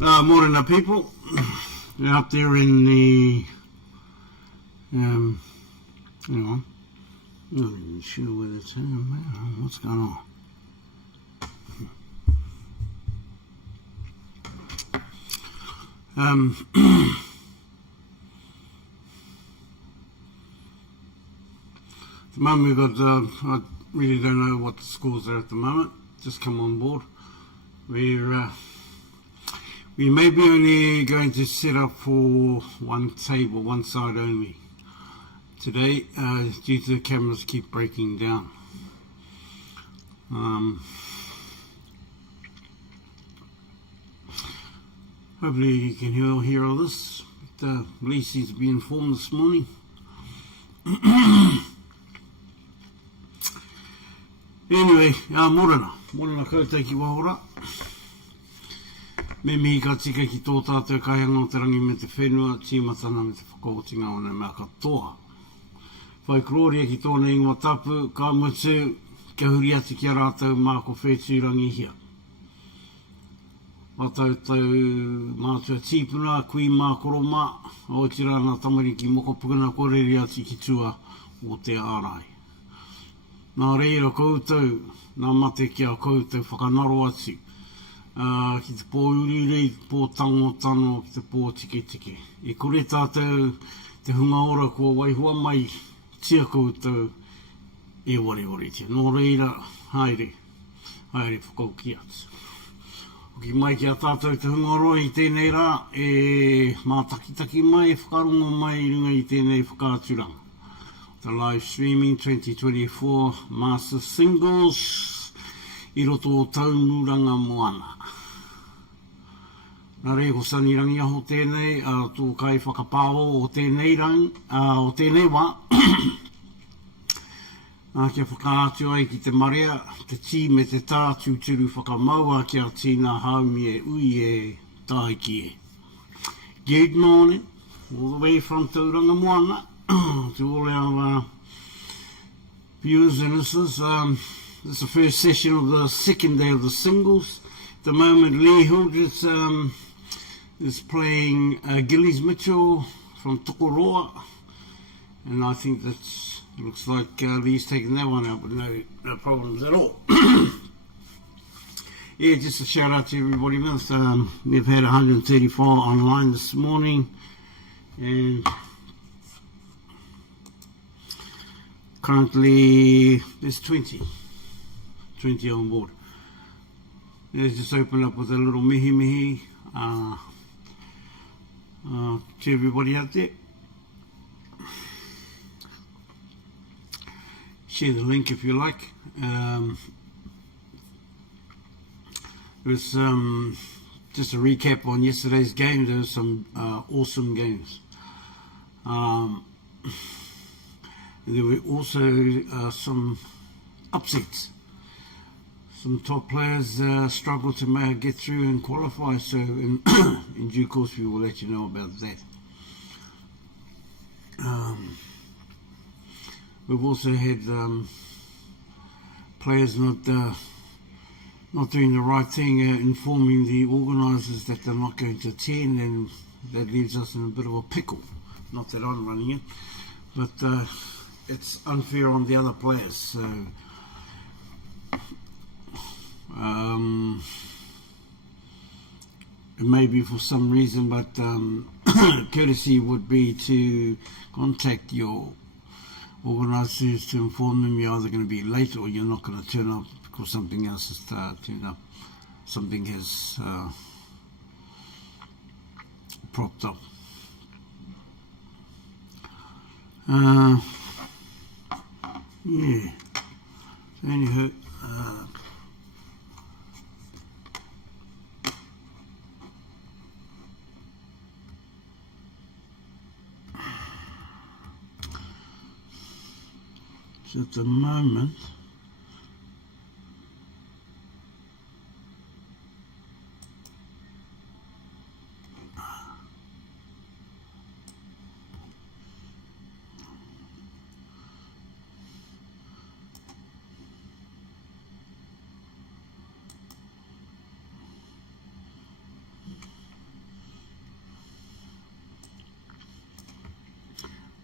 Morning, people. Out there in the, hang on, not even sure whether it's what's going on. At the moment we've got, I really don't know what the scores are at the moment, just come on board. We may be only going to set up for one table, one side only today, due to the cameras keep breaking down. Hopefully you can hear all this. The police needs to be informed this morning. Anyway, morena koutou ki wahora. Me mihi ka tika ki tō tātou kaianga o te rangi me te whenua, tīmatana me te whakaotinga o nei mea katoa. Whai kloria ki tōna ingoa tapu, ka mutu, ka huri ati ki a rātou mā ko whetūrangi hia. Watau tau mātua tīpuna, kui mā koroma, o te rāna tamariki moko pukana koreri ati ki tua o te ārai. Nā reira koutou, nā mate ki a koutou whakanaro atu. Ki te pō urirei, pō tango tano, ki te pō tiki tiki. E kore tātou te hunga ora kua waihua mai, tia koutou e wari tia. Nō reira, haere whakauki atu. Ki mai ki a tātou te hunga ora i tēnei rā, e mātakitaki mai, e whakarongo mai i runga i tēnei whakāturanga. The live streaming 2024 Master Singles i roto o taunuranga moana. Nā rei ko sanirangi aho tēnei, tō kai whakapāo o tēnei rang, o tēnei wā. Kia whakaatu ai ki te marea, te tī me te tā tūturu whakamaua ki a tīna haumi e ui e tāiki e. Good morning, all the way from Tauranga Moana. To all our viewers and listeners, this is the first session of the second day of the singles. At the moment, Lee Hildreth is playing Gillies Mitchell from Tokoroa, and I think that's looks like Lee's taking that one out, but no problems at all. Yeah, just a shout out to everybody. We've had 134 online this morning, and currently there's 20 on board. Let's just open up with a little mihi to everybody out there. Share the link if you like. There's just a recap on yesterday's game. There were some awesome games. There were also some upsets. Some top players struggled to get through and qualify, so in due course we will let you know about that. We've also had players not doing the right thing, informing the organisers that they're not going to attend, and that leaves us in a bit of a pickle. Not that I'm running it, but it's unfair on the other players. So it may be for some reason, but courtesy would be to contact your organisers to inform them you're either going to be late or you're not going to turn up because something else has turned up. Something has propped up. Yeah. So anywho, so at the moment,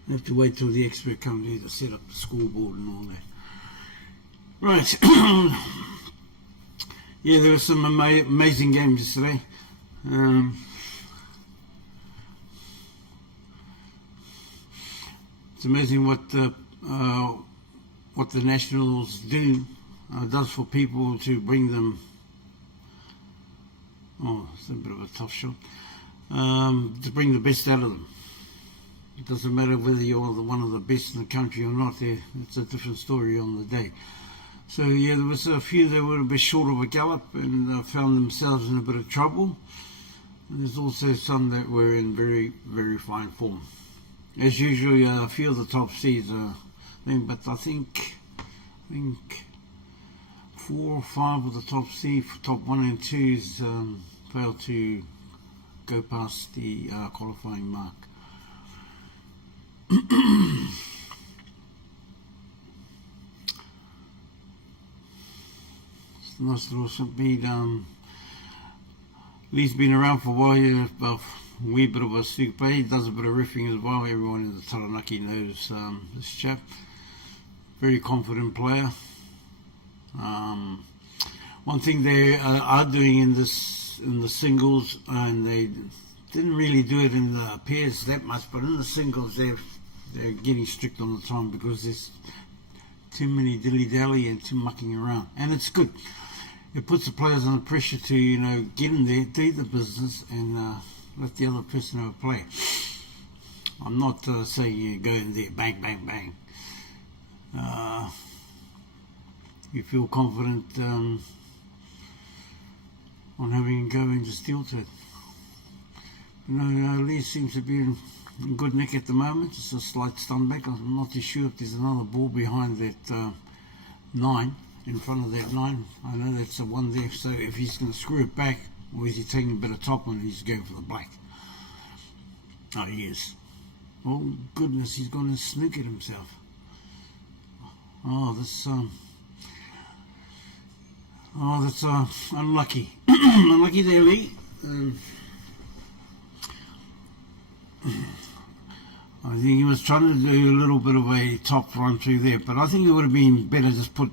You have to wait till the expert comes here to set up the scoreboard and all that. Right. Yeah, there were some amazing games yesterday. It's amazing what the Nationals does for people to bring them. Oh, it's a bit of a tough shot. To bring the best out of them. It doesn't matter whether you're one of the best in the country or not. It's a different story on the day. So yeah, there was a few that were a bit short of a gallop and found themselves in a bit of trouble. And there's also some that were in very, very fine form. As usual, a few of the top seeds are thing, but I think 4 or 5 of the top seeds, top 1 and 2s, failed to go past the qualifying mark. It's a nice little beat. Lee's been around for a while, a wee bit of a super. He does a bit of riffing as well. Everyone in the Taranaki knows this chap. Very confident player. One thing they are doing in the singles, and they didn't really do it in the pairs that much, but in the singles they're getting strict on the time because there's too many dilly-dally and too mucking around, and it's good. It puts the players under pressure to get in there, do the business, and let the other person have a play. I'm not saying you go in there bang bang bang. You feel confident on having a go and just deal to it. Lee seems to be in good nick at the moment. Just a slight stun back. I'm not too sure if there's another ball behind that 9, in front of that 9. I know that's the one there, so if he's going to screw it back, or is he taking a bit of top on it, he's going for the black. Oh, he is. Oh, goodness, he's going to snook it himself. Oh, that's unlucky. Unlucky there, Lee. I think he was trying to do a little bit of a top run through there, but I think it would have been better just put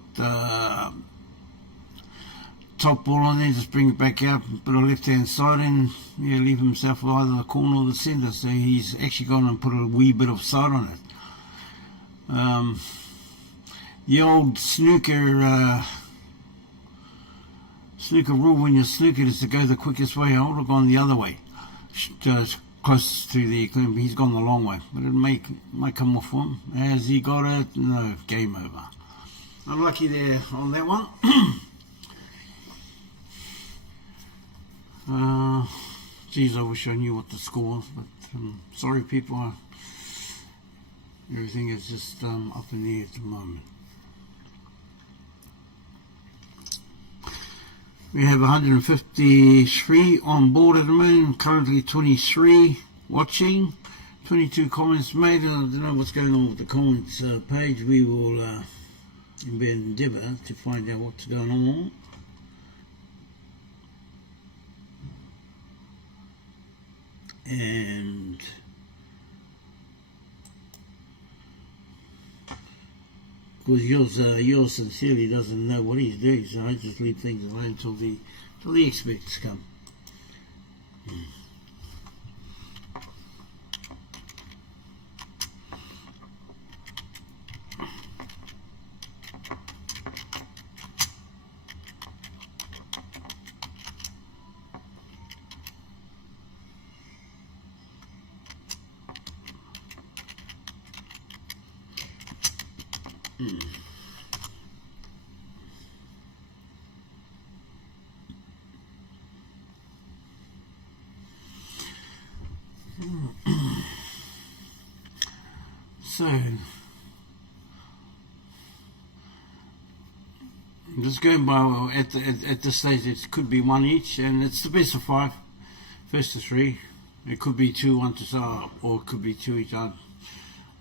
top ball on there, just bring it back out, put a left-hand side and leave himself either the corner or the centre. So he's actually gone and put a wee bit of side on it. The old snooker rule when you snook it is to go the quickest way. I would have gone the other way, just close to the equilibrium. He's gone the long way, but it might come off for him. Has he got it? No, game over. Unlucky there on that one. Geez, I wish I knew what the score was, but sorry people, everything is just up in the air at the moment. We have 153 on board at the moment, currently 23 watching, 22 comments made. I don't know what's going on with the comments page. We will endeavour to find out what's going on. And because yours sincerely doesn't know what he's doing, so I just leave things alone till the experts come. So, I'm just going by at this stage. It could be one each, and it's the best of 5, first to 3. It could be 2, 1 to start, or it could be 2 each. I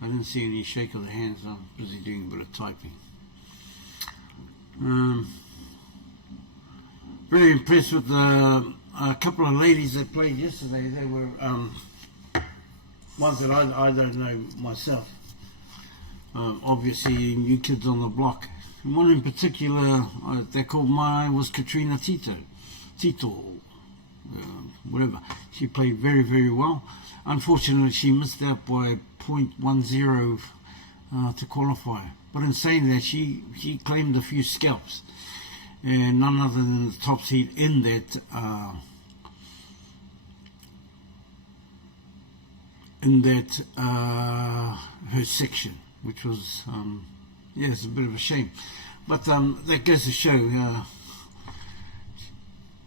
didn't see any shake of the hands. I'm busy doing a bit of typing. Very impressed with a couple of ladies that played yesterday. They were ones that I don't know myself. Obviously, New Kids on the Block. And one in particular they called mine was Katrina Tito, whatever. She played very, very well. Unfortunately, she missed out by 0.10 to qualify. But in saying that, she claimed a few scalps, and none other than the top seed in that her section, which was it's a bit of a shame. But that goes to show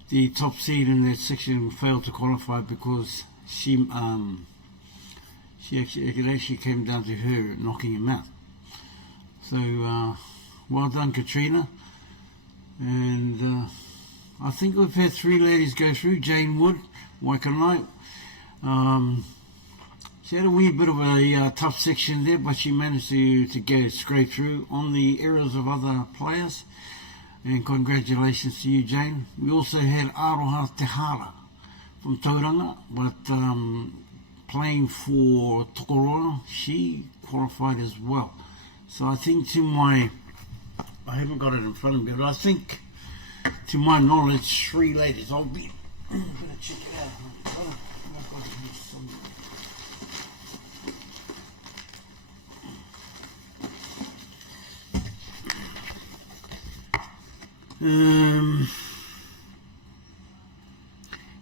the top seed in that section failed to qualify because it actually came down to her knocking him out. So well done, Katrina. And I think we've had 3 ladies go through. Jane Wood, Waikanae. She had a wee bit of a tough section there, but she managed to go straight through on the errors of other players. And congratulations to you, Jane. We also had Aroha Tehara from Tauranga, but playing for Tokoroa, she qualified as well. So I think I haven't got it in front of me, but I think, to my knowledge, 3 ladies. I'm going to check it out.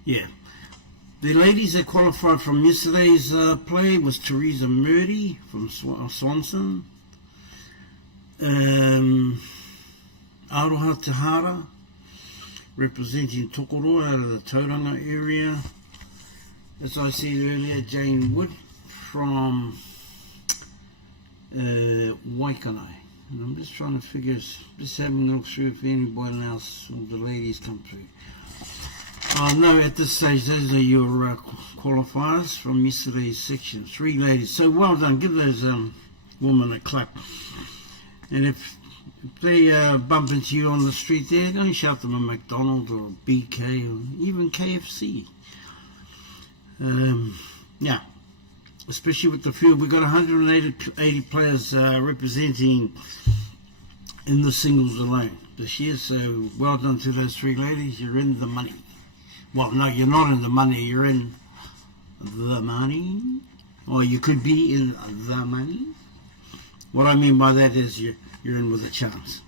Yeah, the ladies that qualified from yesterday's play was Teresa Murdy from Swanson, Aroha Tehara representing Tokoroa out of the Tauranga area. As I said earlier, Jane Wood from Waikanae. And I'm just trying to figure, just having a look through if anyone else, or the ladies come through. No, at this stage, those are your qualifiers from yesterday's section. 3 ladies. So well done. Give those women a clap. And if they bump into you on the street there, don't shout them a McDonald's or a BK or even KFC. Yeah. Especially with the field, we've got 180 players representing in the singles alone this year, so well done to those 3 ladies. You're in the money. Well, no, you're not in the money, you're in the money, or you could be in the money. What I mean by that is you're in with a chance.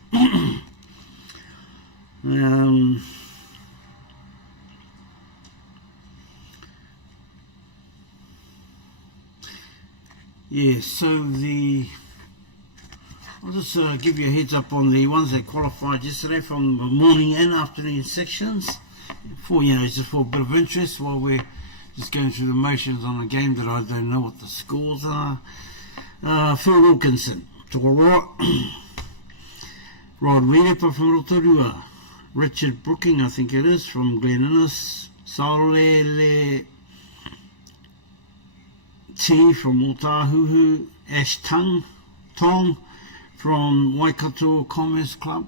Yeah, so I'll just give you a heads up on the ones that qualified yesterday from the morning and afternoon sections, just for a bit of interest while we're just going through the motions on a game that I don't know what the scores are. Phil Wilkinson, Tokoroa. Rod Weerepa from Rotorua. Richard Brooking, I think it is, from Glen Innes. Saolele T from Otahuhu. Ash Tong from Waikato Commerce Club.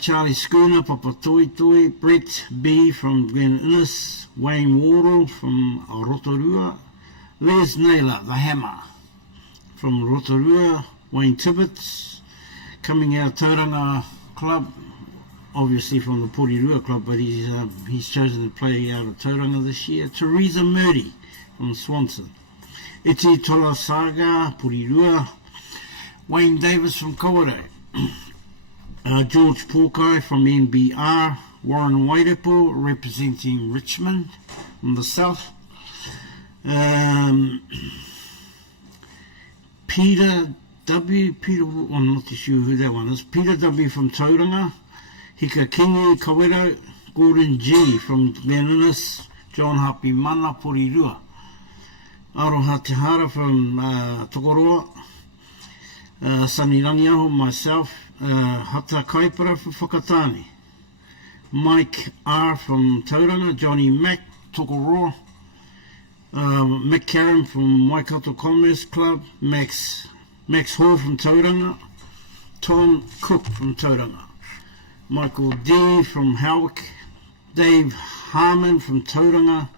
Charlie Schooner, Papatoitoi. Brett B from Glen Innes. Wayne Wardle from Rotorua. Les Naylor, the Hammer, from Rotorua. Wayne Tibbets, coming out of Tauranga Club, obviously from the Porirua Club, but he's chosen to play out of Tauranga this year. Teresa Murdy from Swanson. Iti Tolasaga, Porirua. Wayne Davis from Kawerau. George Porkai from NBR. Warren Wairepo representing Richmond from the south. Peter W. I'm not too sure who that one is. Peter W. from Tauranga. Hika Kingi, Kawerau. Gordon G. from Glen Innes. John Hapi Mana, Porirua. Aroha Tehara from Tokoroa. Sani Rangiaho, myself. Hata Kaipara from Whakatane. Mike R. from Tauranga. Johnny Mack, Tokoroa. Mick Karen from Waikato Commerce Club. Max Hall from Tauranga. Tom Cook from Tauranga. Michael D. from Howick. Dave Harmon from Tauranga.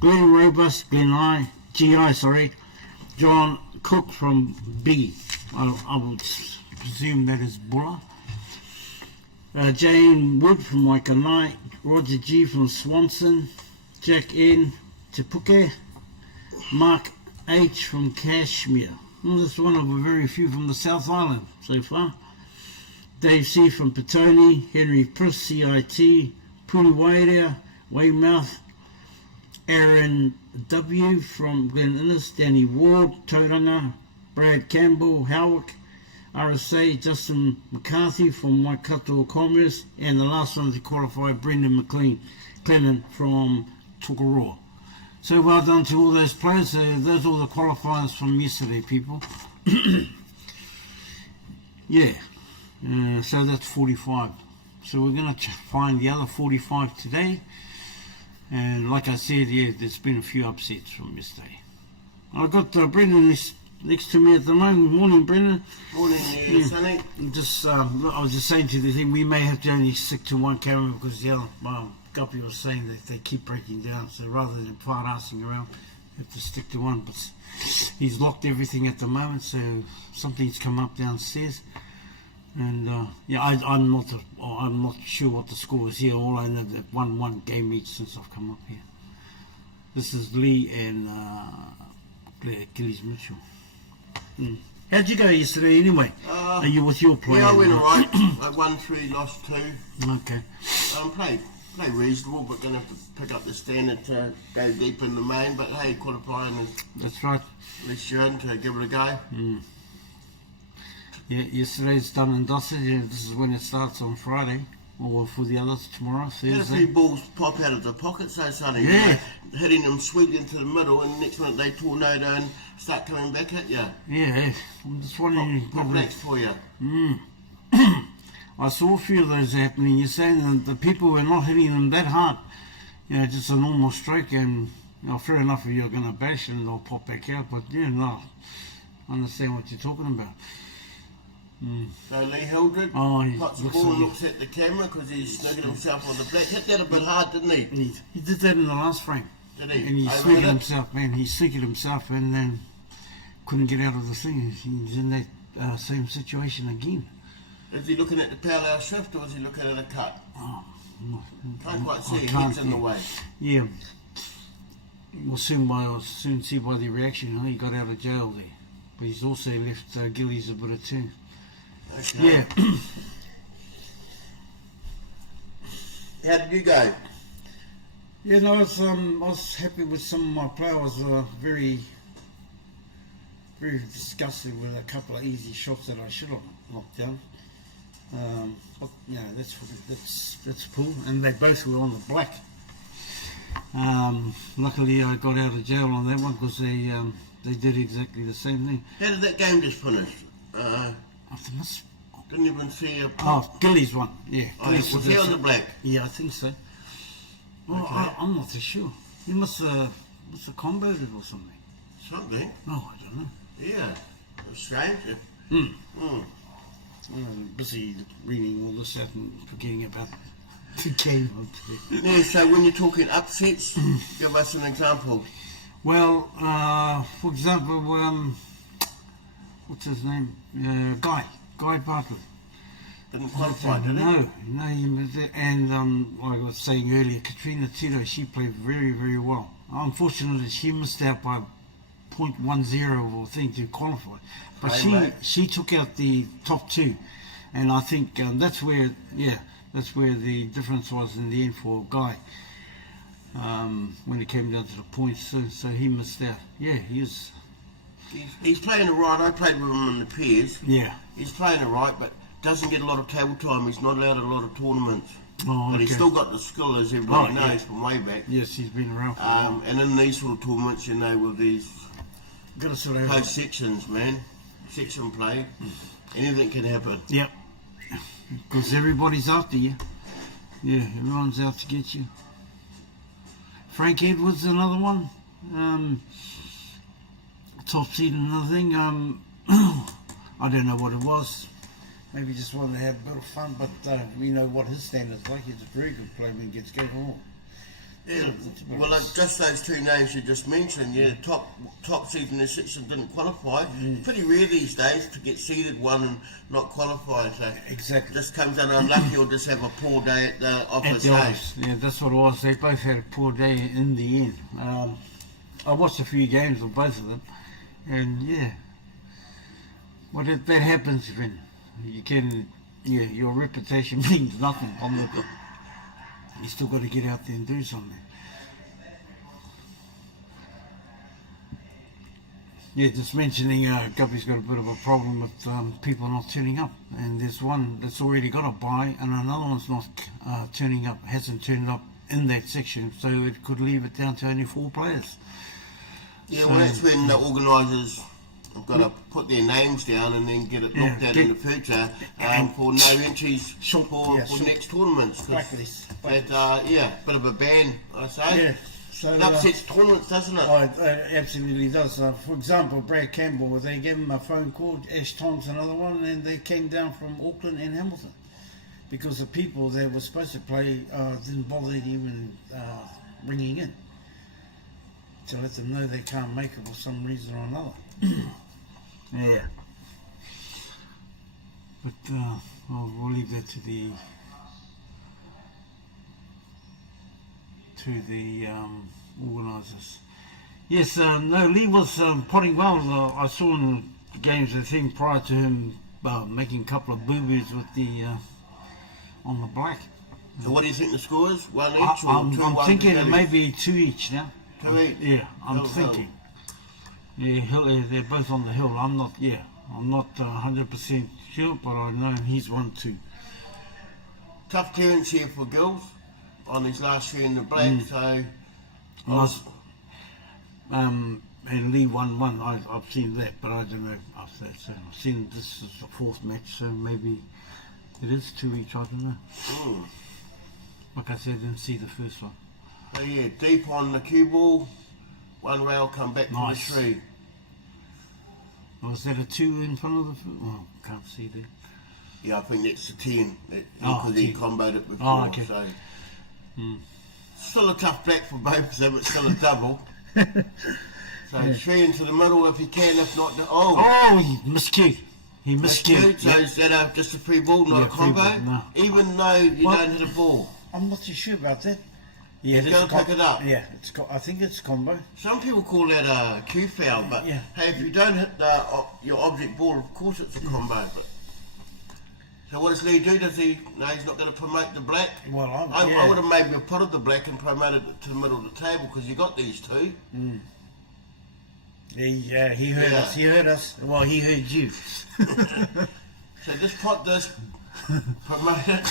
Glenn Robust, Glen I. GI, John Cook from B. I would presume that is Bulla. Jane Wood from Waikanai, Roger G from Swanson, Jack N. Te Mark H from Kashmir. Well, that's one of a very few from the South Island so far. Dave C from Petone, Henry Priss, CIT, Pulu Wairea, Weymouth, Aaron W from Glen Innes, Danny Ward, Tauranga, Brad Campbell, Howick, RSA, Justin McCarthy from Waikato Commerce, and the last one to qualify, Brendan McLennan from Tokoroa. So well done to all those players. Those are all the qualifiers from yesterday, people. Yeah, so that's 45. So we're going to find the other 45 today. And like I said, yeah, there's been a few upsets from yesterday. I've got Brendan next to me at the moment. Morning, Brendan. Morning, Sonny. I was just saying to the thing, we may have to only stick to one camera because the other Guppy was saying that they keep breaking down. So rather than fart assing around, we have to stick to one. But he's locked everything at the moment, so something's come up downstairs. And yeah, I'm not sure what the score is here. All I know that 1-1 game each since I've come up here. This is Lee and Gillies Mitchell. How'd you go yesterday anyway? Are you with your player? Yeah, I went alright. I won 3, lost 2. Okay. Play reasonable, but gonna have to pick up the standard to go deep in the main. But hey, qualifying is that's right. At least you're in to give it a go. Yeah, yesterday's done and dusted. Yeah, this is when it starts on Friday, or for the others tomorrow, Thursday. Had a few balls pop out of the pockets, though, Sonny. Yeah. Hitting them sweet into the middle, and next minute they tornado and start coming back at you. Yeah, I'm just wondering. Pop next for you. I saw a few of those happening. You're saying that the people were not hitting them that hard. You know, just a normal stroke, and you know, fair enough if you're going to bash and they'll pop back out. But yeah, no, I understand what you're talking about. So Lee Hildred pots the ball and looks at the camera because he's snugging himself on the black. Hit that a bit hard, didn't he? He did that in the last frame. Did he? And he snookered himself, man. He snookered himself and then couldn't get out of the thing. He's in that same situation again. Is he looking at the parallel shift or is he looking at a cut? Oh, can't quite see. He's in the way. Yeah. We'll soon see by the reaction. You know, he got out of jail there. But he's also left Gillies a bit of turn. Okay. Yeah. How did you go? Yeah, no, I was happy with some of my play. I was very disgusted with a couple of easy shots that I should have knocked down. But you know, that's cool, and they both were on the black. Luckily, I got out of jail on that one because they did exactly the same thing. How did that game just finish? Didn't even see a pop. Oh, Gillies won, yeah. Was he on the black? Yeah, I think so. Well, okay. I'm not too sure. He must have comboed it or something. Something? No, I don't know. Yeah, it was strange. I'm busy reading all this out and forgetting about the game. Yeah, so when you're talking upsets, give us an example. Well, for example, what's his name? Guy Bartlett. Didn't qualify, did he? No, and like I was saying earlier, Katrina Tito, she played very, very well. Unfortunately, she missed out by 0.10 or thing to qualify, but she took out the top 2, and I think that's where the difference was in the end for Guy. When it came down to the points, so he missed out. Yeah, he's playing it right. I played with him in the pairs. Yeah, he's playing it right, but doesn't get a lot of table time. He's not allowed a lot of tournaments. Oh, but he's still got the skill, as everybody knows, from way back. Yes, he's been around. And in these sort of tournaments, you know, with these post sections, man, section play, anything can happen. Yep, because everybody's after you. Yeah, everyone's out to get you. Frank Edwards, another one. Top seed, another thing. I don't know what it was. Maybe just wanted to have a bit of fun, but we know what his standard's like. He's a very good player when he gets going. Yeah, well, like just those two names you just mentioned, yeah, top seed in the section didn't qualify. Pretty rare these days to get seeded one and not qualify. So Exactly. just comes out unlucky or just have a poor day at the office. Yeah, that's what it was. They both had a poor day in the end. I watched a few games of both of them, and yeah, that happens when you can. Yeah, your reputation means nothing on the. You still got to get out there and do something. Yeah, just mentioning Guppy's got a bit of a problem with people not turning up, and there's one that's already got a bye and another one's not turning up, hasn't turned up in that section, so it could leave it down to only 4 players. Yeah, so, well that's when the organisers have got to put their names down and then get it looked at in the future for no entries for next tournaments. Bit of a ban, I say. Yeah. So, it upsets tournaments, doesn't it? Oh, it absolutely does. For example, Brad Campbell, they gave him a phone call, Ash Tong's another one, and they came down from Auckland and Hamilton because the people that were supposed to play didn't bother even ringing in to let them know they can't make it for some reason or another. Yeah. But we'll leave that to the organisers. Yes, no, Lee was potting well. I saw in the games, I think, prior to him making a couple of boo-boos with the on the black. So what do you think the score is? 1 each or 2? I'm thinking maybe 2 each now. 2 each? Yeah, I'm thinking. Yeah, they're both on the hill. I'm not 100% sure, but I know he's 1-2. Tough clearance here for Gilles on his last 3 in the black, so... and Lee 1-1, I've seen that, but I don't know after that. So I've seen this is the 4th match, so maybe it is 2 each, I don't know. Like I said, I didn't see the first one. So yeah, deep on the cue ball, 1 rail come back to the 3. Was that a 2 in front of the... Oh, can't see there. Yeah, I think that's a 10. Because he comboed it before. Oh, okay. So. Still a tough black for both of them, it's still a double. So 3 into the middle if he can, if not... he miscued. He miscued. So is that just a free ball, not a combo? Ball, no. Even though you don't hit a ball? I'm not too sure about that. Yeah, he's going to pick it up. Yeah, I think it's combo. Some people call that a Q foul, but hey, if you don't hit your object ball, of course it's a combo. But so what does Lee do? Does he? No, he's not going to promote the black. Well, I would have maybe put the black and promoted it to the middle of the table because you got these 2. He heard us. He heard us. Well, he heard you. So just put this, promote it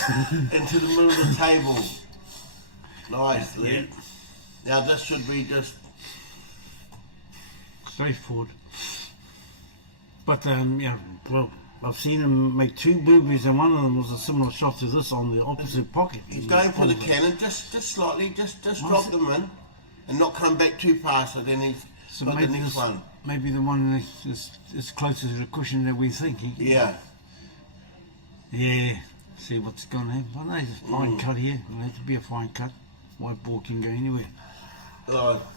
into the middle of the table. Nice, Lee. Yeah. Now this should be just straightforward. But well, I've seen him make 2 boobies, and one of them was a similar shot to this on the opposite pocket. He's going for the cannon, just slightly, just drop them in, and not come back too fast. So then he's got the next one. Maybe the one is closer to the cushion that we think. Yeah. See what's going on. I know it's a fine cut here. It'll have to be a fine cut. White ball can go anywhere.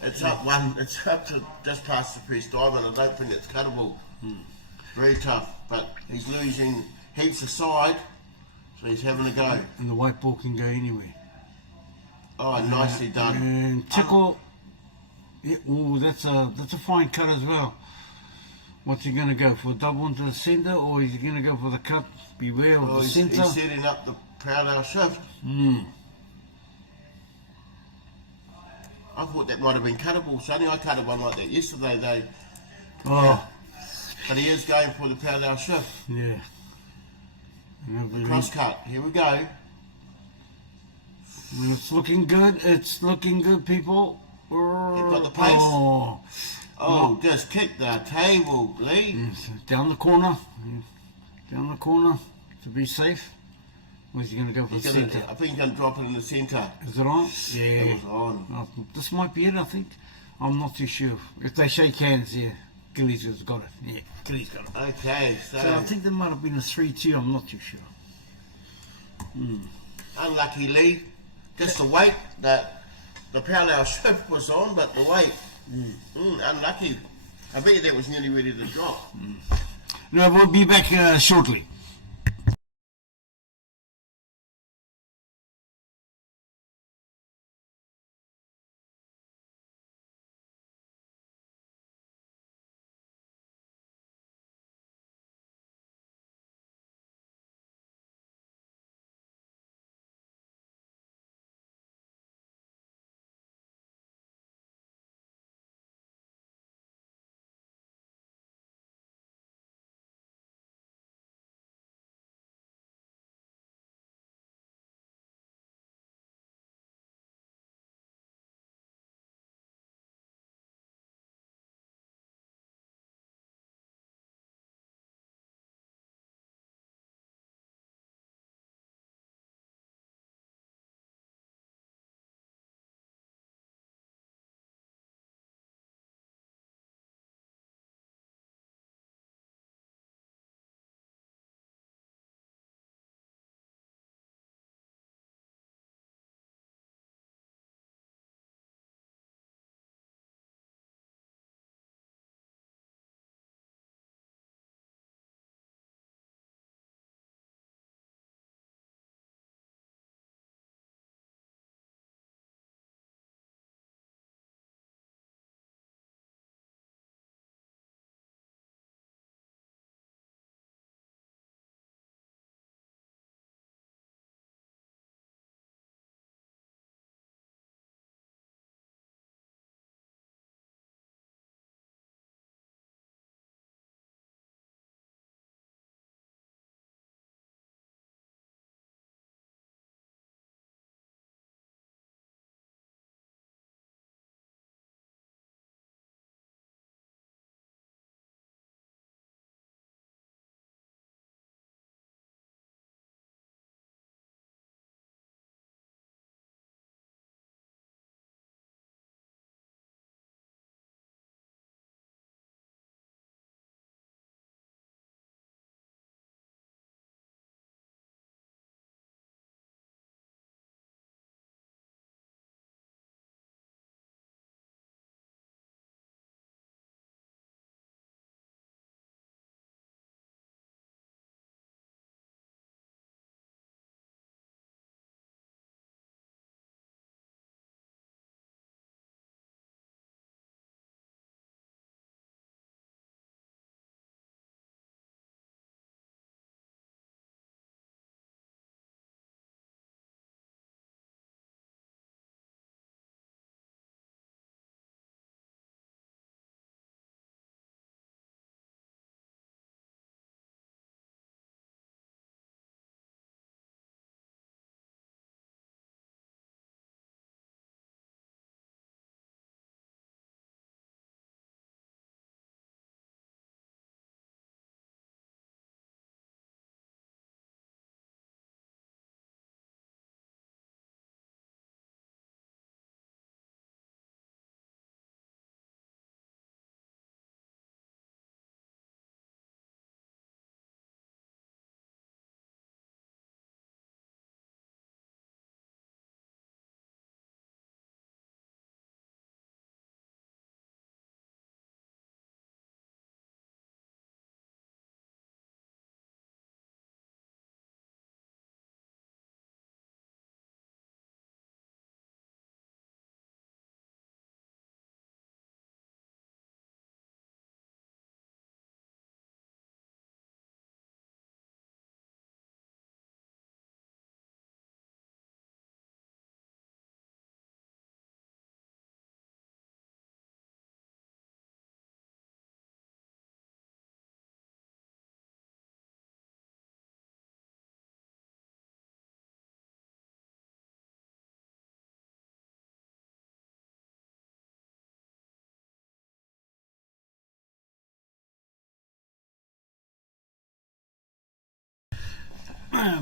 It's up 1. It's up to just past the first diamond. I don't think it's cuttable. Very tough, but he's losing heaps aside, so he's having a go. And the white ball can go anywhere. Nicely done. And tickle. That's a fine cut as well. What's he going to go for? Double into the centre, or is he going to go for the cut? Beware of the centre. He's setting up the parallel shift. I thought that might have been cuttable, Sonny. I cutted one like that yesterday, though. But he is going for the parallel shift. Yeah. Cross cut. Here we go. It's looking good. It's looking good, people. You've got the pace. Just kick the table, Lee. Down the corner. Down the corner to be safe. Where's he going to go for the centre? I think he's going to drop it in the centre. Is it on? Yeah. It was on. This might be it, I think. I'm not too sure. If they shake hands, Gillies has got it. Yeah, Gillies got it. Okay, so I think there might have been a 3-2. I'm not too sure. Unlucky, Lee. Just the weight that the parallel shift was on, but the weight, unlucky. I bet you that was nearly ready to drop. No, we'll be back shortly.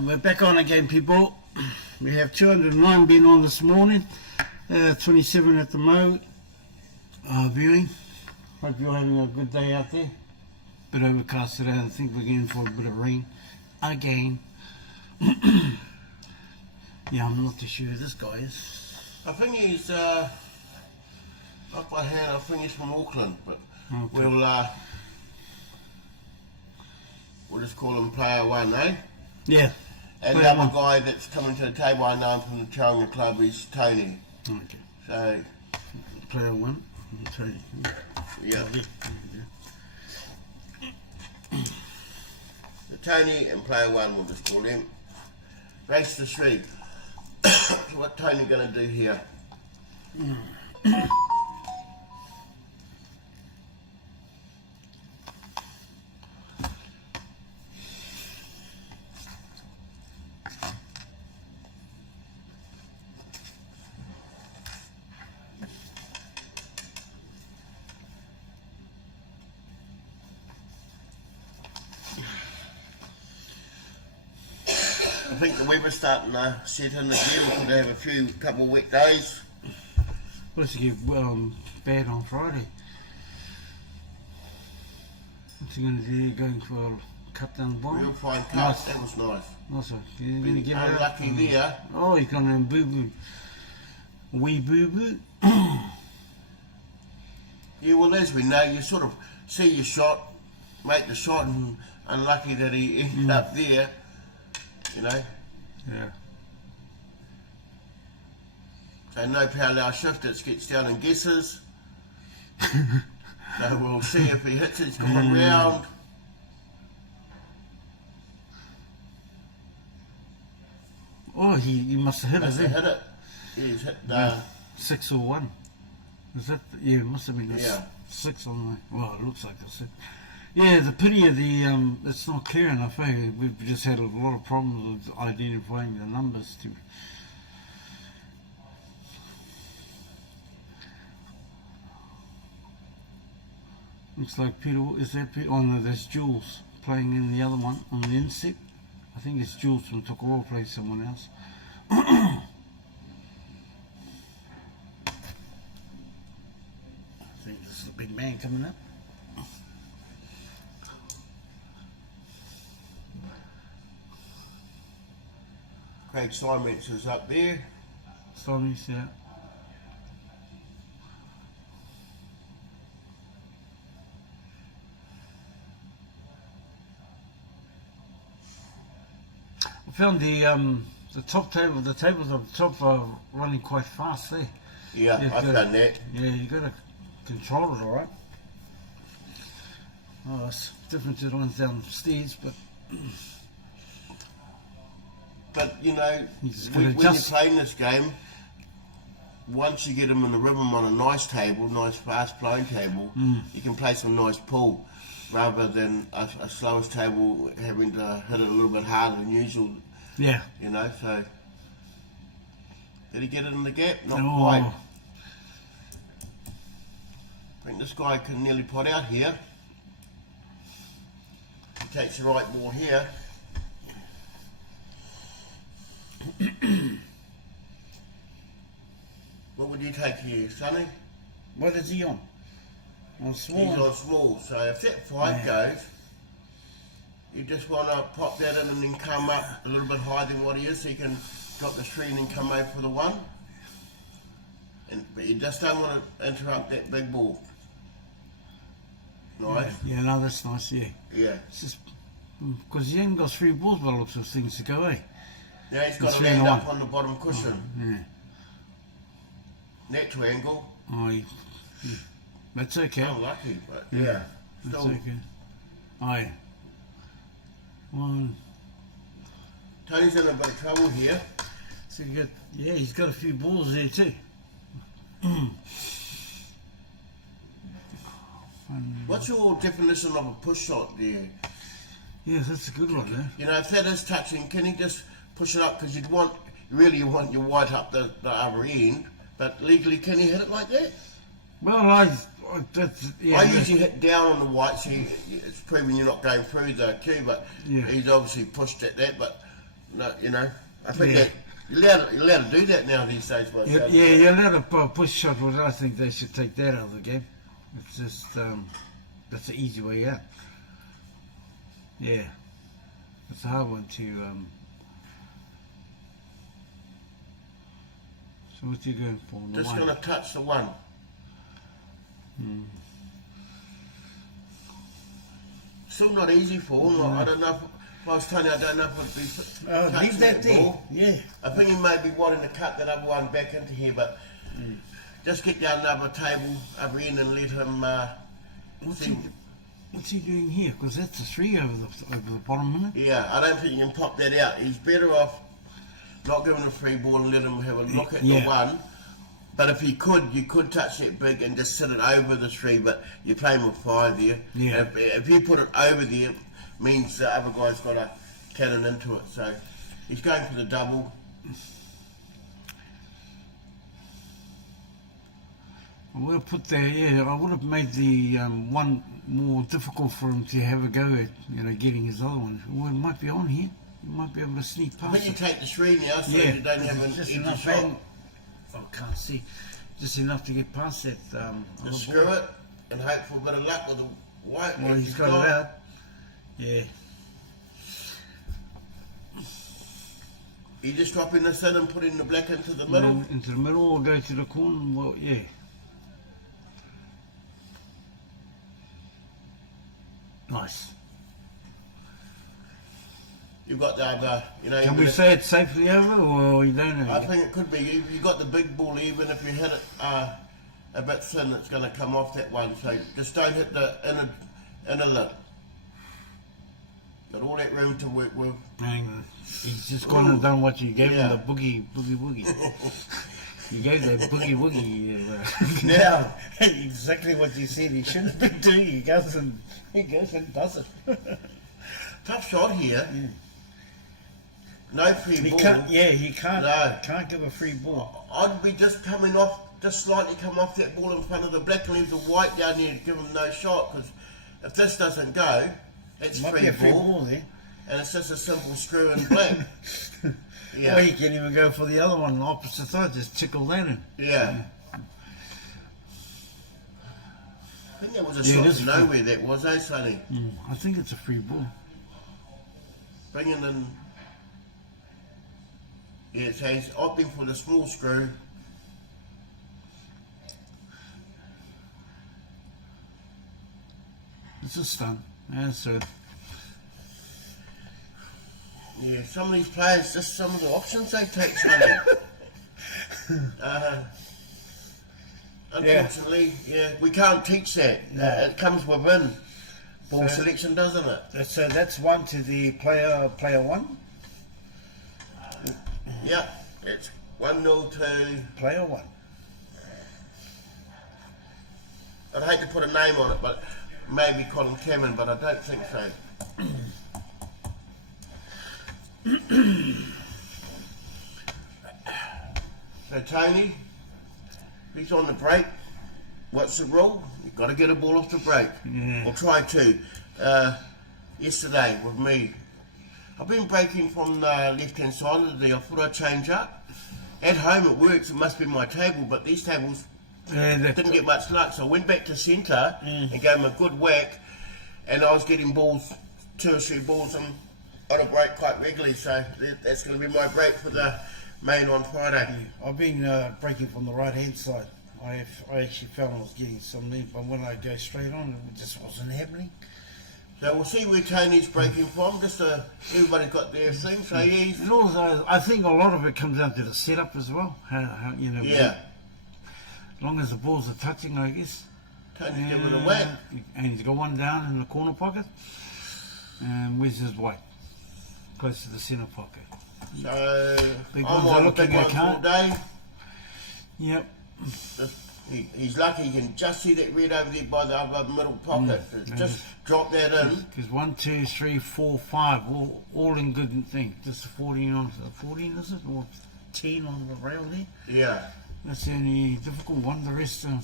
We're back on again, people. We have 209 been on this morning, 27 at the moment viewing. Hope you're having a good day out there. Bit overcast today. I think we're going for a bit of rain again. Yeah, I'm not too sure who this guy is. I think he's, off by hand, I think he's from Auckland, but Okay. we'll just call him player one, eh? Yeah. And the Player other one. guy that's coming to the table I know from the Tauranga Club is Tony. Okay. So, Player one. Okay. yeah. So Tony and player one, we'll just call him. Race to 3. So what Tony going to do here? I think the weather's starting to set in again. We're going to have a couple of wet days. Supposed to get bad on Friday. What's he going to do? Going for a cut down bomb? Real fine cut, Nice. that was nice. Also, he's going to give it up. Unlucky there. Oh, he's going to boo boo. Wee boo boo. Yeah, well, as we know, you sort of see your shot, make the shot, and unlucky that he ended up there, you know. Yeah. So no parallel shift, it gets down and guesses. So we'll see if he hits it, it's gone round. Oh, he must have hit Must it. have hit it. He's hit Yeah. 6 or 1. Is that? Yeah, it must have been a Yeah. 6 on the. Well, it looks like a 6. Yeah, the pity of the it's not clear enough. Eh? We've just had a lot of problems with identifying the numbers. Looks like Peter. Is that Peter? Oh no, that's Jules playing in the other one on the insect. I think it's Jules from Tokoroa plays someone else. I think this is a big man coming up. Craig Simons is up there. Sorry, yeah. I found the top table, the tables on the top are running quite fast there. Yeah, You've I've got- done that. Yeah, you got to control it all right. Oh, it's different to the ones downstairs, but But, you know, You just when gotta you're adjust. playing this game, once you get them in the rhythm on a nice table, nice fast flowing table, you can play some nice pool rather than a slowest table having to hit it a little bit harder than usual, yeah. you know, so. Did he get it in the gap? Not Oh. quite. I think this guy can nearly pot out here. He takes the right ball here. What would you take here, Sonny? What is he on? On He's small. on small, so if that 5 goes, you just want to pop that in and then come up a little bit higher than what he is, so you can drop the 3 and then come over for the 1. But you just don't want to interrupt that big ball. Nice? Yeah, no, that's nice, yeah. Yeah. It's just because he ain't got 3 balls by the looks of things to go, eh? Now he's got It's to 3 and land a up 1. on the bottom cushion. Yeah. That triangle. Oh, that's okay. Unlucky, but Yeah, still. that's okay. Oh, yeah. One. Tony's in a bit of trouble here. So you got, yeah, he's got a few balls there too. What's your definition of a push shot there? Yeah, that's a good one there. You know, if that is touching, can he just push it up? Because you want your white up the other end, but legally, can he hit it like that? Well, that's, yeah. I usually hit down on the white, so it's proven you're not going through the queue, but Yeah. he's obviously pushed at that, but, no, you know, I think Yeah. that you're allowed to do that now these days. By Yeah, you're allowed to push shot, but I think they should take that out of the game. It's just, that's the easy way out. Yeah. It's a hard one to, So what you going for? The Just one? going to touch the one. Still not easy for him. I don't know if I was telling you, I don't know if it'd be touching leave that there. ball. Yeah. I think he may be wanting to cut that other one back into here, but just get down the other table, other end, and let him see. What's he doing here? Because that's a 3 over the bottom, isn't it? Yeah, I don't think you can pop that out. He's better off not giving a free ball and let him have a look at the one. But if he could, you could touch that big and just sit it over the 3, but you're playing with 5 there. Yeah. If you put it over there, it means the other guy's got a cannon into it. So he's going for the double. I would have put that, I would have made the one more difficult for him to have a go at, getting his other one. Well, it might be on here. You might be able to sneak past When you it. take the 3 now, so you don't have an just empty enough shot. I can't see. Just enough to get past that. Just screw it and hope for a bit of luck with the white. Well, he's got it out. Yeah. You just drop in the sun and put in the black into the middle. Into the middle or go to the corner. Well, yeah. Nice. You've got the other, Can we say it's safely over, or you don't know? I think it could be. You got the big ball. Even if you hit it a bit thin, it's going to come off that one. So just don't hit the inner lip. Got all that room to work with. Hang on. He's just gone and done what you gave him, the Yeah. boogie. You gave that boogie. Now, exactly what you said he shouldn't be doing. He goes and does it. Tough shot here. No free He ball. can't. Yeah, he can't. No. Can't give a free ball. I'd be just coming off, just slightly come off that ball in front of the black and leave the white down there to give him no shot. Because if this doesn't go, it's Might free be a free ball, ball there. and it's just a simple screw in black. Yeah. Or he can even go for the other one, the opposite side, just tickle that in. Yeah. I think that was a Yeah, it shot is to nowhere, that was, eh, Sonny? I think it's a free ball. Bringing in. Yeah, so he's opting for the small screw. It's a stun. That's it. Yeah, some of these players, just some of the options they take, Sonny. Unfortunately, we can't teach that. No. It comes within ball selection, doesn't it? So that's one to the player one. Yeah, it's 1-0 to. Player one. I'd hate to put a name on it, but maybe Colin Cameron, but I don't think so. So Tony, he's on the break. What's the rule? You've got to get a ball off the break. Yeah. Or try to. Yesterday with me, I've been breaking from the left-hand side of the Ofura change up. At home it works, it must be my table, but these tables didn't get much luck, so I went back to centre and gave him a good whack, and I was getting balls, 2 or 3 balls on a break quite regularly, so that's going to be my break for the main on Friday. I've been breaking from the right hand side. I actually felt I was getting some lead, but when I go straight on, it just wasn't happening. So we'll see where Tony's breaking from, just everybody's got their thing, so he's... And also, I think a lot of it comes down to the setup as well. How Yeah, as long as the balls are touching, I guess. Tony's giving a whack. And he's got one down in the corner pocket. And where's his white? Close to the centre pocket. So Big I'm ones are on the looking big ones all account. day. Yep. He's lucky he can just see that red over there by the other middle pocket. Just drop that in. Because 1, 2, 3, 4, 5, all in good thing. Just a 14 on 14, is it? Or 10 on the rail there. Yeah. That's the only difficult one. The rest are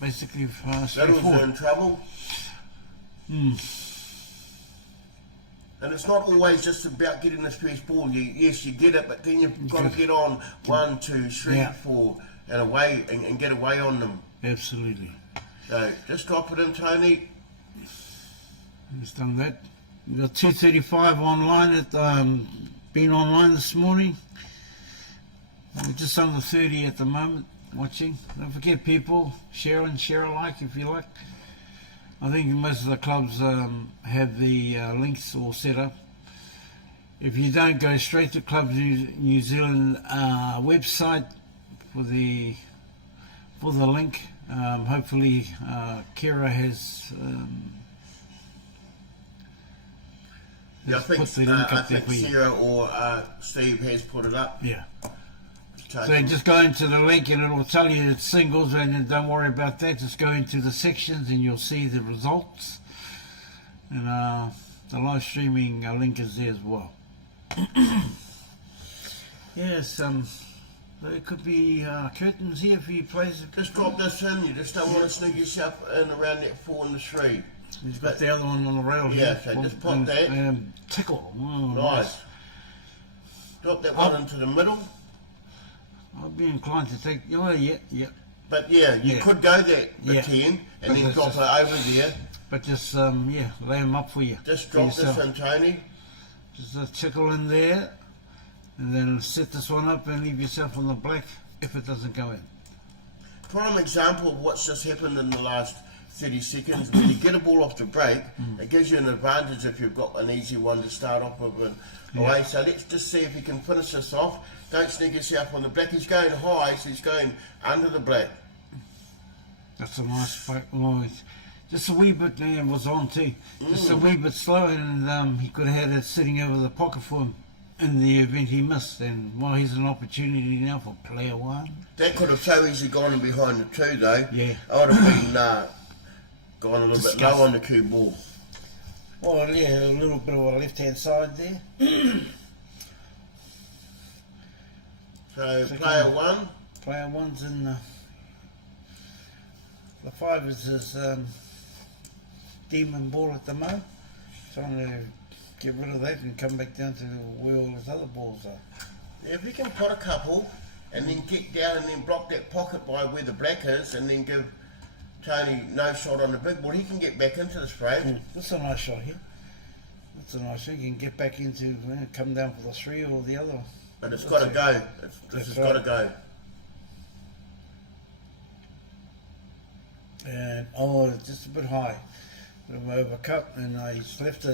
basically That was straightforward. in trouble. And it's not always just about getting this first ball. Yes, you get it, but then you've got to get on 1, 2, 3, Yeah. 4 and away and get away on them. Absolutely. So just drop it in, Tony. He's done that. We've got 2:35 online. Been online this morning. We're just under 30 at the moment watching. Don't forget, people, share and share alike if you like. I think most of the clubs have the links all set up. If you don't, go straight to Club New Zealand website for the link. Hopefully Kira has Yeah, I think Sarah or Steve has put it up. Yeah. So just go into the link and it'll tell you it's singles, and don't worry about that. Just go into the sections and you'll see the results. And the live streaming link is there as well. Yes, there could be curtains here for you players. Just drop this in, you just don't want to sneak yourself in around that 4 and the 3. He's got the other one on the rail here. Yeah, so just pop that. Tickle. Oh, nice. Drop that one into the middle. I'd be inclined to take. Oh, yeah. But yeah, you could go that 10 and then drop it over there. But just lay them up for you. Just drop this in, Tony. Just a tickle in there, and then set this one up and leave yourself on the black if it doesn't go in. Prime example of what's just happened in the last 30 seconds. When you get a ball off the break, it gives you an advantage if you've got an easy one to start off with away. So let's just see if you can finish this off. Don't sneak yourself on the black. He's going high, so he's going under the black. That's a nice break. Oh, just a wee bit there was on too. Just a wee bit slow, and he could have had it sitting over the pocket for him in the event he missed. And here's an opportunity now for player 1. That could have so easily gone in behind the 2 though. Yeah. I would have been gone a little bit low on the cue ball. Well, yeah, a little bit of a left-hand side there. So player 1. Player 1's in the 5 is his demon ball at the moment. Trying to get rid of that and come back down to where all his other balls are. Yeah, if you can put a couple and then kick down and then block that pocket by where the black is, and then give Tony no shot on the big ball, he can get back into the spray. That's a nice shot here. That's a nice shot. You can get back into, come down for the 3 or the other. But it's got to go. This has got to go. And just a bit high. Bit of overcut, and he's left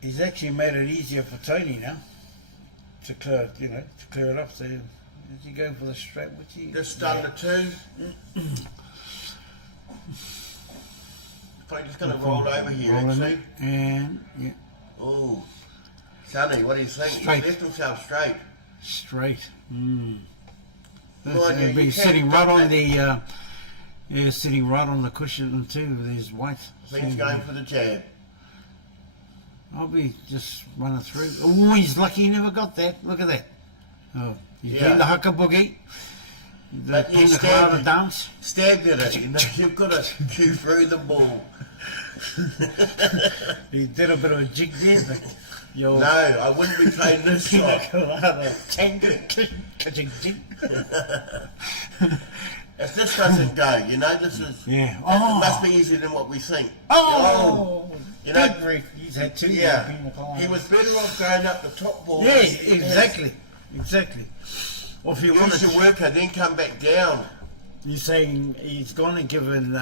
he's actually made it easier for Tony now to clear, to clear it up. So is he going for the straight? Just under 2. Probably just going to roll over here, actually. And Oh, Sonny, what do you think? Straight. He's left himself straight. Straight. Well, He'll be sitting right on the. Sitting right on the cushion too with his white. I think he's going for the jab. I'll be just running through. Oh, he's lucky he never got that. Look at that. Oh, he's doing the haka boogie. The pina colada dance. Stabbed at it. You've got to chew through the ball. He did a bit of a jig there, but no, I wouldn't be playing this shot. If this doesn't go, this is. Yeah. It must be easier than what we think. He's had 2. He was better off going up the top ball. Yeah, exactly. Or if you want to worker, then come back down. You're saying he's gone and given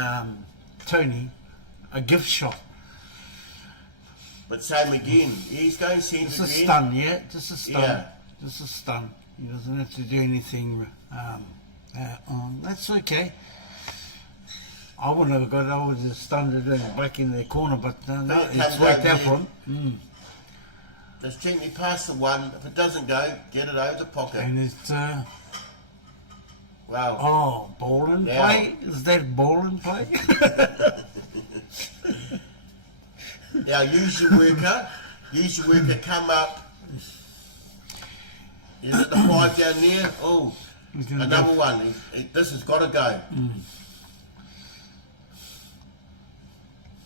Tony a gift shot. But same again, he's going centre again. Just a stun, just a stun. Yeah. Just a stun. He doesn't have to do anything. That's okay. I wouldn't have got it. I would have stunned it back in the corner, but no, it's worked out for him. Just gently pass the 1. If it doesn't go, get it over the pocket. And it's wow. Oh, ball in play? Is that ball in play? Now use your worker. Come up. Is it the 5 down there? Oh, another one. This has got to go.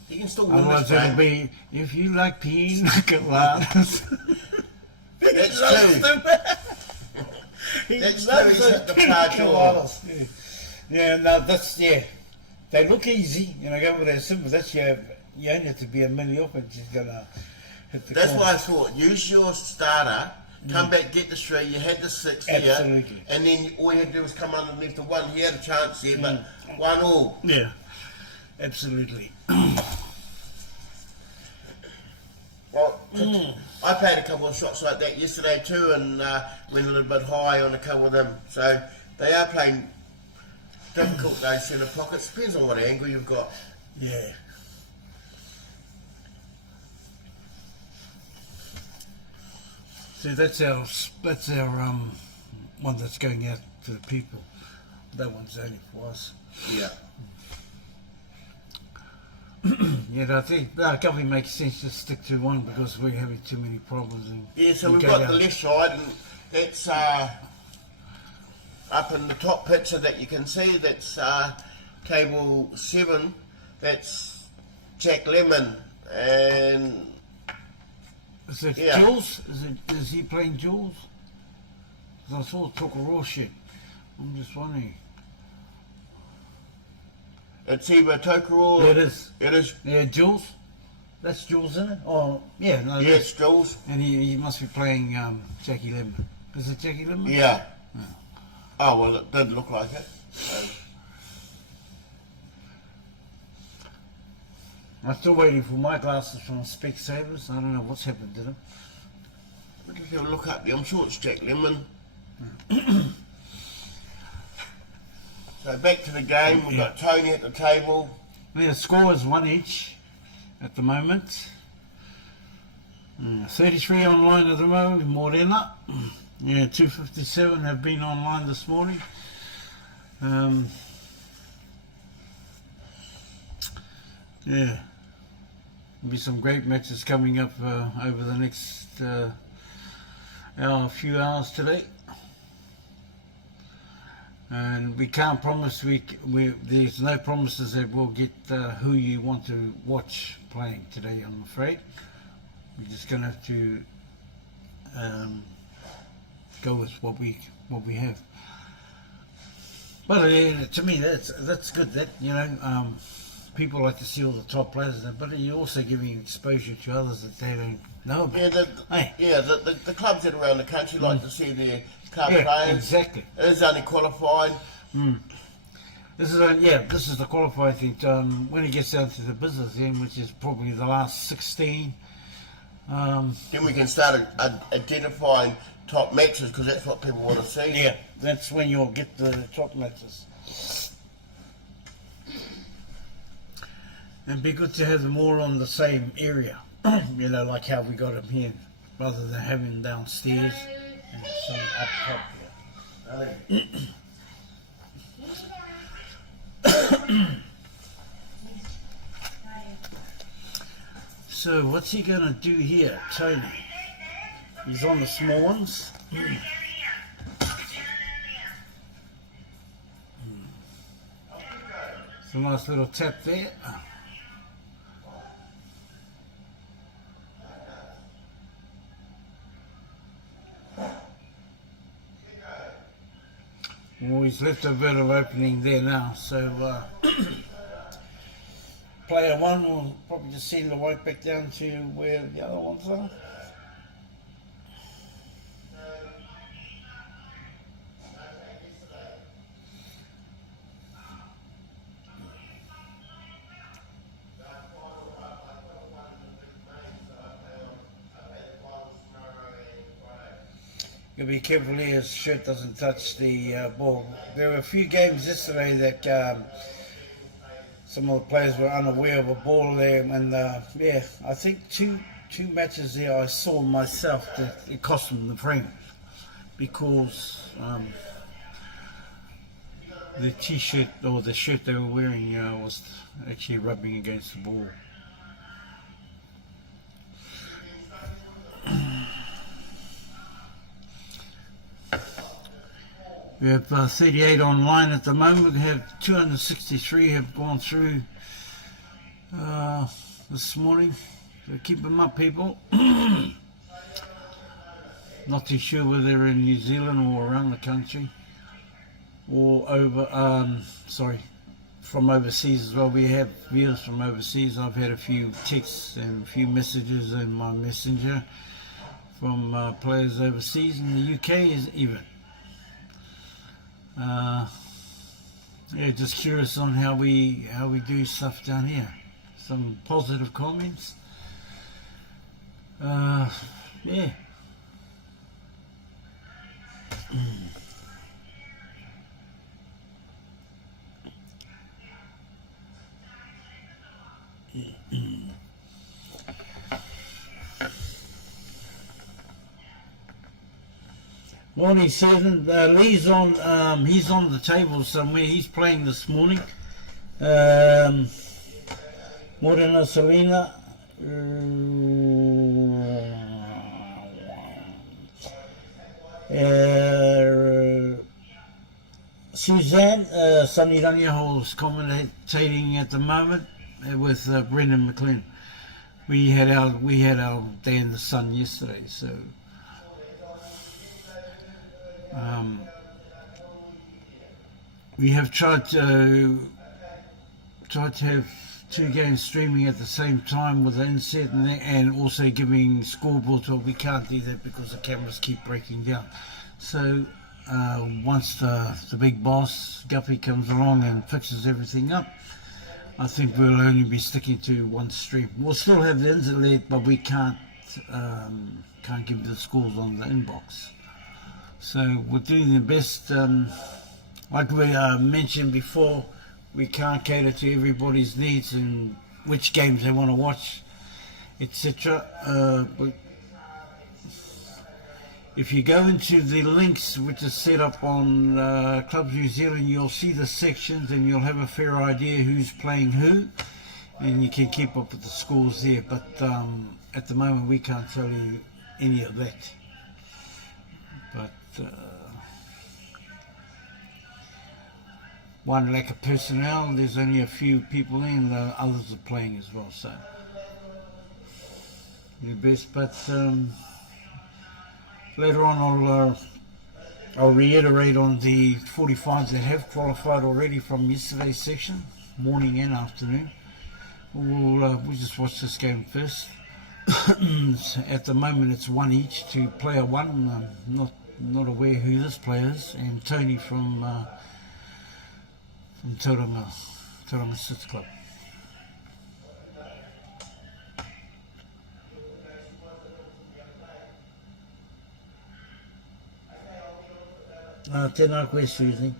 He can still win. Otherwise this it'll be, if you like pina coladas. That's 2. That's 2. He's hit the park. Yeah, no, that's, they look easy, go with that simple. That's you only have to be a milli up and she's going to hit the That's corner. why I thought, use your starter, come back, get the 3, you had the 6 Absolutely. here, and then all you had to do was come underneath the 1. He had a chance there, but 1-1. Yeah, absolutely. Well, I played a couple of shots like that yesterday too, and went a little bit high on a couple of them. So they are playing difficult, those centre pockets. Depends on what angle you've got. Yeah. See, that's our one that's going out to the people. That one's only for us. Yeah. Yeah, I think government makes sense to stick to one because we're having too many problems. Yeah, so we've got the left side, and that's up in the top picture that you can see. That's table 7. That's Jack Lemon, and is it Giles? Is he playing Giles? Because I saw Took a Raw shit. I'm just wondering. it's either Tokoro. It is. It is. Yeah, Giles. That's Giles, isn't it? Oh, yeah. No, Yeah, it's Jules. and he must be playing Jackie Lemon. Is it Jackie Lemon? Yeah. Oh, well, it did look like it. I'm still waiting for my glasses from Specsavers. I don't know what's happened to them. We'll just have a look up there. I'm sure it's Jack Lemon. So back to the game. We've got Tony at the table. The score is 1 each at the moment. 33 online at the moment, Morena. Yeah, 257 have been online this morning. Yeah, there'll be some great matches coming up over the next few hours today. And we can't promise, there's no promises that we'll get who you want to watch playing today, I'm afraid. We're just going to have to go with what we have. But to me, that's good. That people like to see all the top players, but you're also giving exposure to others that they don't know about. Yeah, the clubs that are around the country like to see their club players. Exactly. It is only qualifying. This is the qualifying thing. When it gets down to the business end, which is probably the last 16. Then we can start identifying top matches because that's what people want to see. Yeah, that's when you'll get the top matches. And it'd be good to have them all on the same area, like how we got them here, rather than having them downstairs and some up top here. So what's he going to do here, Tony? He's on the small ones. It's a nice little tap there. Well, he's left a bit of opening there now, so player 1 will probably just send the white back down to where the other ones are. You'll be careful here, his shirt doesn't touch the ball. There were a few games yesterday that some of the players were unaware of a ball there, and I think two matches there I saw myself that it cost them the frame because the t-shirt or the shirt they were wearing was actually rubbing against the ball. We have 38 online at the moment. We have 263 have gone through this morning. So keep them up, people. Not too sure whether they're in New Zealand or around the country or from overseas as well. We have viewers from overseas. I've had a few texts and a few messages in my messenger from players overseas. In the UK is even. Yeah, just curious on how we do stuff down here. Some positive comments. Yeah. Morning, Susan. Lee's on. He's on the table somewhere. He's playing this morning. Morena Selena. Suzanne Sunny Raniaho's commentating at the moment with Brendan McLean. We had our day in the sun yesterday, so we have tried to have two games streaming at the same time with the inset and also giving scoreboards, but we can't do that because the cameras keep breaking down. So once the big boss Guppy comes along and fixes everything up, I think we'll only be sticking to one stream. We'll still have the internet, but we can't give the scores on the inbox. So we're doing the best. Like we mentioned before, we can't cater to everybody's needs and which games they want to watch, etc. But if you go into the links which is set up on Clubs New Zealand, you'll see the sections and you'll have a fair idea who's playing who, and you can keep up with the scores there. But at the moment we can't tell you any of that. But one lack of personnel, there's only a few people in, the others are playing as well, so the best. But later on I'll reiterate on the 45s that have qualified already from yesterday's section, morning and afternoon. We'll just watch this game first. At the moment it's one each to player one. I'm not aware who this player is, and Tony from Tauranga Sits Club. Tēnā koe, Susie.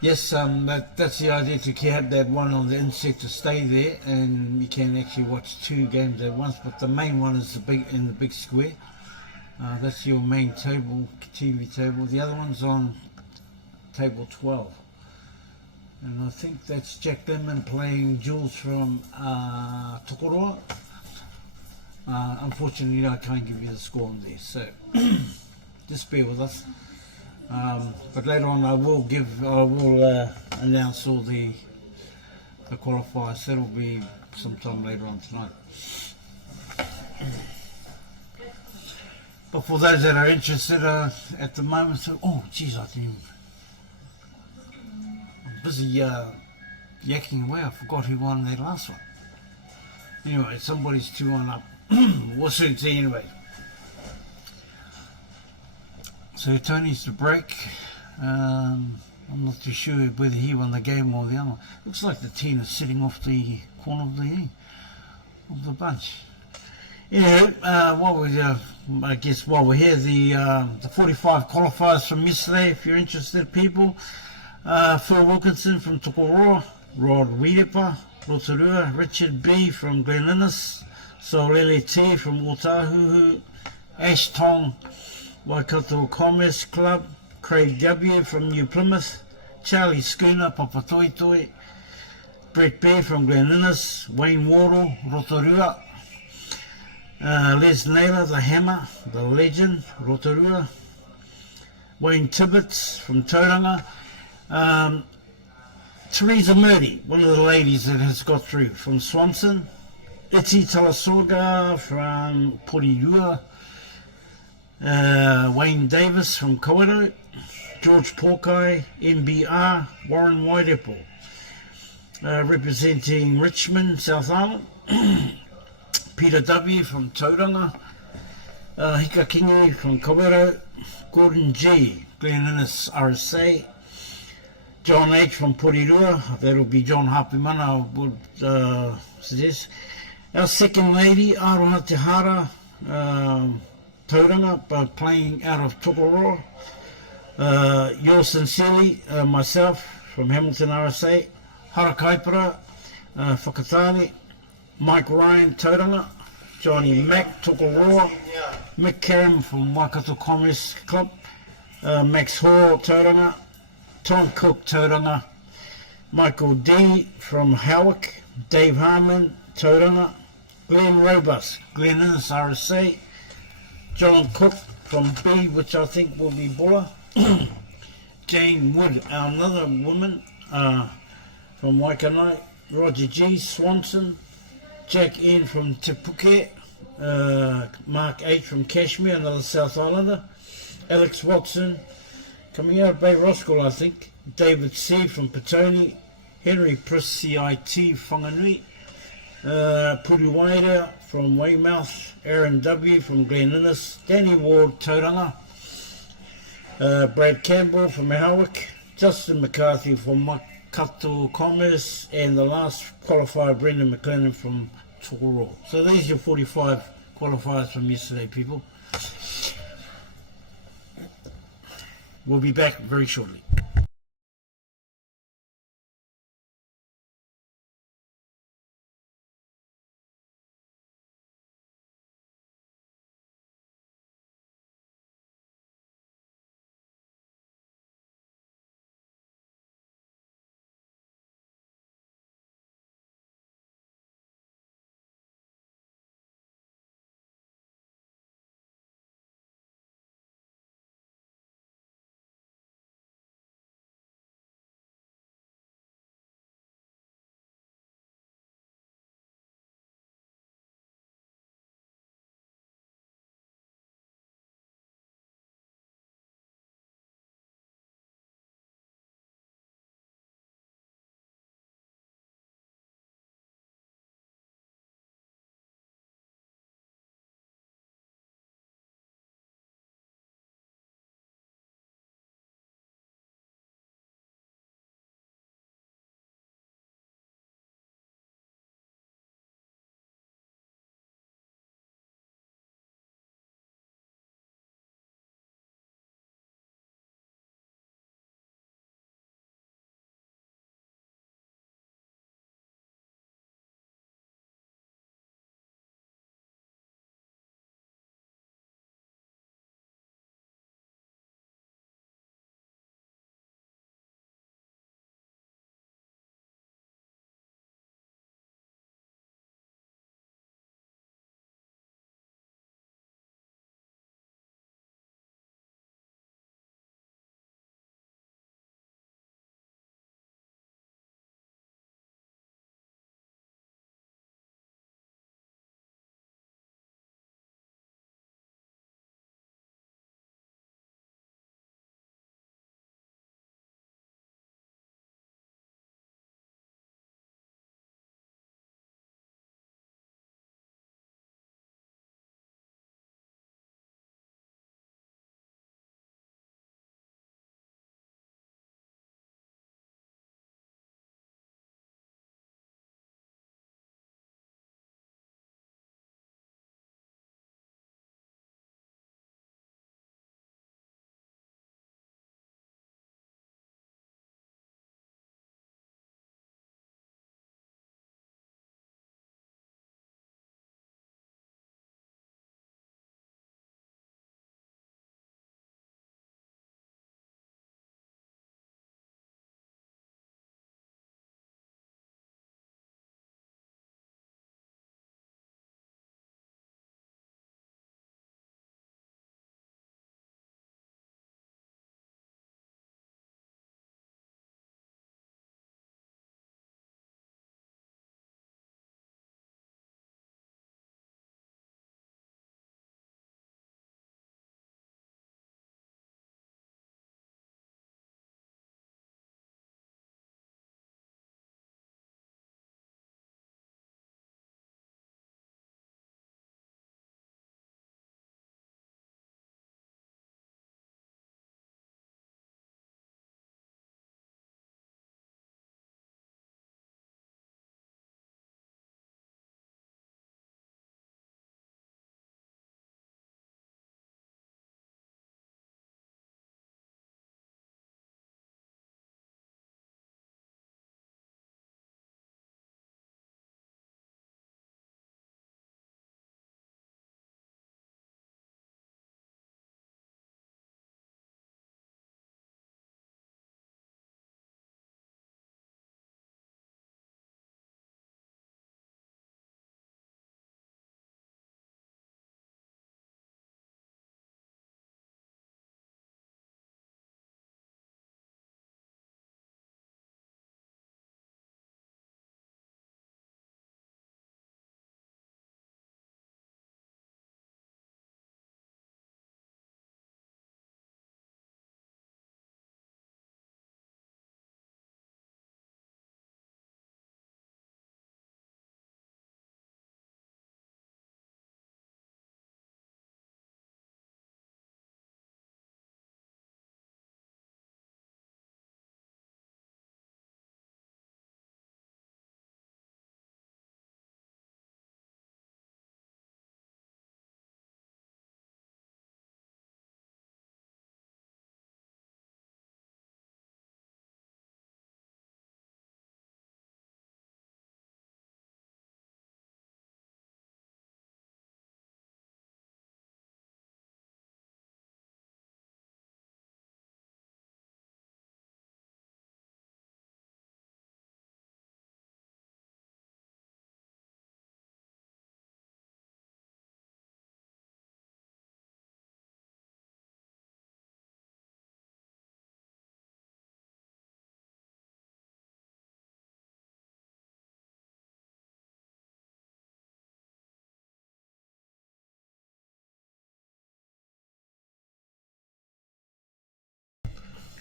Yes, that's the idea, to have that one on the inset to stay there, and you can actually watch two games at once. But the main one is in the big square. That's your main table, TV table. The other one's on table 12, and I think that's Jack Lemon playing Giles from Tokoroa. Unfortunately, I can't give you the score on there, so just bear with us. But later on, I will announce all the qualifiers. That'll be sometime later on tonight. But for those that are interested at the moment, so I'm busy yakking away. I forgot who won their last one. Anyway, somebody's 2-1 up. We'll soon see anyway. So Tony's to break. I'm not too sure whether he won the game or the other. Looks like the 10 is sitting off the corner of the bunch. Anyway, I guess while we're here, the 45 qualifiers from yesterday, if you're interested, people. Phil Wilkinson from Tokoroa, Rod Wiedepa, Rotorua, Richard B from Glen Innes, Solele T from Otahuhu, Ash Tong, Waikato Commerce Club, Craig W from New Plymouth, Charlie Schooner, Papatoitoi, Brett Bear from Glen Innes, Wayne Wardle, Rotorua, Les Naylor, the Hammer, the Legend, Rotorua, Wayne Tibbetts from Tauranga, Teresa Murray, one of the ladies that has got through from Swanson, Iti Talasoga from Porirua, Wayne Davis from Kawerau, George Porkai, MBR, Warren Wairepo, representing Richmond, South Island. Peter W. from Tauranga. Hika Kingi from Kawero. Gordon G. Glen Innes, RSA. John H. from Porirua. That'll be John Hapimana, I would suggest. Our second lady, Aroha Te Hara, Tauranga, but playing out of Tokoroa. Yours sincerely, myself from Hamilton RSA. Hara Kaipara, Whakatane. Mike Ryan, Tauranga. Johnny Mack, Tokoroa. Mick Karam from Waikato Commerce Club. Max Hall, Tauranga. Tom Cook, Tauranga. Michael D. from Howick. Dave Harmon, Tauranga. Glenn Robus, Glen Innes, RSA. John Cook from B, which I think will be Bulla. Jane Wood, another woman from Waikanai. Roger G. Swanson. Jack N. from Te Puke. Mark H. from Kashmir, another South Islander. Alex Watson, coming out of Bay Roskell, I think. David C. from Petone. Henry Priss, CIT, Whanganui. Puru Waira from Weymouth. Aaron W. from Glen Innes. Danny Ward, Tauranga. Brad Campbell from Howick. Justin McCarthy from Waikato Commerce. And the last qualifier, Brendan McLennan from Tokoroa. So these are your 45 qualifiers from yesterday, people. We'll be back very shortly.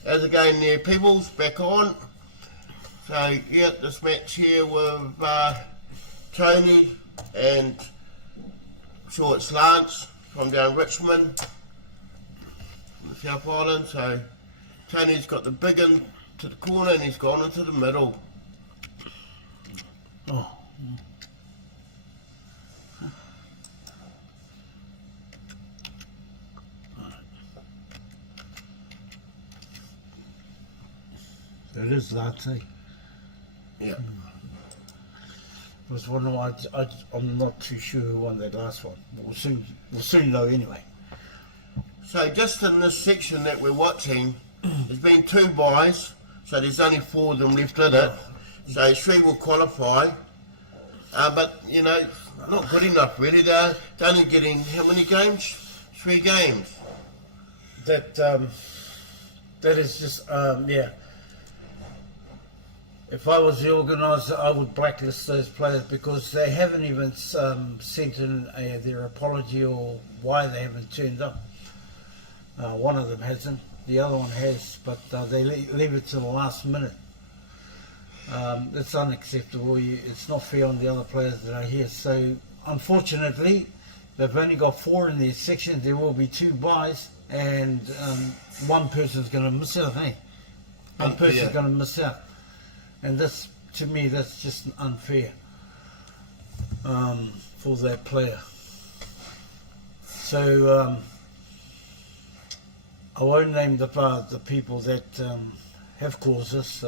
How's it going there, peoples? Back on. So, yeah, this match here with Tony and sure it's Lance from down Richmond, in the South Island. So, Tony's got the big one to the corner and he's gone into the middle. Oh. So it is latte. Yeah. I was wondering why I'm not too sure who won that last one. We'll soon know anyway. So just in this section that we're watching, there's been 2 buys, so there's only 4 of them left in it. So 3 will qualify, but you know, not good enough really. They're only getting how many games? 3 games. That is just yeah. If I was the organiser, I would blacklist those players because they haven't even sent in their apology or why they haven't turned up. One of them hasn't, the other one has, but they leave it to the last minute. It's unacceptable. It's not fair on the other players that are here. So, unfortunately, they've only got 4 in their section. There will be 2 buys, and one person's going to miss out. Hey, one person's going to miss out. And this, to me, that's just unfair for that player. So I won't name the people that have caused this.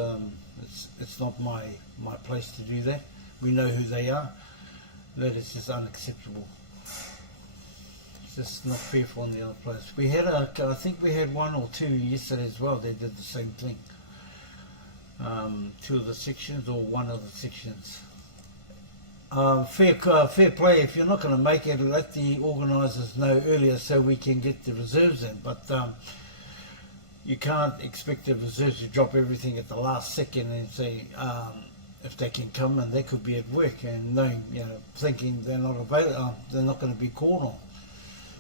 It's not my place to do that. We know who they are. That is just unacceptable. It's just not fair for the other players. We had I think we had 1 or 2 yesterday as well. They did the same thing. 2 of the sections or 1 of the sections. Fair play. If you're not going to make it, let the organisers know earlier so we can get the reserves in. But you can't expect the reserves to drop everything at the last second and say if they can come, and they could be at work and knowing, thinking they're not available, they're not going to be called on.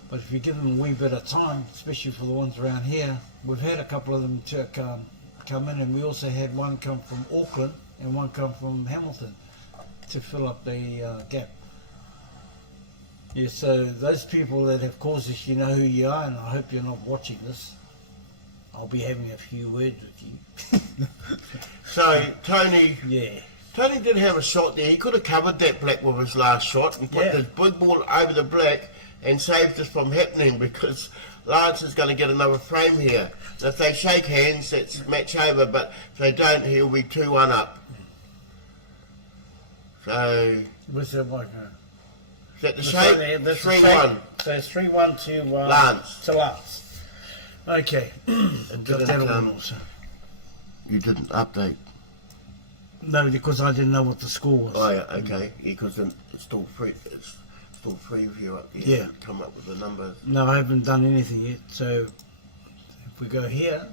But if you give them a wee bit of time, especially for the ones around here, we've had a couple of them to come in, and we also had 1 come from Auckland and 1 come from Hamilton to fill up the gap. Yeah, so those people that have caused this, you know who you are, and I hope you're not watching this. I'll be having a few words with you. So Tony did have a shot there. He could have covered that black with his last shot and put his big ball over the black and saved this from happening, because Lance is going to get another frame here. If they shake hands, that's match over, but if they don't, he'll be 2-1 up. So... Where's that one? Is that the shape? 3-1. So it's 3-1 to Lance. To Lance. Okay. Got that on also. You didn't update? No, because I didn't know what the score was. Oh yeah, okay. Because it's still free. It's still free view up there. Yeah. Come up with the numbers. No, I haven't done anything yet. So if we go here,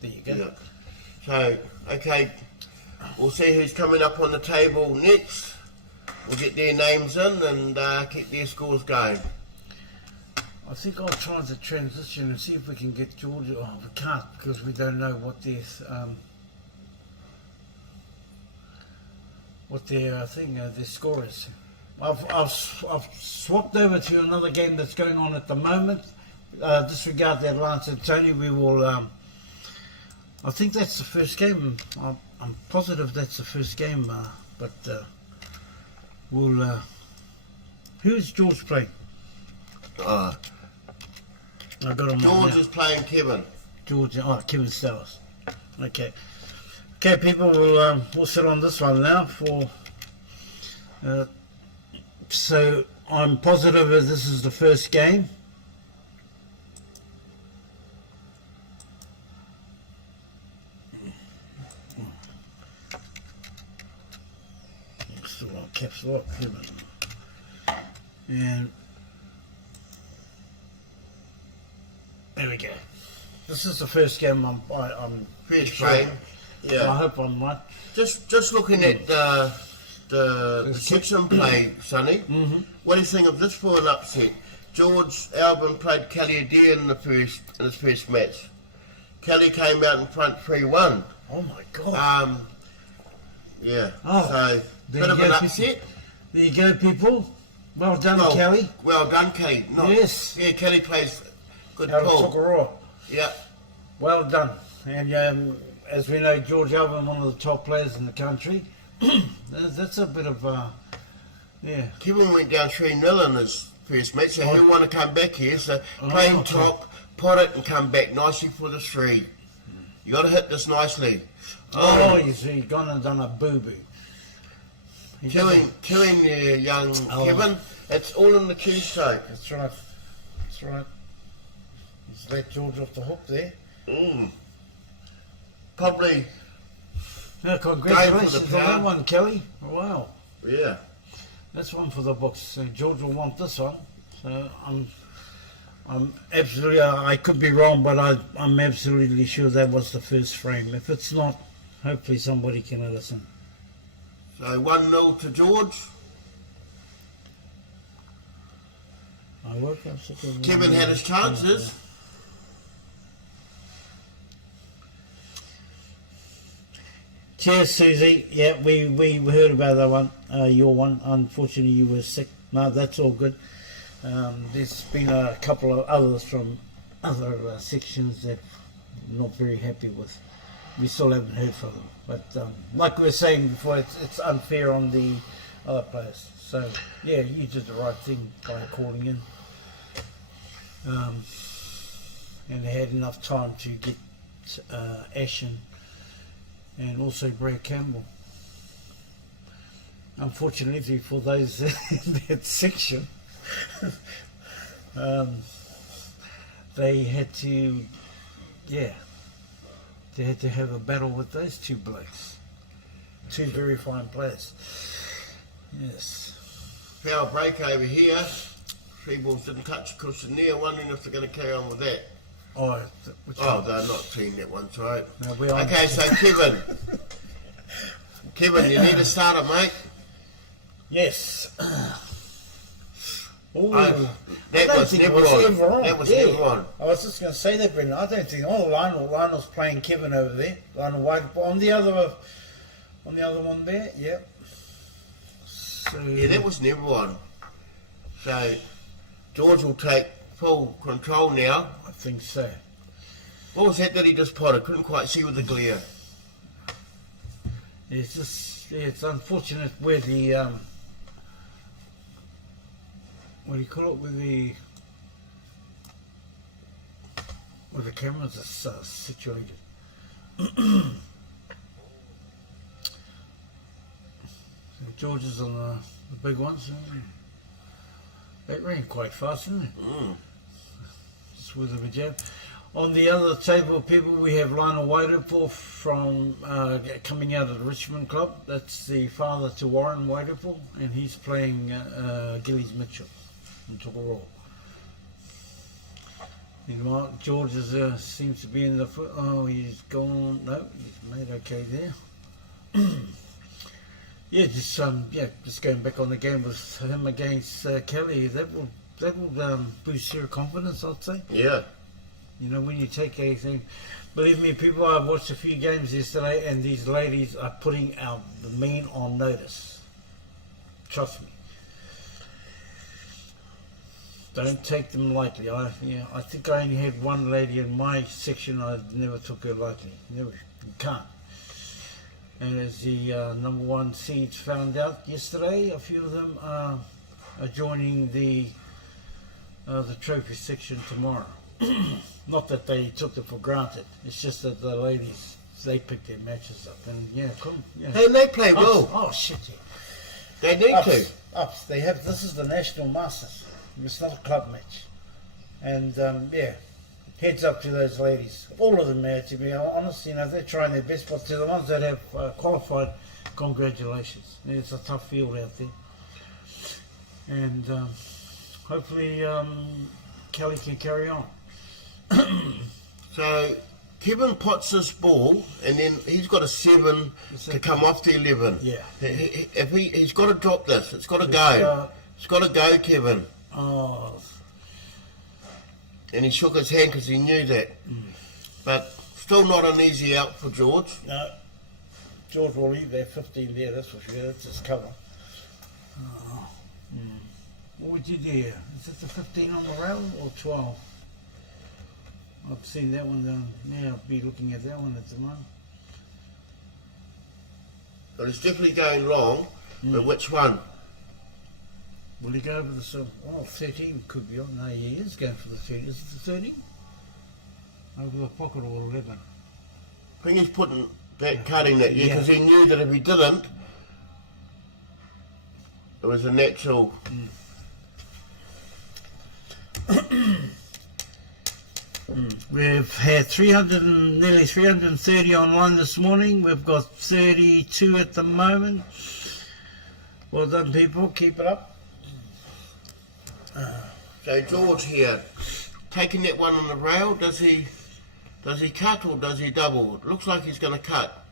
there you go. Yeah. So okay, we'll see who's coming up on the table next. We'll get their names in and keep their scores going. I think I'll try the transition and see if we can get Georgia. Oh, we can't because we don't know what their their score is. I've swapped over to another game that's going on at the moment. Disregard that, Lance and Tony. We will. I think that's the first game. I'm positive that's the first game, but we'll. Who's George playing? I got him. George is playing Kevin. George, Kevin Stellis. Okay, people, we'll sit on this one now for. So I'm positive that this is the first game. Still on caps lock, Kevin. And there we go. This is the first game I'm First frame. Yeah. I hope I'm right. Just looking at the section play, Sonny. Mm-hmm. What do you think of this for an upset? George Albin played Caliadere in his first match. Kelly came out in front 3-1. Oh my God. Yeah. Oh, So, there bit of you an go, upset. There you go, people. Well done, Kelly. Well done, Kelly. Yes. Yeah, Kelly plays good Out of pull. Tokoroa. Yeah. Well done. And as we know, George Alvin, one of the top players in the country. That's a bit of, yeah. Kevin went down 3-0 in his first match, so he'll want to come back here. So play him okay. top, pot it and come back nicely for the 3. You got to hit this nicely. He's gone and done a boo-boo. Killing young Kevin. It's all in the keystroke. That's right. That's right. He's let George off the hook there. Probably. No, congratulations on power. that one, Kelly. Wow. Yeah. That's one for the books. So George will want this one. So I'm absolutely, I could be wrong, but I'm absolutely sure that was the first frame. If it's not, hopefully somebody can listen. So 1-0 to George. I work up such Kevin had his chances. Cheers, Susie. Yeah, we heard about that one, your one. Unfortunately, you were sick. No, that's all good. There's been a couple of others from other sections that I'm not very happy with. We still haven't heard from them. But like we were saying before, it's unfair on the other players. So, yeah, you did the right thing by calling in. And they had enough time to get Ashen and also Brad Campbell. Unfortunately for those in that section, they had to, they had to have a battle with those two blokes. Two very fine players. Yes. Foul break over here. 3 balls didn't touch the cushion there. Wondering if they're going to carry on with that. They're not seeing that one, sorry. No, okay, so Kevin, you need a starter, mate. Yes. That was never on. That was never on. I was just going to say that, Brendan. I don't think. Lionel's playing Kevin over there. Lionel White on the other one there. Yep. So, yeah, that was never on. So George will take full control now. I think so. What was that he just potted? Couldn't quite see with the glare. It's just, it's unfortunate where the what do you call it, where the cameras are situated. So George is on the big ones. That ran quite fast, didn't it? Just with a jab. On the other table of people, we have Lionel Wairupol from coming out of the Richmond Club. That's the father to Warren Wairupol, and he's playing Gillies Mitchell in Tokoroa. Meanwhile, George seems to be in the foot. Oh, he's gone. No, he's made okay there. Yeah, just going back on the game with him against Kelly. That will boost your confidence, I'd say. Yeah. You know, when you take anything, believe me, people, I've watched a few games yesterday, and these ladies are putting out the men on notice. Trust me. Don't take them lightly. I think I only had one lady in my section. I never took her lightly. Never. You can't. And as the number 1 seeds found out yesterday, a few of them are joining the trophy section tomorrow. Not that they took it for granted. It's just that the ladies, they picked their matches up, and And they play well. Oh shit! Yeah. They need to. Ups. They have. This is the National Masters. It's not a club match, and heads up to those ladies. All of them, to be honest, they're trying their best. But to the ones that have qualified, congratulations. It's a tough field out there, and hopefully Kelly can carry on. So Kevin pots this ball, and then he's got a 7 to come off the 11. Yeah. He's got to drop this. It's got to go. It's got to go, Kevin. Oh. And he shook his hand because he knew that. But Still not an easy out for George. No. George will leave there, 15 there, that's for sure. That's his cover. What would you do here? Is it the 15 on the rail or 12? I've seen that one down. Yeah, I'll be looking at that one at the moment. But he's definitely going long, but which one? Will he go over the 13 could be on. No, he is going for the 13. Is it the 13? Over the pocket or 11? I think he's putting that cutting that, because he knew that if he didn't, it was a natural. We've had nearly 330 online this morning. We've got 32 at the moment. Well done, people. Keep it up. So George here, taking that one on the rail, does he cut or does he double? It looks like he's going to cut.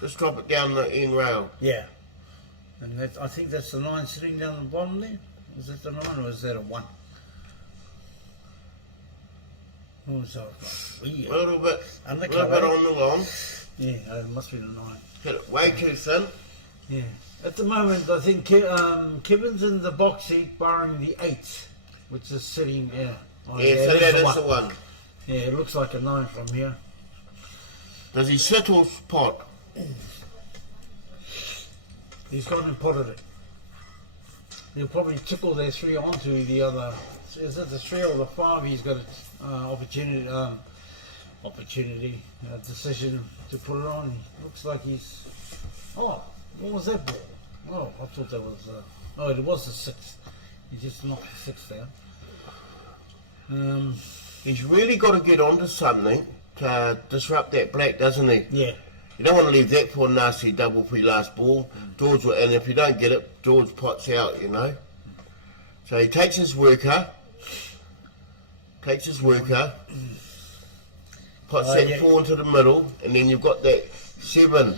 Just drop it down the end rail. Yeah. And I think that's the 9 sitting down the bottom there. Is that the 9 or is that a 1? Oh, so a little bit on the long. Yeah, it must be the 9. Hit it way too thin. Yeah. At the moment, I think Kevin's in the box seat, barring the 8, which is sitting. So that is the 1. Yeah, it looks like a 9 from here. Does he sit or pot? He's gone and potted it. He'll probably tickle their 3 onto the other. Is it the 3 or the 5? He's got an decision to put it on. Looks like he's. Oh, what was that ball? Oh, I thought that was. It was the 6. He just knocked the 6 down. He's really got to get onto something to disrupt that black, doesn't he? Yeah. You don't want to leave that for a nasty double for your last ball. George, and if you don't get it, George pots out, you know. So he takes his worker, pots that 4 into the middle, and then you've got that 7.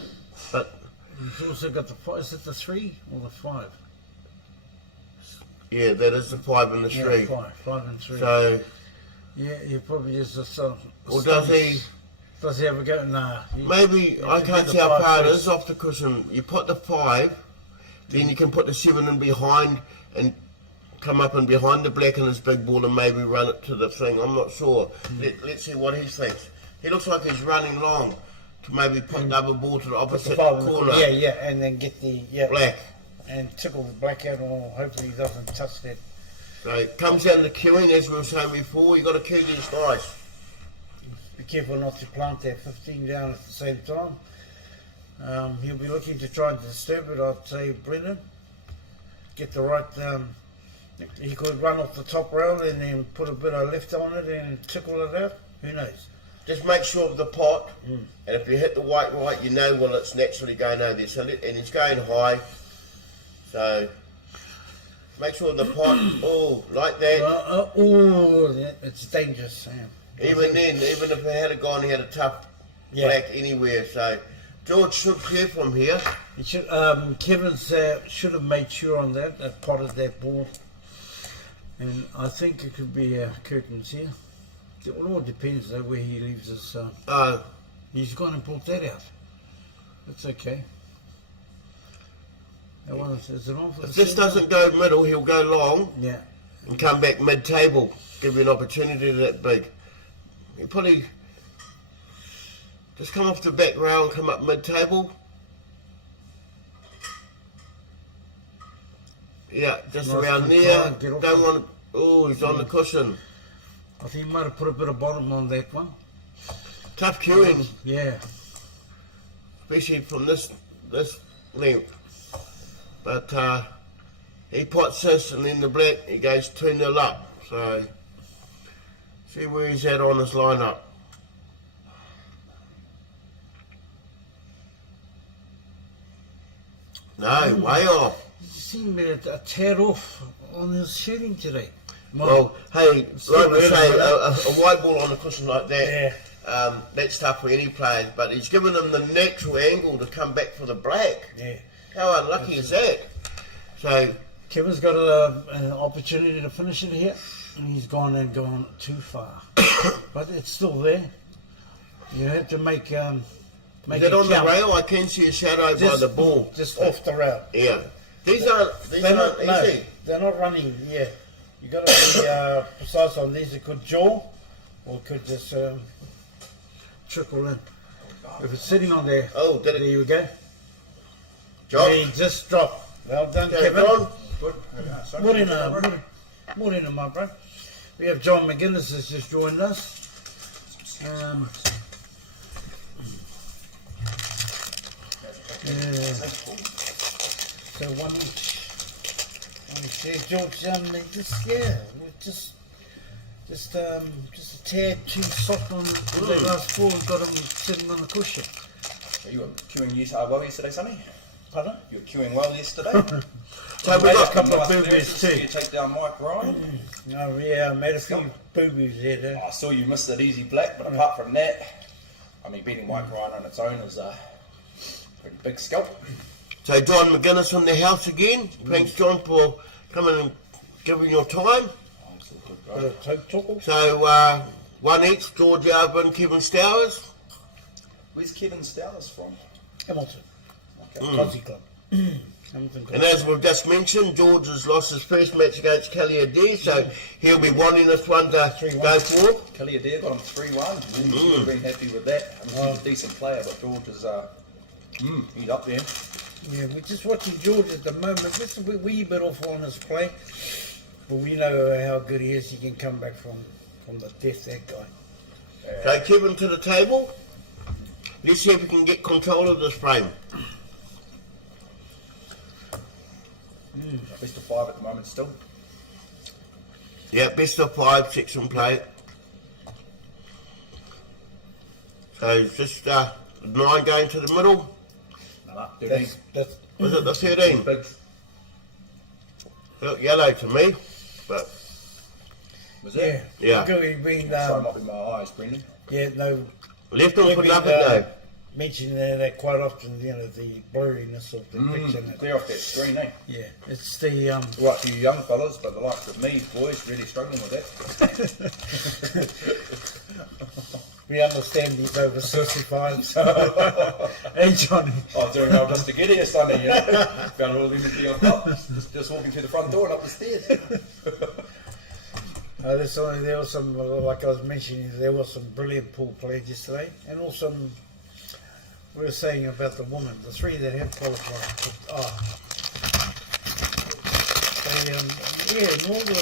But you've also got the 5. Is it the 3 or the 5? Yeah, that is the 5 and the 3. Yeah, 5 and 3. So yeah, he probably is or does he? Does he ever go? Nah. Maybe I can't see how far it is off the cushion. You put the 5, then you can put the 7 in behind and come up and behind the black in his big ball and maybe run it to the thing. I'm not sure. Let's see what he thinks. He looks like he's running long to maybe put the other ball to the opposite corner. Yeah, and then get the black. And tickle the black out, or hopefully he doesn't touch that. So it comes down to queuing, as we were saying before. You've got to queue these guys. Be careful not to plant that 15 down at the same time. He'll be looking to try and disturb it, I'd say, Brendan. Get the right... he could run off the top rail and then put a bit of left on it and tickle it out. Who knows? Just make sure of the pot, and if you hit the white right, you know, well, it's naturally going over there. So and it's going high. So make sure the pot, like that. It's dangerous. Even then, even if it had gone, he had a tough black anywhere. So George should clear from here. He should. Kevin should have made sure on that potted that ball. And I think it could be curtains here. It all depends though where he leaves his. He's gone and pulled that out. That's okay. Is it on for if this doesn't go middle, he'll go long. Yeah. And come back mid-table. Give you an opportunity that big. You probably just come off the back rail and come up mid-table. Yeah, just nice around there. Don't want to. Oh, he's on the cushion. I think he might have put a bit of bottom on that one. Tough queuing. Yeah. Especially from this length. But he pots this and then the black, he goes 2-0 up. So, see where he's at on this lineup. No, way off. He seemed a tad off on his shooting today. Well, hey, like I say, a white ball on a cushion like that, that's tough for any player, but he's given him the natural angle to come back for the black. Yeah. How unlucky is that? So Kevin's got an opportunity to finish it here, and he's gone too far. But it's still there. You have to make Is it it on the count. rail? I can see a shadow by Just- the ball. Just off the rail. Yeah. These aren't No, easy. they're not running. Yeah, you got to be precise on these. It could jaw, or it could just trickle in. If it's sitting on there, Oh, did there it you go. drop? They just drop. Well done, Okay, Kevin. John. Morning, my bro. We have John McGuinness has just joined us. So one each. There, George. They just a tad too soft on the last ball and got him sitting on the cushion. So you were queuing well yesterday, Sonny? Pardon? You were queuing well yesterday? So we got a couple of boo-boos too. You take down Mike Ryan. Oh yeah, I made a few boo-boos there. I saw you missed that easy black, but apart from that, I mean, beating Mike Ryan on its own is a pretty big scalp. So John McGuinness in the house again. Thanks, John, for coming and giving your time. It's all good, Got bro. a toe talk. So one each, George Alvin, Kevin Stowers. Where's Kevin Stowers from? Hamilton. Okay. Aussie Club. Hamilton Club. And as we've just mentioned, George has lost his first match against Kelly Adair, so he'll be wanting this one to 3-1. go forward. Kelly Adair got him 3-1. We've been happy with that. I mean, he's a decent player, but George is he's up there. Yeah, we're just watching George at the moment. Just a wee bit off on his play, but we know how good he is. He can come back from the death. That guy. So Kevin to the table. Let's see if we can get control of this frame. Best of 5 at the moment still. Yeah, best of 5, section play. So just 9 going to the middle. No, 13. That's Was it the 13? Big. Looked yellow to me, but Was yeah. it? Yeah. Good, we've been Sorry, might be my eyes, Brendan. yeah no. left on We've for been, nothing though. mentioning that quite often. You know, the blurriness of the picture. and that. Clear off that screen, eh? Yeah, it's the Right, for you young fellas, but the likes of me, boys, really struggling with that. we understand he's over 65. So, hey Johnny. I was doing well just to get here, Sonny, you know. Found all the energy I've got. Just walking through the front door and up the stairs. There was some, like I was mentioning, there was some brilliant pool play yesterday, and also we were saying about the women, the 3 that have qualified. And all the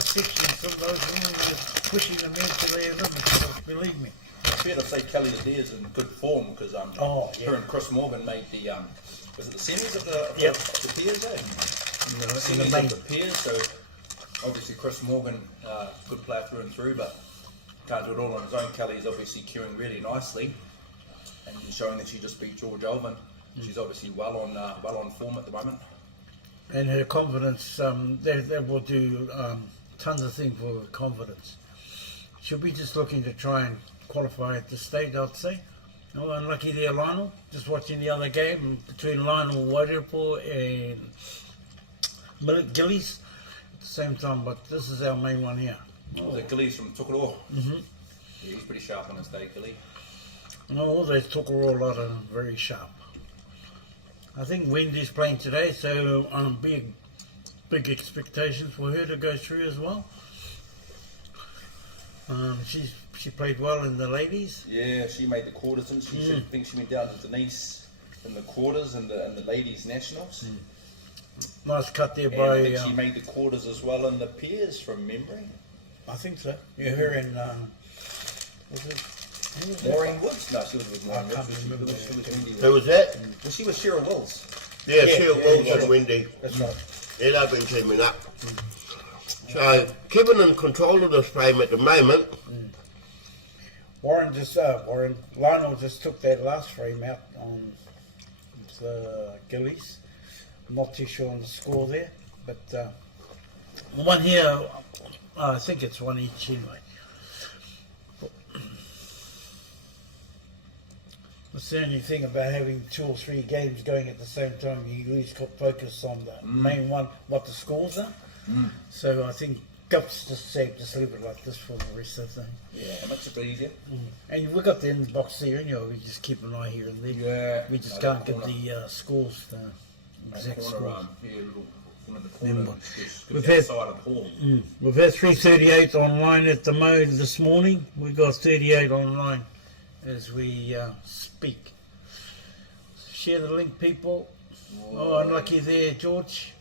sections of those women were pushing them into their limits. So believe me. Fair to say Kelly Adair's in good form because her and Chris Morgan made the was it the semis of the peers, eh? In the Semis main. of the peers, so obviously Chris Morgan, good player through and through, but can't do it all on his own. Kelly's obviously queuing really nicely and showing that she just beat George Alvin. She's obviously well on form at the moment. And her confidence, they will do tons of things for her confidence. She'll be just looking to try and qualify at this stage, I'd say. Oh, unlucky there, Lionel. Just watching the other game between Lionel Wairipo and Gillies at the same time, but this is our main one here. Was it Gillies from Tukuroa? Mm-hmm. Yeah, he's pretty sharp on his day, Gilly. No, all those Tukuroa lot are very sharp. I think Wendy's playing today, so big expectations for her to go through as well. She played well in the ladies. Yeah, she made the quarters, and she I think she went down to Denise in the quarters and the ladies nationals. Nice cut there And by. I think she made the quarters as well in the pairs from memory. I think so. Yeah, her and was it? Who was that? Maureen Woods? No, she was with Maureen I can't Woods. remember She was Wendy. Who was that? Well, she was Cheryl Wills. Yeah, Yeah, Cheryl yeah, Wills yeah. and Wendy. That's right. Yeah, they've been teaming up. So Kevin in control of this frame at the moment. Lionel just took that last frame out on the Gillies. I'm not too sure on the score there, but one here, I think it's one each anyway. That's the only thing about having 2 or 3 games going at the same time. You lose focus on the main one, what the scores are. So I think Gups just say, just leave it like this for the rest of the thing. Yeah, it makes it a bit easier. And we got the inbox there, and we just keep an eye here and there. Yeah. We just can't get the scores, the exact scores. One of the corner. We've had- Side of the hall. We've had 338 online at the mode this morning. We got 38 online as we speak. Share the link, people. Oh, unlucky there, George.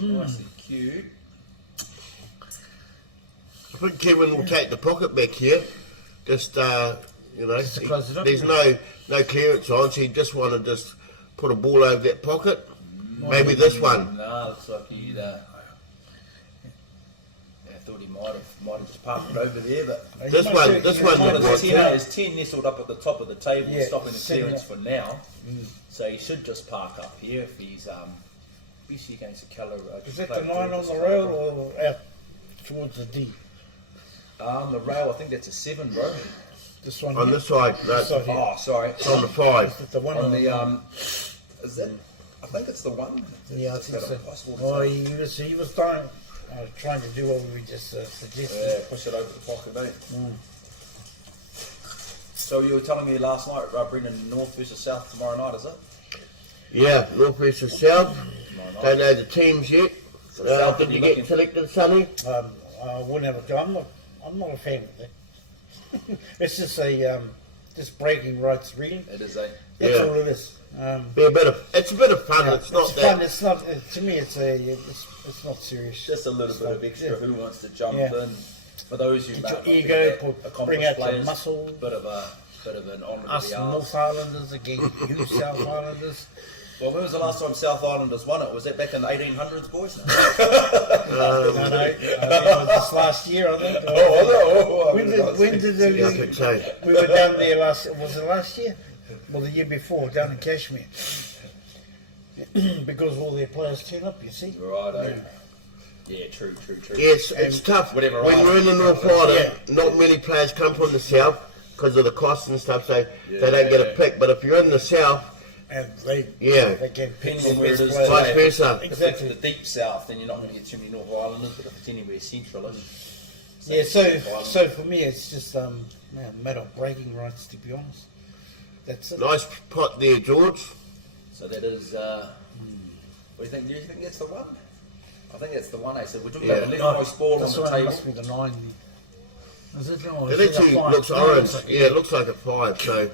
Yeah, nice and cute. I think Kevin will take the pocket back here. Just, you know, Just to close it up, there's no clearance on, so he just want to just put a ball over that pocket. Maybe this one. No, looks like he'd. I thought he might have just parked it over there, but This one one would of the work. 10 Yeah. is 10 nestled up at the top of the table, Yeah, stopping the sitting clearance up. for now. So he should just park up here if he's BC against the colour. Is that the 9 on the rail or out towards the D? The rail, I think that's a 7, bro. This one On here? this side, no, This side here. Oh, sorry. it's on the 5. Is it the one On the the is that? I think it's the 1. Yeah, I It's think got so. a possible to Oh, tell. he was trying to do what we just suggested. Yeah, push it over the pocket, mate. So you were telling me last night, Brendan, North versus South tomorrow night, is it? Yeah, North versus South. Tomorrow night. Don't know the teams yet. So South, Did you you're get looking- selected, Sonny? I wouldn't have a go. I'm not a fan of that. It's just just breaking rights, really. It is a. That's Yeah. all it is. Be it's a bit of fun. Yeah, It's not fun. that. It's not. To me, it's not serious. Just a little bit of extra. Yeah. Who wants to jump Yeah. in? For those who Get may your not be ego, that bring accomplished out your players, muscle. bit of an honour to Us be North asked. Islanders against you South Islanders. Well, when was the last time South Islanders won it? Was that back in the 1800s, boys? No. No, I think it was this last year, I think. When did Yeah, I think so. we were down there last? Was it last year? Well, the year before, down in Kashmir. Because all their players turn up, you see. Right, yeah, true. Yes, it's tough. Whatever When island. you're in the North Island, Yeah. not many players come from the South because of the costs and stuff, so they don't get a Yeah. pick. But if you're in the South, And they Yeah. they get picked Depending on where it is, players. vice versa. If Exactly. it's the deep south, then you're not going to get too many North Islanders, but if it's anywhere central, Yeah, so for me, it's just a matter of breaking rights, to be honest. That's it. Nice pot there, George. So that is, what do you think? Do you think that's the one? I think that's the one, eh? So we're talking Yeah. about the leftmost ball on This the one table. must be the 9. Is it? Oh, It is it a actually 5? looks No, orange. looks like Yeah, it looks like a 5. So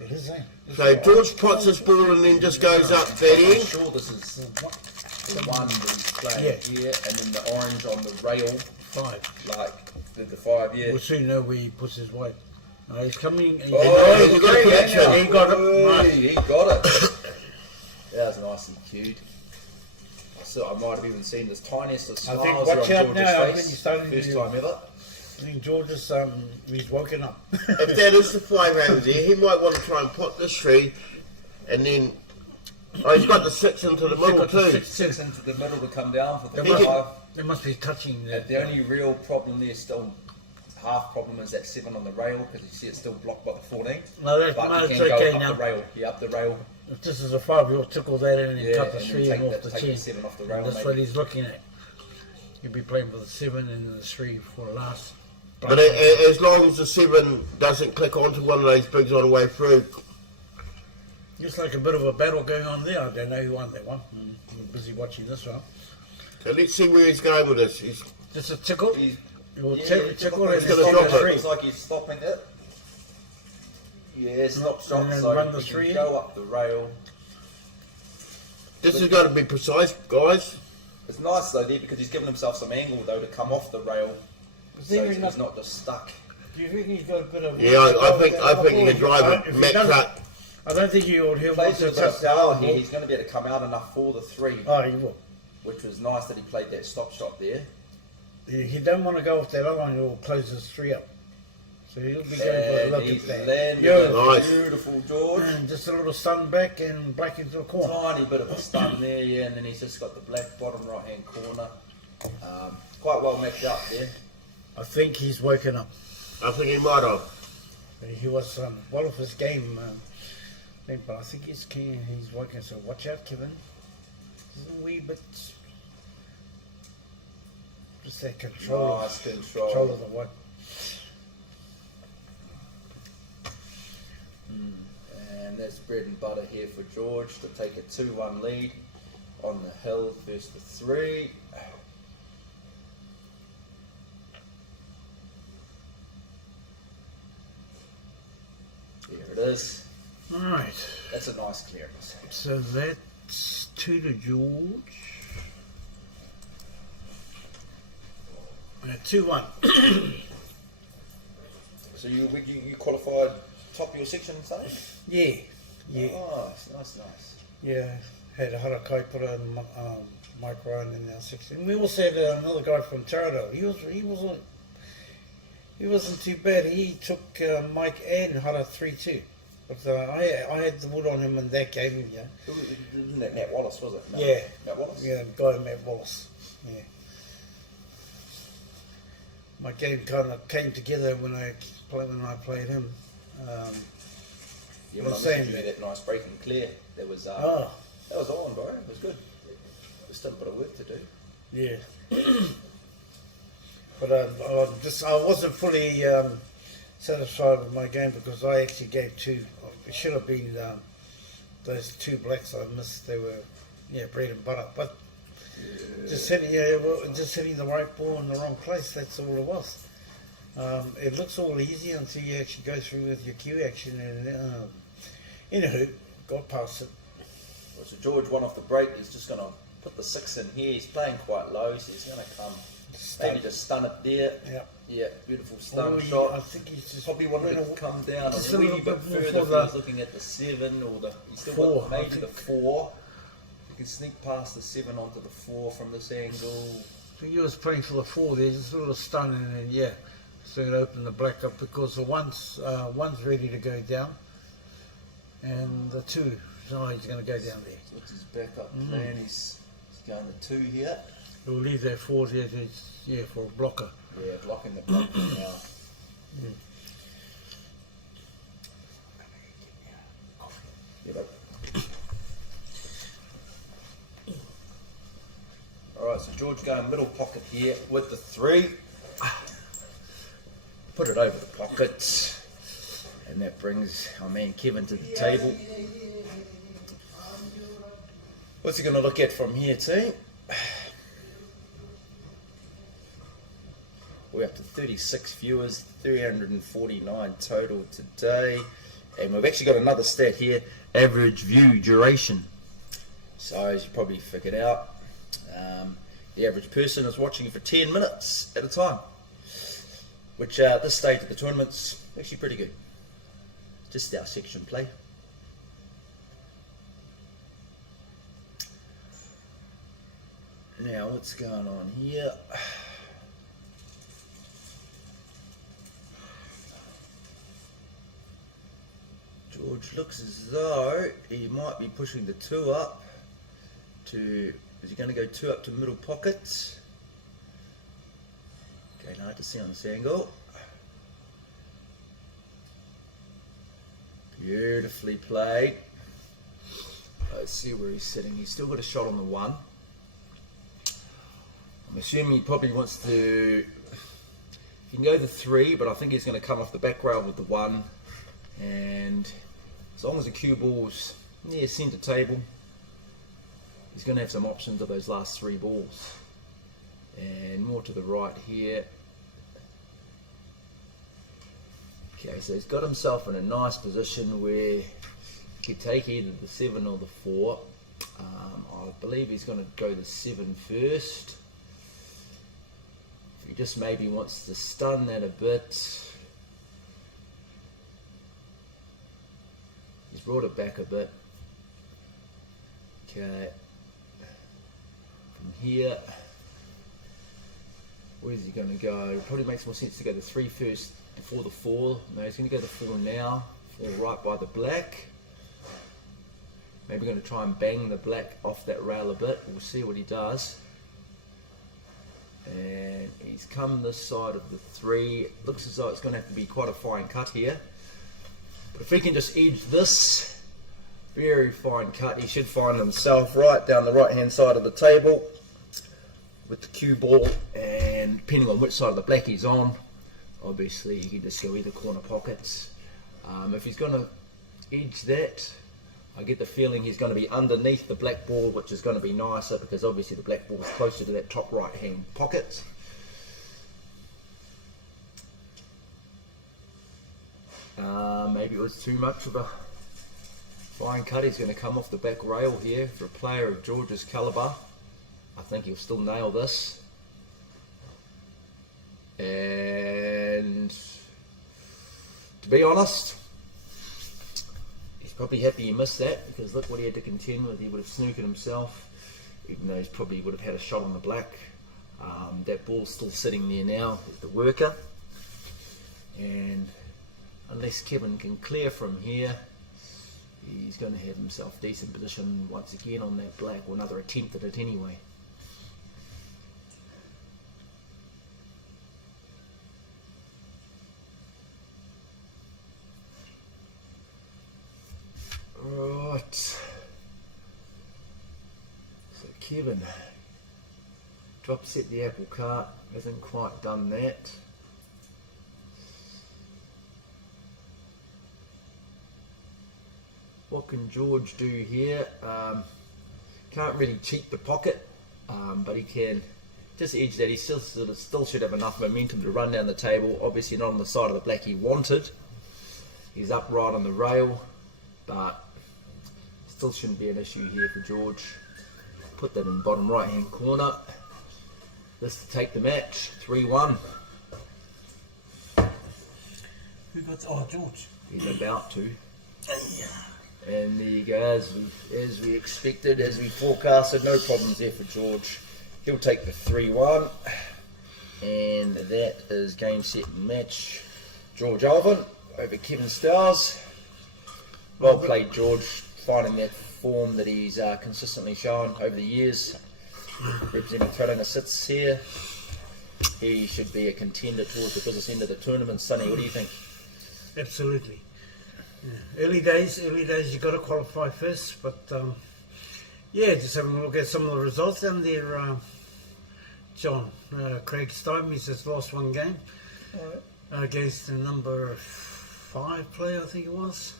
It is, eh? George pots his ball and then just goes up that I'm end. sure this is the one that he's playing Yeah. here, and then the orange on the rail, 5. like the 5, yeah. We'll soon know where he puts his weight. He's coming. Oh, he's got a connection. He got it. Hey, Right. he got it. That was nice and cute. So I might have even seen this tiniest of I think smiles watch on out George's now, I think face. he's starting First to- time ever. I think George is he's woken up. If that is the 5 over there, he might want to try and pot this 3, and then he's got the 6 into the middle got the too. 6 into the middle to come down for the They must, 5. they must be touching that. The only real problem there, still half problem, is that 7 on the rail, because you see it's still blocked by the 14. No, But it's you can go okay up now. the rail. Yeah, up the rail. If this is a 5, you'll tickle that in and Yeah, cut the and then 3 take and off that- the take 10. the 7 off the rail, That's maybe. what he's looking at. He'll be playing for the 7 and the 3 for last. But as long as the 7 doesn't click onto one of those bigs on the way through, Just like a bit of a battle going on there. I don't know who won that one. I'm busy watching this one. so let's see where he's going with this. He's Just a tickle. He's You'll yeah, tickle and he's gonna stop drop the it. 3. Looks like he's stopping it. Yeah, stop, And then so run the he can 3. go up the rail. This has got to be precise, guys. It's nice though there, because he's given himself some angle though to come off the rail, Is so there he's enough- not just stuck. Do you think he's got a bit of... Yeah, I think he can drive If it. he Matt doesn't- cut. I don't think he'll Plays want with to a bit of touch the power other here. ball. He's going to be able to come out enough for the 3, Oh, he will. which was nice that he played that stop shot there. He don't want to go off that other one, he'll close his 3 up. So he'll be going for a And look he's at that. landed Yeah. it. Nice. Beautiful, George. And just a little sun back and black into the corner. Tiny bit of a stun there, yeah, and then he's just got the black bottom right hand corner. Quite well matched up there. I think he's woken up. I think he might have. He was well off his game, but I think he's woken. So watch out, Kevin. He's a wee bit Just that control. Nice control. Control of the one. And that's bread and butter here for George to take a 2-1 lead on the hill, first to 3. There it is. Alright. That's a nice clearance. So that's 2 to George. 2-1. So you qualified top of your section, say? Yeah. Yeah. Oh, nice. Yeah. Had a Hara Kaipara and Mike Ryan in our section. We also had another guy from Taradale. He wasn't too bad. He took Mike and Hara 3-2. But I had the wood on him in that game, yeah. Wasn't that Matt Wallace, was it? No. Yeah. Matt Wallace? Yeah, the guy Matt Wallace. Yeah. My game kind of came together when I played him. Yeah, when I listened to you had that nice break and clear, that was on, bro. It was good. There's still a bit of work to do. Yeah. But I wasn't fully satisfied with my game because I actually gave 2. It should have been those 2 blacks I missed. They were bread and butter. But just hitting the right ball in the wrong place. That's all it was. It looks all easy until you actually go through with your cue action. And anywho, got past it. Well, so George won off the break. He's just going to put the 6 in here. He's playing quite low, so he's going to come. Maybe just stun it there. Yep. Yeah, beautiful stun I shot. think he's just Probably wanted to come down just a a wee little bit bit more further if for he was looking at the 7 or the... He's still 4, got maybe the 4. You can sneak past the 7 onto the 4 from this angle. I think he was playing for the 4 there, just a little stun and then so it opened the black up because the one's ready to go down and the 2, so he's going to go down there. So what's his backup plan? He's going to 2 here. We'll leave that 4 there for a blocker. Yeah, blocking the blocker now. Yeah, but... Alright, so George going middle pocket here with the 3. Put it over the pocket. And that brings our man Kevin to the table. What's he going to look at from here, team? We're up to 36 viewers, 349 total today. And we've actually got another stat here, average view duration. So as you probably figured out, the average person is watching for 10 minutes at a time. Which at this stage of the tournament's actually pretty good. Just our section play. Now what's going on here? George looks as though he might be pushing the 2 up to... Is he going to go 2 up to middle pocket? Okay, hard to see on this angle. Beautifully played. Let's see where he's sitting. He's still got a shot on the 1. I'm assuming he probably wants to... He can go the 3, but I think he's going to come off the back rail with the 1. And as long as the cue ball's near centre table, he's going to have some options of those last 3 balls. And more to the right here. Okay, so he's got himself in a nice position where he could take either the 7 or the 4. I believe he's going to go the 7 first. If he just maybe wants to stun that a bit. He's brought it back a bit. Okay. From here, where is he going to go? It probably makes more sense to go the 3 first before the 4. No, he's going to go the 4 now. 4 right by the black. Maybe going to try and bang the black off that rail a bit. We'll see what he does. And he's come this side of the 3. Looks as though it's going to have to be quite a fine cut here. But if he can just edge this, very fine cut, he should find himself right down the right hand side of the table with the cue ball. And and depending on which side of the black he's on, obviously he can just go either corner pockets. If he's going to edge that, I get the feeling he's going to be underneath the black ball, which is going to be nicer because obviously the black ball is closer to that top right hand pocket. Maybe it was too much of a fine cut. He's going to come off the back rail here for a player of George's calibre. I think he'll still nail this. And to be honest, he's probably happy he missed that, because look what he had to contend with. He would have snooked himself, even though he probably would have had a shot on the black. That ball's still sitting there now. There's the worker, and unless Kevin can clear from here, he's going to have himself decent position once again on that black, or another attempt at it anyway. Right, so Kevin drop set the apple cart, hasn't quite done that. What can George do here? Can't really cheat the pocket, but he can just edge that. He still should have enough momentum to run down the table. Obviously not on the side of the black he wanted. He's up right on the rail, but still shouldn't be an issue here for George. Put that in the bottom right hand corner. This to take the match, 3-1. Who got? Oh, George. He's about to. And there you go, as we expected, as we forecasted, no problems there for George. He'll take the 3-1. And that is game, set and match. George Alvin over Kevin Stowers. Well played, George, finding that form that he's consistently shown over the years. Representing Tauranga Sits here. He should be a contender towards the business end of the tournament. Sonny, what do you think? Absolutely. Yeah. Early days, you've got to qualify first, but yeah, just having a look at some of the results down there, John. Craig Stuyvesant has lost one game against the number 5 player, I think it was.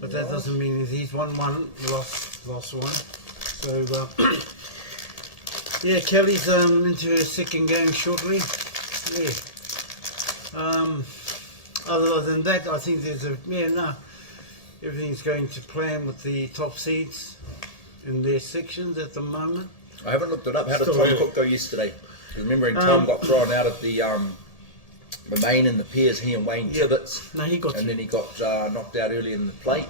But that doesn't mean that he's won one, lost one. So, yeah, Kelly's into her second game shortly. Yeah. Other than that, I think there's everything's going to plan with the top seeds in their sections at the moment. I haven't looked it up. How did Tom Cook go yesterday? Remembering Tom got thrown out of the main in the pairs, he and Wayne Tibbetts. No, he got and then he got knocked out early in the plate.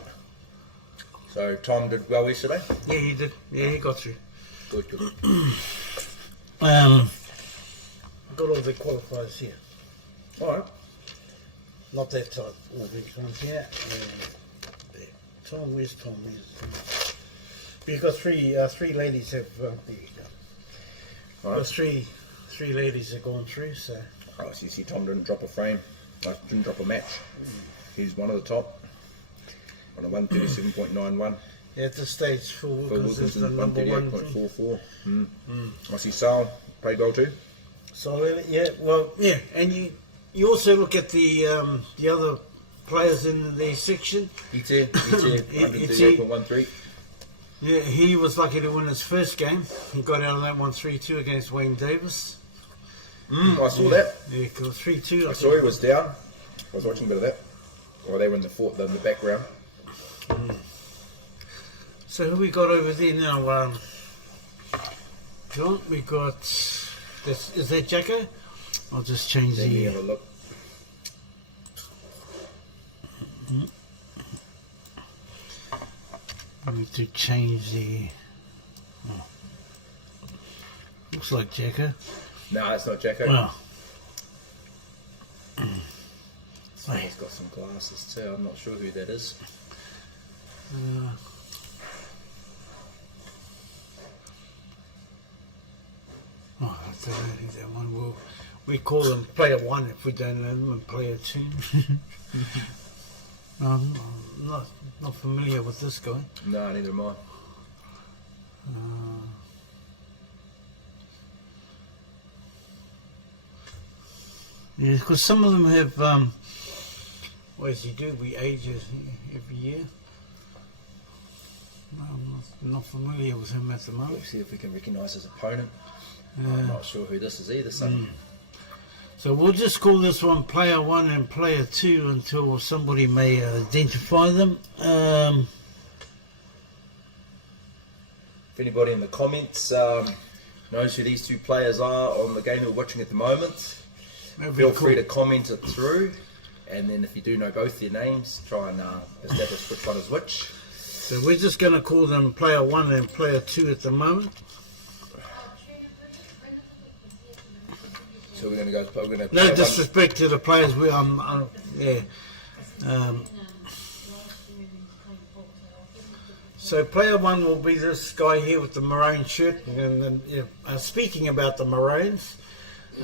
So Tom did well yesterday? Yeah, he did. Yeah, he got through. Good. Got all the qualifiers here. Alright. Not that type, all these ones here. There. Tom, where's Tom? We've got three ladies have, there you go. Right. Three ladies have gone through, so. Oh, so you see Tom didn't drop a frame, didn't drop a match. He's one of the top, on a 137.91. Yeah, at this stage, Phil Wilkins is the number 138.44. I see Sal played well too. So, yeah, well, yeah, and you also look at the other players in the section. Ite 138.13. Yeah, he was lucky to win his first game. He got out of that one 3-2 against Wayne Davis. I saw that. Yeah, it was 3-2. I saw he was down. I was watching a bit of that. Well, they were in the background. So who we got over there now? John, we got. Is that Jacko? I'll just change Let me have a look. I need to change the. Oh. Looks like Jacko. No, it's not Jacko. Oh. He's got some glasses too. I'm not sure who that is. Oh, that's that one. We call them player 1 if we don't know them, and player 2. I'm not familiar with this guy. No, neither am I. Yeah, because some of them have, what does he do? We age it every year. No, I'm not familiar with him at the moment. We'll see if we can recognise his opponent. I'm not sure who this is either, son. So we'll just call this one Player 1 and Player 2 until somebody may identify them. If anybody in the comments knows who these two players are on the game we're watching at the moment, feel free to comment it through, and then if you do know both their names, try and establish which one is which. So we're just going to call them Player 1 and Player 2 at the moment. So we're going to go. We're going to No disrespect to the players. So Player 1 will be this guy here with the maroon shirt. And speaking about the Maroons,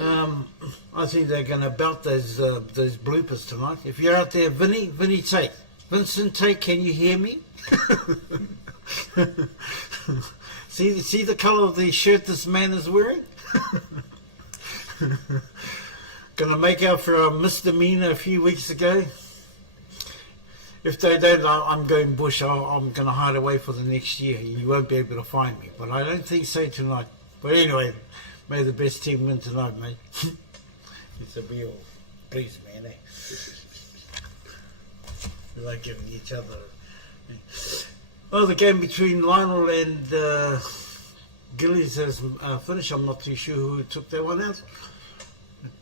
I think they're going to belt those bloopers tonight. If you're out there, Vinny Tate, Vincent Tate, can you hear me? see the colour of the shirt this man is wearing? Gonna make out for a misdemeanor a few weeks ago. If they don't, I'm going bush. I'm gonna hide away for the next year. You won't be able to find me, but I don't think so tonight. But anyway, may the best team win tonight, mate. It's a real please, man, eh? We like giving each other. Well, the game between Lionel and Gillies has finished. I'm not too sure who took that one out.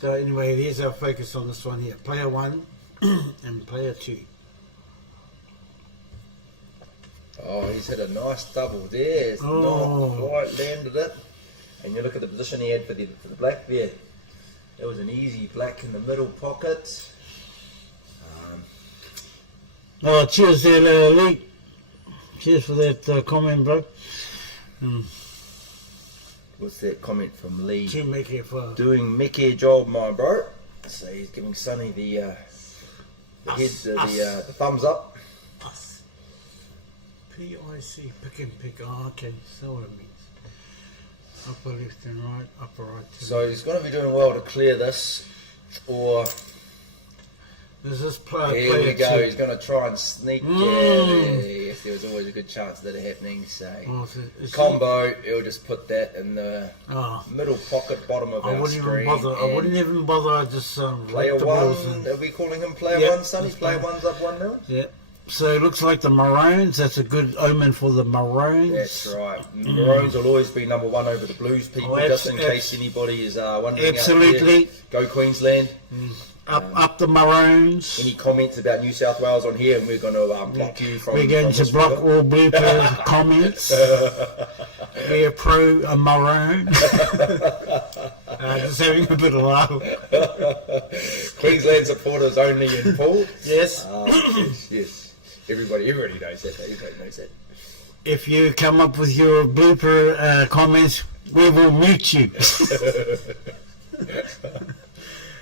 But anyway, here's our focus on this one here. Player 1 and Player 2. Oh, he's hit a nice double there. It's not quite landed it. And you look at the position he had for the black there. It was an easy black in the middle pocket. Cheers there, Lee. Cheers for that comment, bro. What's that comment from Lee? Doing Mickey job, my bro. So he's giving Sonny the thumbs up. Us. P-I-C, pick and pick. Oh, okay, so what it means. Upper left and right, upper right. So he's going to be doing well to clear this, or there's this player. Here we go. He's going to try and sneak. Yes, there was always a good chance of that happening. So combo, he'll just put that in the middle pocket, bottom of our screen. I wouldn't even bother. I just player 1. Are we calling him player 1, Sonny? Player 1's up 1-0. Yeah. So it looks like the Maroons. That's a good omen for the Maroons. That's right. Maroons will always be number 1 over the Blues people, just in case anybody is wondering. Absolutely. Out there. Go Queensland. Up the Maroons. Any comments about New South Wales on here, and we're going to block you from. We're going to block all blooper comments. We're pro Maroon. Just having a bit of laugh. Queensland supporters only in pool. Yes. Yes. Everybody knows that. Everybody knows that. If you come up with your blooper comments, we will mute you.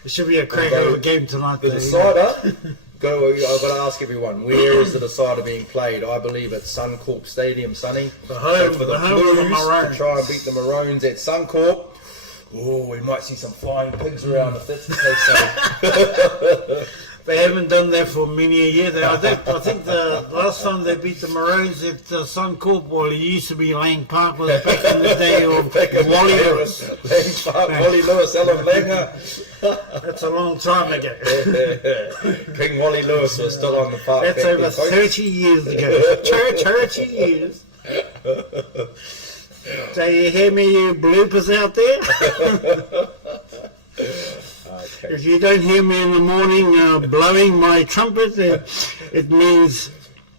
It should be a cracker of a game tonight. The decider, I've got to ask everyone, where is the decider being played? I believe at Suncorp Stadium, Sonny. The home, so for the home Blues of the Maroons. to try and beat the Maroons at Suncorp. Oh, we might see some flying pigs around if that's the case, Sonny. They haven't done that for many a year. I think the last time they beat the Maroons at Suncorp, well, it used to be Lang Park, was back in the day of Wally Lewis. Lang Park, Wally Lewis, Alan Langer. That's a long time ago. King Wally Lewis was still on the park. That's over 30 years ago. 30 years. So you hear me, you bloopers out there? Okay. If you don't hear me in the morning blowing my trumpet, it means,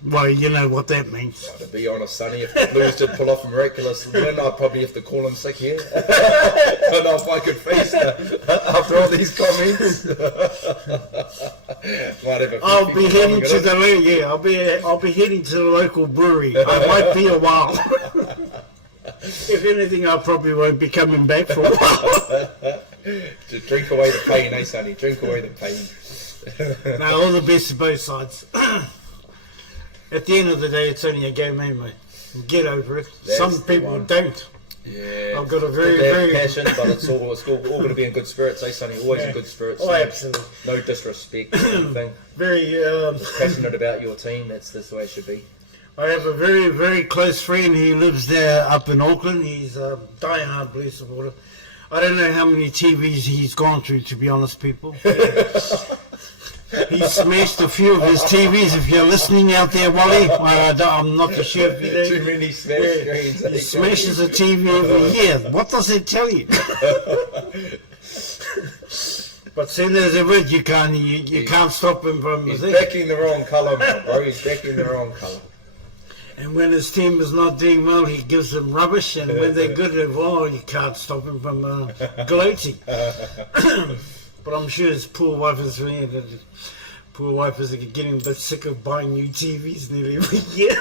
well, you know what that means. Well, to be honest, Sonny, if the Blues did pull off a miraculous win, I'd probably have to call in sick here. I don't know if I could face after all these comments. I'll be heading to the I'll be heading to the local brewery. I might be a while. If anything, I probably won't be coming back for a while. Just drink away the pain, eh, Sonny? Drink away the pain. No, all the best to both sides. At the end of the day, it's only a game, eh, mate? Get over it. Some people don't. Yeah, I've got a very, they have very passion, but it's all going to be in good spirits. Sonny? Always in good spirits. Oh, absolutely. No disrespect or anything. Very Just passionate about your team. That's the way it should be. I have a very, very close friend. He lives there up in Auckland. He's a die-hard Blue supporter. I don't know how many TVs he's gone through, to be honest, people. He smashed a few of his TVs. If you're listening out there, Wally, I'm not too sure if you know. Too many smash screens. He smashes a TV every year. What does it tell you? But soon there's a word you can't stop him from. He's backing the wrong colour, bro. He's backing the wrong colour. And when his team is not doing well, he gives them rubbish. And when they're good, you can't stop him from gloating. But I'm sure his poor wife is getting a bit sick of buying new TVs nearly every year.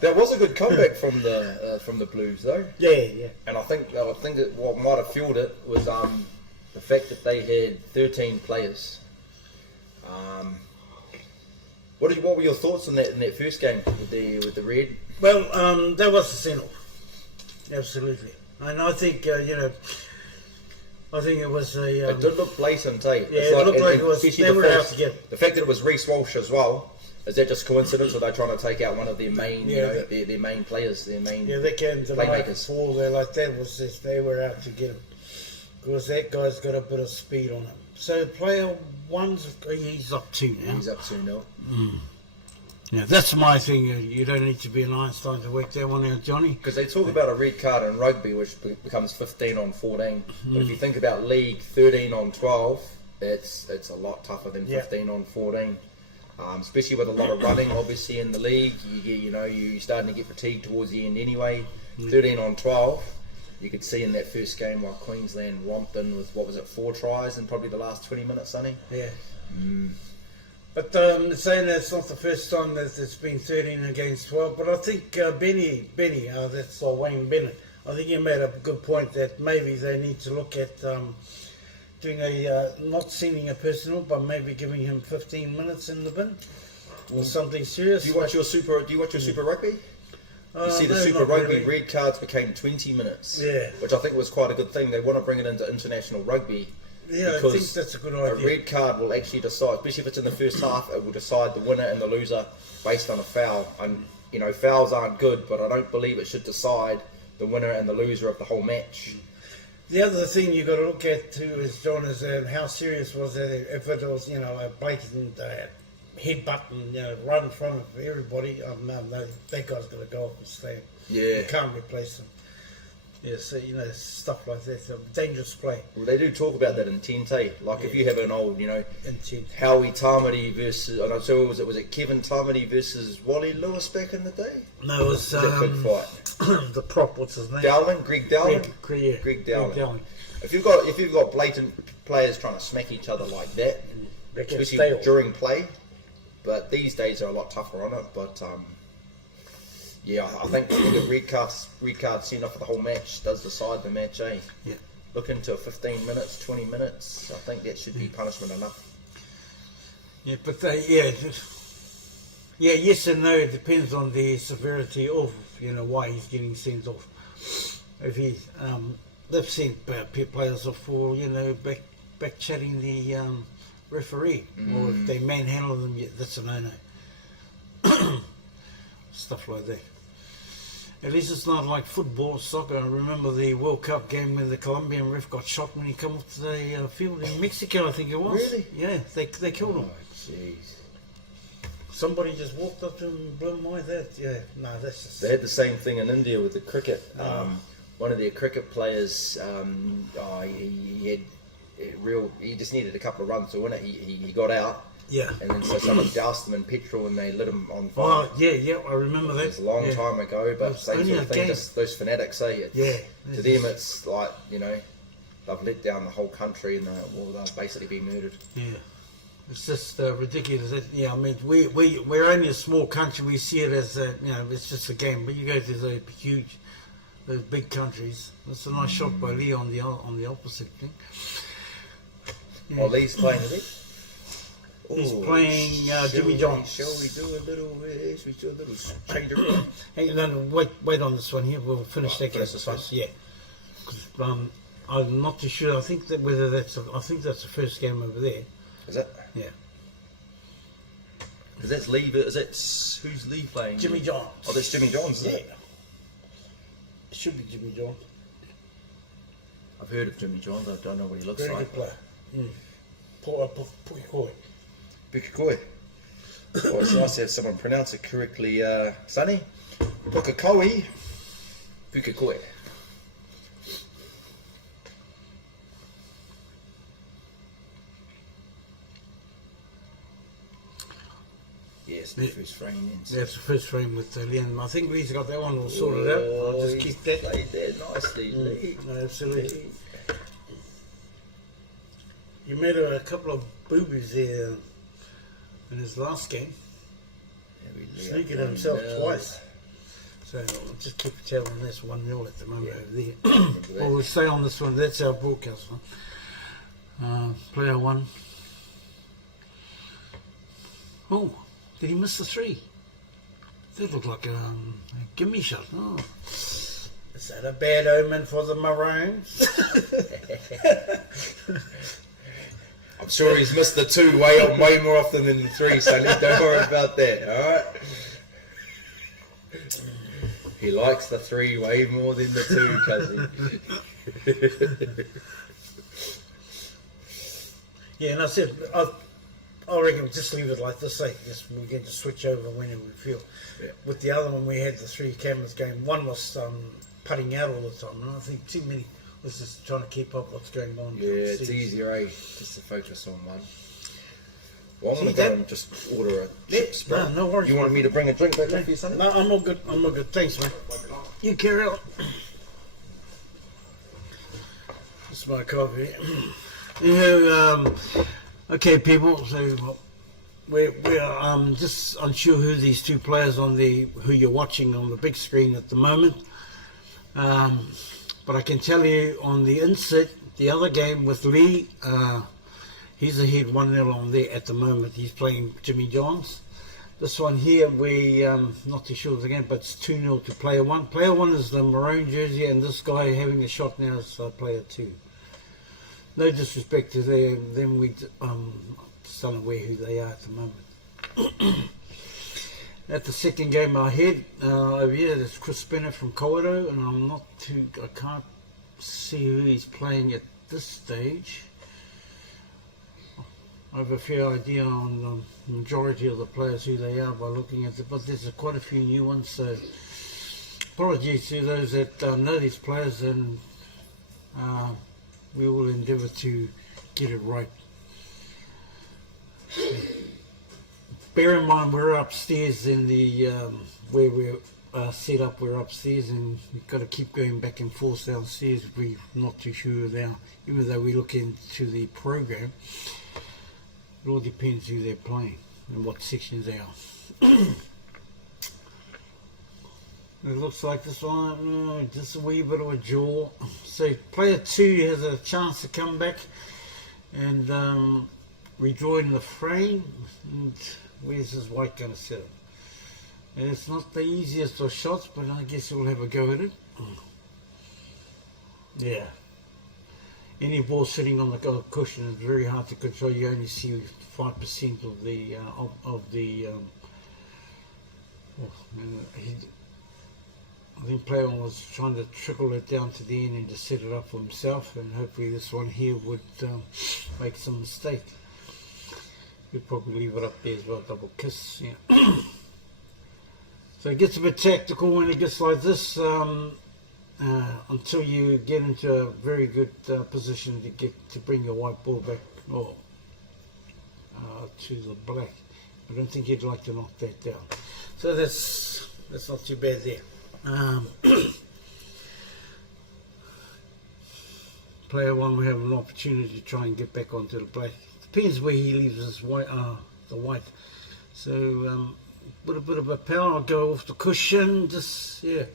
That was a good comeback from the Blues, though. Yeah. And I think that what might have fueled it was the fact that they had 13 players. What were your thoughts on that in that first game with the Red? Well, that was a send-off, absolutely. And I think I think it was a. It did look blatant, eh? Yeah, it looked like it was. They were out to get. The fact that it was Reece Walsh as well. Is that just coincidence, or they're trying to take out one of their main, their main players, their main they came to playmakers? Fall there like that was just they were out to get him because that guy's got a bit of speed on him. So player one's he's up 2 now. He's up 2-0. Yeah, that's my thing. You don't need to be an Einstein to work that one out, Johnny. Because they talk about a red card in rugby, which becomes 15 on 14. But if you think about league 13 on 12, it's a lot tougher than 15 on 14. Especially with a lot of running, obviously in the league, you're starting to get fatigued towards the end anyway. 13 on 12, you could see in that first game while Queensland romped in with 4 tries in probably the last 20 minutes, Sonny. Yeah. But saying that's not the first time that it's been 13 against 12, but I think Benny, that's Wayne Bennett, I think he made a good point that maybe they need to look at doing not sending a personal, but maybe giving him 15 minutes in the bin or something serious. Do you watch your Super Rugby? You see, the Super Rugby really. Red cards became 20 minutes, which I think was quite a good thing. They want to bring it into international rugby. Yeah, I think that's a good idea. A red card will actually decide, especially if it's in the first half, it will decide the winner and the loser based on a foul. And, fouls aren't good, but I don't believe it should decide the winner and the loser of the whole match. The other thing you've got to look at too is, John, is how serious was that if it was, a blatant headbutt and right in front of everybody, that guy's going to go up and stay. Yeah. You can't replace him. Yeah, so stuff like that, dangerous play. Well, they do talk about that intent, eh? Like if you have an old, intent. Howie Tamati versus, was it Kevin Tamati versus Wally Lewis back in the day? No, it was that big fight. The prop, what's his name? Greg Dowling. Greg Dowling. If you've got blatant players trying to smack each other like that, especially during play, but these days are a lot tougher on it. But yeah, I think the red card send off for the whole match does decide the match, eh? Yeah. Look into 15 minutes, 20 minutes. I think that should be punishment enough. Yeah, but yes and no. It depends on the severity of why he's getting sent off. If they've sent players off for back chatting the referee, or if they manhandle them, that's a no-no. Stuff like that. At least it's not like football, soccer. I remember the World Cup game where the Colombian ref got shot when he came off the field in Mexico, I think it was. Really? Yeah, they killed him. Oh, jeez. Somebody just walked up to him and blew him away. That's just... They had the same thing in India with the cricket. One of their cricket players, he just needed a couple of runs to win it. He got out. Yeah. And then so someone doused him in petrol and they lit him on fire. Oh, yeah, I remember that. It was a long time ago, but same sort of thing, just those fanatics, eh? To them it's like, they've let down the whole country and they'll basically be murdered. Yeah. It's just ridiculous. Yeah, I mean, we're only a small country. We see it as, it's just a game. But you go to those big countries. That's a nice shot by Lee on the opposite thing. Yeah. Oh, Lee's playing, is he? He's playing Jimmy Johns. Shall we do a little change around? Hey, no, wait on this one here. We'll finish that game this one? first. Yeah. 'Cause, I'm not too sure. I think that's the first game over there. Is it? Yeah. Because that's Lee. Who's Lee playing? Jimmy Johns. Oh, that's Jimmy Johns, is it? It should be Jimmy Johns. I've heard of Jimmy Johns. I don't know what he looks Very like. good player. Pukikoi. Pukikoi. Well, it's nice to have someone pronounce it correctly, Sonny. Pukikoi. Pukikoi. Yes, the first frame ends. That's the first frame with Liam. I think Lee's got that one all sorted out. I'll just keep that. Played there nicely, Lee. No, absolutely. You made a couple of boo-boos there in his last game. Sneaking himself twice. So I'll just keep a tab on this 1-0 at the moment over there. Well, we'll stay on this one. That's our broadcast one. Player 1. Oh, did he miss the 3? That looked like a gimme shot. Oh. Is that a bad omen for the Maroons? I'm sure he's missed the 2 way more often than the 3, Sonny. Don't worry about that, alright? He likes the 3 way more than the 2, cousin. Yeah, and I said, I reckon just leave it like this. We can just switch over whenever we feel. Yeah. With the other one, we had the 3 cameras going. One was putting out all the time, and I think too many was just trying to keep up what's going on. Yeah, it's easier, just to focus on one. Well, I'm going to See go that? and just order a chips, bro. No worries. You wanted me to bring a drink back with you, Sonny? No, I'm all good. Thanks, man. You carry on. It's my coffee. Okay, people. So we're just unsure who these 2 players who you're watching on the big screen at the moment. But I can tell you on the insert, the other game with Lee, he's ahead 1-0 on there at the moment. He's playing Jimmy Johns. This one here, we not too sure of the game, but it's 2-0 to player 1. Player 1 is the maroon jersey, and this guy having a shot now is player 2. No disrespect to them, we just unaware who they are at the moment. At the second game ahead, over here, there's Chris Spinner from Kawerau, and I can't see who he's playing at this stage. I have a fair idea on the majority of the players who they are by looking at it, but there's quite a few new ones, so apologies to those that know these players, and we will endeavour to get it right. Bear in mind, we're upstairs in the where we're set up. We're upstairs, and we've got to keep going back and forth downstairs. We're not too sure now, even though we look into the program. It all depends who they're playing and what sections they are. It looks like this one, just a wee bit of a jaw. So player 2 has a chance to come back and rejoin the frame. And where's his white going to set it? And it's not the easiest of shots, but I guess we'll have a go at it. Yeah. Any ball sitting on the cushion is very hard to control. You only see 5% of the I think player 1 was trying to trickle it down to the end and just set it up for himself, and hopefully this one here would make some mistake. He'll probably leave it up there as well, double kiss. Yeah. So it gets a bit tactical when it gets like this, until you get into a very good position to bring your white ball back to the black. I don't think you'd like to knock that down. So that's not too bad there. Player 1 will have an opportunity to try and get back onto the black. Depends where he leaves his white, the white. So with a bit of a power, I'll go off the cushion, just with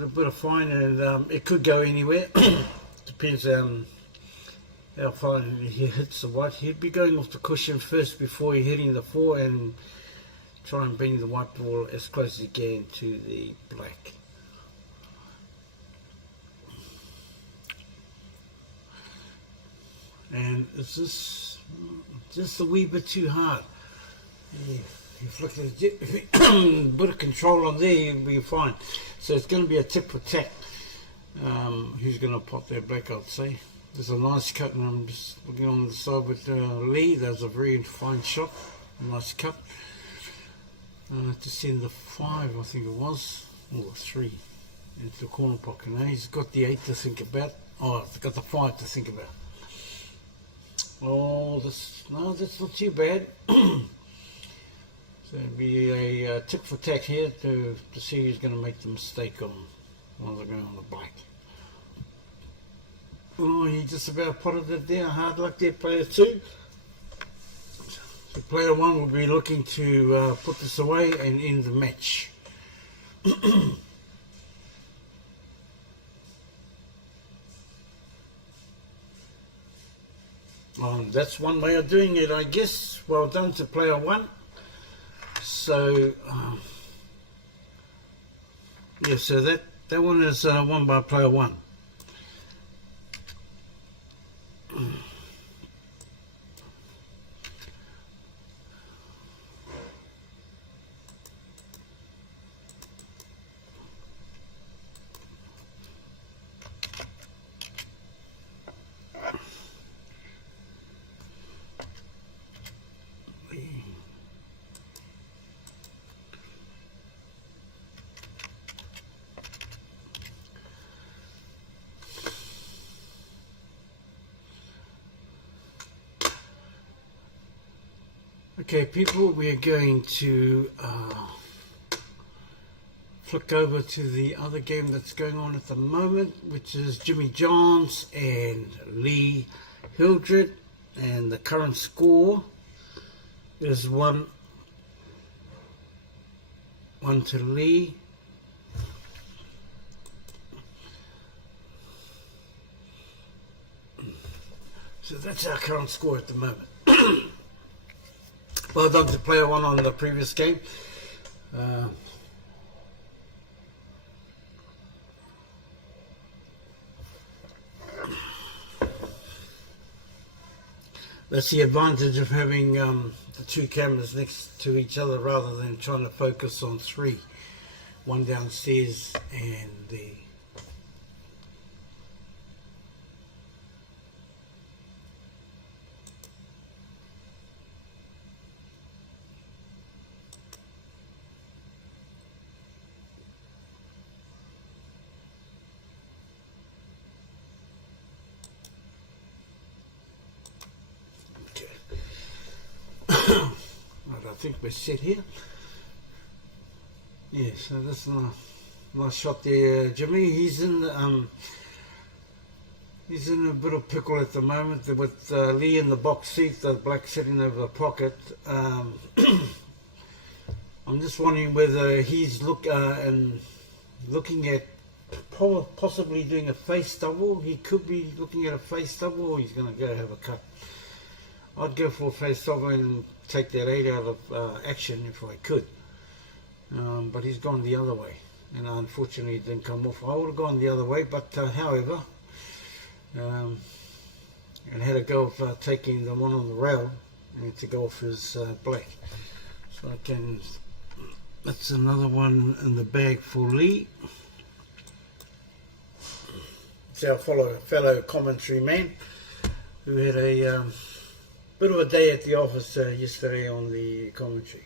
a bit of fine, and it could go anywhere. Depends Our fine, he hits the white. He'd be going off the cushion first before he hitting the 4 and try and bring the white ball as close as he can to the black. And it's just a wee bit too hard. Yeah, if you flick the bit of control on there, you'll be fine. So it's going to be a tip for tack. Who's going to pop that black, I'd say. There's a nice cut, and I'm just looking on the side with Lee. That's a very fine shot. Nice cut. To send the 5, I think it was, or the 3, into the corner pocket. Now he's got the 8 to think about. Oh, he's got the 5 to think about. Oh, that's not too bad. So it'd be a tip for tack here to see who's going to make the mistake on one of the going on the black. Oh, he just about potted it down. Hard luck there, player 2. So player 1 will be looking to put this away and end the match. That's one way of doing it, I guess. Well done to player 1. So, yeah, so that one is won by player 1. Okay, people, we're going to flick over to the other game that's going on at the moment, which is Jimmy Johns and Lee Hildred, and the current score is 1 to Lee. So that's our current score at the moment. Well done to player 1 on the previous game. That's the advantage of having the 2 cameras next to each other rather than trying to focus on 3. One downstairs and the I think we're set here. Yeah, so that's a nice shot there, Jimmy. He's in a bit of pickle at the moment with Lee in the box seat, the black sitting over the pocket. I'm just wondering whether he's looking at possibly doing a face double. He could be looking at a face double, or he's going to go have a cut. I'd go for a face double and take that 8 out of action if I could. But he's gone the other way, and unfortunately it didn't come off. I would have gone the other way, but however, and had a go of taking the one on the rail and to go off his black. So that's another one in the bag for Lee. It's our fellow commentary man who had a bit of a day at the office yesterday on the commentary.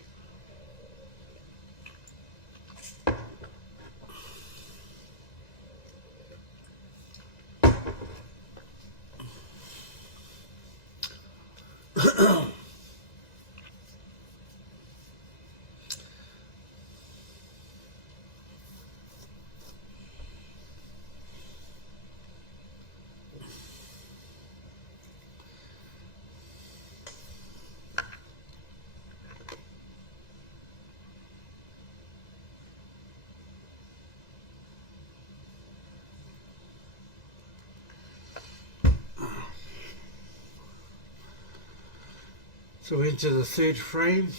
So we're into the third frame.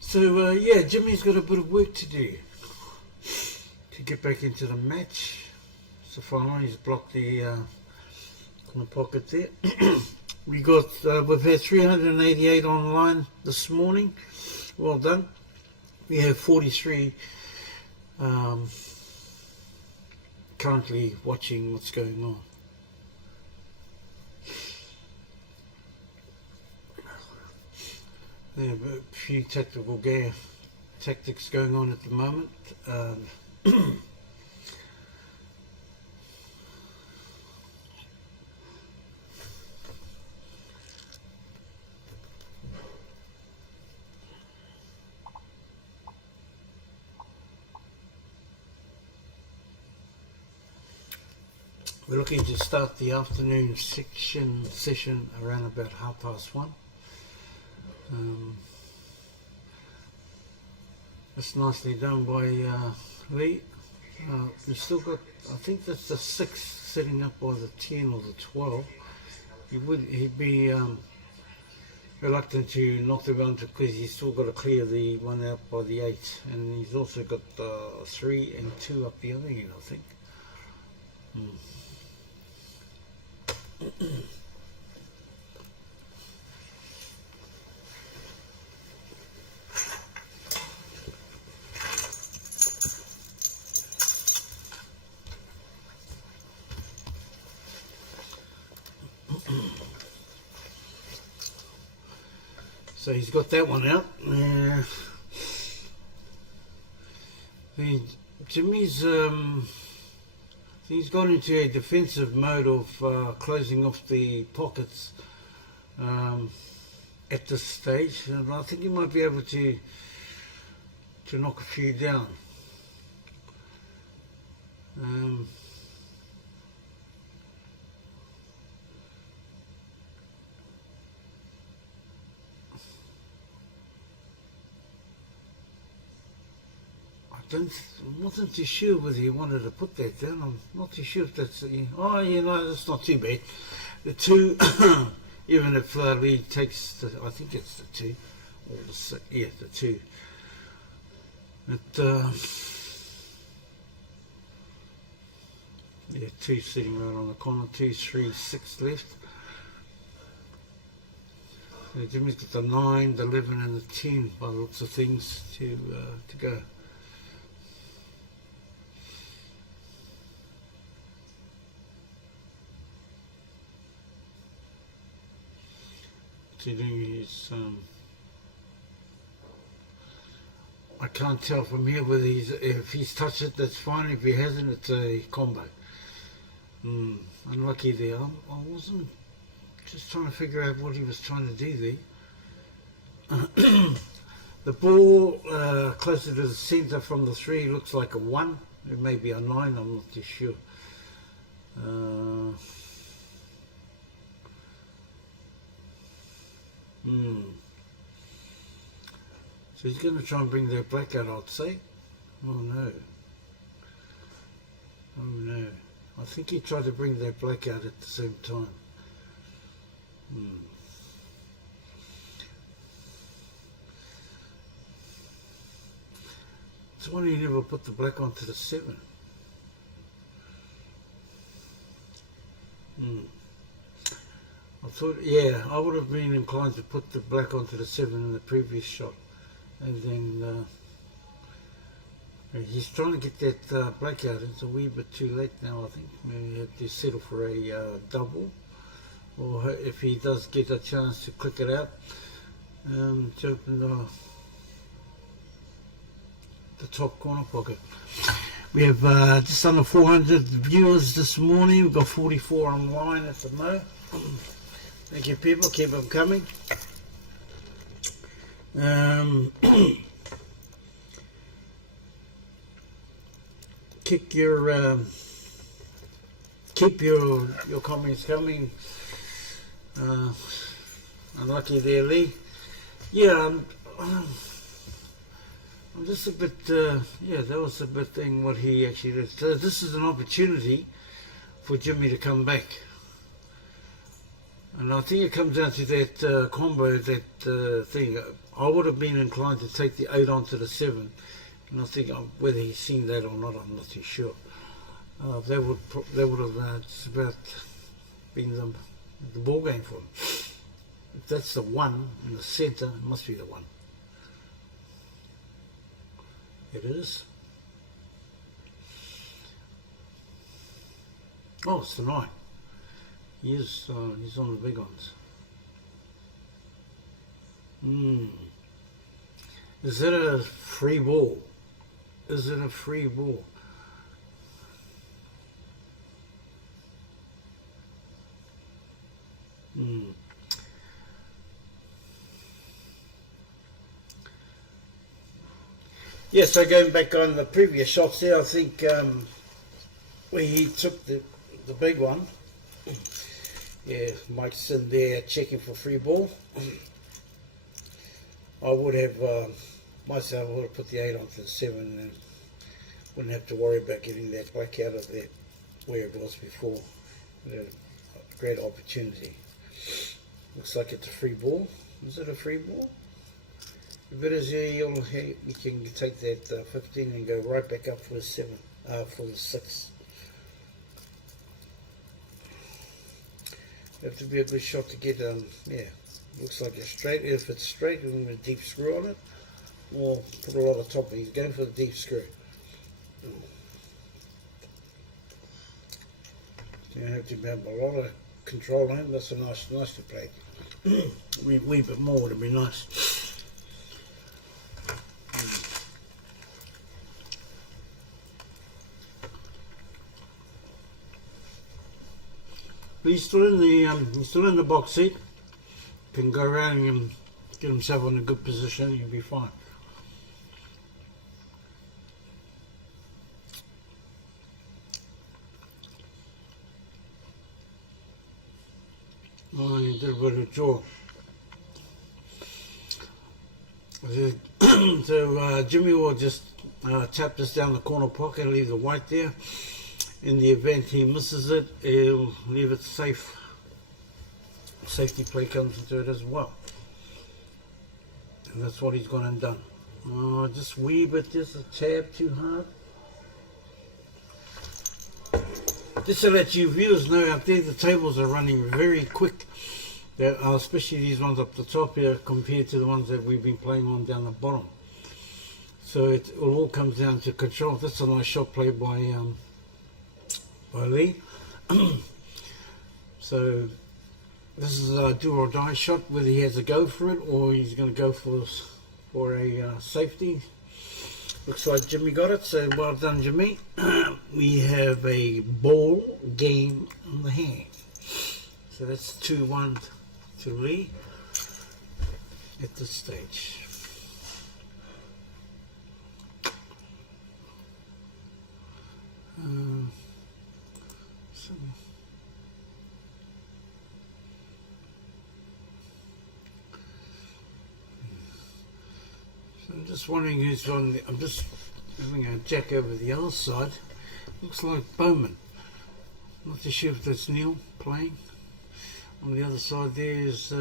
So yeah, Jimmy's got a bit of work to do to get back into the match. So finally he's blocked the corner pocket there. We've had 388 online this morning. Well done. We have 43 currently watching what's going on. There are a few tactics going on at the moment. We're looking to start the afternoon session around about 1:30. That's nicely done by Lee. We've still got, I think that's the 6 setting up by the 10 or the 12. He'd be reluctant to knock the one because he's still got to clear the one out by the 8, and he's also got 3 and 2 up the other end, I think. So he's got that one out. Jimmy's he's gone into a defensive mode of closing off the pockets at this stage, and I think he might be able to knock a few down. I wasn't too sure whether he wanted to put that down. I'm not too sure if that's... Oh, you know, that's not too bad. The 2, even if Lee takes the... I think it's the 2. Or the 6, yeah, the 2. Yeah, 2 sitting right on the corner. 2, 3, 6 left. So Jimmy's got the 9, the 11 and the 10 by the looks of things to go. I can't tell from here whether if he's touched it, that's fine. If he hasn't, it's a combo. Unlucky there. I wasn't just trying to figure out what he was trying to do there. The ball closer to the centre from the 3 looks like a 1. It may be a 9, I'm not too sure. So he's going to try and bring that black out, I'd say. Oh no. Oh no. I think he tried to bring that black out at the same time. It's one he never put the black onto the 7. I thought, yeah, I would have been inclined to put the black onto the 7 in the previous shot. And then he's trying to get that black out. It's a wee bit too late now, I think. Maybe he have to settle for a double. Or if he does get a chance to click it out, to open the top corner pocket. We have just under 400 viewers this morning. We've got 44 online at the moment. Thank you, people. Keep them coming. Keep your comments coming. Unlucky there, Lee. Yeah, I'm just a bit, yeah, that was a bit thing what he actually did. So this is an opportunity for Jimmy to come back. And I think it comes down to that combo, that thing. I would have been inclined to take the 8 onto the 7. And I think whether he's seen that or not, I'm not too sure. That would have just about been the ball game for him. If that's the 1 in the centre, it must be the 1. It is. Oh, it's the 9. He's on the big ones. Is that a free ball? Is it a free ball? Yeah, so going back on the previous shots there, I think where he took the big one, yeah, Mike's in there checking for free ball. I would have, myself, I would have put the 8 onto the 7 and wouldn't have to worry about getting that black out of there where it was before. A great opportunity. Looks like it's a free ball. Is it a free ball? If it is, you can take that 15 and go right back up for the 7, for the 6. Have to be a good shot to get, yeah, looks like a straight. If it's straight, we're going to deep screw on it, or put a lot of top. He's going for the deep screw. You have to have a lot of control on him. That's a nicely played. wee bit more would be nice. But he's still in the box seat. Can go around and get himself in a good position. He'll be fine. Oh, he did a bit of draw. So Jimmy will just tap this down the corner pocket, leave the white there. In the event he misses it, he'll leave it safe. Safety play comes into it as well. And that's what he's gone and done. Oh, just wee bit, just a tab too hard. Just to let you viewers know, up there the tables are running very quick. Especially these ones up the top here compared to the ones that we've been playing on down the bottom. So it all comes down to control. That's a nice shot play by Lee. So this is a do or die shot, whether he has a go for it or he's going to go for a safety. Looks like Jimmy got it, so well done, Jimmy. We have a ball game on the hand. So that's 2-1 to Lee at this stage. So I'm just wondering who's on. I'm just having a jack over the other side. Looks like Bowman. Not too sure if that's Neil playing. On the other side there's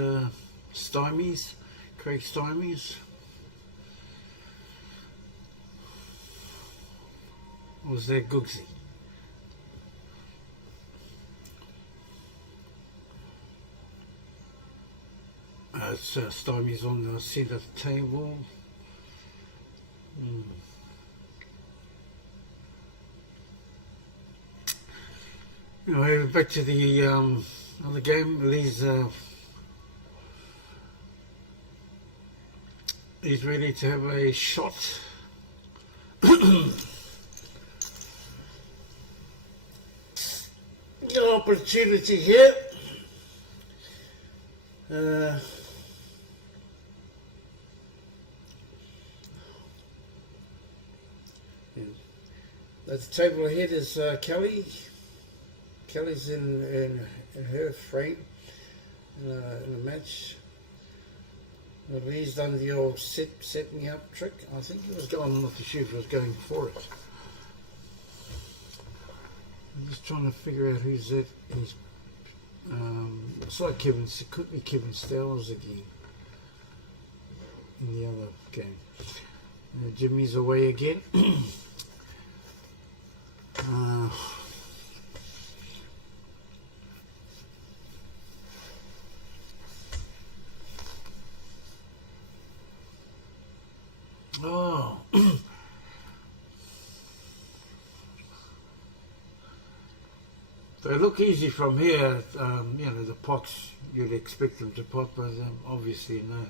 Stymies, Craig Stymies. Or was that Googsy? It's Stymies on the centre table. Anyway, back to the other game. He's ready to have a shot. No opportunity here. At the table ahead is Kelly. Kelly's in her frame in the match. Lee's done the old set me up trick. I think he was going, I'm not too sure if he was going for it. I'm just trying to figure out who's that. He's, it's like Kevin, it could be Kevin Stowers again in the other game. Jimmy's away again. Oh, they look easy from here. You know, the pots, you'd expect them to pot, but obviously no,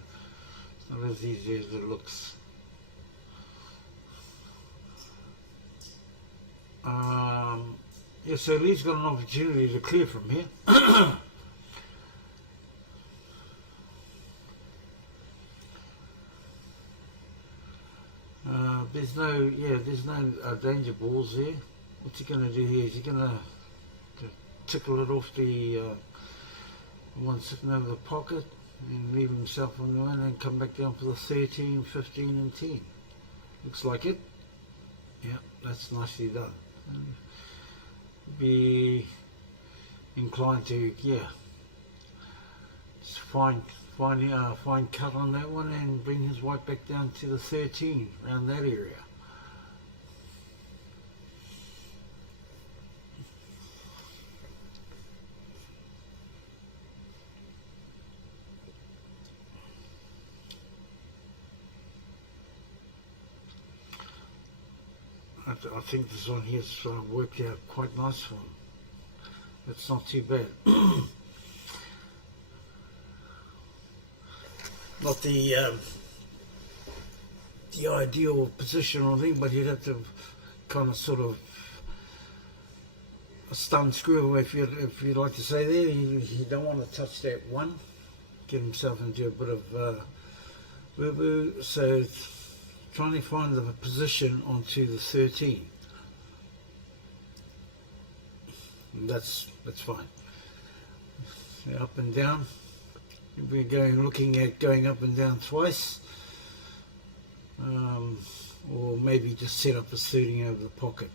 it's not as easy as it looks. Yeah, so Lee's got an opportunity to clear from here. There's no danger balls there. What's he going to do here? Is he going to tickle it off the one sitting over the pocket and leave himself on the one and come back down for the 13, 15 and 10? Looks like it. Yeah, that's nicely done. Be inclined to, just fine cut on that one and bring his white back down to the 13 around that area. I think this one here's worked out quite nice for him. It's not too bad. Not the ideal position or thing, but you'd have to kind of sort of a stun screw, if you'd like to say there. You don't want to touch that one, get himself into a bit of boo-boo. So trying to find the position onto the 13. And that's fine. So up and down. We're looking at going up and down twice, or maybe just set up a suiting over the pocket.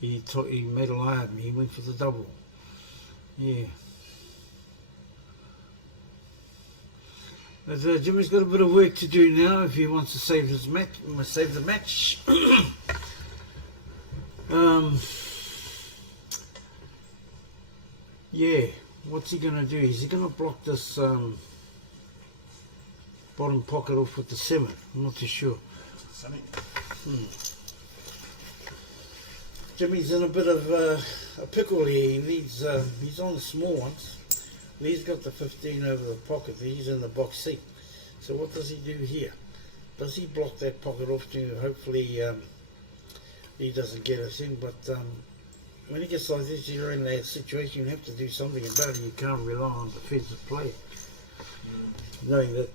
He made a lie of me. He went for the double. Yeah. But Jimmy's got a bit of work to do now if he wants to save his match. Save the match. Yeah, what's he going to do? Is he going to block this bottom pocket off with the 7? I'm not too sure. Jimmy's in a bit of a pickle here. He needs, he's on the small ones. Lee's got the 15 over the pocket. He's in the box seat. So what does he do here? Does he block that pocket off to hopefully he doesn't get us in? But when he gets like this, you're in that situation, you have to do something about it. You can't rely on defensive play. Knowing that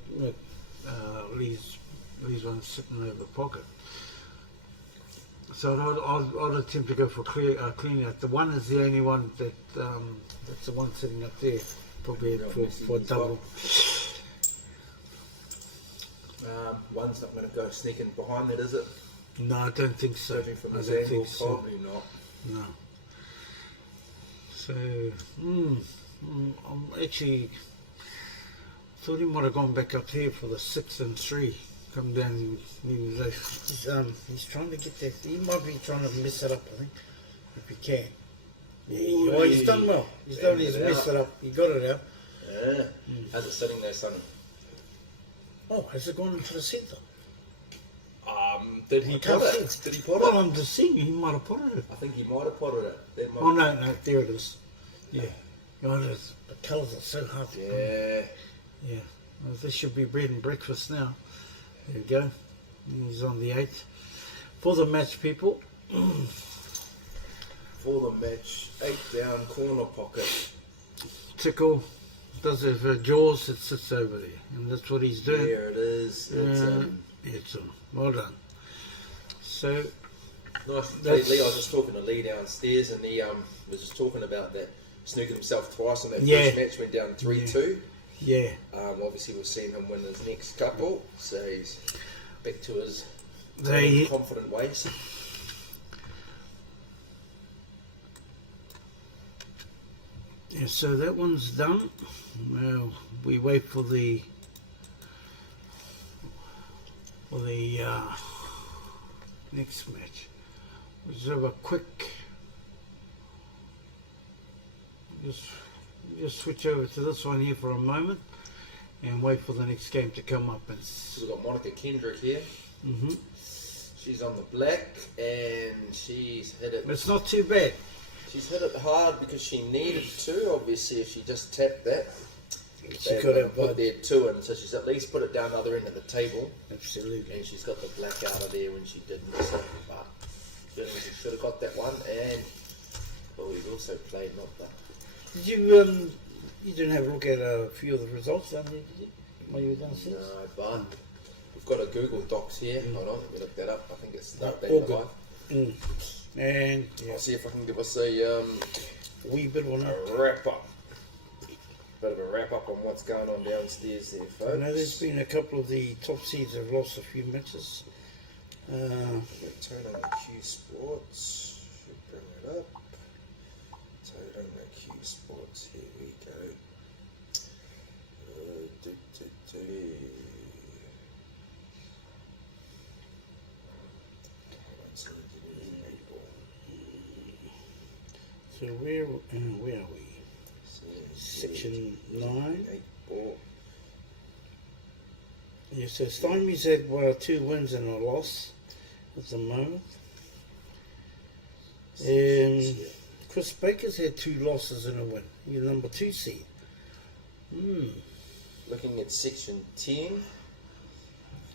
Lee's one sitting over the pocket. So I'd attempt to go for clean out. The 1 is the only one that's the one sitting up there. Probably for a double. One's not going to go sneaking behind that, is it? No, I don't think so. Judging from I his don't angle, think so. probably not. No. So, I'm actually thought he might have gone back up here for the 6 and 3. Come down. He's trying to get that. He might be trying to mess it up, I think, if he can. Yeah, well, he's done well. He's done. He's messed it up. He got it out. Yeah. How's it sitting there, Sonny? Oh, has it gone into the centre? Did he pot it? Did he pot Well, it? I'm just seeing he might have potted it. I think he might have potted it. That might Oh no, there it is. Yeah. Oh, it is. The colours are so hard. Yeah. Yeah. Well, this should be bread and breakfast now. There we go. He's on the 8th. For the match, people. For the match, 8 down, corner pocket. Tickle does have jaws, it sits over there. And that's what he's doing. There it is. It's on. Well done. So, Nice. Lee, I was just talking to Lee downstairs, and he was just talking about that, snooking himself twice in that first match, went down 3-2. yeah. Obviously, we've seen him win his next couple, so he's back to his confident ways. Yeah, so that one's done. Well, we wait for the next match. We'll just have a quick. Just switch over to this one here for a moment, and wait for the next game to come up. And So we've got Monica Kendrick here. mm-hmm. She's on the black, and she's hit it. It's not too bad. She's hit it hard because she needed to. Obviously, if she just tapped that, She could have put their 2 in. So she's at least put it down the other end of the table. Absolutely. And she's got the black out of there when she did miss it. But she should have got that one. And we've also played not the. Did you you didn't have a look at a few of the results down there, did you? While you were downstairs? No, but we've got a Google Docs here. Hold on, let me look that up. I think it's All updated good. live. And I'll see if I can give us a wee bit on it. wrap up. Bit of a wrap up on what's going on downstairs there, folks. I know there's been a couple of the top seeds have lost a few matches. We'll turn on the Q Sports. Should bring it up. Turn on the Q Sports. Here we go. So where are we? Section 9. 8 ball. Yeah, so Stymie's had 2 wins and a loss at the moment. Chris Baker's had 2 losses and a win. You're number 2 seed. Looking at section 10,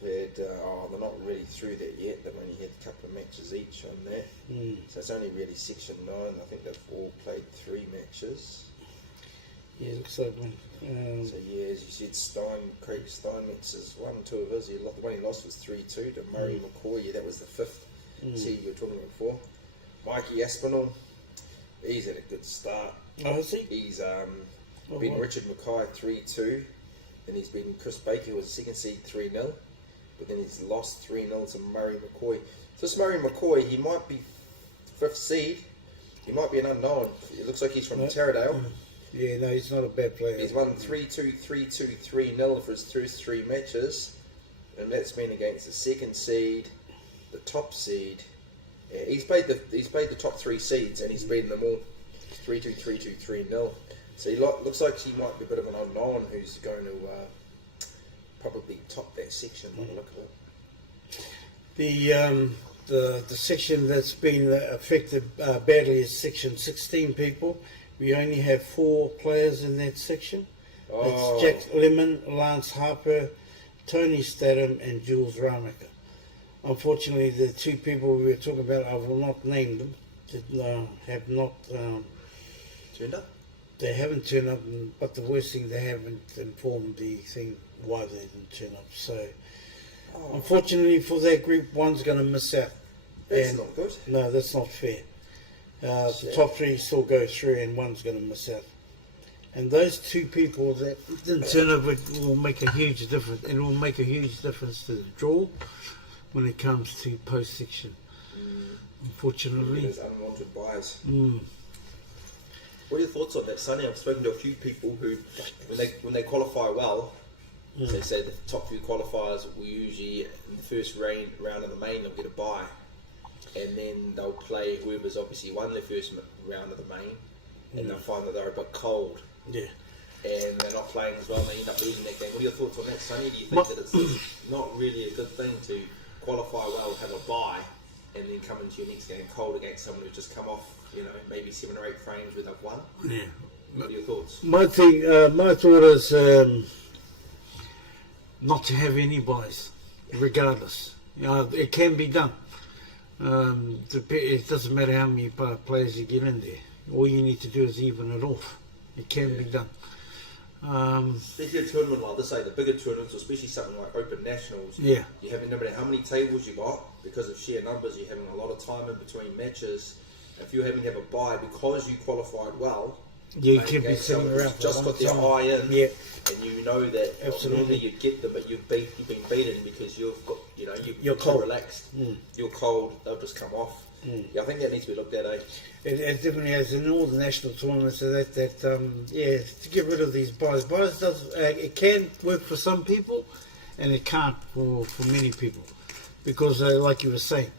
they're not really through that yet. They've only had a couple of matches each on that. So it's only really section 9. I think they've all played 3 matches. Yeah, looks like one. So yeah, as you said, Craig Steinmetz has won 2 of his. The one he lost was 3-2 to Murray McCoy. Yeah, that was the 5th seed you were talking about before. Mikey Aspinall, he's had a good start. Oh, has he? He's beaten Richard Mackay 3-2. Then he's beaten Chris Baker, who was the 2nd seed, 3-0. But then he's lost 3-0 to Murray McCoy. So this Murray McCoy, he might be 5th seed. He might be an unknown. It looks like he's from Taradale. Yeah, no, he's not a bad player. He's won 3-2, 3-2, 3-0 for his first 3 matches. And that's been against the 2nd seed, the top seed. Yeah, he's played the top 3 seeds, and he's beaten them all 3-2, 3-2, 3-0. So he looks like he might be a bit of an unknown who's going to probably top that section by the look of it. The section that's been affected badly is section 16, people. We only have 4 players in that section. It's Jack Lemon, Lance Harper, Tony Statham, and Jules Ramaker. Unfortunately, the 2 people we were talking about, I will not name them, have not Turned up? They haven't turned up, but the worst thing, they haven't informed the thing why they didn't turn up. So, unfortunately for that group, one's going to miss out. That's not good. No, that's not fair. The top 3 still go through, and one's going to miss out. And those two people that didn't turn up will make a huge difference. And it will make a huge difference to the draw when it comes to post-section. Unfortunately. There's unwanted buys. Mm. What are your thoughts on that, Sonny? I've spoken to a few people who, when they qualify well, they say the top few qualifiers will usually, in the first round of the main, they'll get a bye. And then they'll play whoever's obviously won their first round of the main, and they'll find that they're a bit cold. Yeah. And they're not playing as well, and they end up losing that game. What are your thoughts on that, Sonny? Do you think that it's not really a good thing to qualify well, have a bye, and then come into your next game cold against someone who's just come off, maybe 7 or 8 frames where they've won? Yeah. What are your thoughts? My thought is not to have any buys, regardless. It can be done. It doesn't matter how many players you get in there. All you need to do is even it off. It can be done. Especially a tournament like this, the bigger tournaments, especially something like Open Nationals, Yeah. you have no matter how many tables you got, because of sheer numbers, you're having a lot of time in between matches. If you're having to have a bye because you qualified well, You can be sitting around for just a got long their time. eye in, Yeah. and you know that Absolutely. normally you get them, but you've been beaten because you've got, you're too cold. relaxed. Mm. You're cold. They'll just come off. Yeah, I think that needs to be looked at. It definitely has in all the national tournaments. So to get rid of these buys. Buys it can work for some people, and it can't for many people, because like you were saying,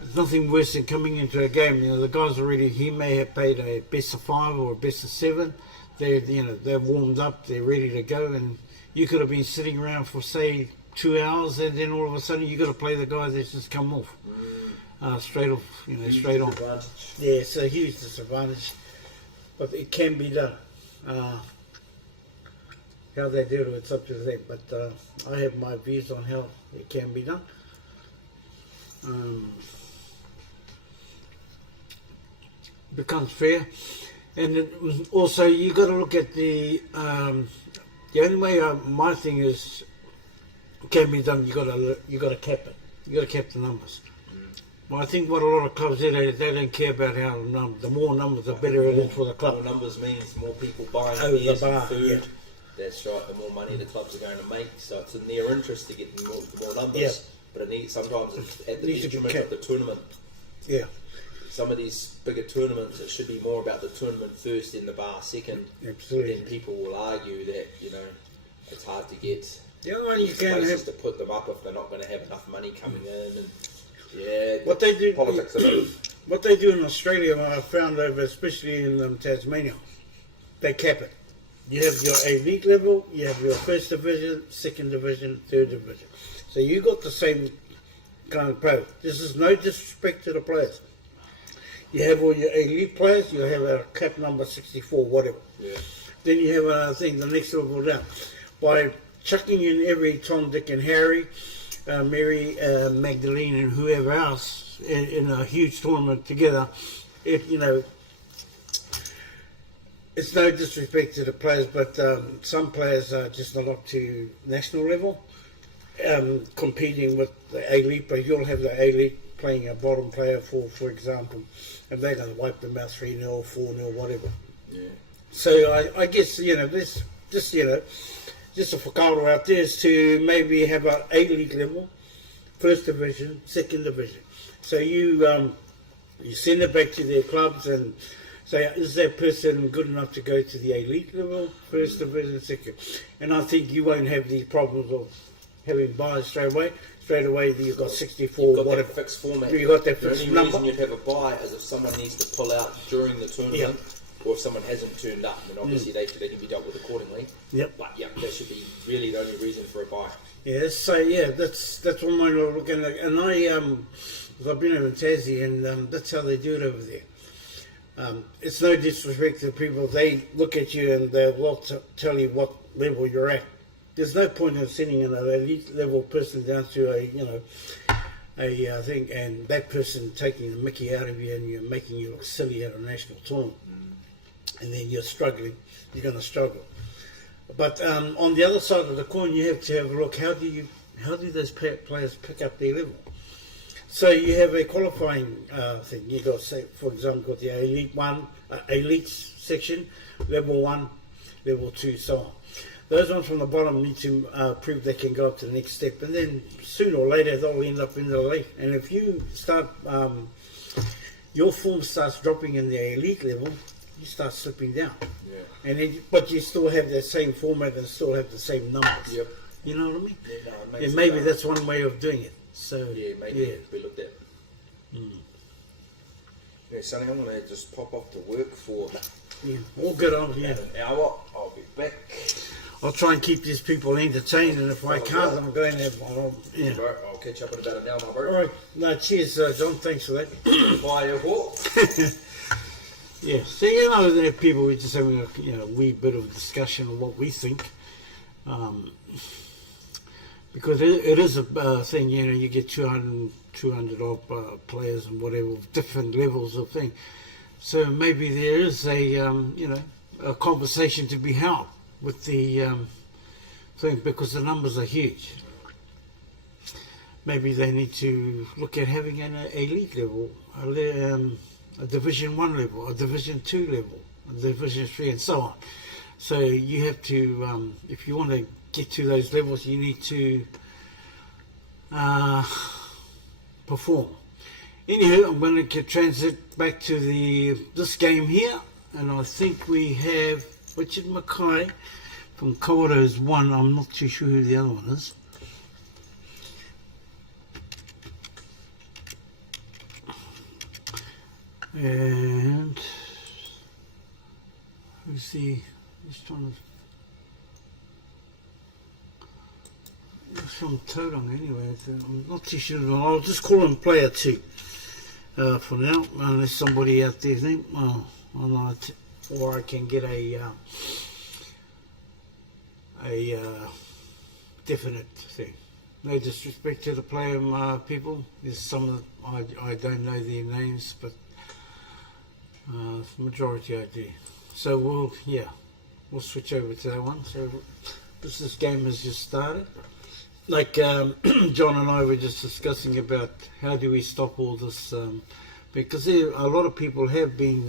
there's nothing worse than coming into a game. The guys already, he may have played a best of 5 or a best of 7. They're warmed up, they're ready to go, and you could have been sitting around for say 2 hours, and then all of a sudden you got to play the guy that's just come off straight off, straight on. Yeah, it's a huge disadvantage, but it can be done. How they do it, it's up to them. But I have my views on how it can be done. Becomes fair, and also you got to look at the only way my thing is can be done. You got to cap it. You got to cap the numbers. Well, I think what a lot of clubs do, they don't care about how the more numbers, the better it is for the club. More numbers means more people buying Over beers the bar, and food. yeah. That's right. The more money the clubs are going to make, so it's in their interest to get the more numbers. Yeah. But sometimes it's at the Needs to be detriment of kept. the tournament. Yeah, Some of these bigger tournaments, it should be more about the tournament first, then the bar second. absolutely. Then people will argue that it's hard to get The other one you can places have to put them up if they're not going to have enough money coming in. And yeah, what they do. politics of it. What they do in Australia, I found over, especially in Tasmania, they cap it. You have your elite level, you have your first division, second division, third division. So you got the same kind of players. This is no disrespect to the players. You have all your elite players, you have a cap number 64, whatever. Yeah. Then you have another thing, the next level down. By chucking in every Tom, Dick and Harry, Mary, Magdalene and whoever else in a huge tournament together, it's no disrespect to the players, but some players are just not up to national level, competing with the elite, but you'll have the elite playing a bottom player for example, and they're going to wipe them out 3-0, 4-0, whatever. Yeah. So I guess, this just a whakaaro out there is to maybe have an elite level, first division, second division. So you send it back to their clubs and say, is that person good enough to go to the elite level, first division, second? And I think you won't have these problems of having buys straight away. Straight away, you've got 64, You've got whatever. that fixed format. You've got that The fixed only number. reason you'd have a buy is if someone needs to pull out during the tournament, or if someone hasn't turned up, then obviously they can be dealt with accordingly. Yep. But yeah, that should be really the only reason for a buy. Yeah, so yeah, that's what I'm looking at. And I've been over in Tassie, and that's how they do it over there. It's no disrespect to people. They look at you and they'll tell you what level you're at. There's no point in sending an elite level person down to a thing, and that person taking the mickey out of you, and you're making you look silly at a national tournament, and then you're struggling. You're going to struggle. But on the other side of the coin, you have to have a look. How do those players pick up their level? So you have a qualifying thing. You got, say, for example, got the elite section, level 1. level 2, so on. Those ones from the bottom need to prove they can go up to the next step, and then sooner or later they'll end up in the league. And if you start, your form starts dropping in the elite level, you start slipping down. Yeah. And then, but you still have that same format and still have the same numbers. Yep. You know what I mean? Yeah, no, And maybe that's one way of doing it. So yeah, maybe yeah. it could be looked at. Yeah, Sonny, I'm going to just pop off to work for All good on about yeah. an hour. I'll be back. I'll try and keep these people entertained, and if I can't, I'm going to. Yeah. Bro, I'll catch up in about an hour, my bro. All right. No, cheers, John. Thanks for that. Bye, everyone. Yeah. So there are people we're just having a wee bit of discussion of what we think, because it is a thing. You get 200 odd players and whatever, different levels of thing. So maybe there is a conversation to be held with the thing, because the numbers are huge. Maybe they need to look at having an elite level, a Division 1 level, a Division 2 level, a Division 3, and so on. So you have to, if you want to get to those levels, you need to perform. Anywho, I'm going to transit back to this game here, and I think we have Richard Mackay from Kawaro's 1. I'm not too sure who the other one is. And who's the? Just trying to. It's from Tauranga anyway. So I'm not too sure. I'll just call him player 2 for now, unless somebody out there think, or I can get a definite thing. No disrespect to the player people. There's some that I don't know their names, but the majority I do. So we'll switch over to that one. So this game has just started. Like John and I were just discussing about how do we stop all this, because a lot of people have been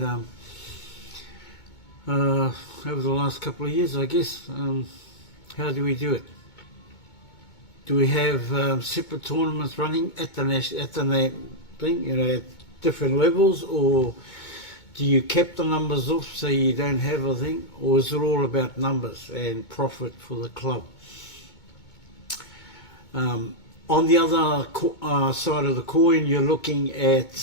over the last couple of years, I guess. How do we do it? Do we have separate tournaments running at the thing, at different levels, or do you cap the numbers off so you don't have a thing, or is it all about numbers and profit for the club? On the other side of the coin, you're looking at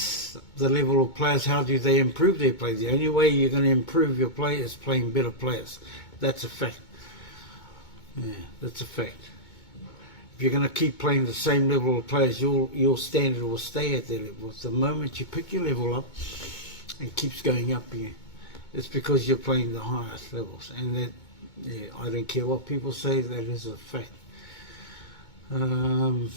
the level of players. How do they improve their play? The only way you're going to improve your play is playing better players. That's a fact. Yeah, that's a fact. If you're going to keep playing the same level of players, your standard will stay at that level. The moment you pick your level up and keeps going up, it's because you're playing the highest levels. And that, I don't care what people say, that is a fact. And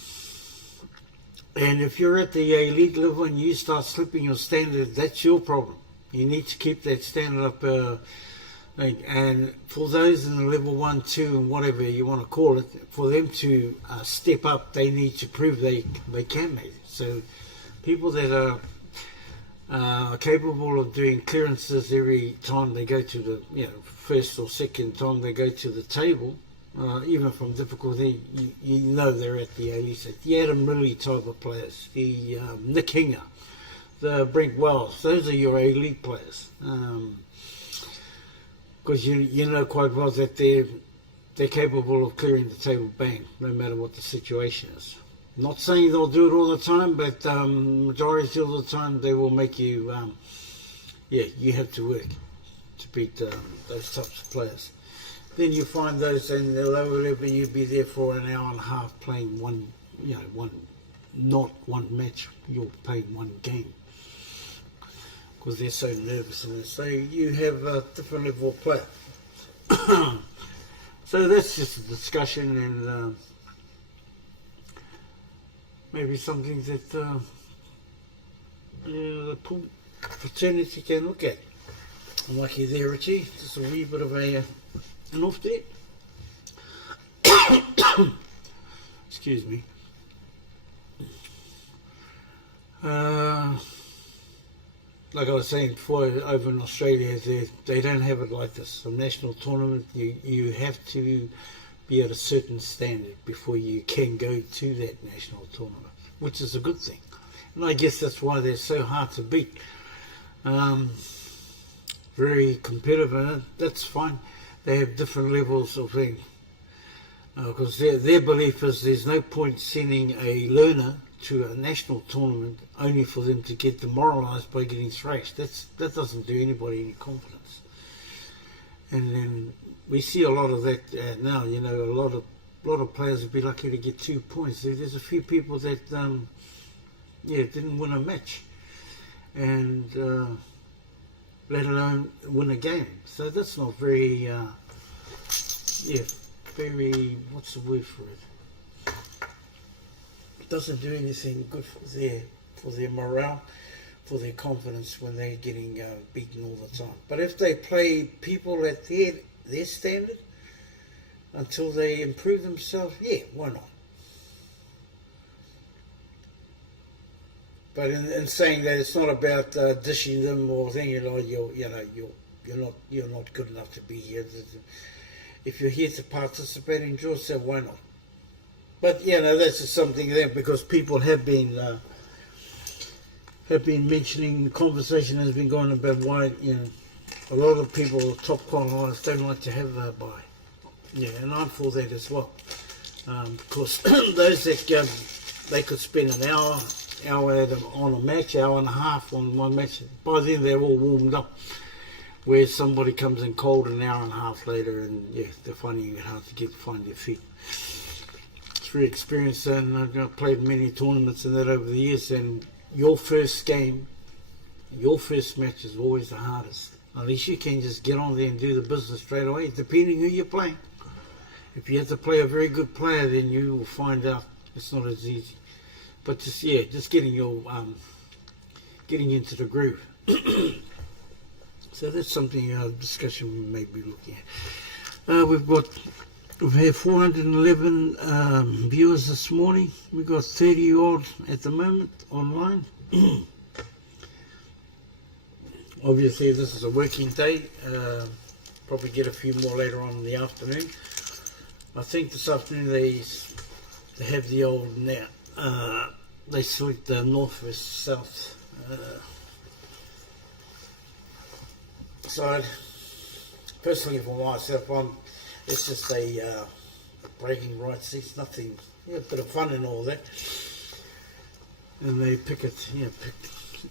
if you're at the elite level and you start slipping your standard, that's your problem. You need to keep that standard up. And for those in the level 1, 2, and whatever you want to call it, for them to step up, they need to prove they can make it. So people that are capable of doing clearances every time they go to the first or second time they go to the table, even from difficulty, you know they're at the elite. The Adam Lilly type of players, the Nick Hinger, the Brent Wells, those are your elite players. Because you know quite well that they're capable of clearing the table bang, no matter what the situation is. Not saying they'll do it all the time, but majority of the time they will make you, you have to work to beat those types of players. Then you find those in the lower level, you'd be there for an hour and a half playing not one match, you're playing one game. Because they're so nervous, and so you have a different level of play. So that's just a discussion, and maybe something that the pool fraternity can look at. I'm lucky there, Richie. Just a wee bit of an off there. Excuse me. like I was saying before, over in Australia, they don't have it like this. A national tournament, you have to be at a certain standard before you can go to that national tournament, which is a good thing. And I guess that's why they're so hard to beat. Very competitive, and that's fine. They have different levels of things. Because their belief is there's no point sending a learner to a national tournament only for them to get demoralised by getting thrashed. That doesn't do anybody any confidence. And then we see a lot of that now. You know, a lot of players would be lucky to get 2 points. There's a few people that didn't win a match, and let alone win a game. So that's not very very, what's the word for it? It doesn't do anything good for their morale, for their confidence when they're getting beaten all the time. But if they play people at their standard until they improve themselves, yeah, why not? But in saying that, it's not about dishing them or thinking, oh, you're not good enough to be here. If you're here to participate and enjoy yourself, why not? But that's just something there, because people have been mentioning, the conversation has been going about why a lot of people, top qualifiers, don't like to have a bye. Yeah, and I'm for that as well, because those that they could spend an hour on a match, hour and a half on one match. By then they're all warmed up. Where somebody comes in cold an hour and a half later, and they're finding it hard to find their feet. It's very experienced, and I've played many tournaments and that over the years. And your first game, your first match is always the hardest. Unless you can just get on there and do the business straight away, depending who you're playing. If you have to play a very good player, then you will find out it's not as easy. But just getting into the groove. So that's something discussion we may be looking at. We've had 411 viewers this morning. We've got 30 odd at the moment online. Obviously, this is a working day. Probably get a few more later on in the afternoon. I think this afternoon they have the old they select the north versus south side. Personally, for myself, it's just a bragging rights. It's nothing, a bit of fun and all that. And they pick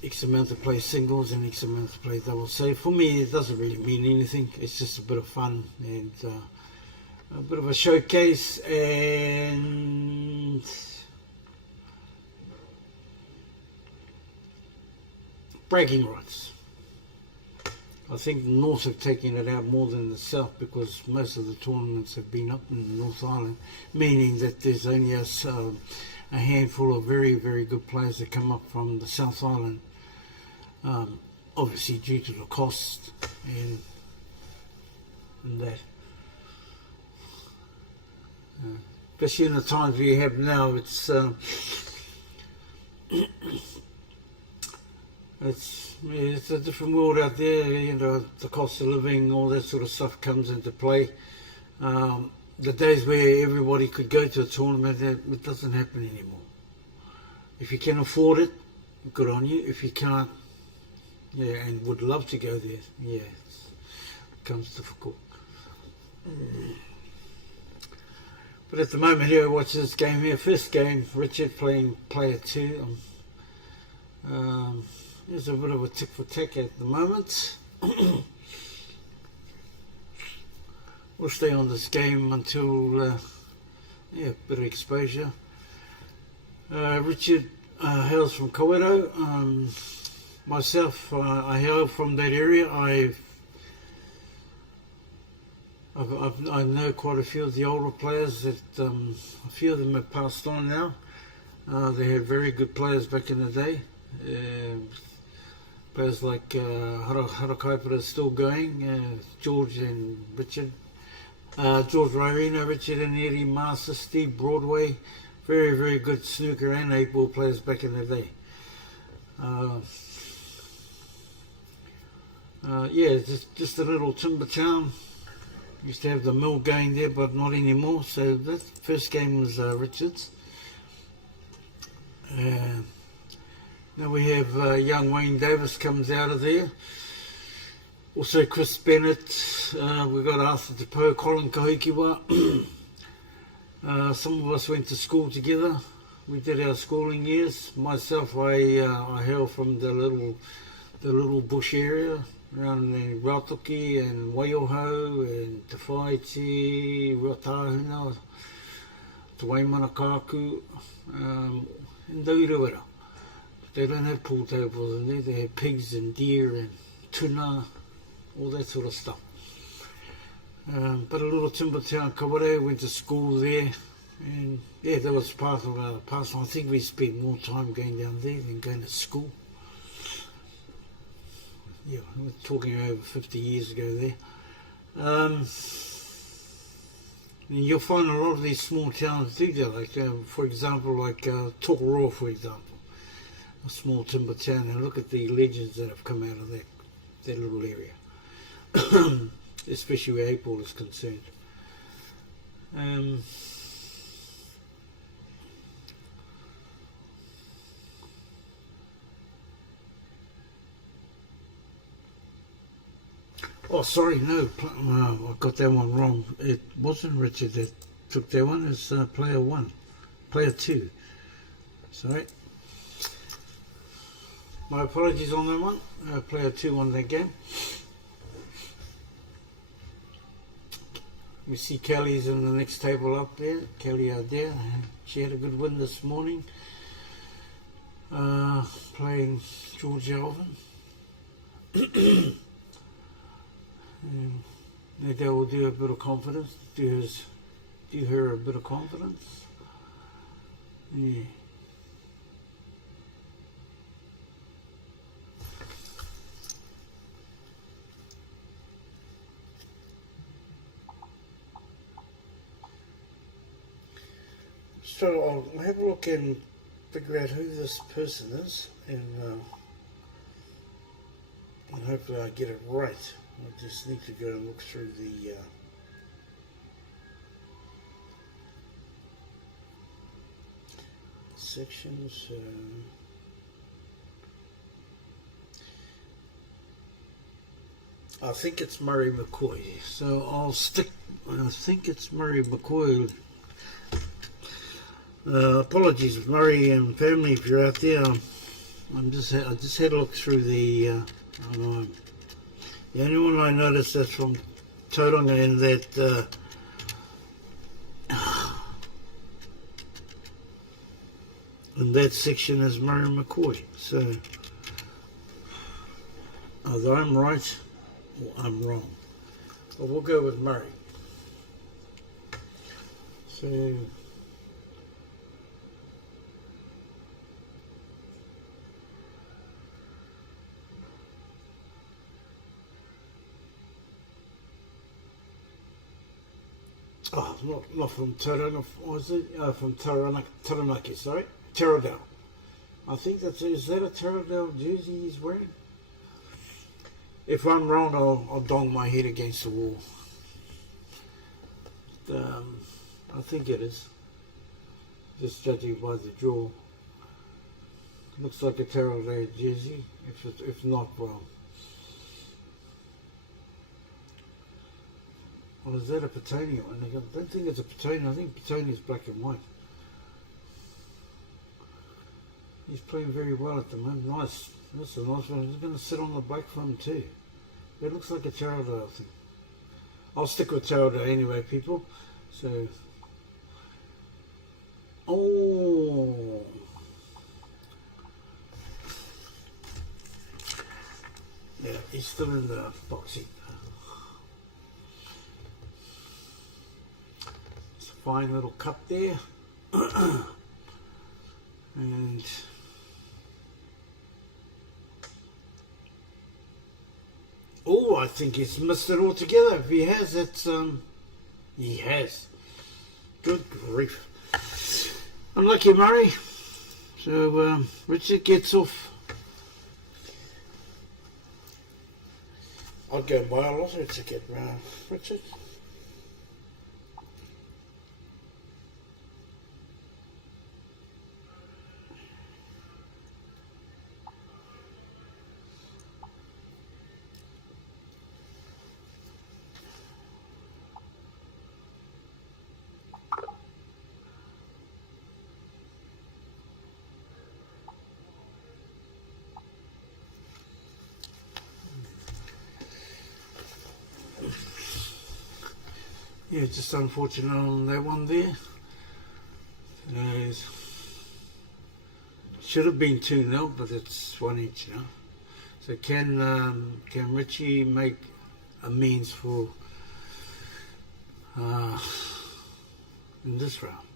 X amount to play singles and X amount to play doubles. So for me, it doesn't really mean anything. It's just a bit of fun and a bit of a showcase and bragging rights. I think the North have taken it out more than the South, because most of the tournaments have been up in the North Island, meaning that there's only a handful of very, very good players that come up from the South Island, obviously due to the cost and that. Especially in the times we have now, it's a different world out there. The cost of living, all that sort of stuff comes into play. The days where everybody could go to a tournament, it doesn't happen anymore. If you can afford it, good on you. If you can't, and would love to go there, it becomes difficult. But at the moment here, watch this game here. First game, Richard playing player 2. There's a bit of a tick for tack at the moment. We'll stay on this game until a bit of exposure. Richard hails from Kawerau. Myself, I hail from that area. I know quite a few of the older players that a few of them have passed on now. They had very good players back in the day. Players like Harakaipara is still going, George and Richard. George Rarina, Richard and Eddie, Master, Steve Broadway. Very, very good snooker and 8-ball players back in the day. Yeah, just a little timber town. Used to have the mill going there, but not anymore. So that first game was Richards. Now we have young Wayne Davis comes out of there. Also Chris Bennett. We got Arthur Depo, Colin Kahukiwa. Some of us went to school together. We did our schooling years. Myself, I hail from the little bush area around Rautoki and Waiohau and Te Whaiti, Ruatahuna, Te Waimanakaku, and Daurewera. They don't have pool tables in there. They have pigs and deer and tuna, all that sort of stuff. But a little timber town, Kawarau, went to school there, and yeah, that was part of our past. I think we spent more time going down there than going to school. Yeah, we're talking over 50 years ago there. And you'll find a lot of these small towns do that, like for example, like Tokoroa, for example, a small timber town, and look at the legends that have come out of that little area. Especially where April is concerned. Oh, sorry, no, I got that one wrong. It wasn't Richard that took that one. It's player 1, player 2. Sorry. My apologies on that one. Player 2 won that game. We see Kelly's in the next table up there. Kelly out there. She had a good win this morning. Playing George Alvin. Maybe that will do a bit of confidence. Do her a bit of confidence. Yeah. So I'll have a look and figure out who this person is, and hopefully I get it right. I just need to go and look through the sections. I think it's Murray McCoy, so I'll stick. I think it's Murray McCoy. Apologies, Murray and family, if you're out there. I just had a look through the. The only one I noticed that's from Tauranga in that. In that section is Murray McCoy. So either I'm right or I'm wrong. But we'll go with Murray. So. Oh, not from Tauranga, was it? From Taranaki, sorry. Taradale. I think is that a Taradale jersey he's wearing? If I'm wrong, I'll dong my head against the wall. I think it is. Just judging by the draw. Looks like a Taradale jersey, if not wrong. Or is that a Petone one? I don't think it's a Petone. I think Petone is black and white. He's playing very well at the moment. Nice. That's a nice one. He's going to sit on the back for him too. It looks like a Taradale thing. I'll stick with Taradale anyway, people. So. Oh. Yeah, he's still in the boxing. Fine little cut there. And oh, I think he's missed it altogether. If he has, it's he has. Good grief. Unlucky Murray. So Richard gets off. I'd go and buy a lottery ticket, Richard. Yeah, just unfortunate on that one there. Should have been 2-0, but it's 1 each, you know. So can Richie make amends for in this round?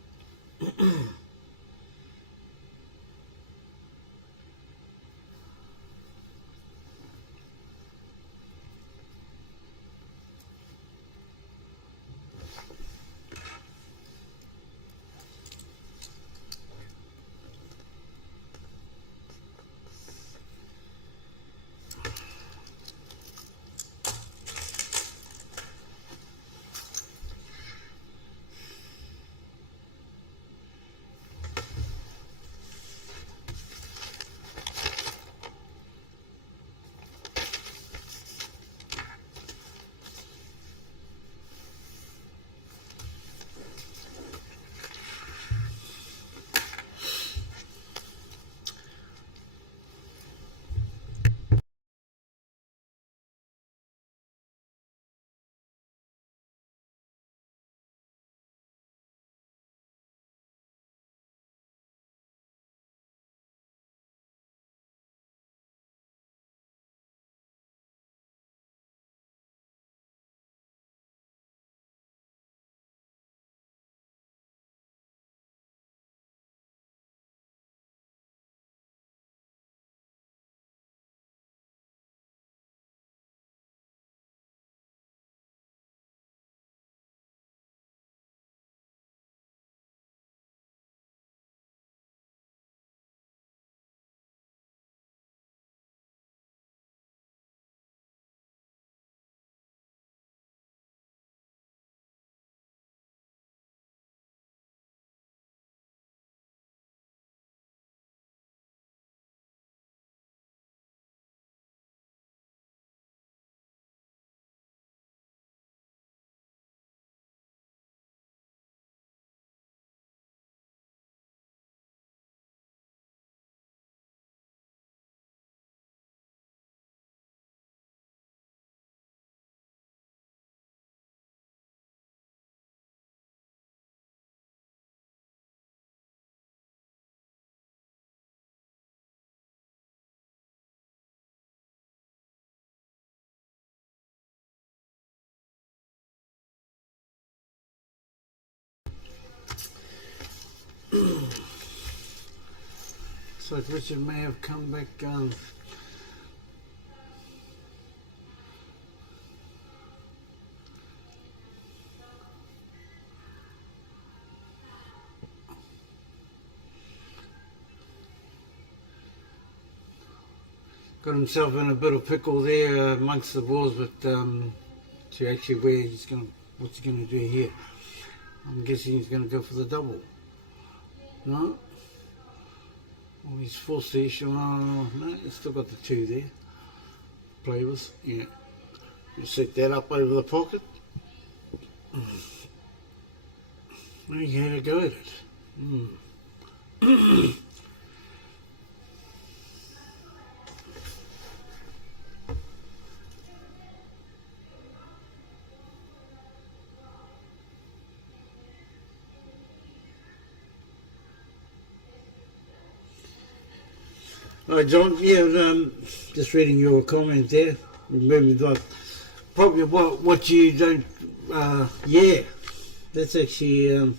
So Richard may have come back. Got himself in a bit of pickle there amongst the balls, but to actually what's he gonna do here? I'm guessing he's gonna go for the double. No. Well, he's forced the issue. No, he's still got the 2 there. Play with, yeah. You set that up over the pocket. There you had to go at it. Alright, John, yeah, just reading your comment there. Remember, probably what you don't, yeah, that's actually,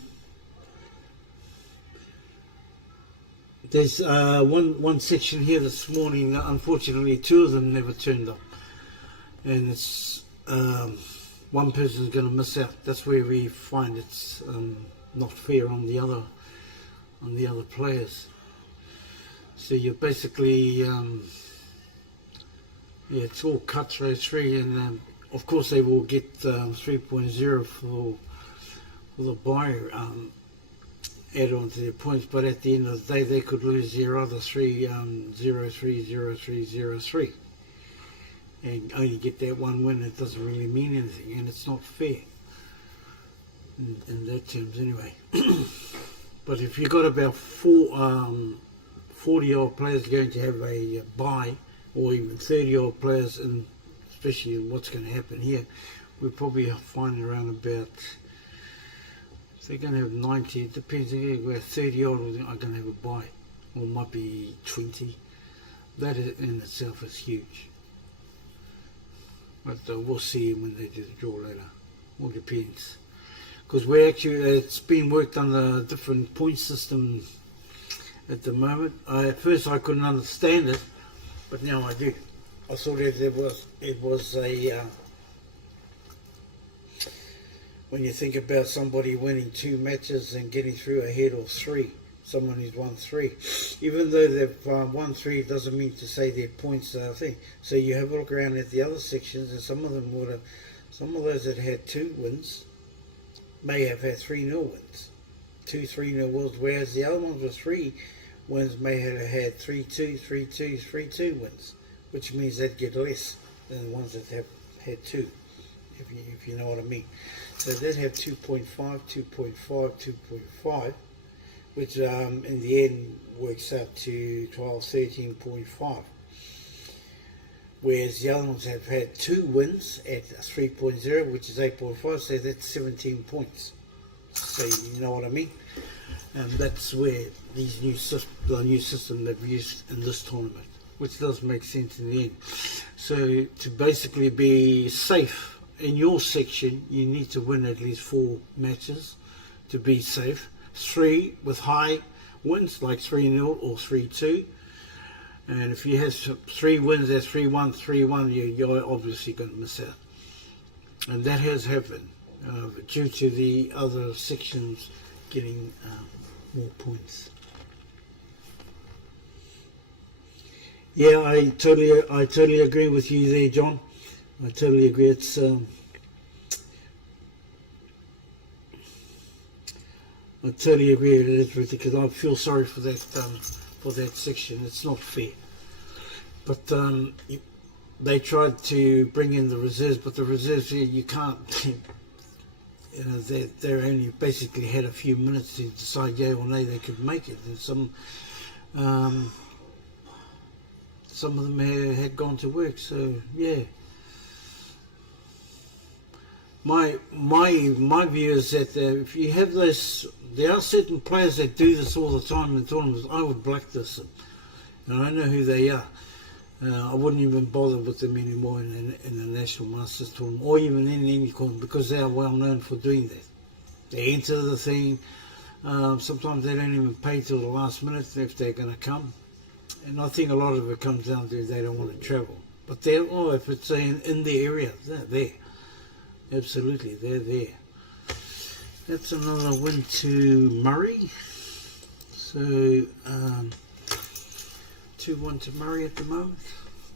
there's one section here this morning, unfortunately 2 of them never turned up. And it's, one person's going to miss out. That's where we find it's not fair on the other players. So you're basically, Yeah, it's all cutthroat 3, and of course they will get 3.0 for the buy add on to their points, but at the end of the day they could lose their other 3 0-3, and only get that one win. It doesn't really mean anything, and it's not fair in that terms anyway. But if you've got about 40-odd players going to have a bye, or even 30-odd players, and especially what's going to happen here, we'll probably find around about, if they're going to have 90, it depends, they're going to have 30-odd are going to have a bye, or might be 20. That in itself is huge. But we'll see when they do the draw later. All depends. Because we're actually, it's been worked on a different point system at the moment. At first I couldn't understand it, but now I do. I thought it was a, when you think about somebody winning 2 matches and getting through ahead of 3, someone who's won 3, even though they've won 3, doesn't mean to say their points are a thing. So you have a look around at the other sections, and some of them would have, some of those that had 2 wins may have had 3-0 wins, 2 3-0 wins, whereas the other ones with 3 wins may have had 3-2, 3-2, 3-2 wins, which means they'd get less than the ones that have had 2, if you know what I mean. So they'd have 2.5, 2.5, 2.5, which in the end works out to 12, 13.5. Whereas the other ones have had 2 wins at 3.0, which is 8.5, so that's 17 points. So you know what I mean? And that's where these the new system they've used in this tournament, which does make sense in the end. So to basically be safe in your section, you need to win at least 4 matches to be safe. 3 with high wins, like 3-0 or 3-2. And if you have 3 wins, that's 3-1, 3-1, you're obviously going to miss out. And that has happened due to the other sections getting more points. Yeah, I totally agree with you there, John. I totally agree. It's I totally agree with it, because I feel sorry for that section. It's not fair. But they tried to bring in the reserves, but the reserves here you can't. You know, they only basically had a few minutes to decide yay or nay they could make it, and some of them had gone to work. So yeah. My view is that if you have those, there are certain players that do this all the time in tournaments. I would blacklist them, and I know who they are. I wouldn't even bother with them anymore in the National Masters tournament, or even in any tournament, because they are well known for doing that. They enter the thing. Sometimes they don't even pay till the last minute if they're going to come, and I think a lot of it comes down to they don't want to travel. But they're, if it's in the area, they're there. Absolutely, they're there. That's another win to Murray. So 2-1 to Murray at the moment.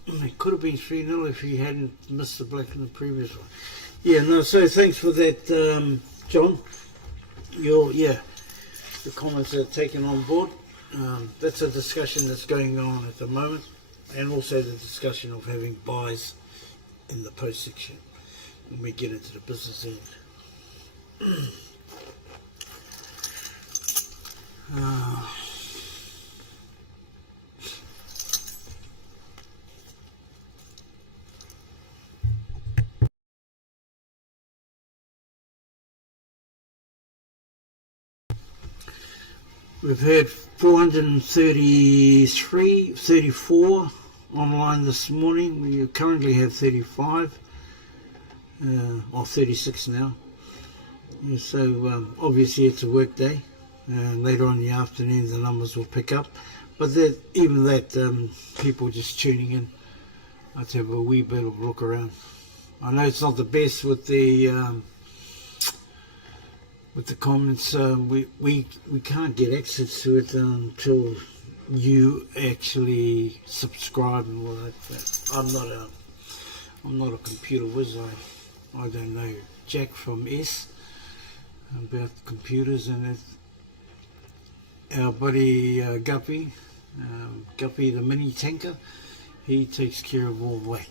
It could have been 3-0 if he hadn't missed the black in the previous one. Yeah, no. So thanks for that, John. Your comments are taken on board. That's a discussion that's going on at the moment, and also the discussion of having buys in the post section when we get into the business end. We've had 34 online this morning. We currently have 35. Or 36 now. Yeah, so obviously it's a work day. Later on in the afternoon the numbers will pick up. But even that, people just tuning in. Let's have a wee bit of a look around. I know it's not the best with the comments. We can't get access to it until you actually subscribe and all that. I'm not I'm not a computer whiz. I don't know jack from S about computers, and our buddy Guppy, Guppy the mini tanker, he takes care of all that.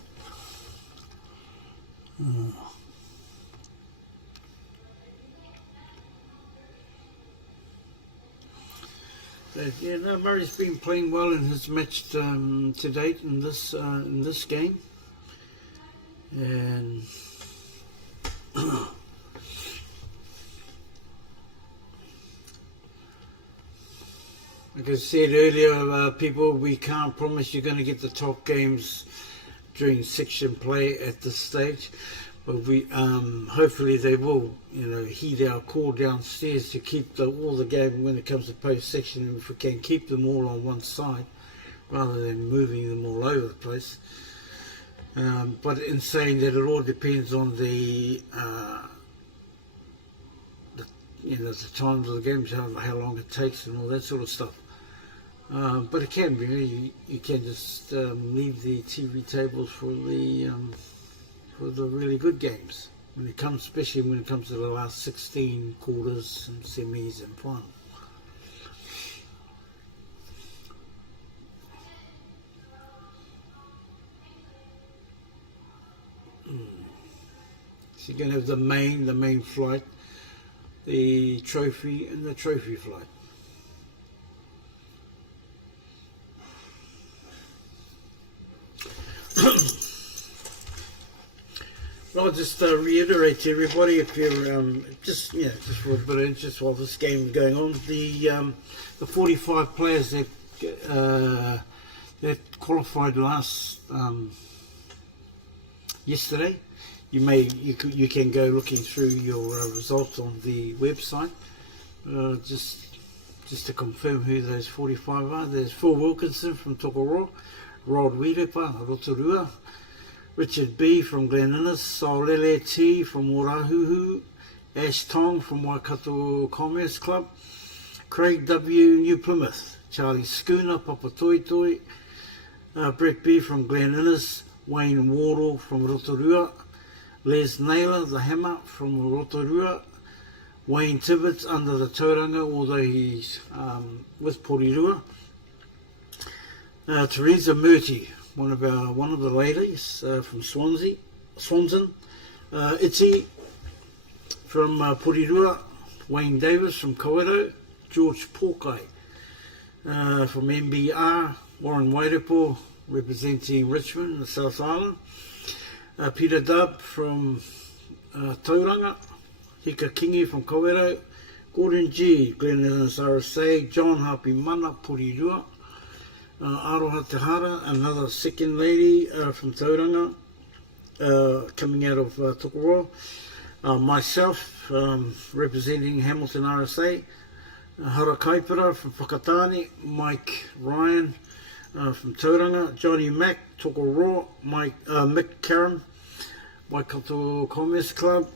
But yeah, no, Murray's been playing well in his match to date in this game, and like I said earlier, people, we can't promise you're going to get the top games during section play at this stage, but we hopefully they will, heed our call downstairs to keep all the game when it comes to post section, and if we can keep them all on one side rather than moving them all over the place. But in saying that, it all depends on the times of the games, how long it takes, and all that sort of stuff. But it can be. You can just leave the TV tables for the really good games especially when it comes to the last 16 quarters and semis and final. So you're going to have the main flight, the trophy, and the trophy flight. I'll just reiterate to everybody, if you're just for a bit of interest while this game is going on, the 45 players that qualified yesterday. You can go looking through your results on the website. Just to confirm who those 45 are. There's Phil Wilkinson from Tokoroa, Rod Wirepa, Rotorua, Richard B from Glen Innes, Saolele T from Orahuhu, Ash Tong from Waikato Commerce Club, Craig W New Plymouth, Charlie Schooner, Papatoitoi, Brett B from Glen Innes, Wayne Wardle from Rotorua, Les Naylor, the Hammer from Rotorua, Wayne Tibbets under the tauranga, although he's with Porirua, Teresa Murty, one of the ladies from Swansea, Itzy from Porirua, Wayne Davis from Kawerau, George Porkai from MBR, Warren Wairepo representing Richmond, the South Island, Peter Dubb from Tauranga, Hika Kingi from Kawerau, Gordon G, Glen Innes RSA, John Hapi Mana, Porirua, Aroha Tehara, another second lady from Tauranga, coming out of Tokoroa, myself representing Hamilton RSA, Hara Kaipara from Whakatane, Mike Ryan from Tauranga, Johnny Mack, Tokoroa, Mick Karam, Waikato Commerce Club,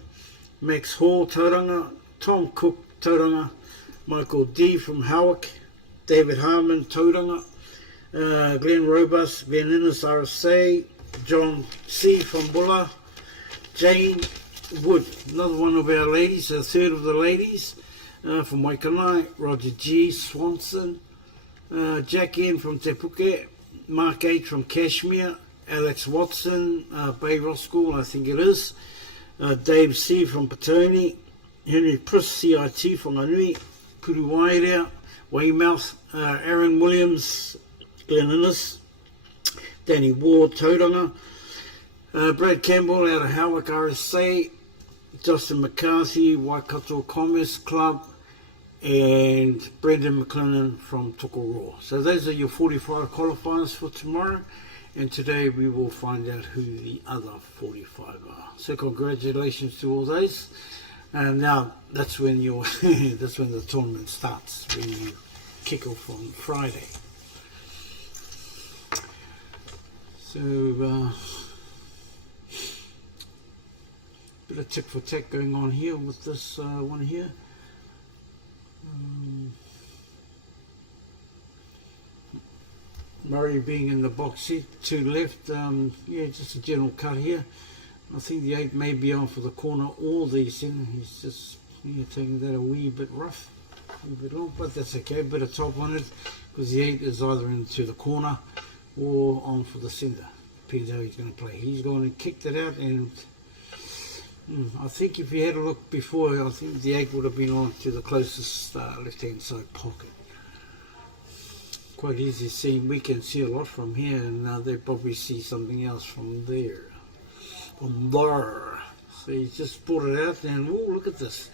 Max Hall, Tauranga, Tom Cook, Tauranga, Michael D from Howick, David Harmon, Tauranga, Glenn Robus, Glen Innes RSA, John C from Bulla, Jane Wood, another one of our ladies, a third of the ladies from Waikanai, Roger G, Swanson, Jack N from Te Puke, Mark H from Kashmir, Alex Watson, Bay Roskell, I think it is, Dave C from Petone, Henry Pris, CIT from Anui, Puru Wairea, Weymouth, Aaron Williams, Glen Innes, Danny Ward, Tauranga, Brad Campbell out of Howick RSA, Justin McCarthy, Waikato Commerce Club, and Brendan McLennan from Tokoroa. So those are your 45 qualifiers for tomorrow, and today we will find out who the other 45 are. So congratulations to all those. And now that's when that's when the tournament starts, when you kick off on Friday. So bit of tick for tack going on here with this one here. Murray being in the box seat, 2 left. Yeah, just a general cut here. I think the 8 may be on for the corner or the centre. He's just taking that a wee bit rough, a wee bit long, but that's okay. Bit of top on it because the 8 is either into the corner or on for the centre. Depends how he's going to play. He's gone and kicked it out, and I think if you had a look before, I think the 8 would have been on to the closest left-hand side pocket. Quite easy to see. We can see a lot from here, and they probably see something else from there. From there. So he just brought it out, and oh, look at this.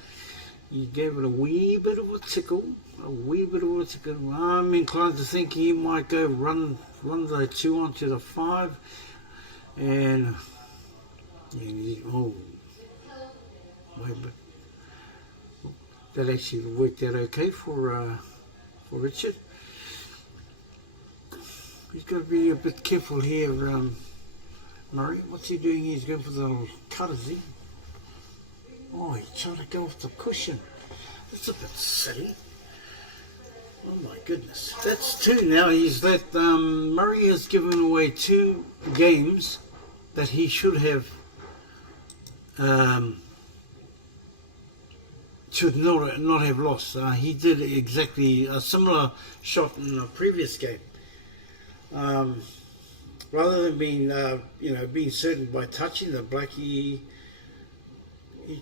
He gave it a wee bit of a tickle. I'm inclined to think he might go run the 2 onto the 5, and oh, wait, but that actually worked out okay for Richard. He's got to be a bit careful here, Murray. What's he doing? He's going for the cut, is he? Oh, he's trying to go off the cushion. That's a bit silly. Oh my goodness. That's 2 now. He's let Murray has given away 2 games that he should have should not have lost. He did exactly a similar shot in the previous game. Rather than being certain by touching the black, he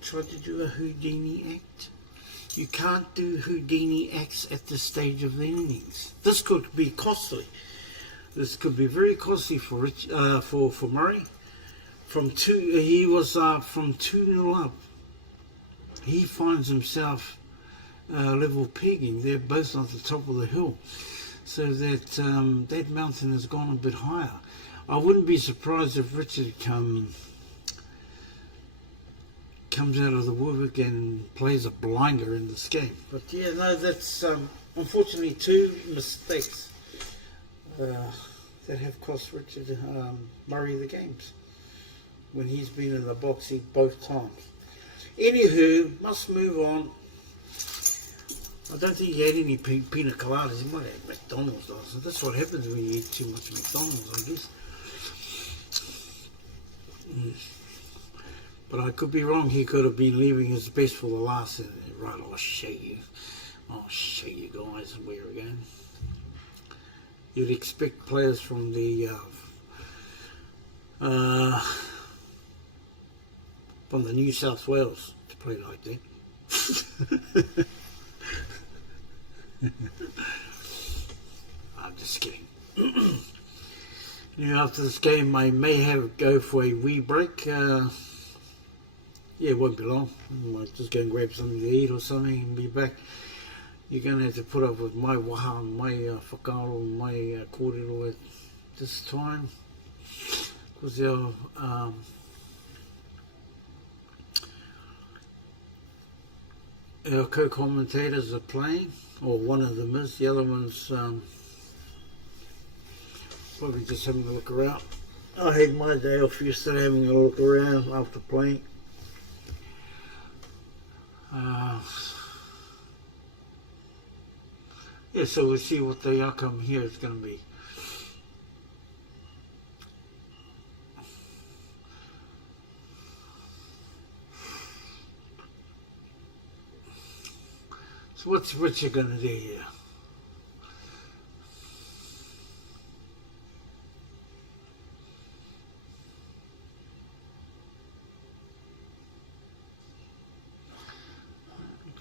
tried to do a Houdini act. You can't do Houdini acts at this stage of the innings. This could be costly. This could be very costly for Murray. He was from 2-0 up. He finds himself level pegging. They're both on the top of the hill, so that that mountain has gone a bit higher. I wouldn't be surprised if Richard comes out of the woodwork and plays a blinder in this game. But yeah, no, that's unfortunately 2 mistakes that have cost Richard Murray the games when he's been in the box seat both times. Anywho, must move on. I don't think he had any pina coladas. He might have McDonald's. So that's what happens when you eat too much McDonald's, I guess. But I could be wrong. He could have been leaving his best for the last. Right, I'll show you guys where we're going. You'd expect players from the New South Wales to play like that. I'm just kidding. After this game, I may go for a wee break. Yeah, it won't be long. I might just go and grab something to eat or something and be back. You're going to have to put up with my waha, my whakaaro, my kōrero at this time. Because our co-commentators are playing, or one of them is. The other one's probably just having a look around. I had my day off yesterday having a look around after playing. Yeah, so we'll see what the outcome here is going to be. So what's Richard going to do here?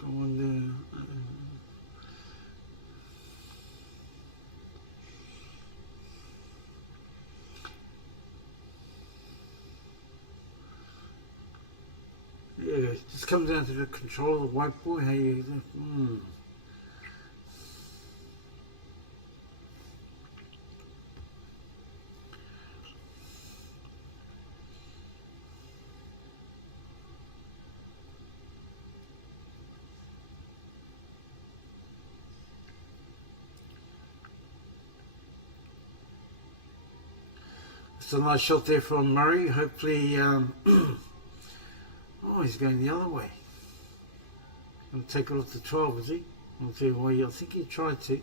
Go on there. Yeah, just comes down to the control of the white boy. How you? It's a nice shot there from Murray. Hopefully. Oh, he's going the other way. He'll take it off the 12, is he? I'll tell you why. I think he tried to.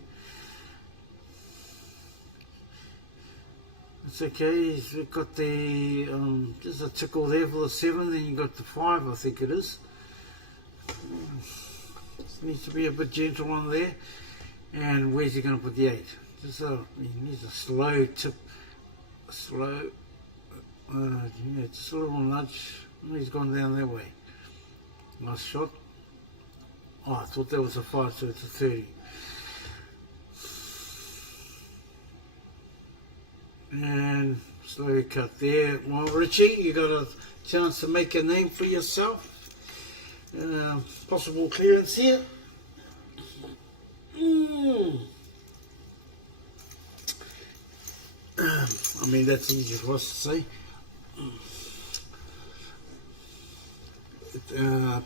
It's okay. We've got the just a tickle there for the 7. Then you got the 5, I think it is. Needs to be a bit gentle on there. And where's he going to put the 8? He needs a slow tip, just a little nudge. He's gone down that way. Nice shot. Oh, I thought that was a 5, so it's a 30. And slow cut there. Well, Richie, you got a chance to make a name for yourself. Possible clearance here. I mean, that's easy for us to say.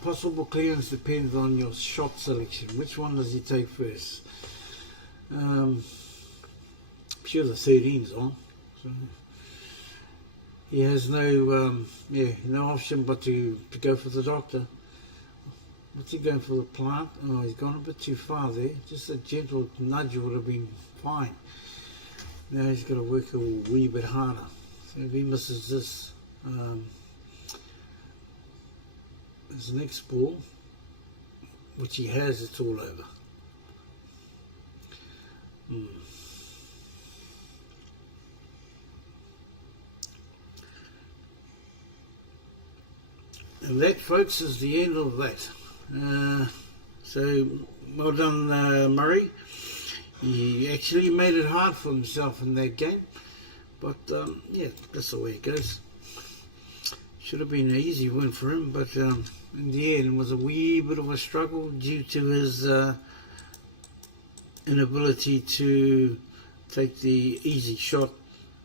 Possible clearance depends on your shot selection. Which one does he take first? I'm sure the 13's on. So he has no option but to go for the doctor. What's he going for, the plant? Oh, he's gone a bit too far there. Just a gentle nudge would have been fine. Now he's got to work a wee bit harder. So if he misses this next ball, which he has, it's all over. And that, folks, is the end of that. So, well done, Murray. He actually made it hard for himself in that game. But, yeah, that's the way it goes. Should have been an easy win for him, but in the end it was a wee bit of a struggle due to his inability to take the easy shot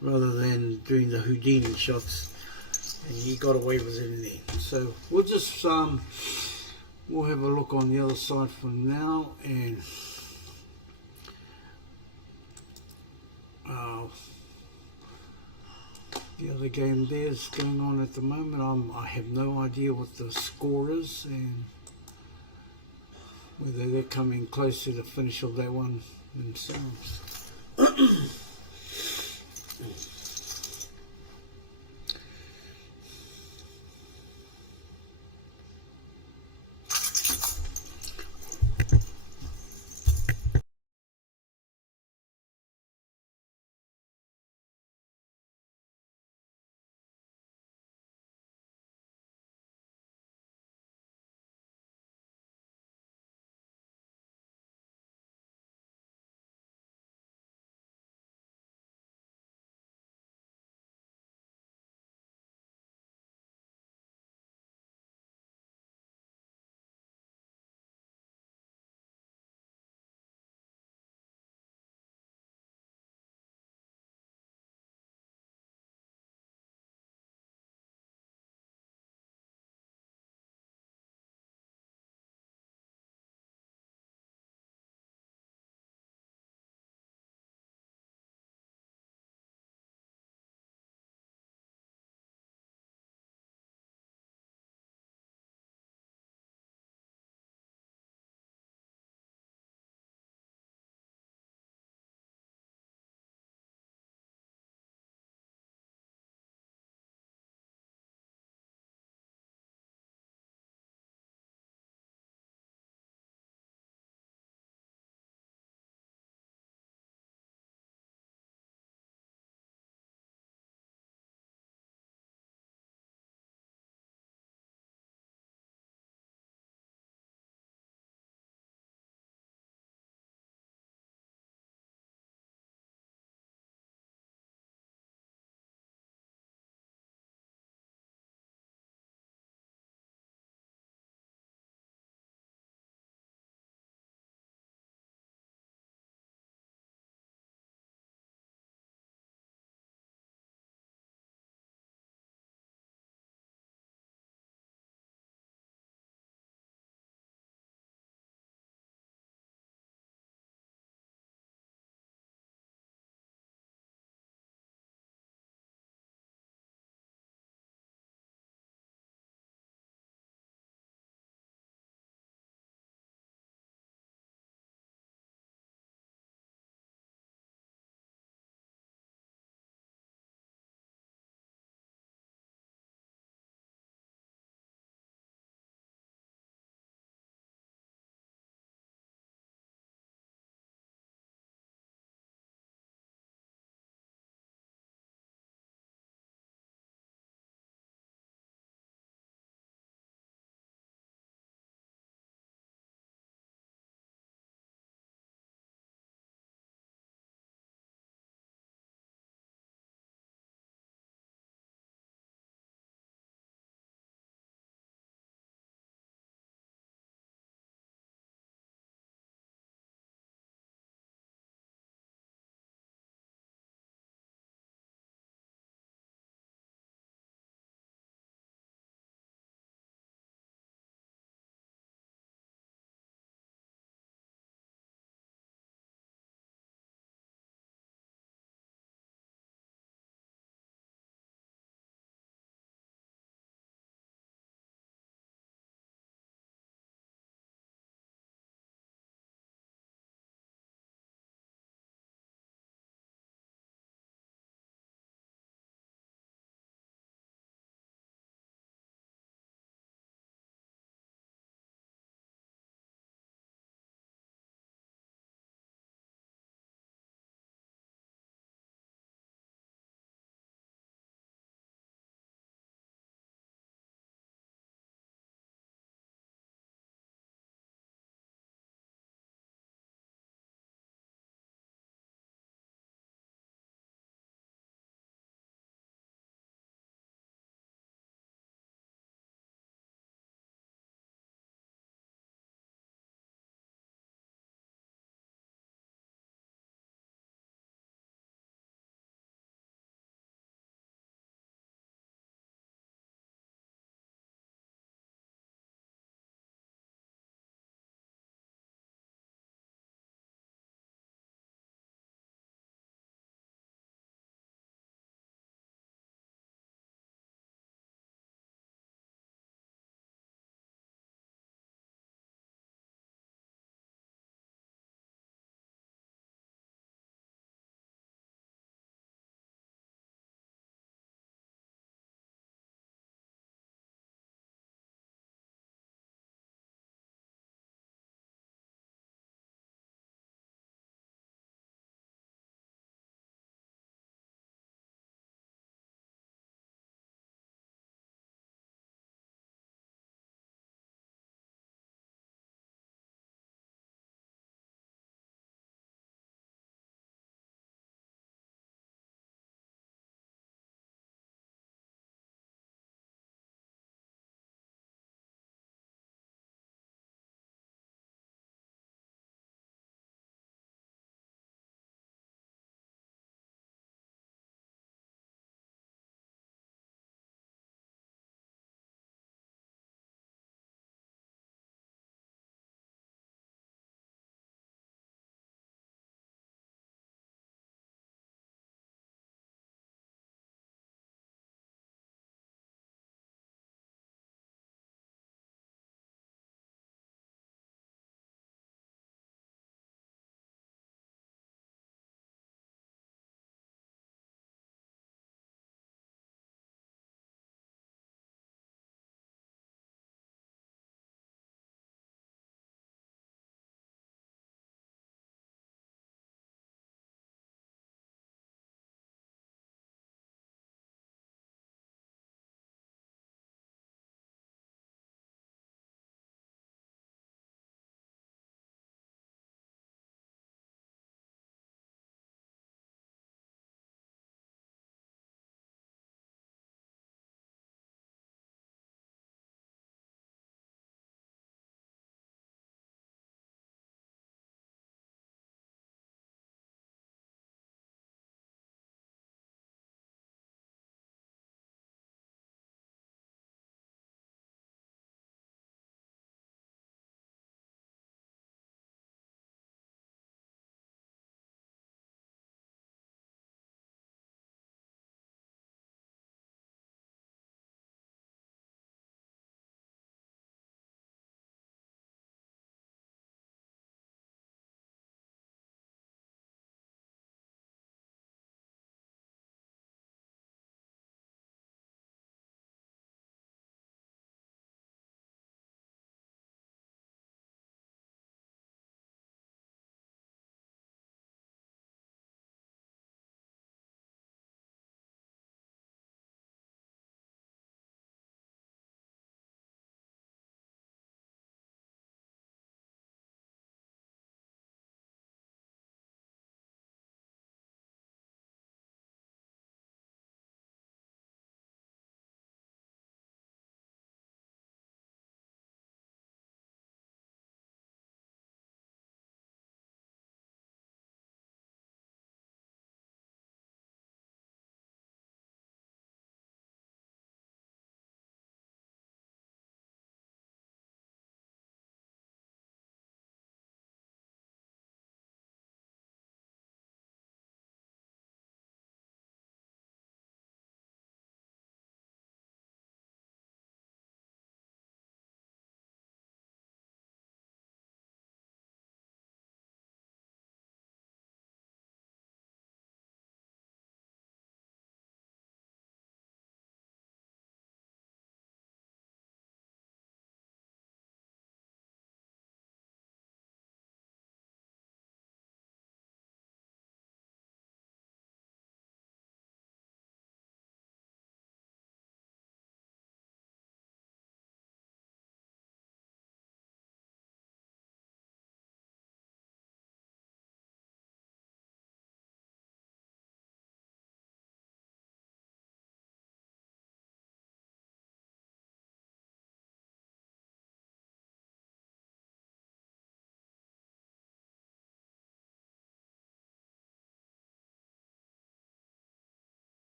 rather than doing the Houdini shots. And he got away with it in there. So we'll just we'll have a look on the other side for now, and the other game there is going on at the moment. I have no idea what the score is and whether they're coming close to the finish of that one themselves.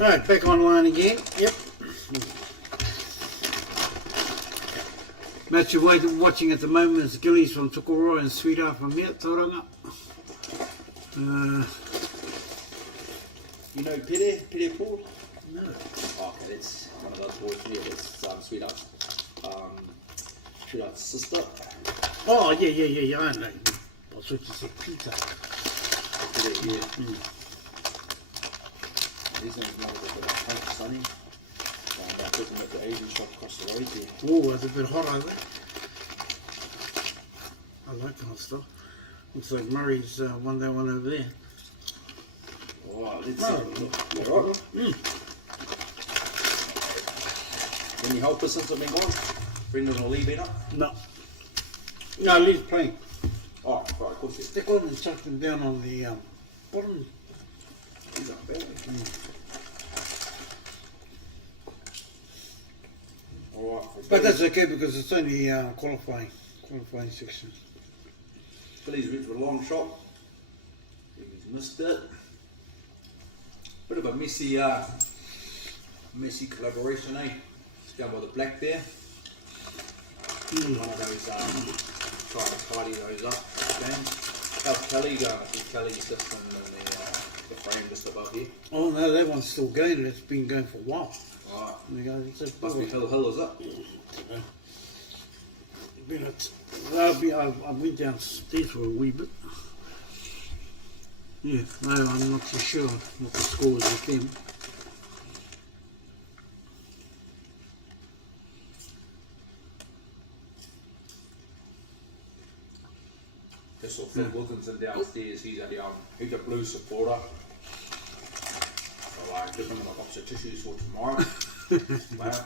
Alright, back online again. Yep. Match you're watching at the moment is Gillies from Tokoroa and Sweetheart from here, Tauranga. You know Pere Paul? No. Oh, okay, that's one of those boys from here. That's Sweetheart's sister. Oh, yeah, I know. I thought you said Peter. Pere, yeah. His name's Marty, but Sonny. And I took him at the Asian shop across the road here. Oh, that's a bit hot over there. I like that stuff. Looks like Murray's one over there. Oh, let's have a look. You alright? Any help us since I've been gone? Brendan or Lee been up? No. No, Lee's playing. Oh, right, of course. Stick on and chuck them down on the bottom. He's not bad. Alright. But that's okay because it's only qualifying section. Gillies went for a long shot. He's missed it. Bit of a messy collaboration, eh? It's down by the black there. One of those try to tidy those up. Okay. How's Kelly going? I think Kelly's just in the frame just above here. Oh no, that one's still going. It's been going for a while. Right. Must be Hill, is it? I went downstairs for a wee bit. Yeah, no, I'm not too sure what the score is with them. Just saw Phil Wilkinson downstairs. He's a Blues supporter. So I give him a box of tissues for tomorrow. Wow.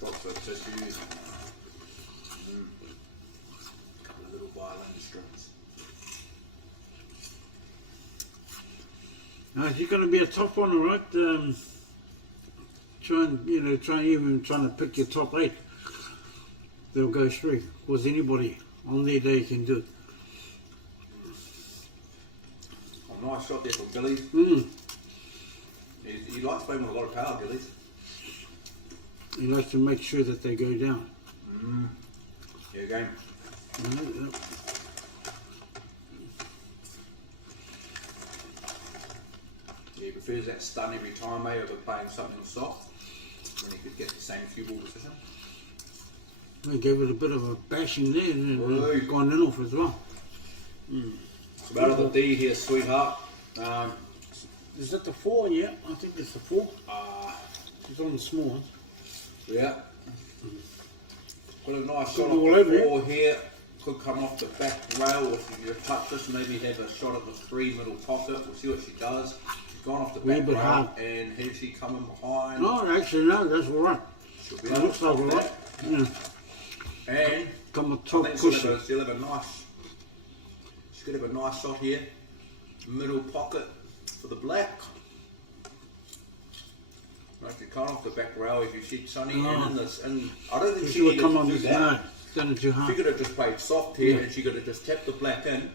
Box of tissues. A couple of little violin strings. It's going to be a tough one, alright. Trying to pick your top 8. They'll go through. Because anybody on their day can do it. Oh, nice shot there from Gillies. He likes playing with a lot of power, Gillies. He likes to make sure that they go down. Yeah, game. Yep. He prefers that stun every time, eh, over playing something soft when he could get the same cue ball position. They gave it a bit of a bashing there and gone in off as well. So about the D here, Sweetheart. Is that the 4? Yeah, I think it's the 4. It's on the small one. Yeah. Got a nice shot All off over the 4 here. Could come off the back rail, or if you touch this, maybe have a shot of the 3 middle pocket. We'll see what she does. She's gone off the back rail, hard. and here she coming behind. No, actually no, that's alright. She'll be It able looks to like stop alright. that. Yeah. And Come a I top think cushion. she'll have a nice. She could have a nice shot here, middle pocket for the black. Right, if you come off the back rail, if you shoot Sonny and in this, and I don't think She would come on do this. that. No, it's done it too She hard. could have just played soft here, and she could have just tapped the black in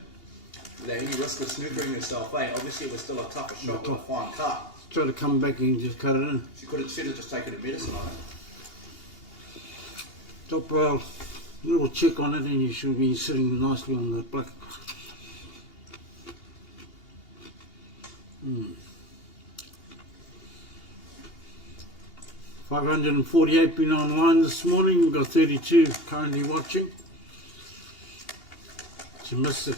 without any risk of snookering herself. Eh? Obviously, it was still a tougher shot with a fine cut. Try to come back and just cut it in. Should have just taken a medicine on it. Top rail, little check on it, and you should be sitting nicely on the black. 548 been online this morning. We've got 32 currently watching. She missed it.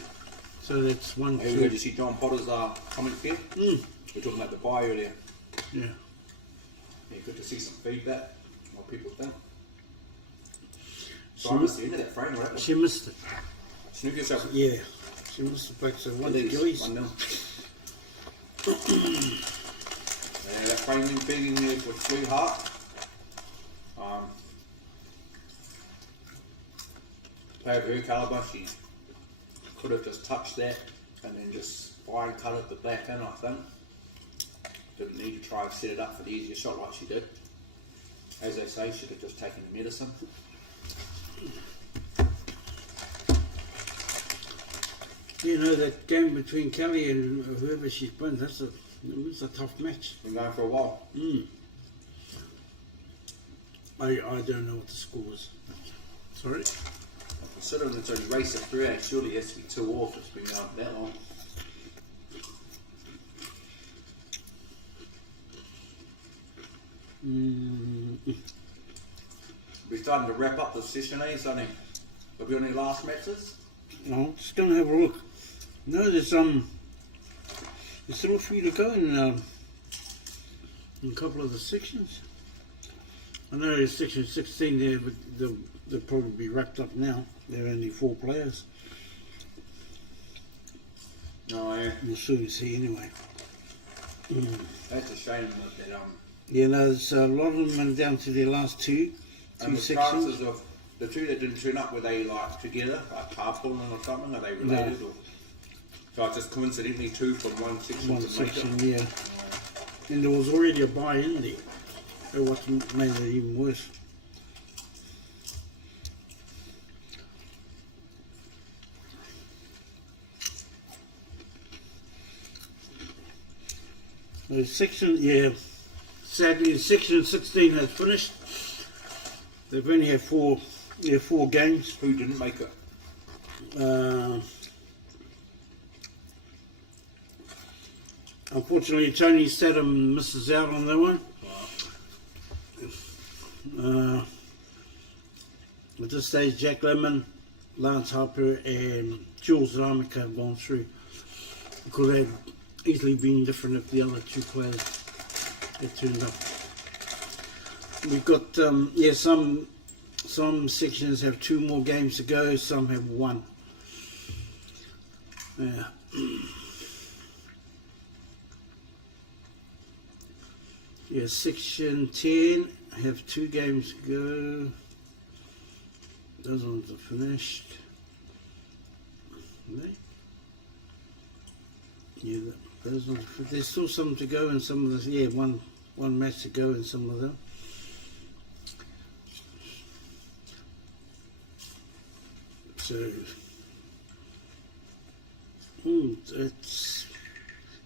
So that's 1, Hey, 2. did you see John Potter's comment here? We were talking about the buy earlier. Yeah. Yeah, good to see some feedback, what people think. So I missed the end of that frame, right? She missed it. Snook yourself. Yeah. She missed it back. So 1 to Gillies. 1-0. That frame in beating there with Sweetheart. Player of her calibre, she could have just touched that and then just fine cut it the back in, I think. Didn't need to try and set it up for the easier shot like she did. As they say, should have just taken the medicine. You know, that game between Kelly and whoever she's playing, that's a It was a tough match. Been going for a while. I don't know what the score was. Sorry? Considering it's only race at 3, surely it has to be 2 off. It's been going that long. We're starting to wrap up the session, Sonny? Have you got any last matches? No, just going to have a look. No, there's still a few to go in a couple of the sections. I know there's section 16 there, but they'll probably be wrapped up now. There are only 4 players. Oh, yeah. We'll soon see anyway. That's a shame that Yeah, no, there's a lot of them are down to their last two and the sections. chances of the 2 that didn't turn up, were they like together, like carpooling or something? Are they related? Or so it's just coincidentally 2 from one section One to make section, it? yeah. And there was already a buy in there. So what made it even worse. The section, yeah, sadly section 16 has finished. They've only had 4 games. Who didn't make it? Unfortunately, Tony Statham misses out on that one. At this stage, Jack Lemon, Lance Harper and Jules Ramika have gone through. Because they've easily been different if the other 2 players had turned up. We've got, some sections have 2 more games to go, some have 1. Yeah. Yeah, section 10 have 2 games to go. Those ones are finished. Are they? Yeah, those ones. There's still some to go, and some of the one match to go in some of them. So, it's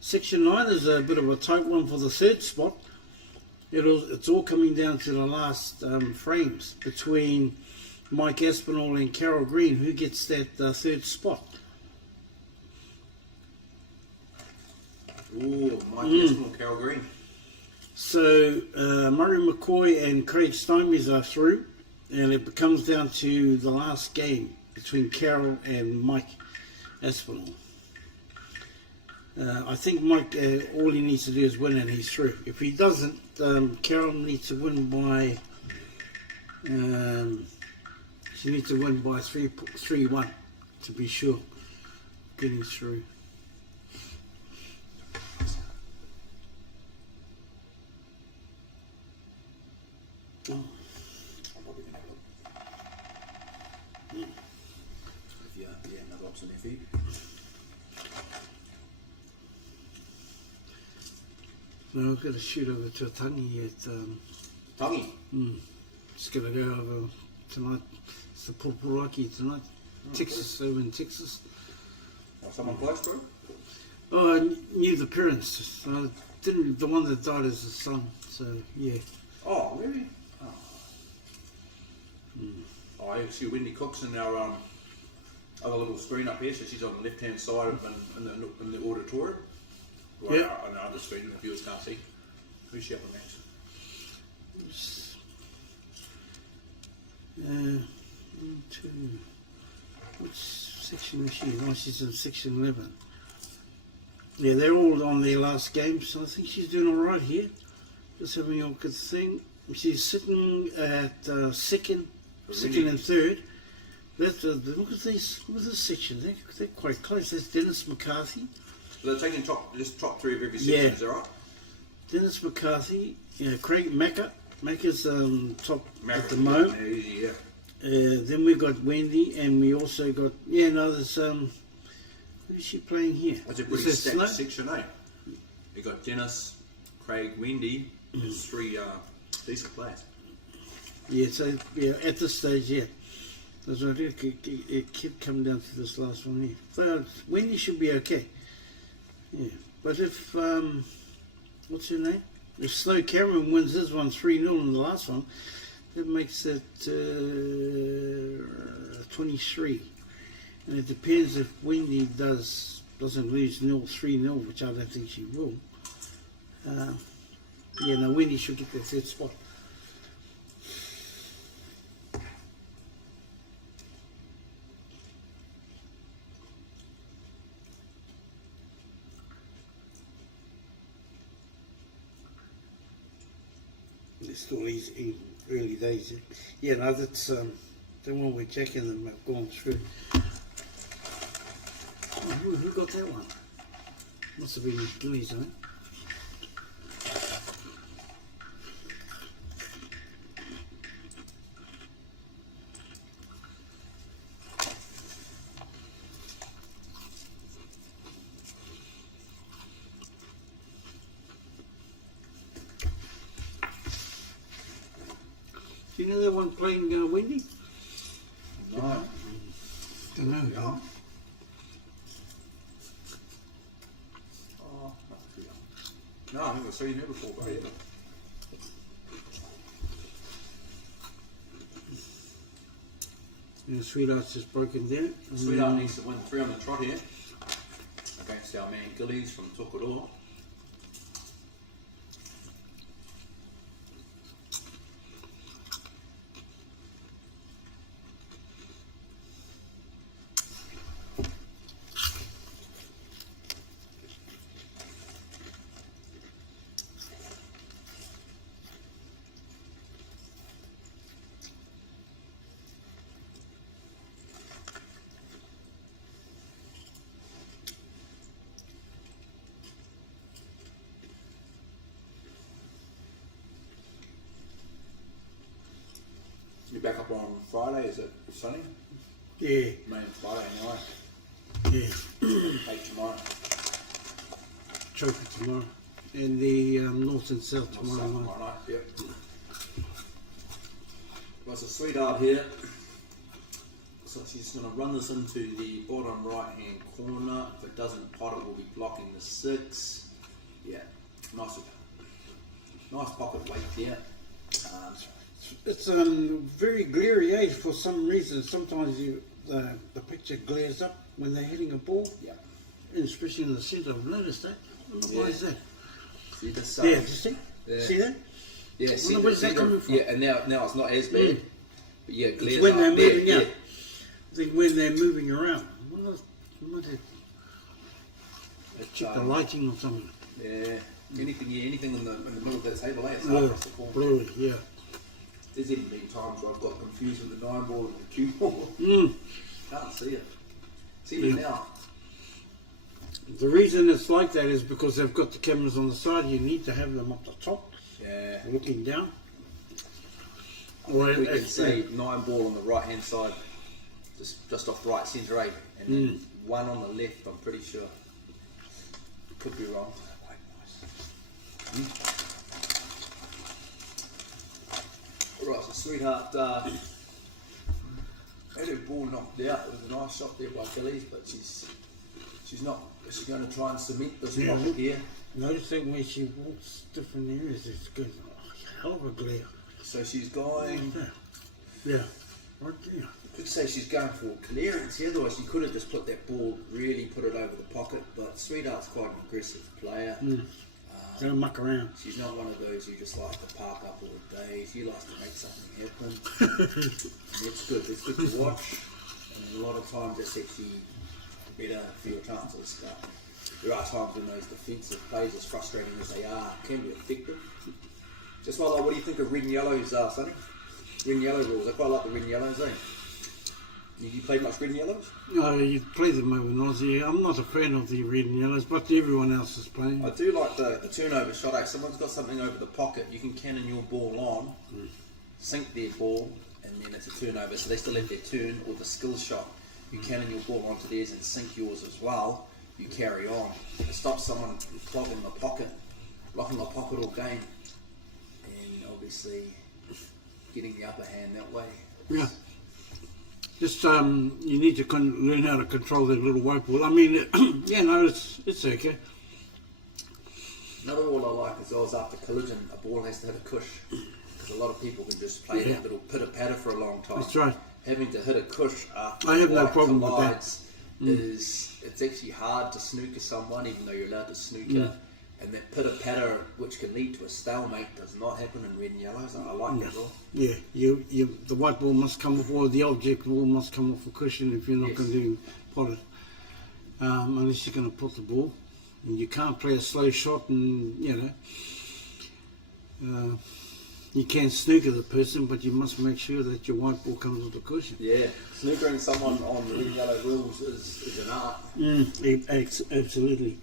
section 9 is a bit of a tight one for the 3rd spot. It's all coming down to the last frames between Mike Aspinall and Carol Green. Who gets that 3rd spot? Ooh, Mike Aspinall, Carol Green. So Murray McCoy and Craig Steinmetz are through, and it comes down to the last game between Carol and Mike Aspinall. I think Mike, all he needs to do is win and he's through. If he doesn't, Carol needs to win by, she needs to win by 3-1 to be sure getting through. Oh. I'm probably going to have a look. Yeah, another option there for you. No, I've got to shoot over to Tangi at Tangi? just going to go over tonight. It's the Purpuraki tonight. Texas, over in Texas. Oh, someone close, bro? Oh, I knew the parents. The one that died is the son, so yeah. Oh, really? Oh, I see Wendy Cook's in our other little screen up here, so she's on the left-hand side of in the auditorium. Right, Yeah. on the other screen, the viewers can't see. Who's she up next? 1, 2. Which section is she? Oh, she's in section 11. Yeah, they're all on their last game, so I think she's doing all right here. Just having a look at the thing. She's sitting at second and 3rd. That's look at these. Look at this section. They're quite close. That's Dennis McCarthy. So they're taking top 3 of every section, Yeah. is that right? Dennis McCarthy. Craig Macca. Macca's top at the Maverick, moment. yeah. Then we got Wendy, and we also got there's who's she playing here? That's a pretty Is that stacked Snow? section, eh? You got Dennis, Craig, Wendy. There's 3 decent players. Yeah, so at this stage, yeah. That's right. It kept coming down to this last one here. So Wendy should be okay. Yeah, but if what's her name? If Snow Cameron wins this one 3-0 in the last one, that makes it 23. And it depends if Wendy doesn't lose 3-0, which I don't think she will. Yeah, no, Wendy should get the third spot. It's still easy, early days. Yeah, no, that's the one where Jack and them have gone through. Oh, who got that one? Must have been Gillies, eh? Do you know that one playing Wendy? No. Don't know. No. No, I've never seen her before, but yeah. And Sweetheart's just broken down. Sweetheart needs to win 3 on the trot here against our man Gillies from Tokoroa. You're back up on Friday, is it sunny? Yeah, Main Friday anyway. yeah. Take tomorrow. Choker tomorrow. And the North and South tomorrow night. Tomorrow night, yep. Well, it's a Sweetheart here. So she's going to run this into the bottom right hand corner. If it doesn't pot, it will be blocking the 6. Yeah, nice pocket weight there. It's very glary, eh? For some reason, sometimes the picture glares up when they're hitting a ball. Yeah. And especially in the centre. I've noticed that. I wonder why is that? See this? Yeah, do you see? Yeah. See that? Yeah, see where's that coming from? Yeah, and now it's not as bad. But yeah, it glares It's when up they're there, moving out. I think when they're moving around. Check the lighting or something. Yeah, anything in the middle of that table, eh? It's Yeah, hard for us to call. blurry, yeah. There's even been times where I've got confused with the 9 ball and the 2 ball. Can't see it. See it now. The reason it's like that is because they've got the cameras on the side. You need to have them up the top, Yeah. looking down. We can see 9 ball on the right hand side, just off right centre 8, and then 1 on the left. I'm pretty sure. Could be wrong. Alright, so Sweetheart had her ball knocked out. It was a nice shot there by Gillies, but she's not. Is she going to try and cement this pocket here? Noticing where she walks different areas, it's good. Oh, hell of a glare. So she's going. Yeah, right there. I could say she's going for clearance here, otherwise she could have just put that ball, really put it over the pocket, but Sweetheart's quite an aggressive player. Don't muck around. She's not one of those who just likes to park up all day. She likes to make something happen. That's good. It's good to watch. And a lot of times that's actually better for your chances. But there are times when those defensive plays, as frustrating as they are, can be effective. Just while what do you think of red and yellows, Sonny? Red and yellow rules. I quite like the red and yellows, eh? You play much red and yellows? No, you play them over in Aussie. I'm not a fan of the red and yellows, but everyone else is playing. I do like the turnover shot. Eh? Someone's got something over the pocket, you can cannon your ball on, sink their ball, and then it's a turnover. So they still have their turn, or the skill shot. You cannon your ball onto theirs and sink yours as well. You carry on. It stops someone clogging the pocket, blocking the pocket all game, and obviously getting the upper hand that way. Yeah. Just you need to learn how to control that little white ball. I mean, yeah, no, it's okay. Another rule I like as well is after collision, a ball has to hit a cush. Because a lot of people can just play that little pitter-patter for a long time. That's right. Having to hit a cush after I have no white problem with that. collides is, it's actually hard to snooker someone, even though you're allowed to snooker. And that pitter-patter, which can lead to a stalemate, does not happen in red and yellow, so I like that rule. Yeah, the white ball must come off, or the object ball must come off a cushion if you're not going to pot it. Unless you're going to put the ball. And you can't play a slow shot and, you know, you can snooker the person, but you must make sure that your white ball comes off the cushion. Yeah, snookering someone on the red and yellow rules is an art. Absolutely.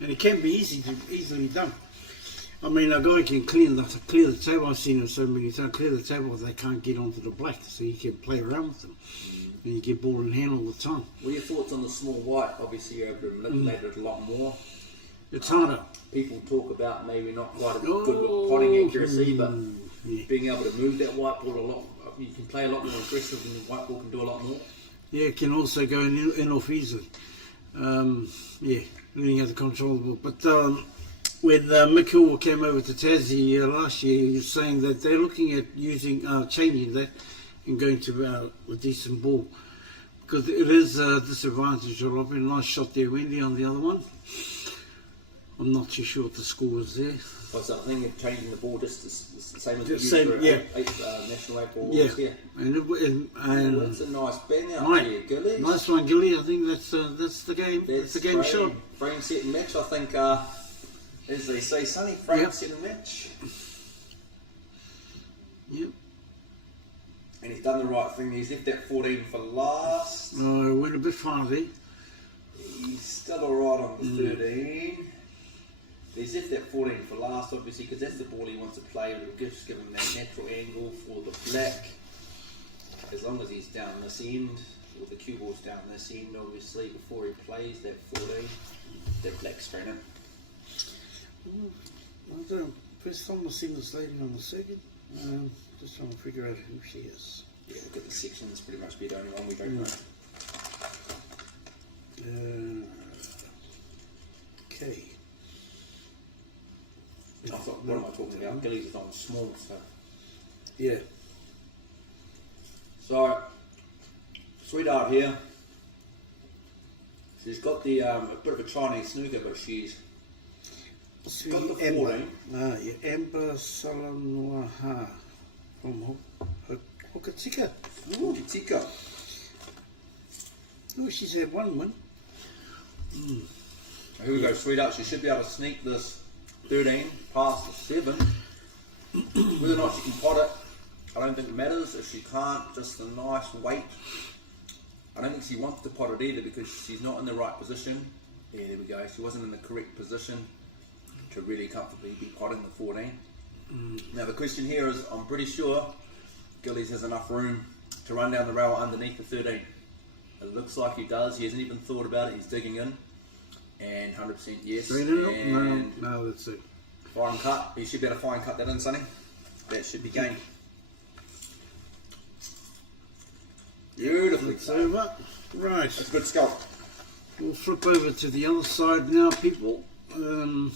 And it can be easily done. I mean, a guy can clear the table. I've seen him so many times, clear the table, they can't get onto the black, so you can play around with them. And you get ball in hand all the time. What are your thoughts on the small white? Obviously you're able to manipulate it a lot more. It's harder. People talk about maybe not quite as good with potting accuracy, but being able to move that white ball a lot, you can play a lot more aggressive and the white ball can do a lot more. Yeah, it can also go in off easily. Learning how to control the ball. But when Mick Hill came over to Tassie last year, he was saying that they're looking at changing that and going to a decent ball. Because it is a disadvantage. A lot. Nice shot there, Wendy, on the other one. I'm not too sure what the score was there. What's that thing of changing the ball just the same as we used Same, for yeah. National 8 balls? Yeah. And That's a nice bang out right. there, Gillies. Nice one, Gillies. I think that's the game. That's the game shot. Frame, set and match, I think, as they say, Sonny, frame, set and match. Yep. And he's done the right thing. He's left that 14 for last. Went a bit far there. He's still alright on the 13. He's left that 14 for last, obviously, because that's the ball he wants to play. It'll just give him that natural angle for the black. As long as he's down this end, or the cue ball's down this end, obviously, before he plays that 14, that black's straight in. I don't know. First time I've seen this lady on the circuit. Just trying to figure out who she is. Yeah, look at the sections, pretty much be the only one we don't know. Okay. I thought, what am I talking about? Gillies is on small, so. Yeah. So, sweetheart here. She's got the a bit of a Chinese snooker, but she's got the 14. Amber Salanoaha from Hokitika. Ooh, Tika. Oh, she's had one win. Here we go, sweetheart. She should be able to sneak this 13 past the 7. Whether or not she can pot it, I don't think it matters. If she can't, just a nice weight. I don't think she wants to pot it either because she's not in the right position. Yeah, there we go. She wasn't in the correct position to really comfortably be potting the 14. Now the question here is, I'm pretty sure Gillies has enough room to run down the rail underneath the 13. It looks like he does. He hasn't even thought about it. He's digging in. And 100% yes. And no, that's it. fine cut. You should be able to fine cut that in, Sonny. That should be game. Beautifully. It's over. Right. That's a good scalp. We'll flip over to the other side now, people. And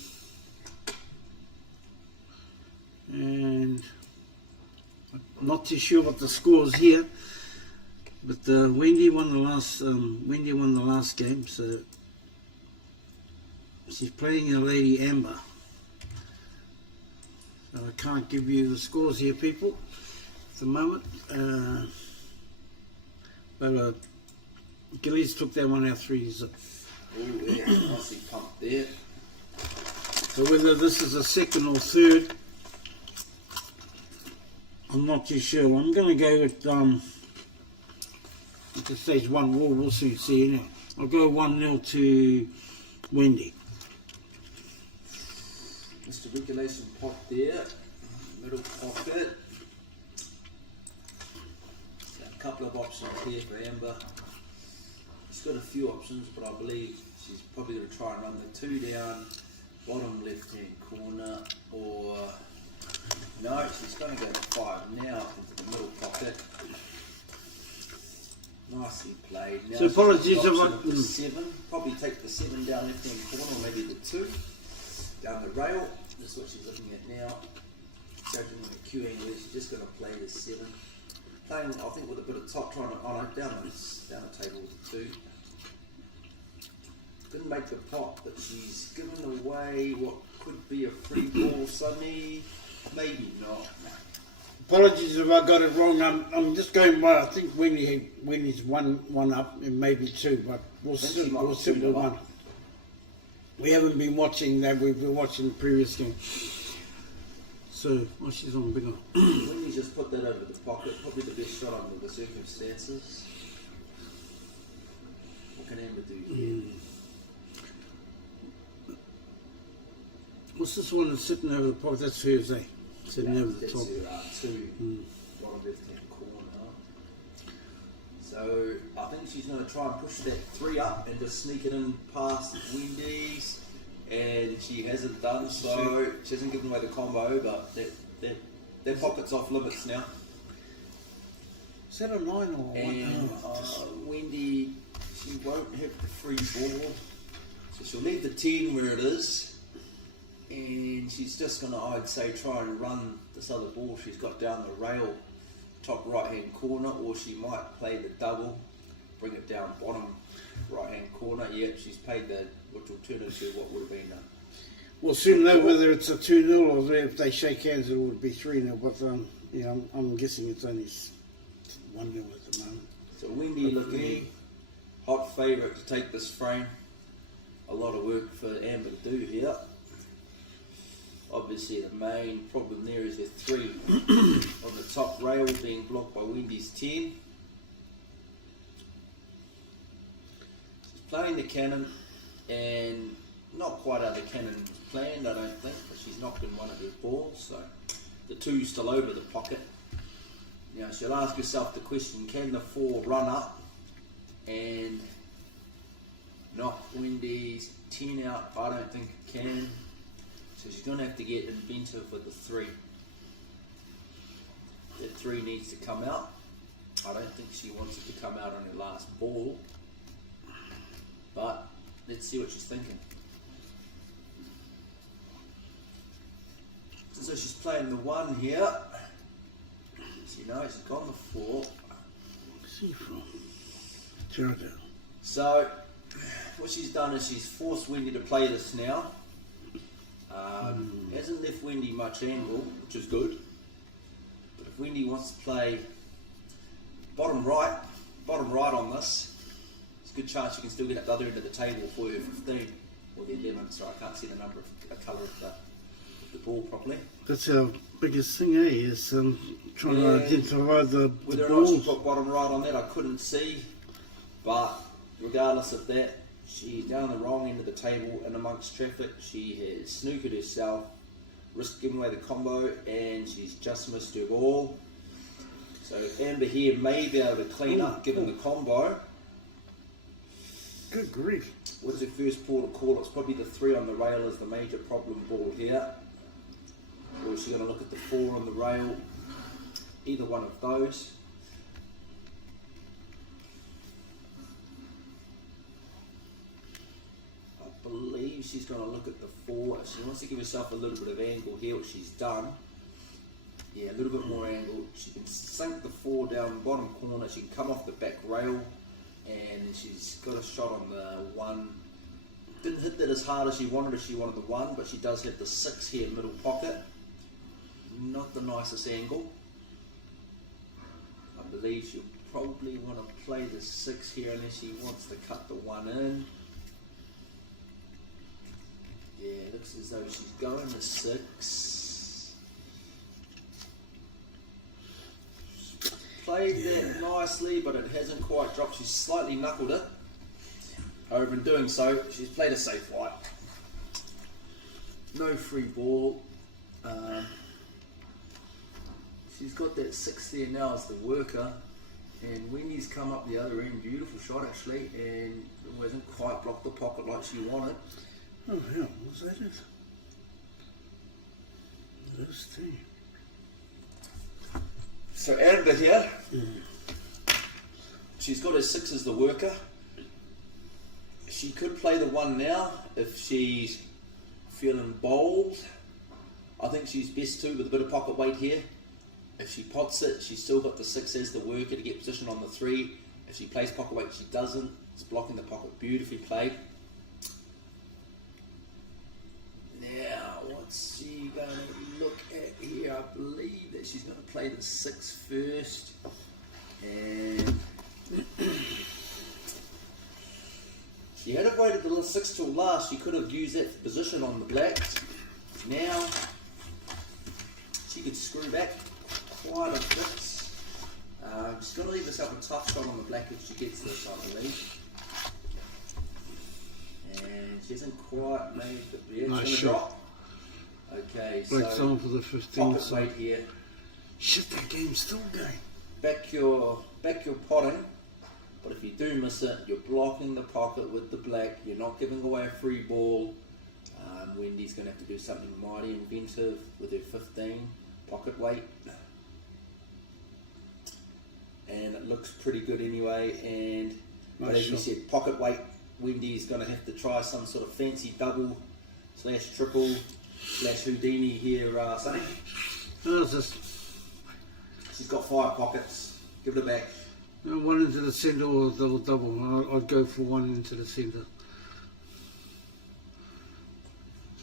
I'm not too sure what the score is here, but Wendy won the last game, so she's playing a lady Amber. So I can't give you the scores here, people, at the moment. But Gillies took that one out 3-0. Oh yeah, nicely pumped there. So whether this is a second or third, I'm not too sure. I'm going to go with at this stage 1. We'll soon see anyway. I'll go 1-0 to Wendy. Mr. Regulation pot there, middle pocket. A couple of options here for Amber. She's got a few options, but I believe she's probably going to try and run the 2 down, bottom left hand corner, or no, she's going to go to 5 now into the middle pocket. Nicely played. Now So apologies if I... the 7, probably take the 7 down left hand corner, or maybe the 2. down the rail. This is what she's looking at now. Judging on the queue angle, she's just going to play the 7. Playing, I think, with a bit of top, trying to, down the table with 2. Didn't make the pot, but she's given away what could be a free ball suddenly. Maybe not. Apologies if I got it wrong. I'm just going by, I think Wendy's one up and maybe 2, but we'll sit with 1. We haven't been watching that, we've been watching the previous game. So, she's on bigger. Wendy just put that over the pocket, probably the best shot under the circumstances. What can Amber do here? What's this one that's sitting over the pocket? That's hers, eh? Sitting over the that's top. That's her 2, bottom left-hand corner. So, I think she's going to try and push that 3 up and just sneak it in past Wendy's. And she hasn't done so. She hasn't given away the combo, but that pocket's off limits now. Is that a 9 or and Wendy, she won't have the free ball, so she'll leave the 10 where it is, and she's just going to, I'd say, try and run this other ball she's got down the rail, top right hand corner, or she might play the double, bring it down bottom right hand corner. Yep, she's played the, which will turn into what would have been a... We'll soon know whether it's a 2-0 or if they shake hands it would be 3-0, but yeah, I'm guessing it's only 1-0 at the moment. So Wendy looking hot favourite to take this frame. A lot of work for Amber to do here. Obviously the main problem there is the 3 on the top rail being blocked by Wendy's 10. She's playing the cannon and not quite how the cannon was planned, I don't think, but she's knocked in one of her balls, so the 2's still over the pocket. Now she'll ask herself the question, can the 4 run up and knock Wendy's 10 out? I don't think it can. So she's going to have to get inventive with the 3. That 3 needs to come out. I don't think she wants it to come out on her last ball. But let's see what she's thinking. So she's playing the 1 here. So you know, she's gone the 4. See from Jericho. So what she's done is she's forced Wendy to play this now. Hasn't left Wendy much angle, which is good. But if Wendy wants to play bottom right on this, it's a good chance she can still get at the other end of the table for her 15 or the 11. So I can't see the number of colour of the ball properly. That's our biggest thing, eh? Is trying to identify the whether or balls. not she put bottom right on that, I couldn't see. But regardless of that, she's down the wrong end of the table and amongst traffic. She has snookered herself, risked giving away the combo, and she's just missed her ball. So Amber here may be able to clean up given the combo. Good grief. What is her first ball to call? It's probably the 3 on the rail is the major problem ball here. Or is she going to look at the 4 on the rail? Either one of those. I believe she's going to look at the 4. She wants to give herself a little bit of angle here, which she's done. Yeah, a little bit more angle. She can sink the 4 down the bottom corner. She can come off the back rail, and she's got a shot on the 1. Didn't hit that as hard as she wanted the 1, but she does hit the 6 here, middle pocket. Not the nicest angle. I believe she'll probably want to play the 6 here unless she wants to cut the 1 in. Yeah, it looks as though she's going to 6. Played that nicely, but it hasn't quite dropped. She's slightly knuckled it. However, in doing so, she's played a safe white. No free ball. She's got that 6 there now as the worker. And Wendy's come up the other end. Beautiful shot, actually. And it hasn't quite blocked the pocket like she wanted. Oh, hell, was that it? Those 2. So Amber here, she's got her 6 as the worker. She could play the 1 now if she's feeling bold. I think she's best too with a bit of pocket weight here. If she pots it, she's still got the 6 as the worker to get position on the 3. If she plays pocket weight, she doesn't. It's blocking the pocket, beautifully played. Now, what's she going to look at here? I believe that she's going to play the 6 first. And she had avoided the 6 till last. She could have used that for position on the black. Now, she could screw back quite a bit. She's got to leave herself a tough shot on the black if she gets this, I believe. And she hasn't quite made the Nice shot. drop. Okay, Black's so on for the 15. pocket weight here. Shit, that game's still going. Back your potting, but if you do miss it, you're blocking the pocket with the black. You're not giving away a free ball. Wendy's going to have to do something mighty inventive with her 15 pocket weight. And it looks pretty good anyway. And but Nice as you shot. said, pocket weight, Wendy's going to have to try some sort of fancy double / triple / Houdini here, Sonny. How's this? She's got 5 pockets. Give it a back. One into the centre or double. I'd go for one into the centre.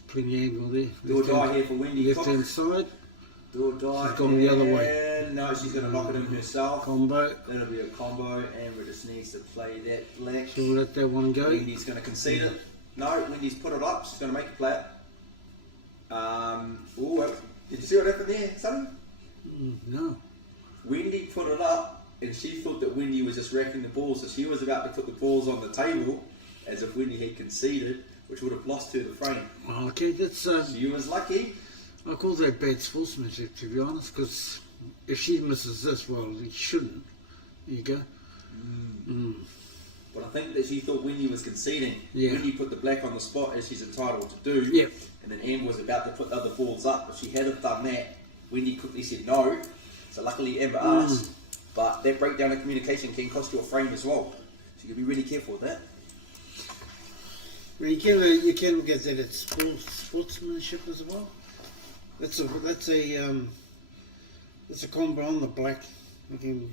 Plenty angle there. Do or die here for Wendy. Left hand side. Do or die. She's gone the other way. No, she's going to knock it in herself. Combo. That'll be a combo, and we just needs to play that black. So we'll let that one go. Wendy's going to concede it. No, Wendy's put it up. She's going to make it play it. Did you see what happened there, Sonny? No. Wendy put it up, and she thought that Wendy was just racking the balls, so she was about to put the balls on the table, as if Wendy had conceded, which would have lost her the frame. Okay, that's. She was lucky. I call that bad sportsmanship, to be honest, because if she misses this, well, it shouldn't. There you go. But I think that she thought Wendy was conceding. Yeah. Wendy put the black on the spot, as she's entitled to do. Yep. And then Amber was about to put the other balls up. If she hadn't done that, Wendy quickly said no. So luckily Amber asked. But that breakdown of communication can cost you a frame as well. So you can be really careful with that. Well, you can look at that at sportsmanship as well. That's a combo on the black. You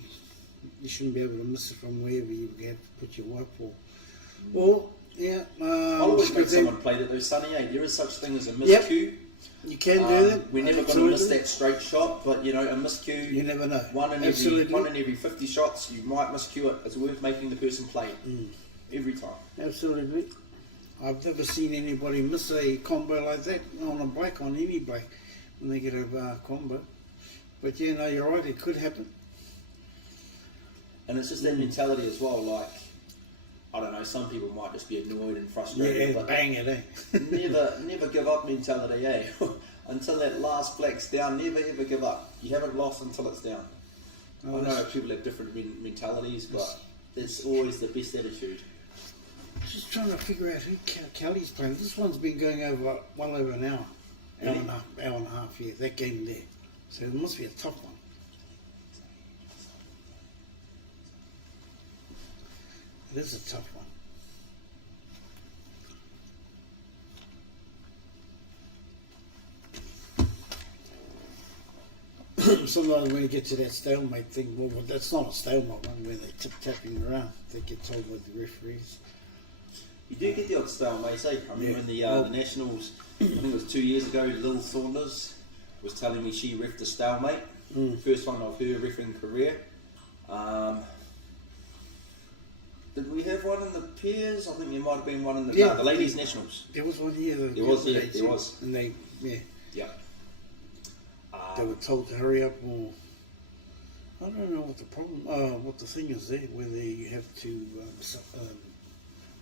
shouldn't be able to miss it from wherever you have to put your white ball. Well, yeah. I'll always make someone play that though, Sonny. There is such thing as a miscue. You can do that. We're never going to miss that straight shot, but you know, a miscue. You never know. One in every 50 shots, you might miscue it. It's worth making the person play every time. Absolutely. I've never seen anybody miss a combo like that on a black, on any black, when they get a combo. But yeah, no, you're right, it could happen. And it's just that mentality as well, like, I don't know, some people might just be annoyed and frustrated. Yeah, but bang it, eh? never give up mentality, eh? Until that last black's down, never ever give up. You haven't lost until it's down. I know people have different mentalities, but it's always the best attitude. Just trying to figure out who Kelly's playing. This one's been going over well over an hour. Really? Hour and a half, yeah, that game there. So it must be a tough one. It is a tough one. Sometimes when you get to that stalemate thing, well, that's not a stalemate one where they're tip-tapping around. They get told by the referees. You do get the odd stalemate, eh? I remember in the Nationals, I think it was 2 years ago, Lil Saunders was telling me she reffed a stalemate. First one of her reffing career. Did we have one in the pairs? I think there might have been one in the the ladies' nationals. There was one here. There was. And they, Yeah. they were told to hurry up, or I don't know what the problem, what the thing is there, whether you have to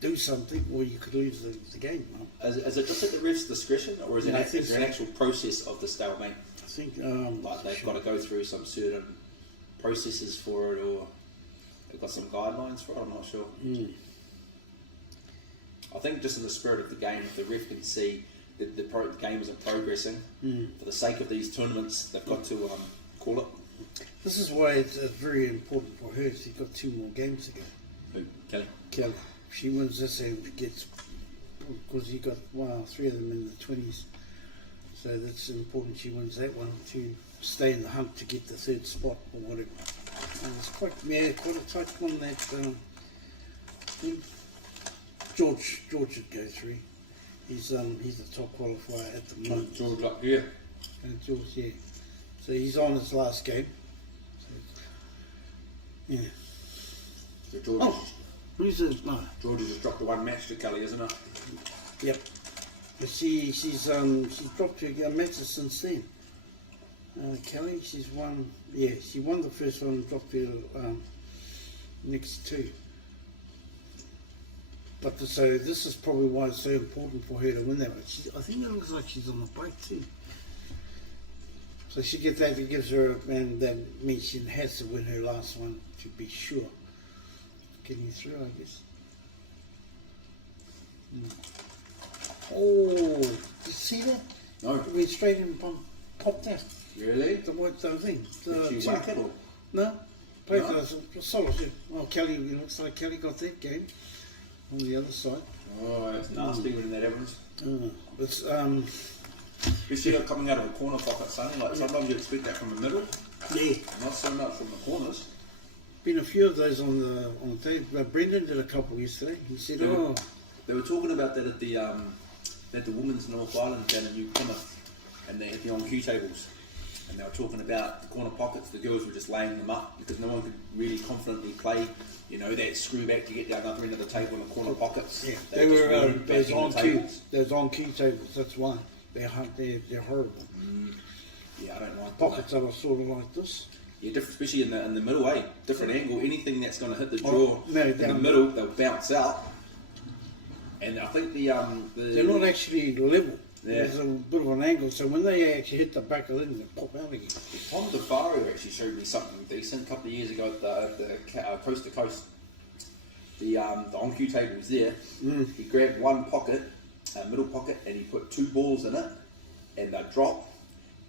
do something or you could lose the game. Is it just at the ref's discretion, or is, is there an actual process of the stalemate? I think like they've got to go through some certain processes for it, or they've got some guidelines for it. I'm not sure. I think just in the spirit of the game, if the ref can see that the game isn't progressing, for the sake of these tournaments, they've got to call it. This is why it's very important for her. She's got 2 more games to go. Who? Kelly? Kelly. If she wins this and gets because he got 3 of them in the 20s. So that's important she wins that one to stay in the hunt to get the 3rd spot or whatever. And it's quite a tight one that George would go through. He's the top qualifier at the moment. George up here. And George, yeah. So he's on his last game. So, yeah. So George, Who's this? No. George has just dropped the 1 match to Kelly, isn't it? Yep. But she's dropped her matches since then. Kelly, she's won. Yeah, she won the first one and dropped her next 2. But so this is probably why it's so important for her to win that one. I think it looks like she's on the break too. So she gets that. It gives her, and that means she has to win her last one to be sure. Getting through, I guess. Oh, did you see that? No. It went straight in and popped out. Really? The white thing. Did she whack it or? No. Played No? solid. Yeah. Well, Kelly, it looks like Kelly got that game on the other side. Oh, that's nasty when that happens. It's Especially like coming out of a corner pocket, Sonny. Like sometimes you expect that from the middle, yeah. not so much from the corners. Been a few of those on the table. Brendan did a couple yesterday. He said, Yeah. They were talking about that at the Women's North Island down in New Plymouth, and they had the on-cue tables, and they were talking about the corner pockets. The girls were just laying them up because no one could really confidently play, that screw back to get down the other end of the table in the corner pockets. yeah, They they just were weren't those backing the on-cue tables. those on-cue tables. That's why they're horrible. Yeah, I don't like Pockets that are sort of like this. Yeah, different, especially in the middle, different angle. Anything that's going to hit the draw no, in the down middle, they'll bounce out. And I think They're not actually level. Yeah. There's a bit of an angle, so when they actually hit the back of them, they pop out again. Tom DeFario actually showed me something decent a couple of years ago at the Coast to Coast. The on-cue table was there. He grabbed one pocket, middle pocket, and he put 2 balls in it, and they dropped.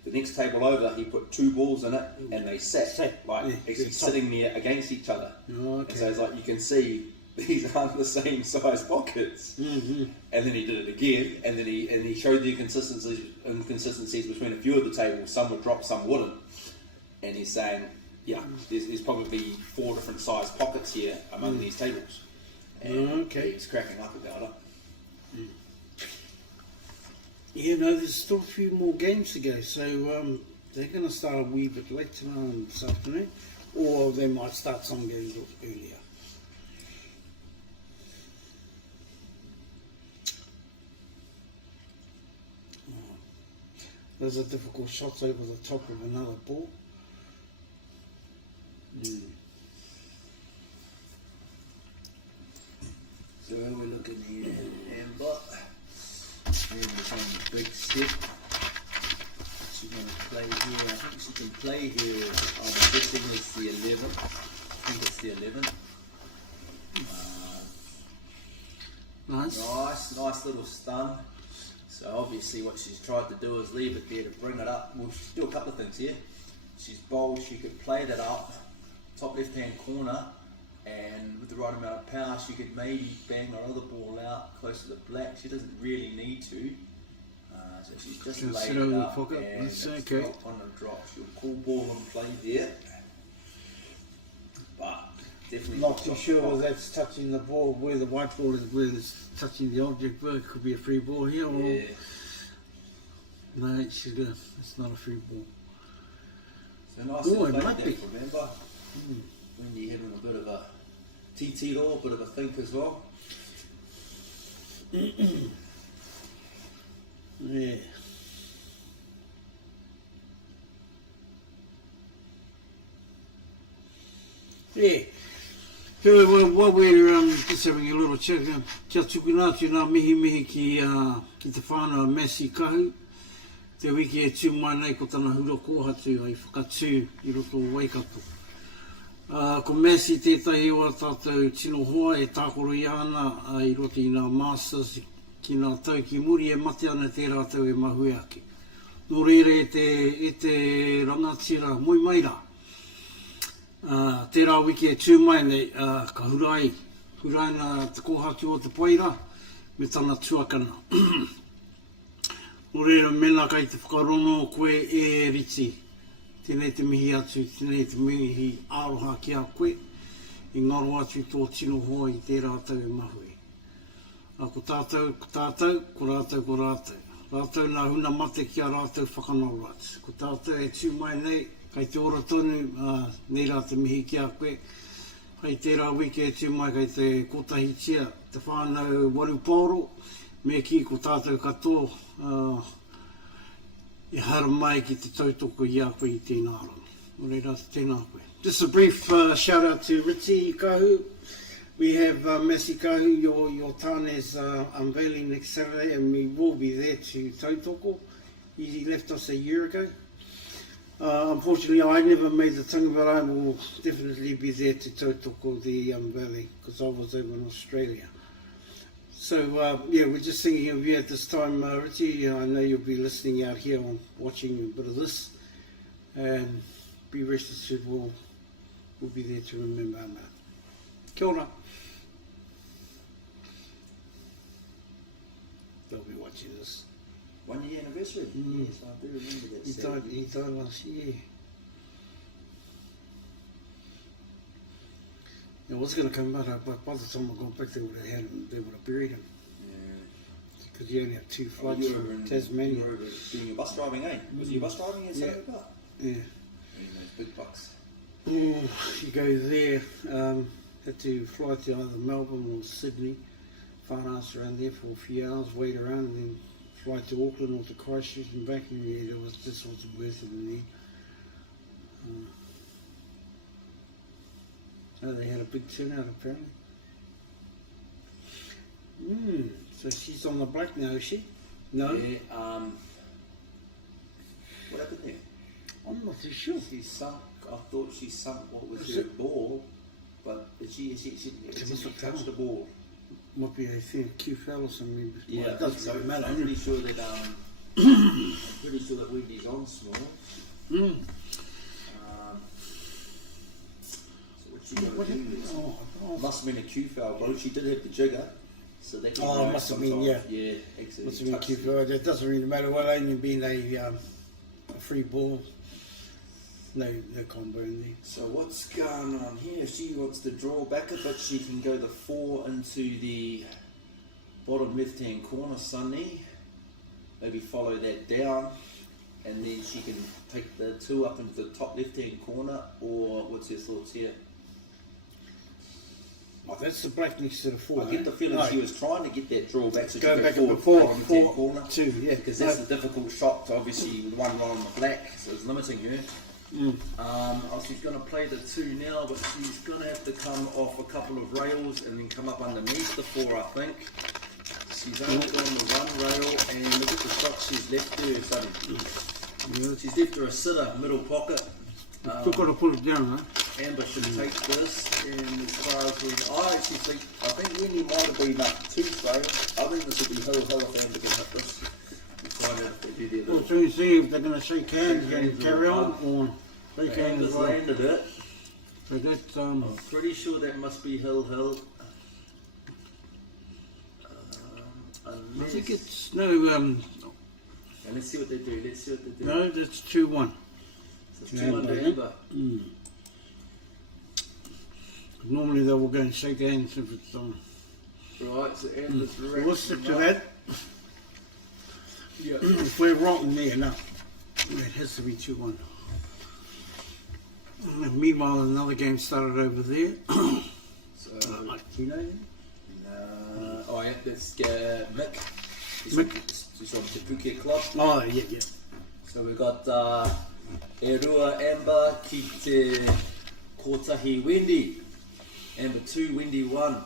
The next table over, he put 2 balls in it, and they sat actually sitting there against each other. Oh, okay. And so it's like you can see these aren't the same size pockets. And then he did it again, and then he showed the inconsistencies between a few of the tables. Some would drop, some wouldn't. And he's saying, there's probably 4 different size pockets here among these tables. And he's cracking up about it. Yeah, no, there's still a few more games to go, so they're going to start a wee bit later on this afternoon, or they might start some games earlier. Those are difficult shots over the top of another ball. So we're looking here, Amber. Amber's on the big step. She's going to play here. I think she can play here. I'm guessing it's the 11th. I think it's the 11th. Nice little stun. So obviously what she's tried to do is leave it there to bring it up. Well, she's do a couple of things here. She's bowled, she could play that up, top left hand corner, and with the right amount of power she could maybe bang her other ball out close to the black. She doesn't really need to. So she's just laid it up and it's not on the drop. She'll cool ball and play there. But definitely Not too sure whether that's touching the ball, where the white ball is, where it's touching the object. Well, it could be a free ball here, or no, it's not a free ball. So nice Oh, and it played might there be. from Amber. Wendy having a bit of a TT law, a bit of a think as well. Yeah. Yeah. So while we're just having a little chat, kia tukunatu nā mihi ki te whānau Messi kahu. Te wiki e tū mai nei ko tana hura kōhatu ai whakatū I roto o Waikato. Ko Messi tētai o tātou tino hoa e tākoro I ana I roto I nā Masters ki nā tau ki muri e mate ana te rātou e mahui ake. Nō reire e te rangatira moi mai rā. Tērā wiki e tū mai nei ka hurai nā te kōhatu o te paira. me tana tuakana. O reira mena kai te whakarono koe e riti. Tēnei te mihi atu, tēnei te mihi aroha ki a koe. I ngaro atu tō tino hoa i tērā tau e mahui. Ko tātou, ko rātou, ko rātou. Rātou nā huna mate ki a rātou whakanoro atu. Ko tātou e tū mai nei, kai te ora tonu, nei rā te mihi ki a koe. Kai tērā wiki e tū mai, kai te kotahi tia, te whānau waru pōro, me ki ko tātou katoa, e hara mai ki te tautoko i a koe i tēnā rana. O reira te tēnā koe. Just a brief shout out to Ritty Kahu. We have Messi Kahu, your tāne is unveiling next Saturday, and we will be there to tautoko. He left us a year ago. Unfortunately, I never made the tongue, but I will definitely be there to tautoko the unveiling, because I was over in Australia. So, yeah, we're just thinking of you at this time, Ritty. I know you'll be listening out here and watching a bit of this. And be rest assured, we'll be there to remember our mate. Kia ora. They'll be watching this. 1 year anniversary? Yes, I do remember that. He died last year. It was going to come out, but by the time I got back, they would have buried him. Yeah. Because you only have 2 flights from Tasmania. You were over doing your bus driving, eh? Was your bus driving in Saturday Park? Yeah. Doing those big bucks. You go there, had to fly to either Melbourne or Sydney, whānasa around there for a few hours, wait around, and then fly to Auckland or to Christchurch and back, and yeah, it was just wasn't worth it in there. Oh, they had a big turnout apparently. So she's on the black now, is she? No? Yeah, what happened there? I'm not too sure. She sunk, I thought she sunk what was her ball, but she must have touched the ball. Might be a thing, Q-Fell or something. Yeah, well, it doesn't really matter. I'm pretty sure that Wendy's on small. So what she got to do is, must have been a Q-foul, bro. She did have the jigger, so that can it must have been, yeah. Yeah, actually. Must have been Q-Fell. It doesn't really matter. Well, only been a free ball. No combo in there. So what's going on here? If she wants to draw back a bit, she can go the 4 into the bottom left-hand corner, Sunny. Maybe follow that down, and then she can take the 2 up into the top left-hand corner, or what's your thoughts here? Oh, that's the black next to the 4. I get the feeling she was trying to get that draw back so she Go could back go up forward before, bottom left-hand corner. 2, yeah. Because that's the difficult shot, to obviously, with one on the black, so it's limiting her. She's going to play the 2 now, but she's going to have to come off a couple of rails and then come up underneath the 4, I think. She's only gone the 1 rail, and look at the shot she's left her, Sonny. She's left her a sitter, middle pocket. Still got to pull it down, huh? Amber should take this, and as far as I think Wendy might have been up 2 though. I think this will be hill if Amber can hit this. We'll find out if they do their little... Well, so you see if they're going to shake hands and carry on, or shake hands as Amber's well. landed it. So that's, I'm pretty sure that must be hill. I think it's, no, And let's see what they do. no, that's 2-1. So 2 under Amber. Normally they will go and shake hands if it's Right, so Amber's So we'll stick to that. Yeah. If we're rotten there, no. It has to be 2-1. Meanwhile, another game started over there. So, Do you know? oh yeah, that's Mick. He's from Te Puke Club. Oh, yeah, yeah. So we got Erua Amber ki te Kotahi Wendy. Amber 2, Wendy 1.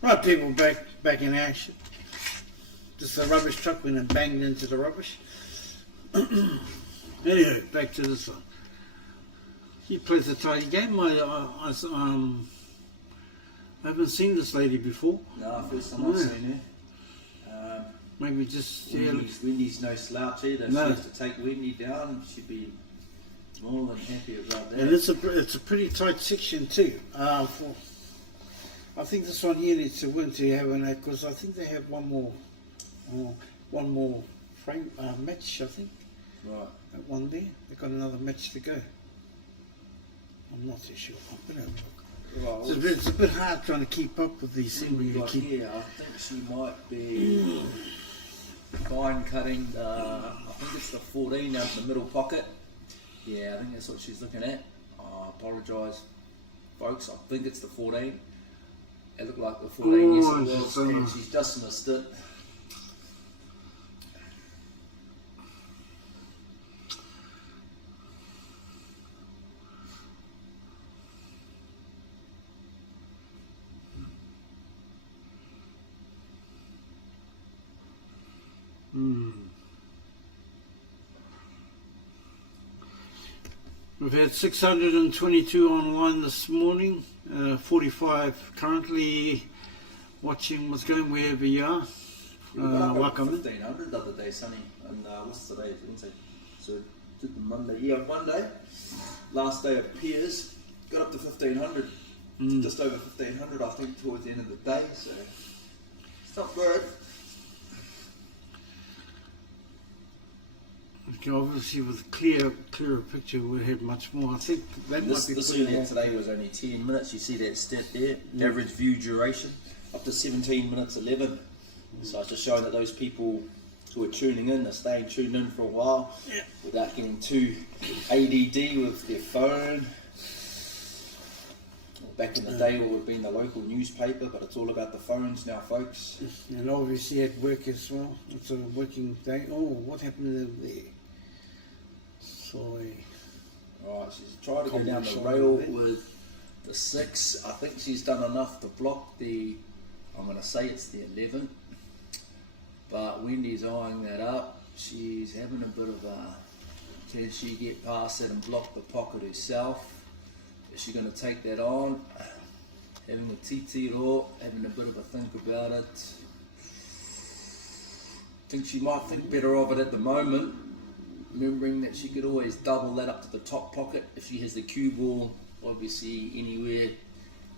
Right, people, back in action. Just the rubbish truck went and banged into the rubbish. Anyway, back to this one. He plays a tidy game. I haven't seen this lady before. No, first time I've seen her. Maybe just Wendy's no slouch either. If she has to take Wendy down, she'd be more than happy about that. And it's a pretty tight section too. I think this one here needs to win to have an, because I think they have one more frame match. I think. Right. That one there. They've got another match to go. I'm not too sure. I'm gonna have a look. Well, It's a bit hard trying to keep up with these things. here, I think she might be fine cutting I think it's the 14 out in the middle pocket. Yeah, I think that's what she's looking at. I apologise, folks. I think it's the 14. It looked like the 14, yes it was, and she's just missed it. We've had 622 online this morning, 45 currently watching what's going wherever you are. Welcome. 1500 the other day, Sonny, and what's today? Wednesday. So did the Monday. Yeah, Monday. Last day of Piers, got up to 1500. Just over 1500, I think, towards the end of the day. So it's not bad. Okay, obviously with a clearer picture we'll have much more. I think that might be this putting earlier it today was only 10 minutes. You see that stat there? Average view duration up to 17 minutes 11. So it's just showing that those people who are tuning in are staying tuned in for a while without getting too ADD with their phone. Back in the day, what would have been the local newspaper, but it's all about the phones now, folks. And obviously at work as well. It's a working day. Oh, what happened there? Sorry. Right, she's tried to go down the rail with the 6. I think she's done enough to block the, I'm going to say it's the 11. But Wendy's eyeing that up. She's having a bit of a, can she get past that and block the pocket herself? Is she going to take that on? Having a TT raw, having a bit of a think about it. I think she might think better of it at the moment, remembering that she could always double that up to the top pocket if she has the cue ball, obviously anywhere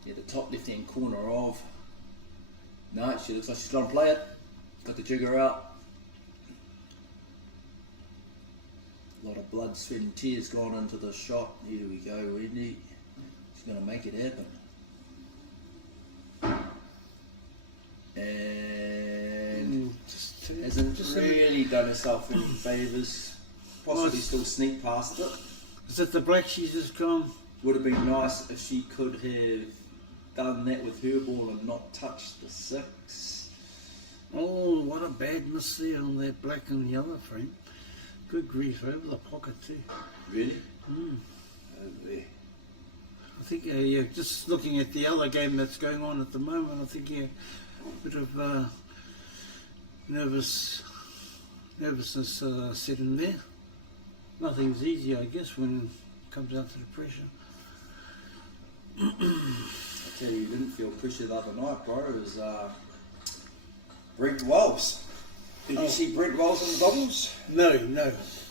near the top left hand corner of. No, she looks like she's going to play it. Got the jigger out. A lot of blood, sweat and tears gone into the shot. Here we go, Wendy. She's going to make it happen. And hasn't really done herself any favours. Possibly still sneak past it. Is that the black she's just gone? Would have been nice if she could have done that with her ball and not touched the 6. Oh, what a bad miss there on that black and yellow frame. Good grief, over the pocket too. Really? Over there. I think, yeah, just looking at the other game that's going on at the moment, I think, yeah, a bit of nervousness set in there. Nothing's easy, I guess, when it comes down to the pressure. I tell you, didn't feel pressure the other night, bro. It was Brent Wells. Did you see Brent Wells in the doubles? No.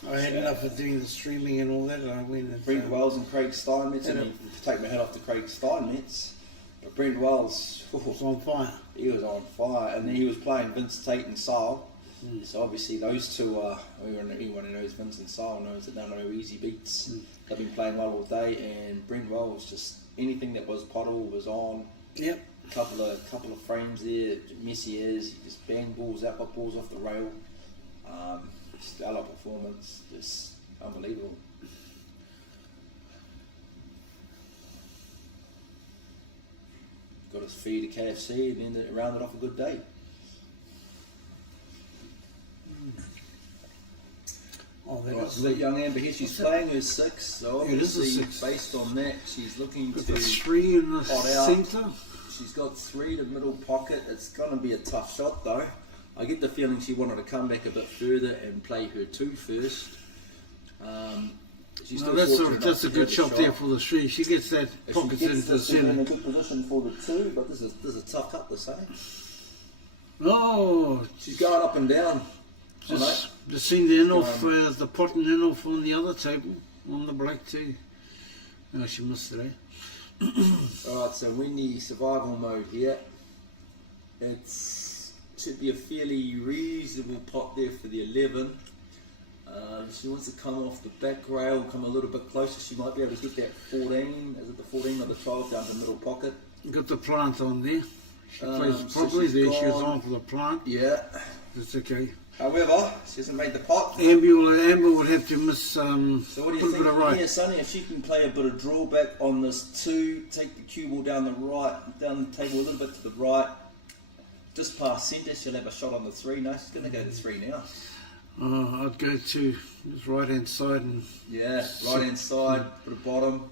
I had enough of doing the streaming and all that. I went and Brent Wells and Craig Steinmetz. I mean, to take my hat off to Craig Steinmetz, but Brent Wells was on fire. He was on fire, and then he was playing Vince Tate and Sale. So obviously those two are. Anyone who knows Vince and Sale knows that they're no easy beats. They've been playing well all day, and Brent Wells just anything that was puddle was on. Yep. Couple of frames there, messy as he just bang balls out, got balls off the rail. Stellar performance, just unbelievable. Got his fee to KFC and then rounded off a good day. Oh, that Right, is so that young Amber here, she's playing her 6, so It is a obviously 6. based on that, she's looking With to the 3 in the pot out. centre. she's got 3 to middle pocket. It's going to be a tough shot though. I get the feeling she wanted to come back a bit further and play her 2 first. She's No, still that's a good shot there for the 3. She gets that If pocket she gets into the this in a centre. good position for the 2, but this is a tough cut to say. Oh, She's going up and down. just seen the in-off, the pot and in-off on the other table, on the black too. Oh, she missed it, eh? Alright, so Wendy survival mode here. Should be a fairly reasonable pot there for the 11. She wants to come off the back rail, come a little bit closer. She might be able to get that 14. Is it the 14 or the 12 down to middle pocket? Got the plant on there. She plays So properly she's there. She was gone. on for the plant. Yeah. It's okay. However, she hasn't made the pot. Amber would have to miss So what do you put a bit of think right. here, Sonny? If she can play a bit of drawback on this 2, take the cue ball down the table a little bit to the right, just past centre, she'll have a shot on the 3. No, she's going to go to 3 now. I'd go to his right hand side and Yeah, right hand side, put a bottom.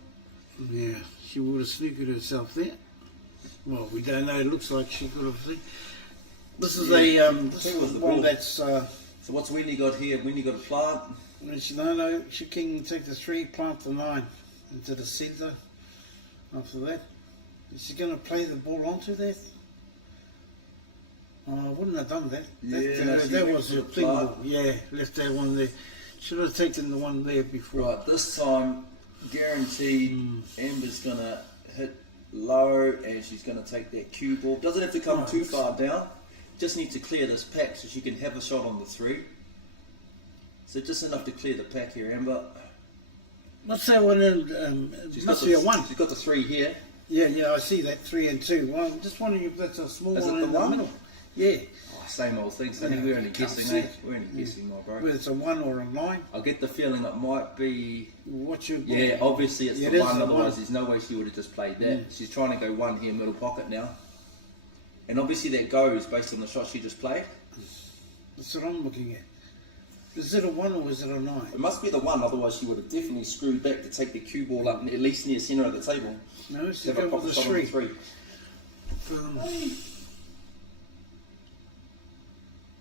yeah, she would have snookered herself there. Well, we don't know. It looks like she could have. This is this Who was is the one ball? that's. So what's Wendy got here? Wendy got a plant. No, she can take the 3, plant the 9 into the centre. After that, is she going to play the ball onto that? I wouldn't have done that. Yeah, no, she that went was for a the thing. plant. Yeah, left that one there. Should have taken the one there before. Right, this time, guaranteed, Amber's going to hit low and she's going to take that cue ball. Doesn't have to come too far down. Just need to clear this pack so she can have a shot on the 3. So just enough to clear the pack here, Amber. What's that one? Must be a 1. She's got the 3 here. Yeah, I see that 3 and 2. Well, I'm just wondering if that's a small Is one it the in the 1? middle. Yeah, Oh, same old thing, Sonny. Yeah, We're only you can't guessing, see eh? it. We're only guessing, my bro. whether it's a 1 or a 9. I get the feeling it might be. What's your Yeah, obviously it's Yeah, the it is 1, the otherwise 1. there's no way she would have just played that. She's trying to go 1 here, middle pocket now. And obviously that goes based on the shot she just played. That's what I'm looking at. Is it a 1 or is it a 9? It must be the 1, otherwise she would have definitely screwed back to take the cue ball up, at least near centre of the table. No, she's Have a go proper with the shot on the 3. 3.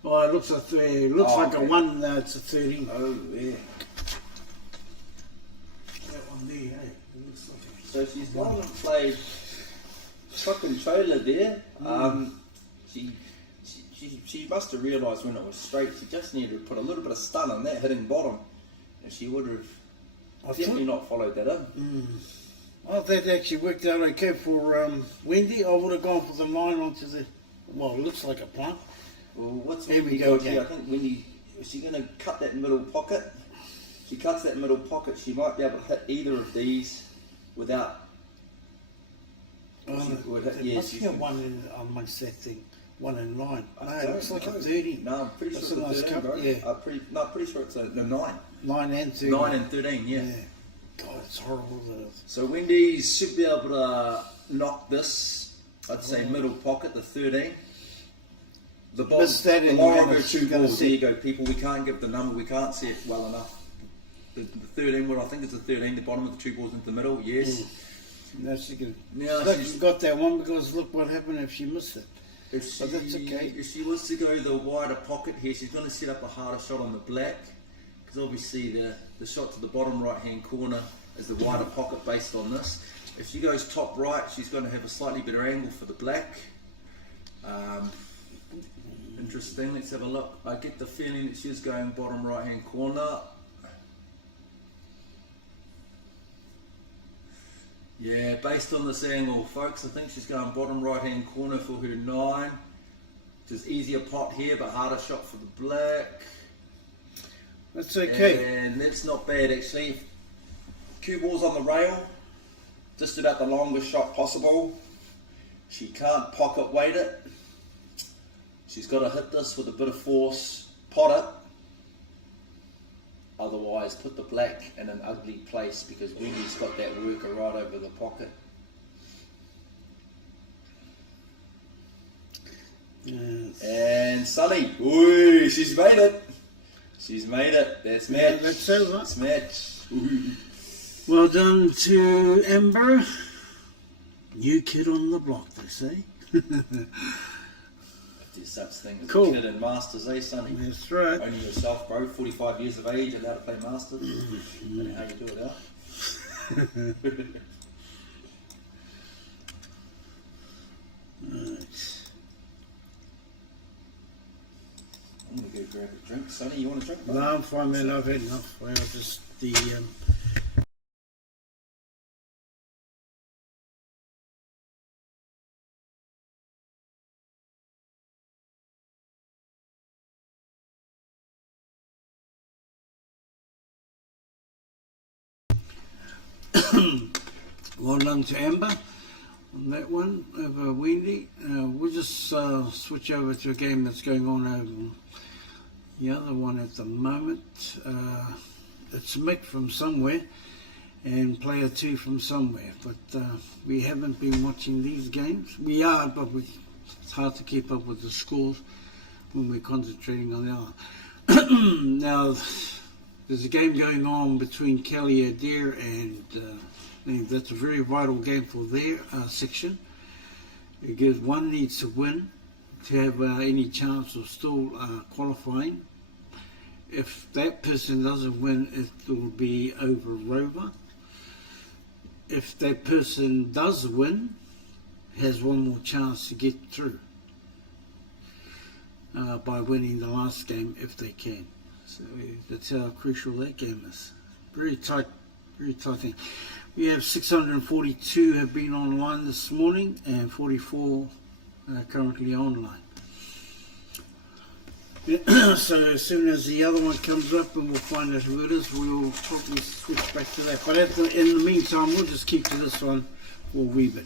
Oh, it looks like okay. a 1. It's a 13. Oh, yeah. That one there, hey? It looks like a... So she's gone and played truck and trailer there. She must have realised when it was straight, she just needed to put a little bit of stun on that hitting bottom, and she would have definitely not followed that in. Oh, that actually worked out okay for Wendy. I would have gone for the 9 onto the... Well, it looks like a plant. Well, what's There we Wendy go got here? I again. think Wendy, is she going to cut that middle pocket? She cuts that middle pocket, she might be able to hit either of these without... Oh, She would hit- there yeah, must she's- be a 1 amongst that thing. 1 and 9. No, I it looks don't like a know. 30. No, I'm pretty That's sure a it's nice 13, cut, bro. yeah. Pretty sure it's a 9. 9 and 30. 9 and 13, yeah. God, it's horrible. That is. So Wendy should be able to knock this, I'd say middle pocket, the 13. The ball, Missed that the and more you're of her gonna- 2 you're gonna balls, there see. you go people, we can't give the number, we can't see it well enough. The 13, well I think it's the 13, the bottom of the 2 balls into the middle, yes. No, she can. Now Look, she's- she got that one because look what happened if she missed it. If But that's okay. If she wants to go the wider pocket here, she's going to set up a harder shot on the black, because obviously the shot to the bottom right hand corner is the wider pocket based on this. If she goes top right, she's going to have a slightly better angle for the black. Interesting, let's have a look. I get the feeling that she's going bottom right hand corner. Yeah, based on this angle, folks, I think she's going bottom right hand corner for her 9. Just easier pot here, but harder shot for the black. That's okay. And that's not bad actually. Cue ball's on the rail, just about the longest shot possible. She can't pocket weight it. She's got to hit this with a bit of force, pot it. Otherwise, put the black in an ugly place because Wendy's got that worker right over the pocket. Yes. And Sunny, ooh, she's made it. She's made it. That's match. Yeah, that's over. That's match. Ooh. Well done to Amber. New kid on the block, they say. If there's such thing as Cool. a kid in Masters, eh, Sonny? That's right. Only yourself, bro. 45 years of age, allowed to play Masters. Don't know how you do it out. Right. I'm gonna go grab a drink. Sonny, you want a drink? bro? No, I'm fine, man. I've had enough. Well, just the well done to Amber on that one over Wendy. We'll just switch over to a game that's going on over the other one at the moment. It's Mick from somewhere and player 2 from somewhere, but we haven't been watching these games. We are, but it's hard to keep up with the scores when we're concentrating on the other. Now, there's a game going on between Kelly Adair and that's a very vital game for their section, because one needs to win to have any chance of still qualifying. If that person doesn't win, it will be over Rover. If that person does win, has one more chance to get through by winning the last game if they can. So that's how crucial that game is. Very tight thing. We have 642 have been online this morning and 44 are currently online. So as soon as the other one comes up and we'll find out who it is, we'll probably switch back to that. But in the meantime, we'll just keep to this one for a wee bit.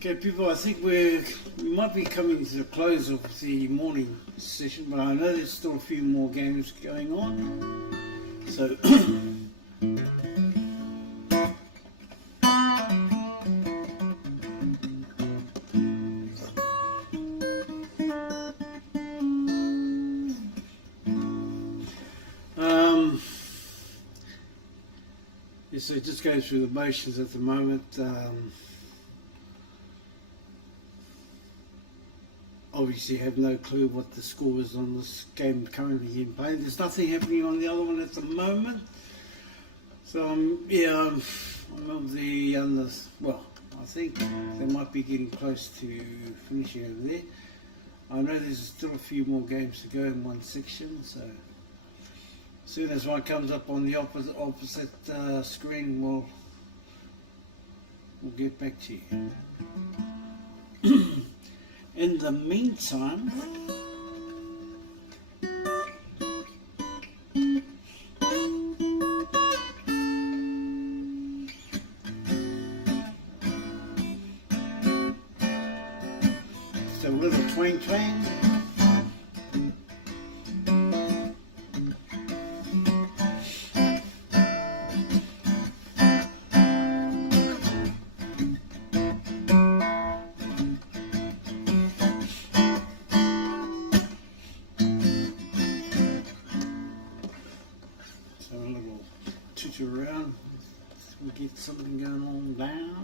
Okay, people, I think we might be coming to the close of the morning session, but I know there's still a few more games going on. So, yeah, so just going through the motions at the moment. Obviously have no clue what the score is on this game currently being played. There's nothing happening on the other one at the moment. So I'm of the well, I think they might be getting close to finishing over there. I know there's still a few more games to go in one section, so as soon as one comes up on the opposite screen, we'll get back to you. In the meantime, just a little twang twang. Around, we get something going on down.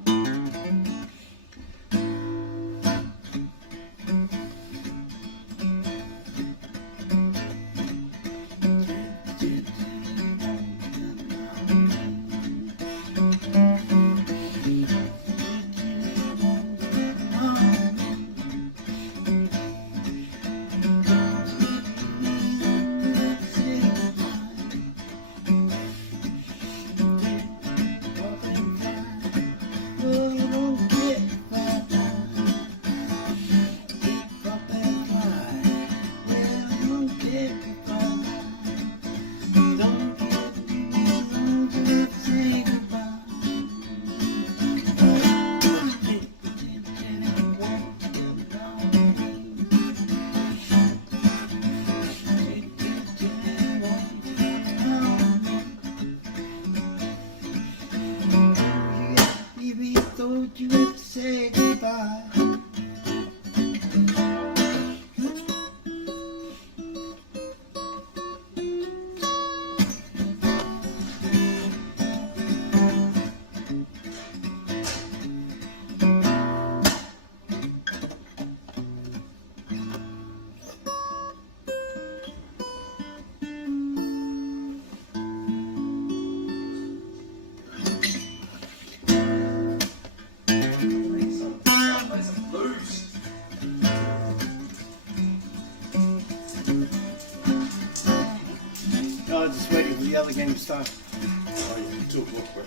Just waiting for the other game to start. Oh, yeah, 2 o'clock, bro.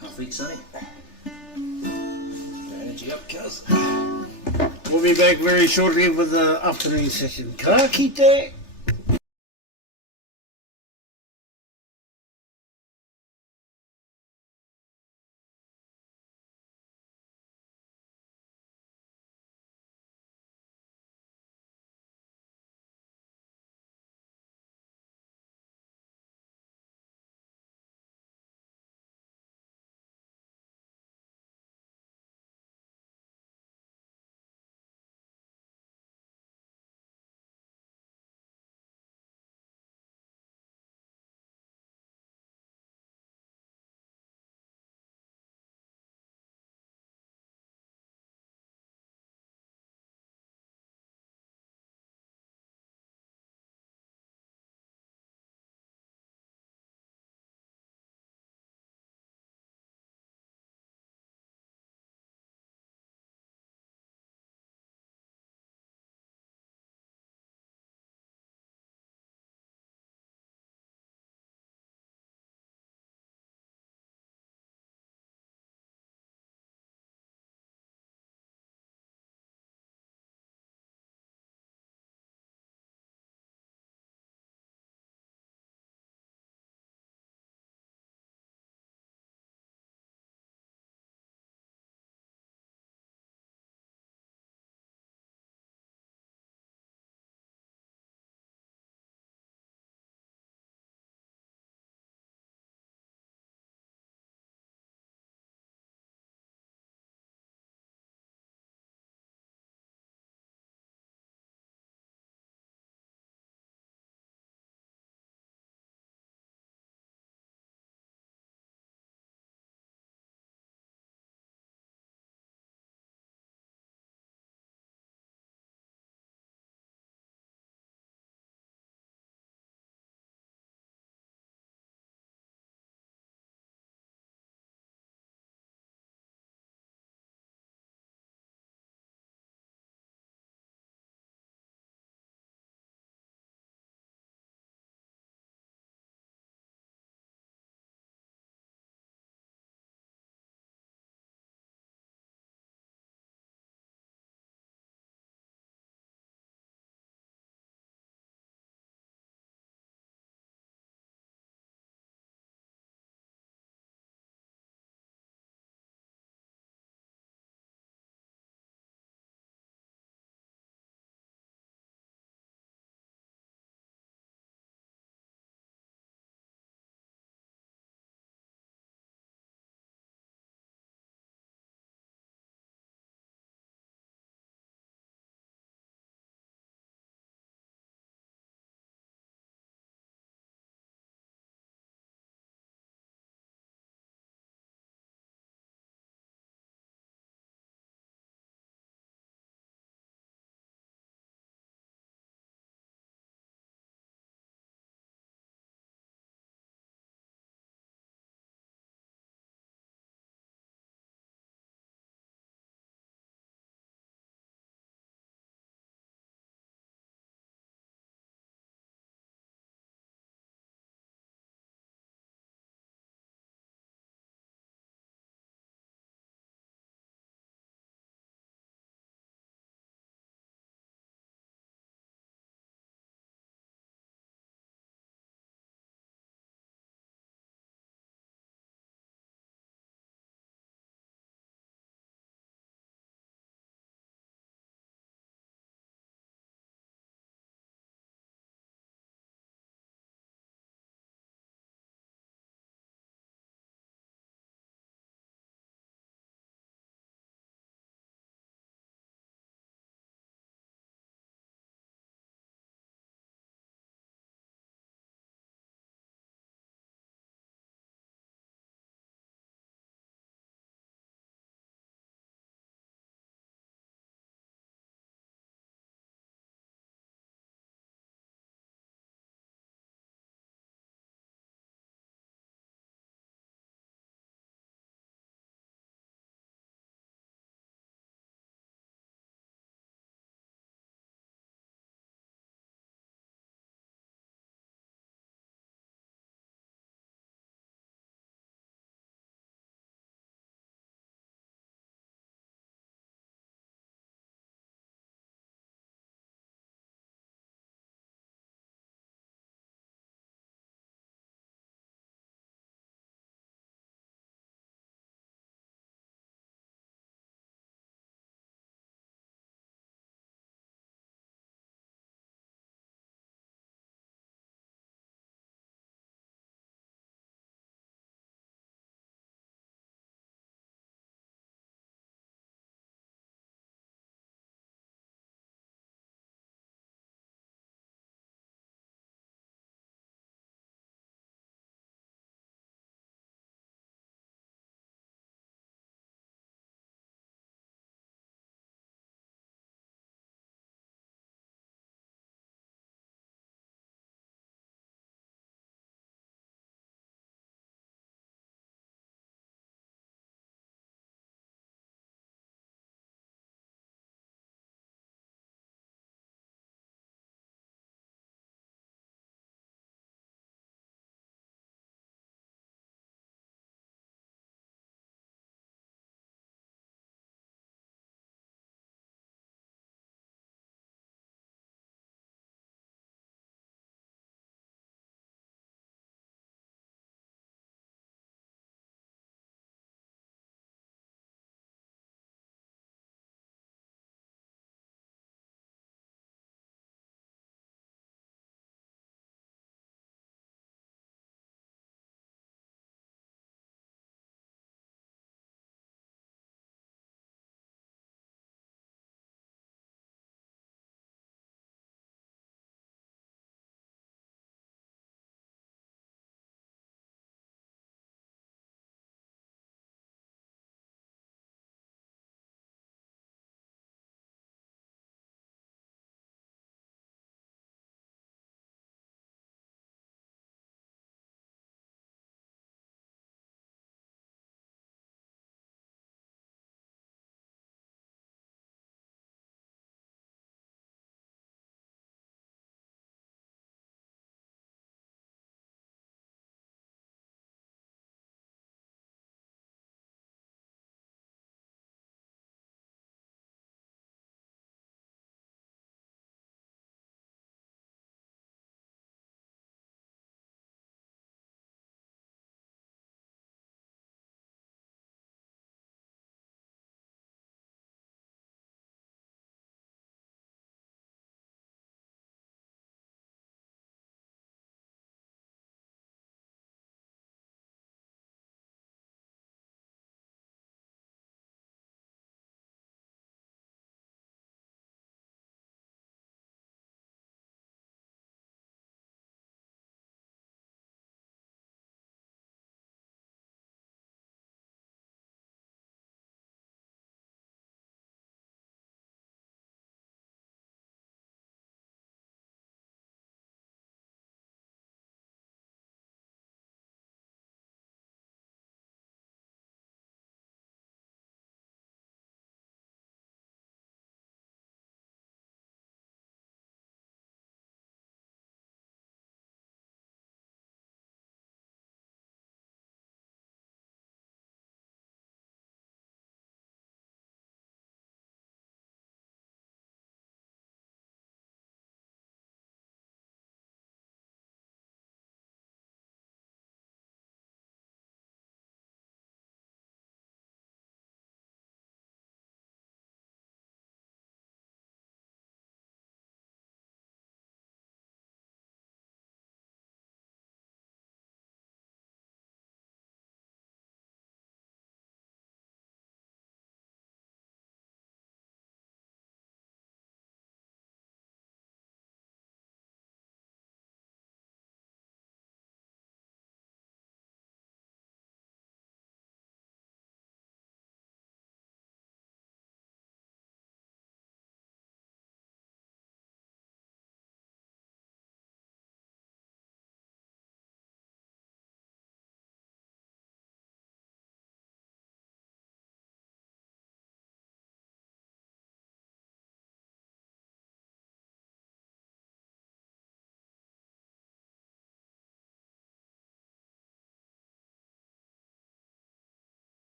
Half each Sonny. Energy up, cuz. We'll be back very shortly with the afternoon session. Ka kite!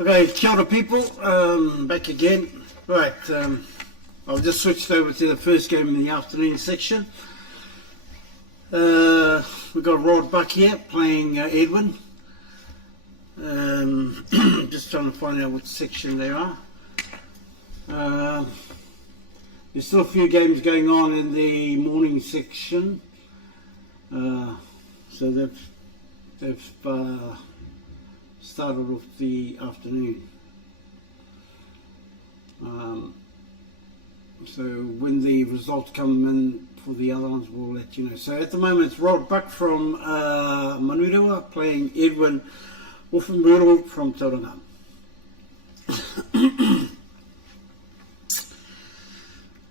Okay, kia ora people, back again. Right, I've just switched over to the first game in the afternoon section. We've got Rod Buck here playing Edwin. Just trying to find out what section they are. There's still a few games going on in the morning section. So they've started off the afternoon. So when the results come in for the other ones, we'll let you know. So at the moment it's Rod Buck from Manurewa playing Edwin Wolfenbüttel from Tauranga.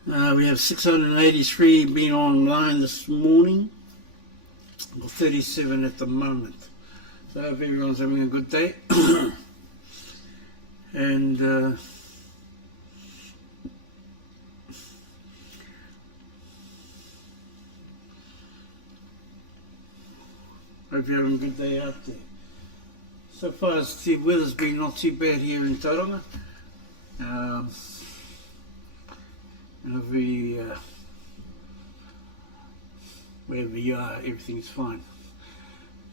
We have 683 been online this morning. Got 37 at the moment. So I hope everyone's having a good day. And hope you're having a good day out there. So far as the weather's been not too bad here in Tauranga. Wherever you are, everything's fine.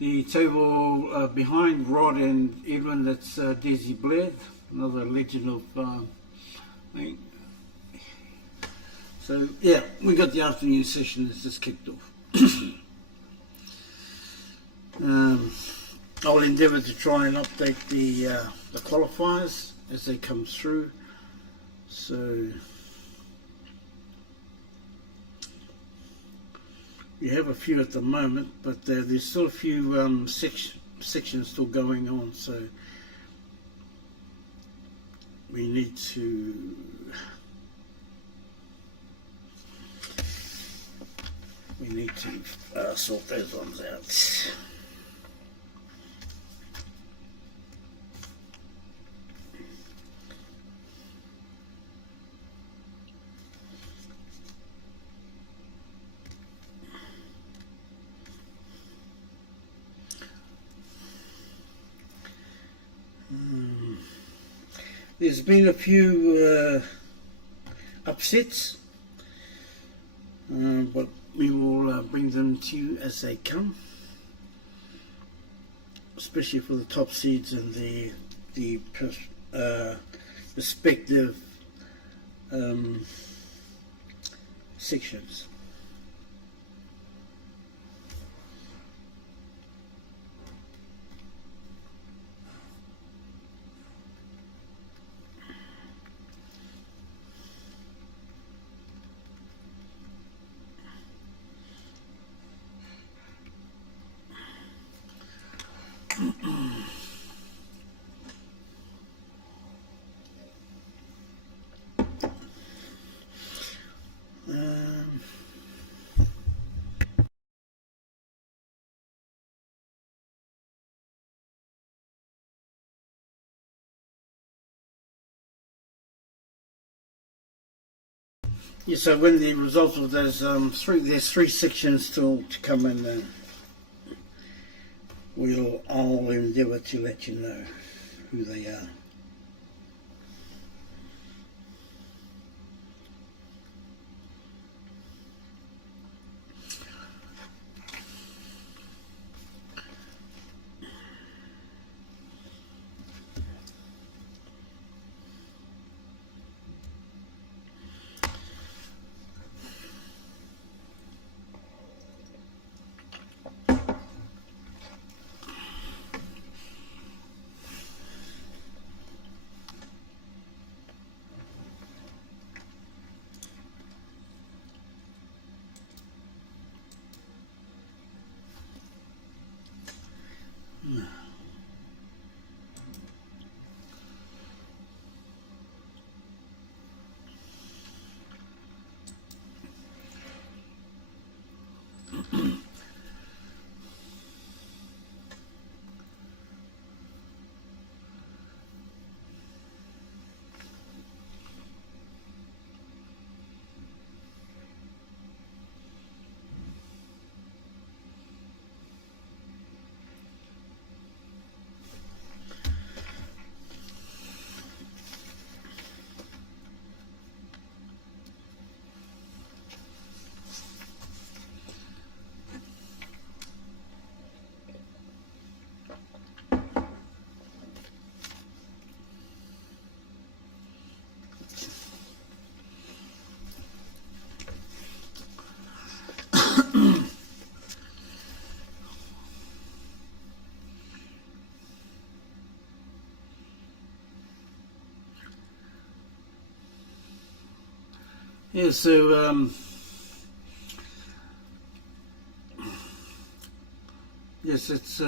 The table behind Rod and Edwin, that's Desi Blair, another legend of thing. So yeah, we got the afternoon session that's just kicked off. I'll endeavour to try and update the qualifiers as they come through. So we have a few at the moment, but there's still a few sections still going on. So we need to sort those ones out. There's been a few upsets, but we will bring them to you as they come, especially for the top seeds and the respective sections. Yeah, so when the results of those there's three sections still to come in, I'll endeavour to let you know who they are. Yeah, so yes, it's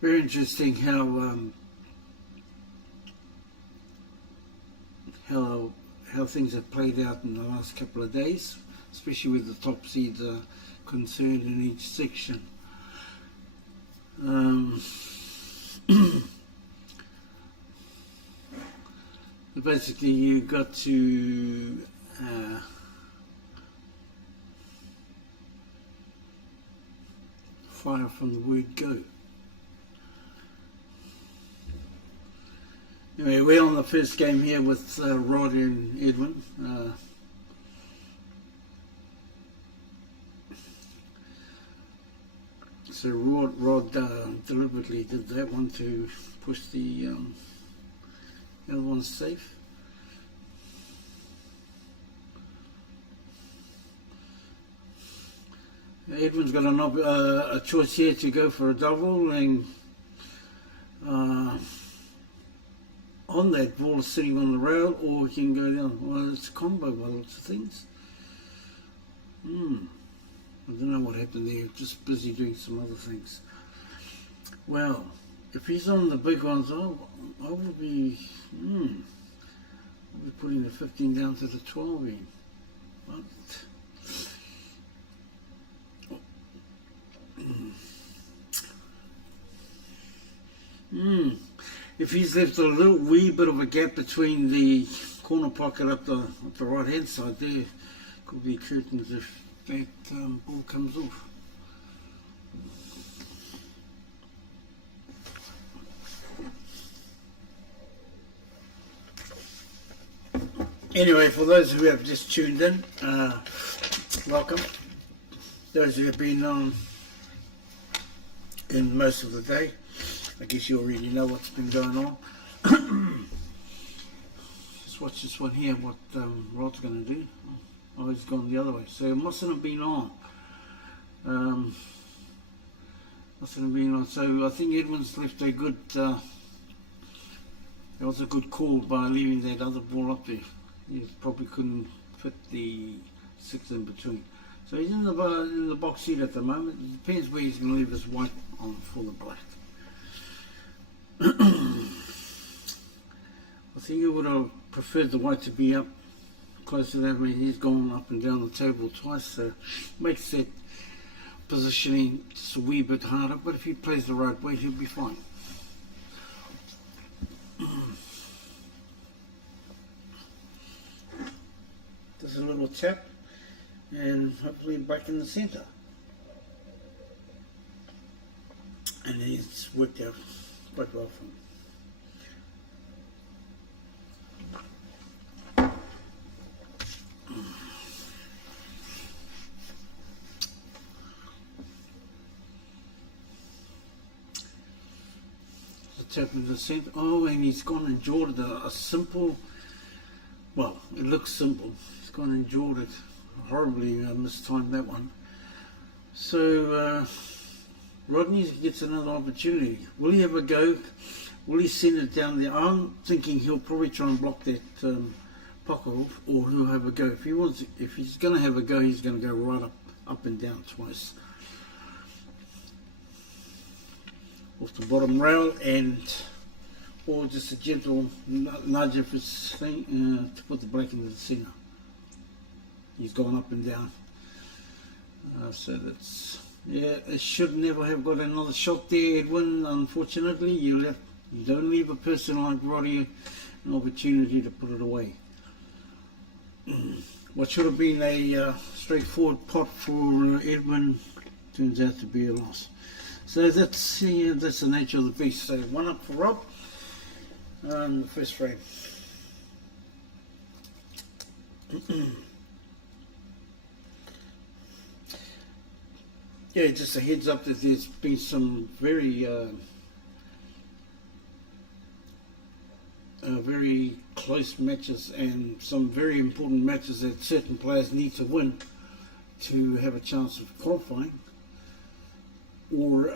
very interesting how things have played out in the last couple of days, especially with the top seeds are concerned in each section. Basically, you got to fire from the word go. Anyway, we're on the first game here with Rod and Edwin. So Rod deliberately did that one to push the other one safe. Edwin's got a choice here to go for a double, and on that ball sitting on the rail, or he can go down. Well, it's a combo by lots of things. I don't know what happened there, just busy doing some other things. Well, if he's on the big ones, I would be putting the 15 down to the 12 in. But if he's left a little wee bit of a gap between the corner pocket up the right hand side there, could be curtains if that ball comes off. Anyway, for those who have just tuned in, welcome. Those who have been on in most of the day, I guess you already know what's been going on. Let's watch this one here, what Rod's going to do. Oh, he's gone the other way, so it mustn't have been on. So I think Edwin's left a good, it was a good call by leaving that other ball up there. He probably couldn't fit the 6 in between. So he's in the box seat at the moment. It depends where he's going to leave his white on for the black. I think he would have preferred the white to be up close to that. I mean, he's gone up and down the table twice, so makes that positioning just a wee bit harder, but if he plays the right way, he'll be fine. Just a little tap, and hopefully back in the centre. And it's worked out quite well for him. Tap in the centre. Oh, and he's gone and jawed a simple, well, it looks simple. He's gone and jawed it horribly, mistimed that one. So Rodney gets another opportunity. Will he have a go? Will he send it down there? I'm thinking he'll probably try and block that pocket off, or he'll have a go. If he's going to have a go, he's going to go right up and down twice. Off the bottom rail, or just a gentle nudge of his thing to put the black into the centre. He's gone up and down. So that's, yeah, it should never have got another shot there, Edwin. Unfortunately, you don't leave a person like Roddy an opportunity to put it away. What should have been a straightforward pot for Edwin turns out to be a loss. So that's the nature of the beast. So 1 up for Rob in the first frame. Yeah, just a heads up that there's been some very very close matches and some very important matches that certain players need to win to have a chance of qualifying. or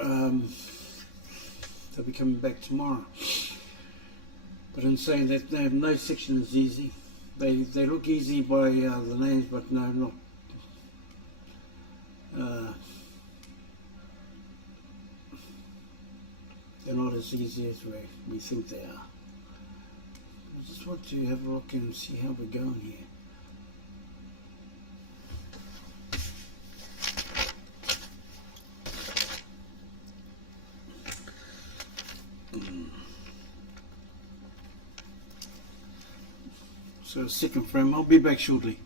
they'll be coming back tomorrow. But in saying that, no section is easy. They look easy by the names, but no, not. They're not as easy as we think they are. I just want to have a look and see how we're going here. So second frame, I'll be back shortly.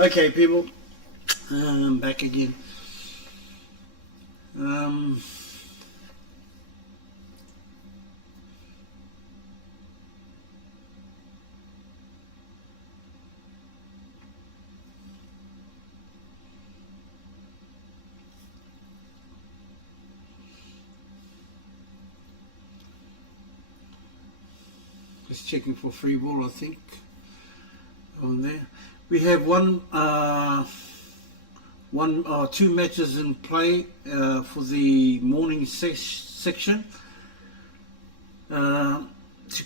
Okay, people, back again. Just checking for free ball, I think, on there. We have two matches in play for the morning section to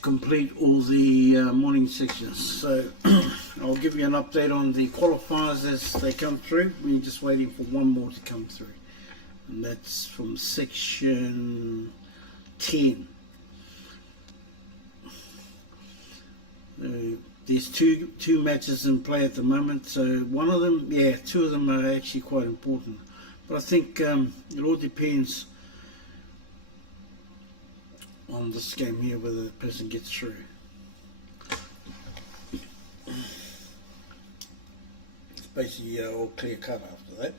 complete all the morning sections. So I'll give you an update on the qualifiers as they come through. We're just waiting for one more to come through, and that's from section 10. There's two matches in play at the moment, so one of them, two of them are actually quite important. But I think it all depends on this game here, whether the person gets through. It's basically all clear cut after that.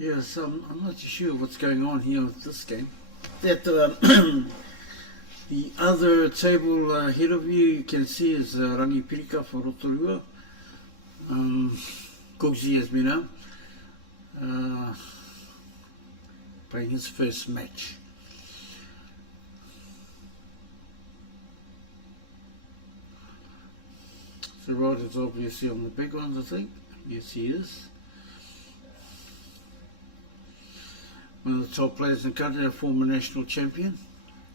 Yes, I'm not too sure what's going on here with this game. That the other table ahead of you can see is Rangi Pirika for Rotorua. Coxie has been out, playing his first match. So Rod is obviously on the big ones, I think. Yes, he is. One of the top players in the country, a former national champion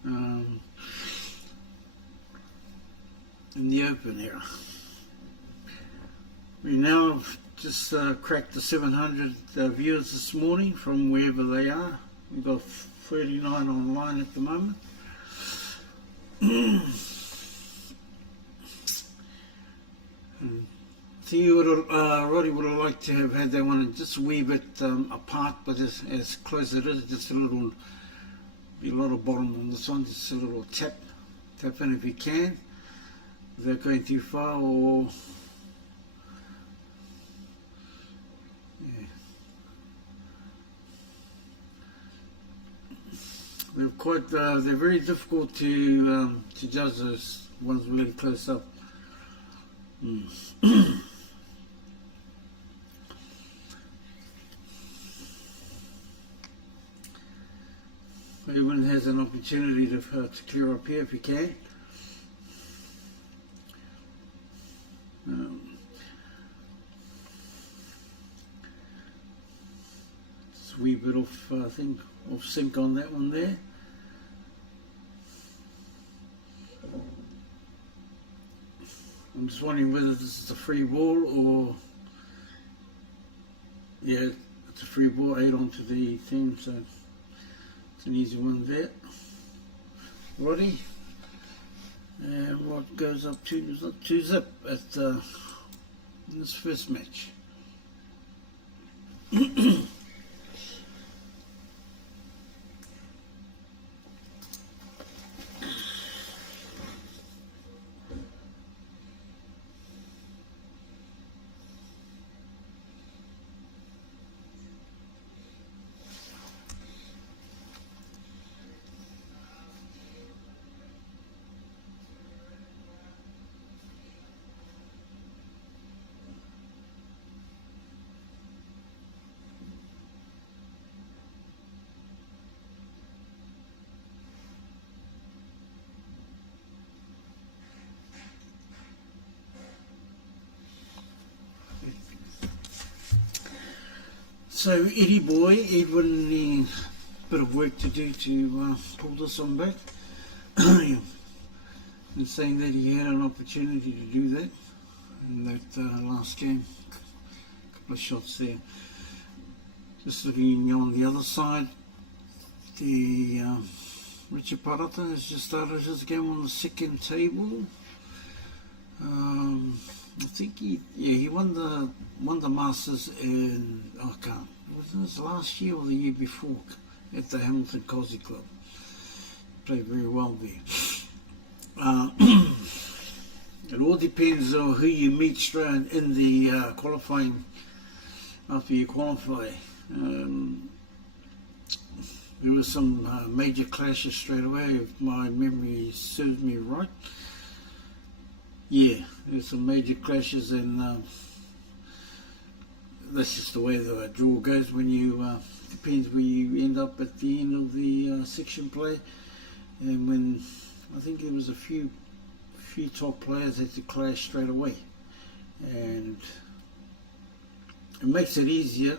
in the Open era. We now just cracked the 700 viewers this morning from wherever they are. We've got 39 online at the moment. Roddy would have liked to have had that one just a wee bit apart, but as close as it is, just a little bottom on this one, just a little tap in if you can, without going too far, or they're very difficult to judge, those ones really close up. Edwin has an opportunity to clear up here if he can. Just a wee bit off, I think, off sync on that one there. I'm just wondering whether this is a free ball or, yeah, it's a free ball, 8 onto the thing, so it's an easy one there. Roddy, and what goes up to 2-zip at in this first match. So Eddie boy, Edwin needs a bit of work to do to pull this one back. and saying that he had an opportunity to do that in that last game. A couple of shots there. Just looking on the other side, the Richard Parata has just started his game on the second table. I think he won the Masters in, was it last year or the year before at the Hamilton Cosy Club. Played very well there. It all depends on who you meet straight in the qualifying after you qualify. There were some major clashes straight away, if my memory serves me right. Yeah, there's some major clashes, and that's just the way the draw goes when you, depends where you end up at the end of the section play. And when, I think there was a few top players that had to clash straight away. And it makes it easier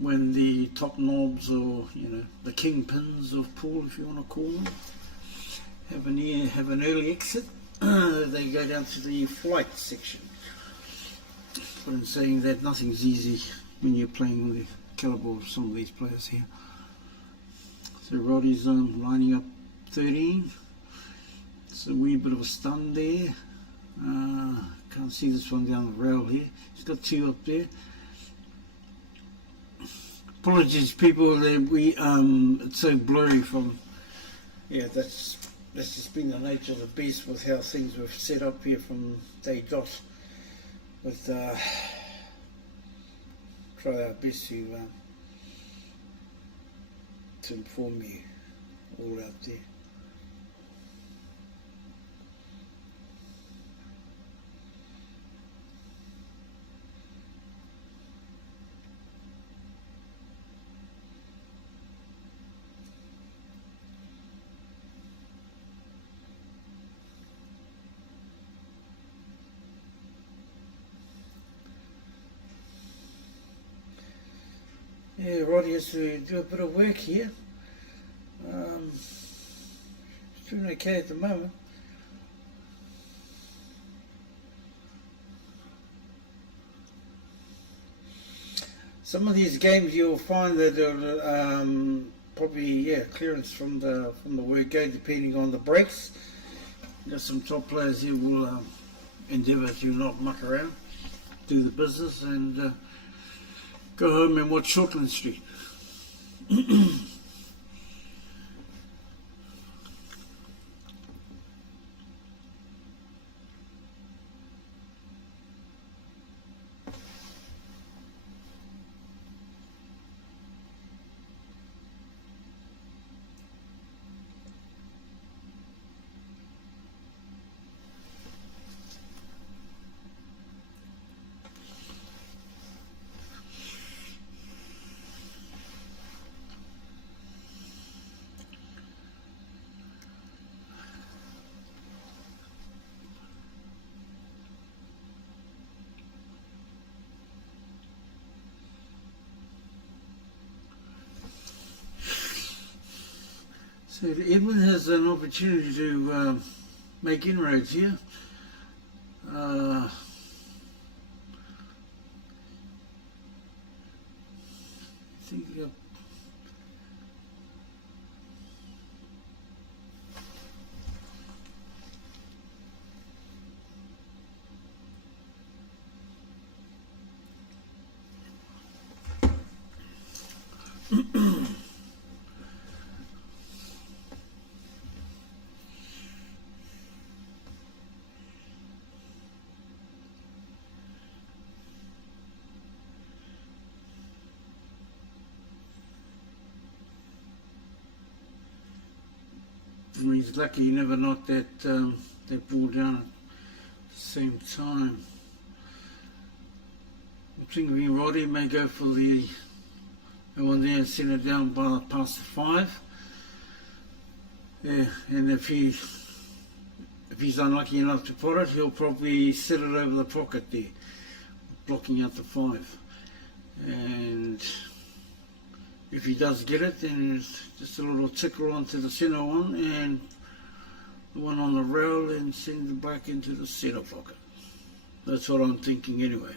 when the top knobs, or the kingpins of pool, if you want to call them, have an early exit. They go down to the flight section. But in saying that, nothing's easy when you're playing the caliber of some of these players here. So Roddy's lining up 13. It's a wee bit of a stun there. Can't see this one down the rail here. He's got 2 up there. Apologies, people. It's so blurry from. Yeah, that's just been the nature of the beast with how things were set up here from day dot. With try our best to inform you all out there. Yeah, Roddy has to do a bit of work here. He's doing okay at the moment. Some of these games you'll find that probably clearance from the word go, depending on the breaks. There's some top players here will endeavour to not muck around, do the business, and go home and watch Shortland Street. So Edwin has an opportunity to make inroads here. I think he's lucky he never knocked that ball down at the same time. I'm thinking Roddy may go for the one there and send it down past the 5. Yeah, and if he's unlucky enough to put it, he'll probably set it over the pocket there, blocking out the 5. And if he does get it, then it's just a little tickle onto the centre one, and the one on the rail and send it back into the centre pocket. That's what I'm thinking anyway.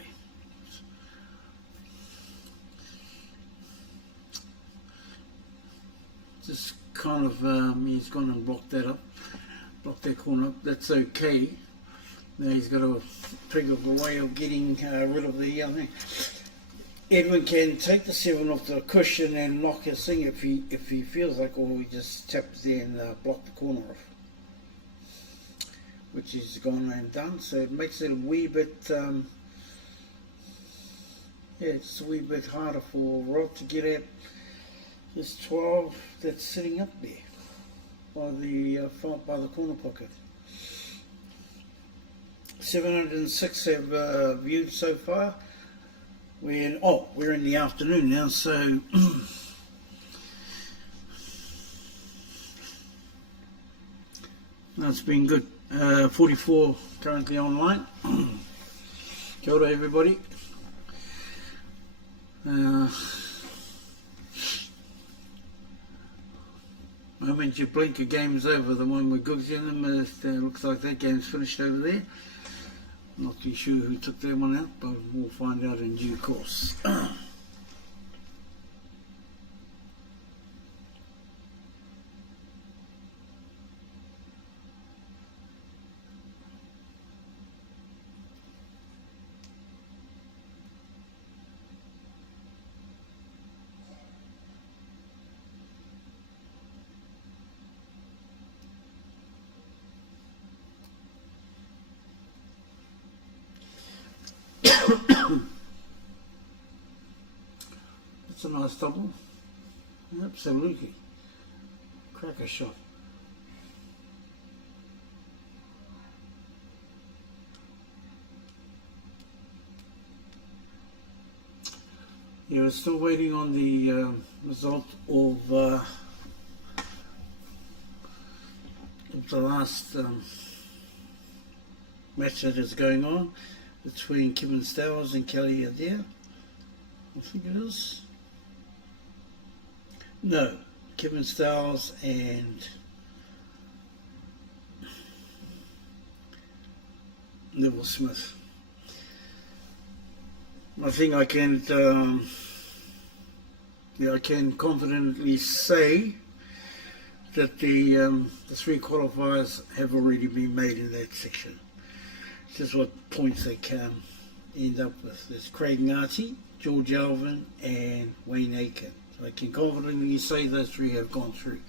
Just kind of, he's gone and blocked that up, blocked that corner up. That's okay. Now he's got to figure a way of getting rid of the thing. Edwin can take the 7 off the cushion and knock his thing if he feels like, or he just taps there and block the corner off, which he's gone and done. So it makes it a wee bit, yeah, it's a wee bit harder for Rod to get at this 12 that's sitting up there by the corner pocket. 706 have viewed so far. We're in the afternoon now, so that's been good. 44 currently online. Kia ora everybody. Moment you blink, a game's over. The one with Googs in them, looks like that game's finished over there. Not too sure who took that one out, but we'll find out in due course. That's a nice double. Absolutely. Cracker shot. Yeah, we're still waiting on the result of the last match that is going on between Kevin Stowers and Kelly Adair. I think it is. No, Kevin Stowers and Neville Smith. I think I can, I can confidently say that the 3 qualifiers have already been made in that section. Just what points they can end up with. There's Craig Ngati, George Alvin, and Wayne Aiken. So I can confidently say those 3 have gone through.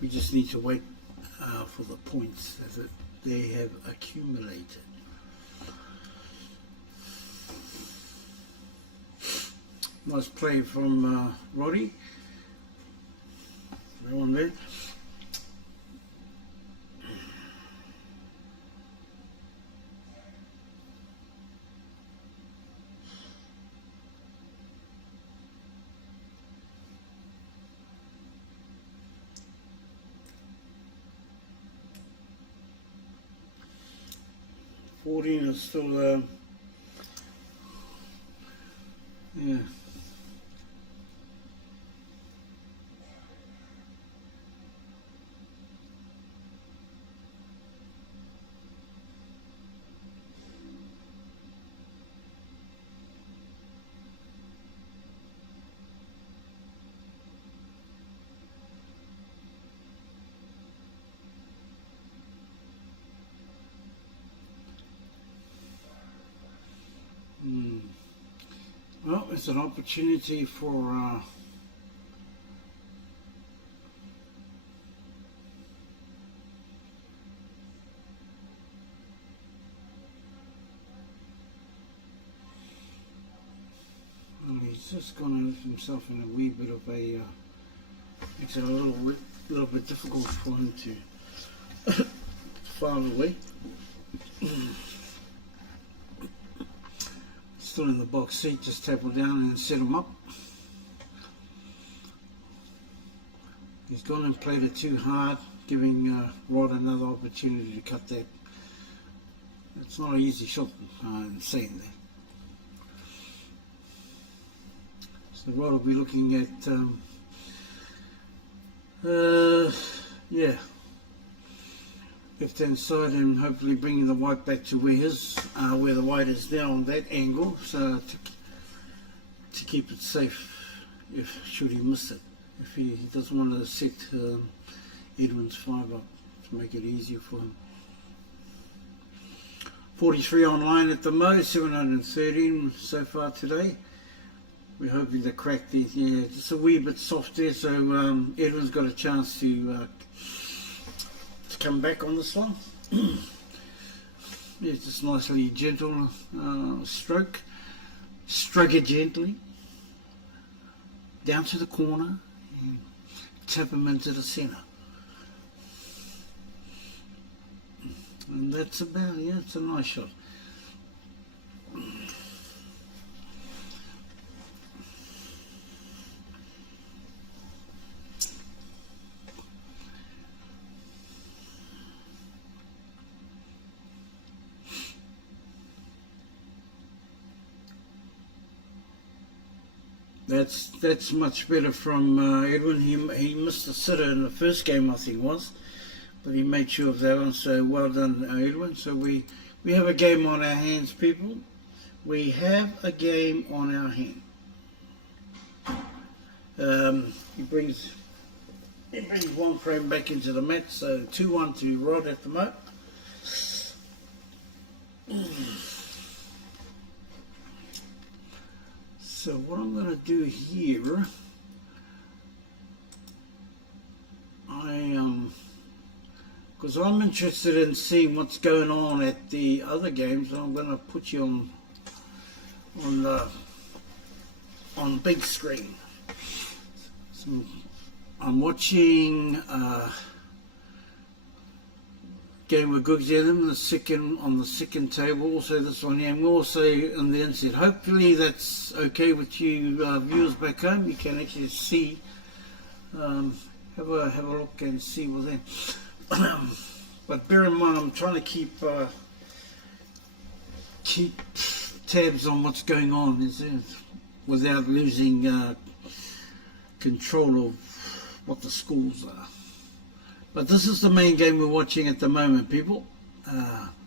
We just need to wait for the points that they have accumulated. Nice play from Roddy. On there. Is still yeah. Well, it's an opportunity for he's just going to lift himself in a wee bit of a makes it a little bit difficult for him to file away. Still in the box seat, just tap down and set him up. He's gone and played it too hard, giving Rod another opportunity to cut that. It's not an easy shot in saying that. So Rod will be looking at, left hand side, and hopefully bringing the white back to where the white is now on that angle, so to keep it safe if should he miss it. If he doesn't want to set Edwin's 5 up to make it easier for him. 43 online at the most, 713 so far today. We're hoping to crack these. Yeah, just a wee bit soft there, so Edwin's got a chance to come back on this one. Yeah, just nicely gentle stroke. Stroke it gently down to the corner and tap him into the centre. And that's about, yeah, it's a nice shot. That's much better from Edwin. He missed the sitter in the first game, I think it was, but he made sure of that one. So well done, Edwin. So we have a game on our hands, people. We have a game on our hand. He brings one frame back into the mat. So 2-1 to Rod at the moment. So what I'm going to do here, because I'm interested in seeing what's going on at the other games, I'm going to put you on big screen. So I'm watching game with Googs on the second table, also this one here, and we're also on the inside. Hopefully that's okay with you viewers back home. You can actually see, have a look and see within. But bear in mind, I'm trying to keep tabs on what's going on without losing control of what the scores are. But this is the main game we're watching at the moment, people.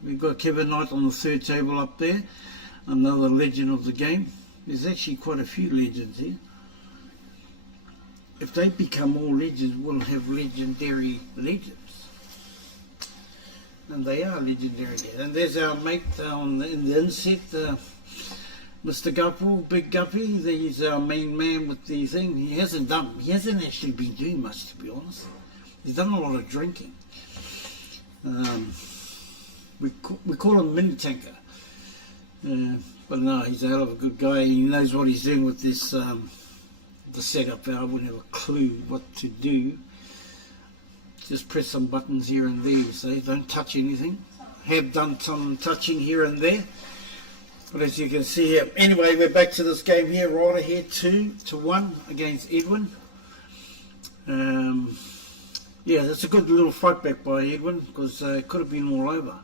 We've got Kevin Knight on the third table up there, another legend of the game. There's actually quite a few legends here. If they become all legends, we'll have legendary legends. And they are legendary. And there's our mate in the inset, Mr. Gupple, Big Guppy. He's our main man with the thing. He hasn't actually been doing much, to be honest. He's done a lot of drinking. We call him Mini Tanker. But no, he's a hell of a good guy. He knows what he's doing with this the setup. I wouldn't have a clue what to do. Just press some buttons here and there, so don't touch anything. Have done some touching here and there. But as you can see here, anyway, we're back to this game here. Ryder here, 2-1 against Edwin. Yeah, that's a good little fight back by Edwin, because it could have been all over.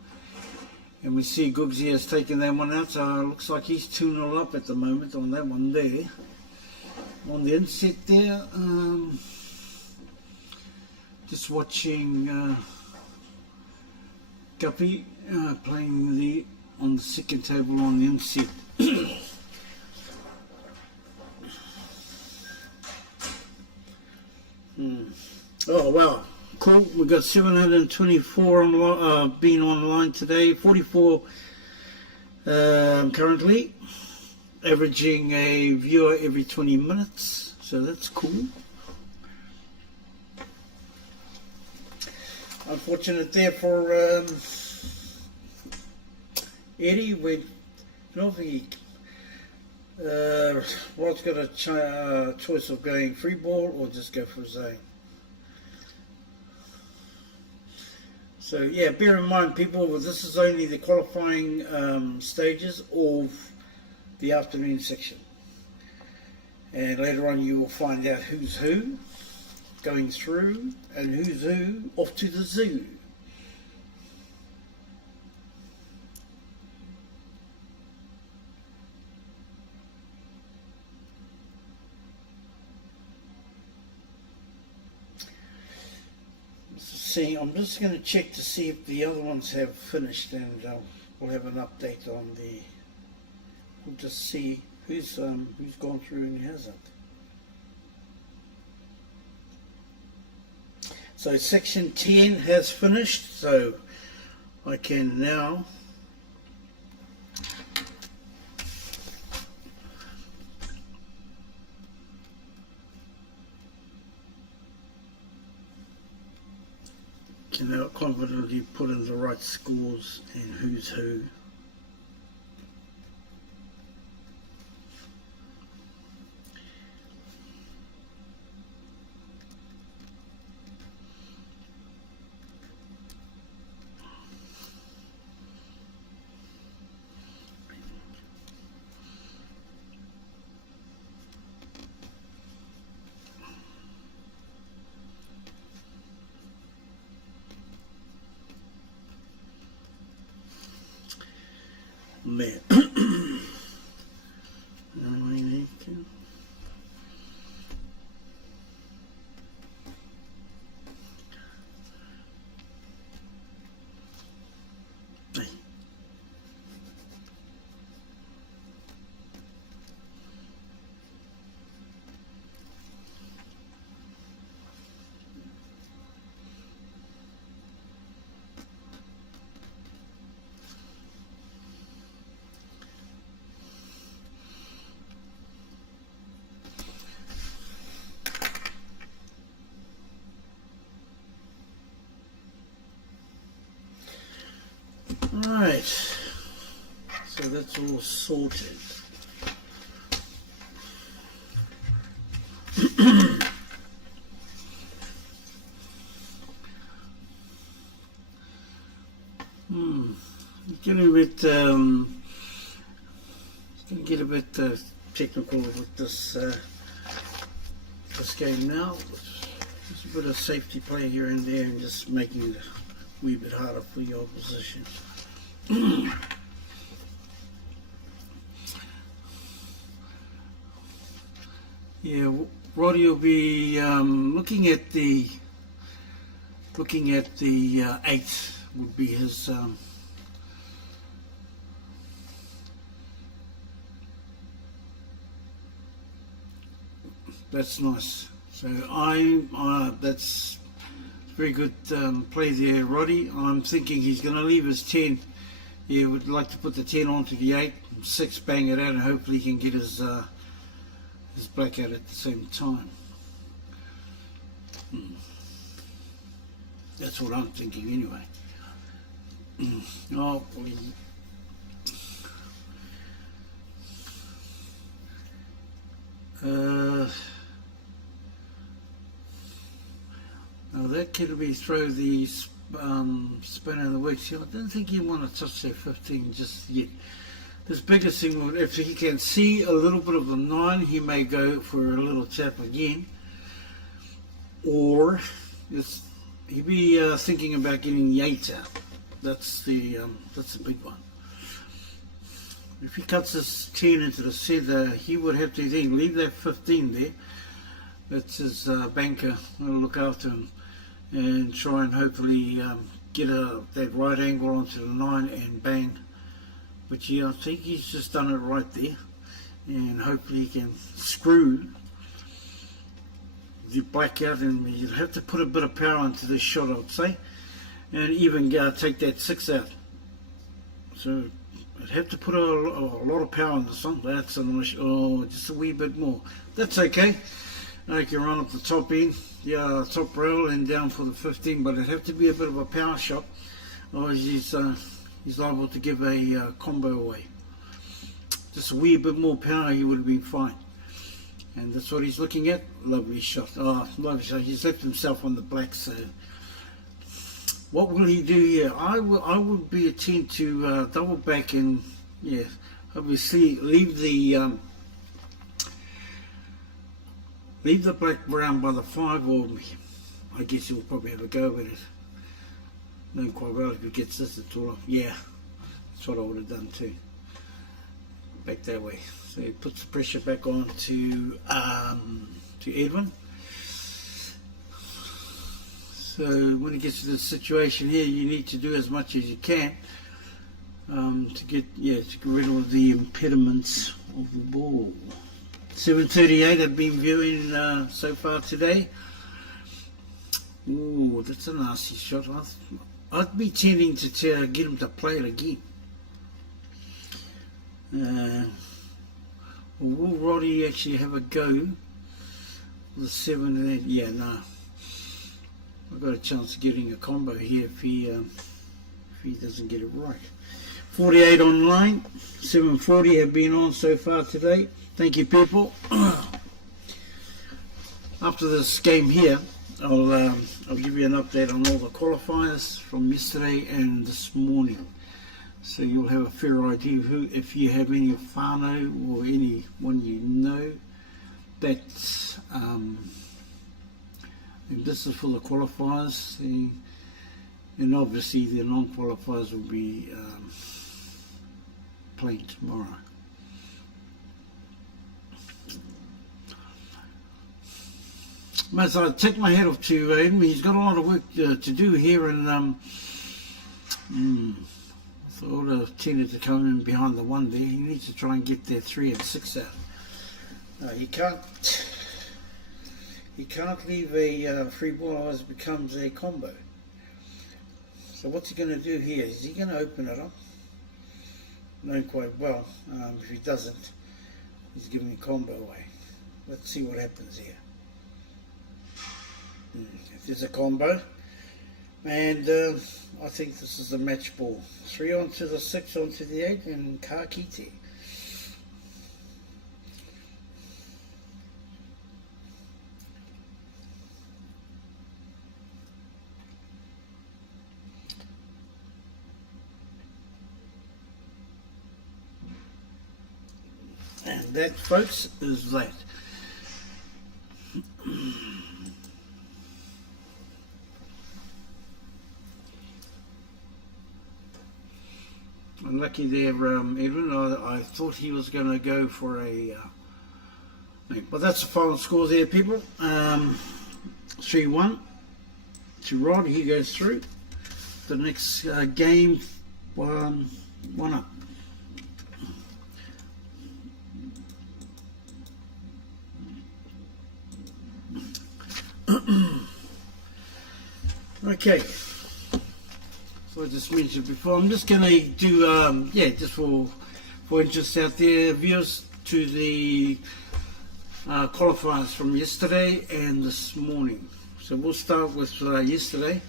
And we see Googsy has taken that one out, so it looks like he's 2-0 up at the moment on that one there. On the inset there, just watching Guppy playing on the second table on the inset. Oh wow, cool. We've got 724 being online today, 44 currently, averaging a viewer every 20 minutes, so that's cool. Unfortunate there for Eddie. I don't think Rod's got a choice of going free ball or just go for a zone. So yeah, bear in mind, people, this is only the qualifying stages of the afternoon section, and later on you will find out who's who going through and who's who off to the zoo. see. I'm just going to check to see if the other ones have finished, and we'll have an update on the. We'll just see who's gone through and hasn't. So section 10 has finished, so I can now confidently put in the right scores and who's who. Man. Right, so that's all sorted. Getting a bit, going to get a bit technical with this game now. Just a bit of safety play here and there, and just making it a wee bit harder for your opposition. Yeah, Roddy will be looking at the 8 would be his that's nice. So that's very good play there, Roddy. I'm thinking he's going to leave his 10. Yeah, would like to put the 10 onto the 8, 6, bang it out, and hopefully he can get his black out at the same time. That's what I'm thinking anyway. Oh, boy. Now that could be throw the spin in the works. I don't think you want to touch that 15 just yet. This biggest thing, if he can see a little bit of the 9, he may go for a little tap again. Or he'd be thinking about getting the 8 out. That's the big one. If he cuts his 10 into the centre, he would have to then leave that 15 there. That's his banker. Will look after him and try and hopefully get that right angle onto the 9 and bang. But yeah, I think he's just done it right there, and hopefully he can screw the black out, and you'll have to put a bit of power into this shot, I'd say, and even take that 6 out. So I'd have to put a lot of power in this one. That's a nice, just a wee bit more. That's okay. I can run up the top end, top rail, and down for the 15, but it'd have to be a bit of a power shot, otherwise he's liable to give a combo away. Just a wee bit more power, he would have been fine. And that's what he's looking at. Lovely shot. Oh, lovely shot. He's left himself on the black, so what will he do here? I would be attuned to double back and, yeah, obviously leave the black brown by the 5, or I guess he'll probably have a go with it. Not quite well if he gets this at all off. Yeah, that's what I would have done too. Back that way. So he puts the pressure back on to Edwin. So So when it gets to this situation here, you need to do as much as you can to get rid of the impediments of the ball. 7:38 I've been viewing so far today. Ooh, that's a nasty shot. I'd be tending to get him to play it again. Will Roddy actually have a go with 7 and 8? Yeah, no. I've got a chance of getting a combo here if he doesn't get it right. 48 online, 740 have been on so far today. Thank you, people. After this game here, I'll give you an update on all the qualifiers from yesterday and this morning, so you'll have a fair idea who, if you have any whānau or anyone you know that's and this is for the qualifiers, and obviously the non-qualifiers will be playing tomorrow. As I take my hat off to Edwin, he's got a lot of work to do here, and I thought I tended to come in behind the one there. He needs to try and get their 3 and 6 out. He can't leave a free ball, otherwise it becomes a combo. So what's he going to do here? Is he going to open it up? Knowing quite well, if he doesn't, he's giving a combo away. Let's see what happens here. If there's a combo, and I think this is a match ball. 3 onto the 6, onto the 8, and ka kite. And that, folks, is that. Lucky there, Edwin. I thought he was going to go for a... but that's the final score there, people. 3-1 to Rod. He goes through. The next game, 1 up. Okay. So I just mentioned before, I'm just going to do, just for interest out there, viewers, to the qualifiers from yesterday and this morning. So we'll start with yesterday.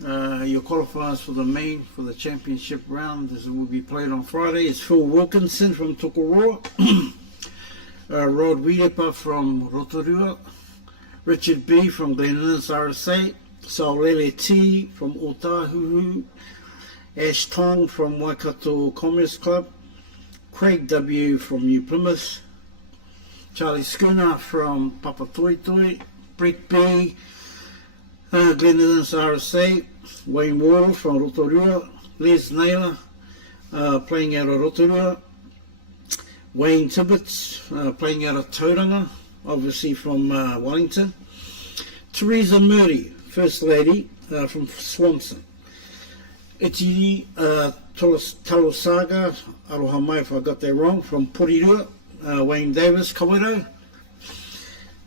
Your qualifiers for the main, for the championship round, this will be played on Friday, is Phil Wilkinson from Tokoroa, Rod Wiedepa from Rotorua, Richard B from Glen Innes RSA, Saulele T from Otahuhu, Ash Tong from Waikato Commerce Club, Craig W from New Plymouth, Charlie Schooner from Papatoetoe, Brett B, Glen Innes RSA, Wayne Wall from Rotorua, Les Naylor playing out of Rotorua, Wayne Tibbets playing out of Tauranga, obviously from Wellington, Teresa Murray, First Lady from Swanson, Iti Talosaga, aroha mai if I got that wrong, from Porirua, Wayne Davis, Kawerau,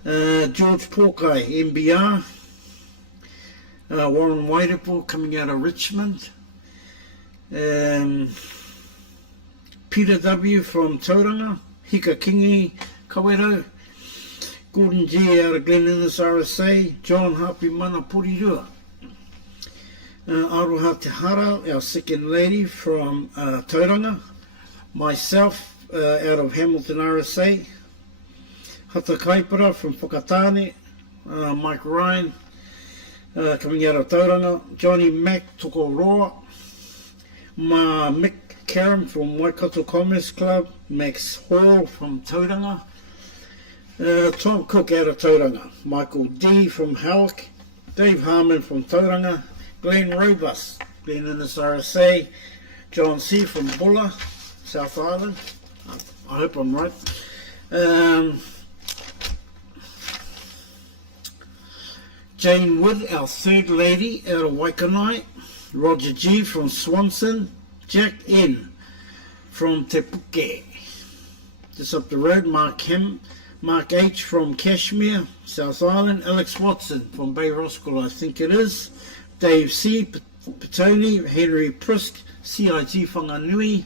George Porkai, MBR, Warren Wairepo coming out of Richmond, Peter W from Tauranga, Hika Kingi, Kawerau, Gordon G out of Glen Innes RSA, John Hapi Mana Porirua, Aroha Te Hara, our second lady from Tauranga, myself out of Hamilton RSA, Hata Kaipara from Whakatane, Mike Ryan coming out of Tauranga, Johnny Mack Tokoroa, Mick Karam from Waikato Commerce Club, Max Hall from Tauranga, Tom Cook out of Tauranga, Michael D from Howick, Dave Harmon from Tauranga, Glenn Robus, Glen Innes RSA, John C from Bulla, South Island, I hope I'm right, Jane Wood, our third lady out of Waikanai. Roger G from Swanson. Jack N from Te Puke. Just up the road, Mark H from Kashmir, South Island. Alex Watson from Bay Roskell, I think it is. Dave C. Petoni, Henry Prisk, CIG Whanganui.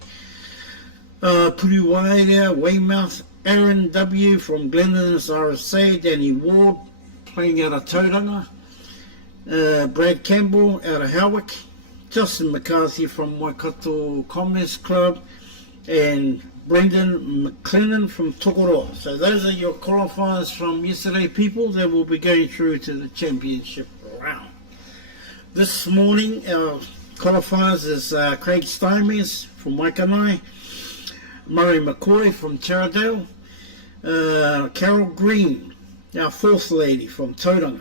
Puru Waira, Weymouth. Aaron W. from Glendon's RSA. Danny Ward, playing out of Tauranga. Brad Campbell out of Howick. Justin McCarthy from Waikato Commerce Club. And Brendan McLennan from Tokoroa. So those are your qualifiers from yesterday, people, that will be going through to the championship round. This morning, our qualifiers is Craig Steinmetz from Waikanai, Murray McCoy from Taradale, Carol Green, our fourth lady from Tauranga,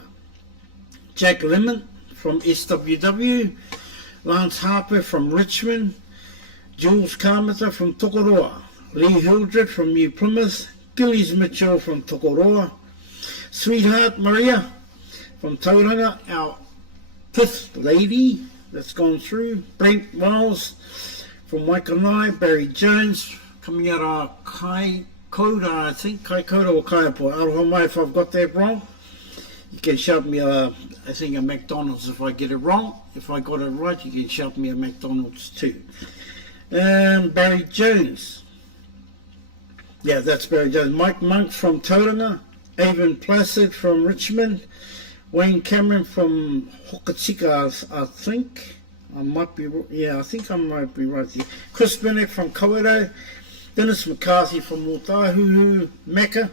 Jack Lemon from SWW, Lance Harper from Richmond, Jules Carmenter from Tokoroa, Lee Hildred from New Plymouth, Gillies Mitchell from Tokoroa, Sweetheart Maria from Tauranga, our fifth lady that's gone through, Brent Wells from Waikanai, Barry Jones coming out of Kaikoura, I think, Kaikoura or Kaiapua. Aroha if I've got that wrong. You can shout me, I think, a McDonald's if I get it wrong. If I got it right, you can shout me a McDonald's too. Barry Jones. Yeah, that's Barry Jones. Mike Monk from Tauranga. Avon Placid from Richmond. Wayne Cameron from Hokitika, I think. I think I might be right there. Chris Bennett from Kawerau. Dennis McCarthy from Otahuhu, Mecca.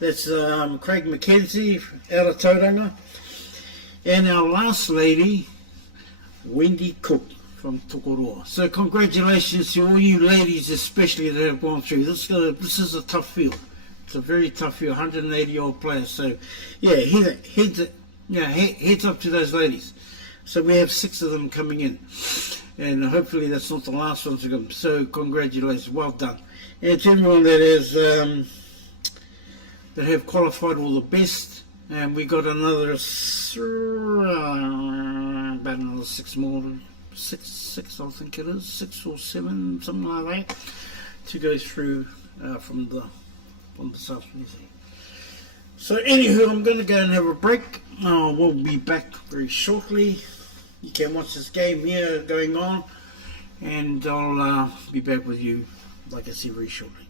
That's Craig McKenzie out of Tauranga. And our last lady, Wendy Cook from Tokoroa. So congratulations to all you ladies, especially that have gone through. This is a tough field. It's a very tough field, 180-odd players. So, yeah, heads up to those ladies. So we have 6 of them coming in. And hopefully that's not the last one to come. So congratulations, well done. And to everyone that is that have qualified, all the best. And we got another about another 6 more, six I think it is, 6 or 7, something like that, to go through from the South New Zealand. So anywho, I'm going to go and have a break. We'll be back very shortly. You can watch this game here going on, and I'll be back with you, like I said, very shortly.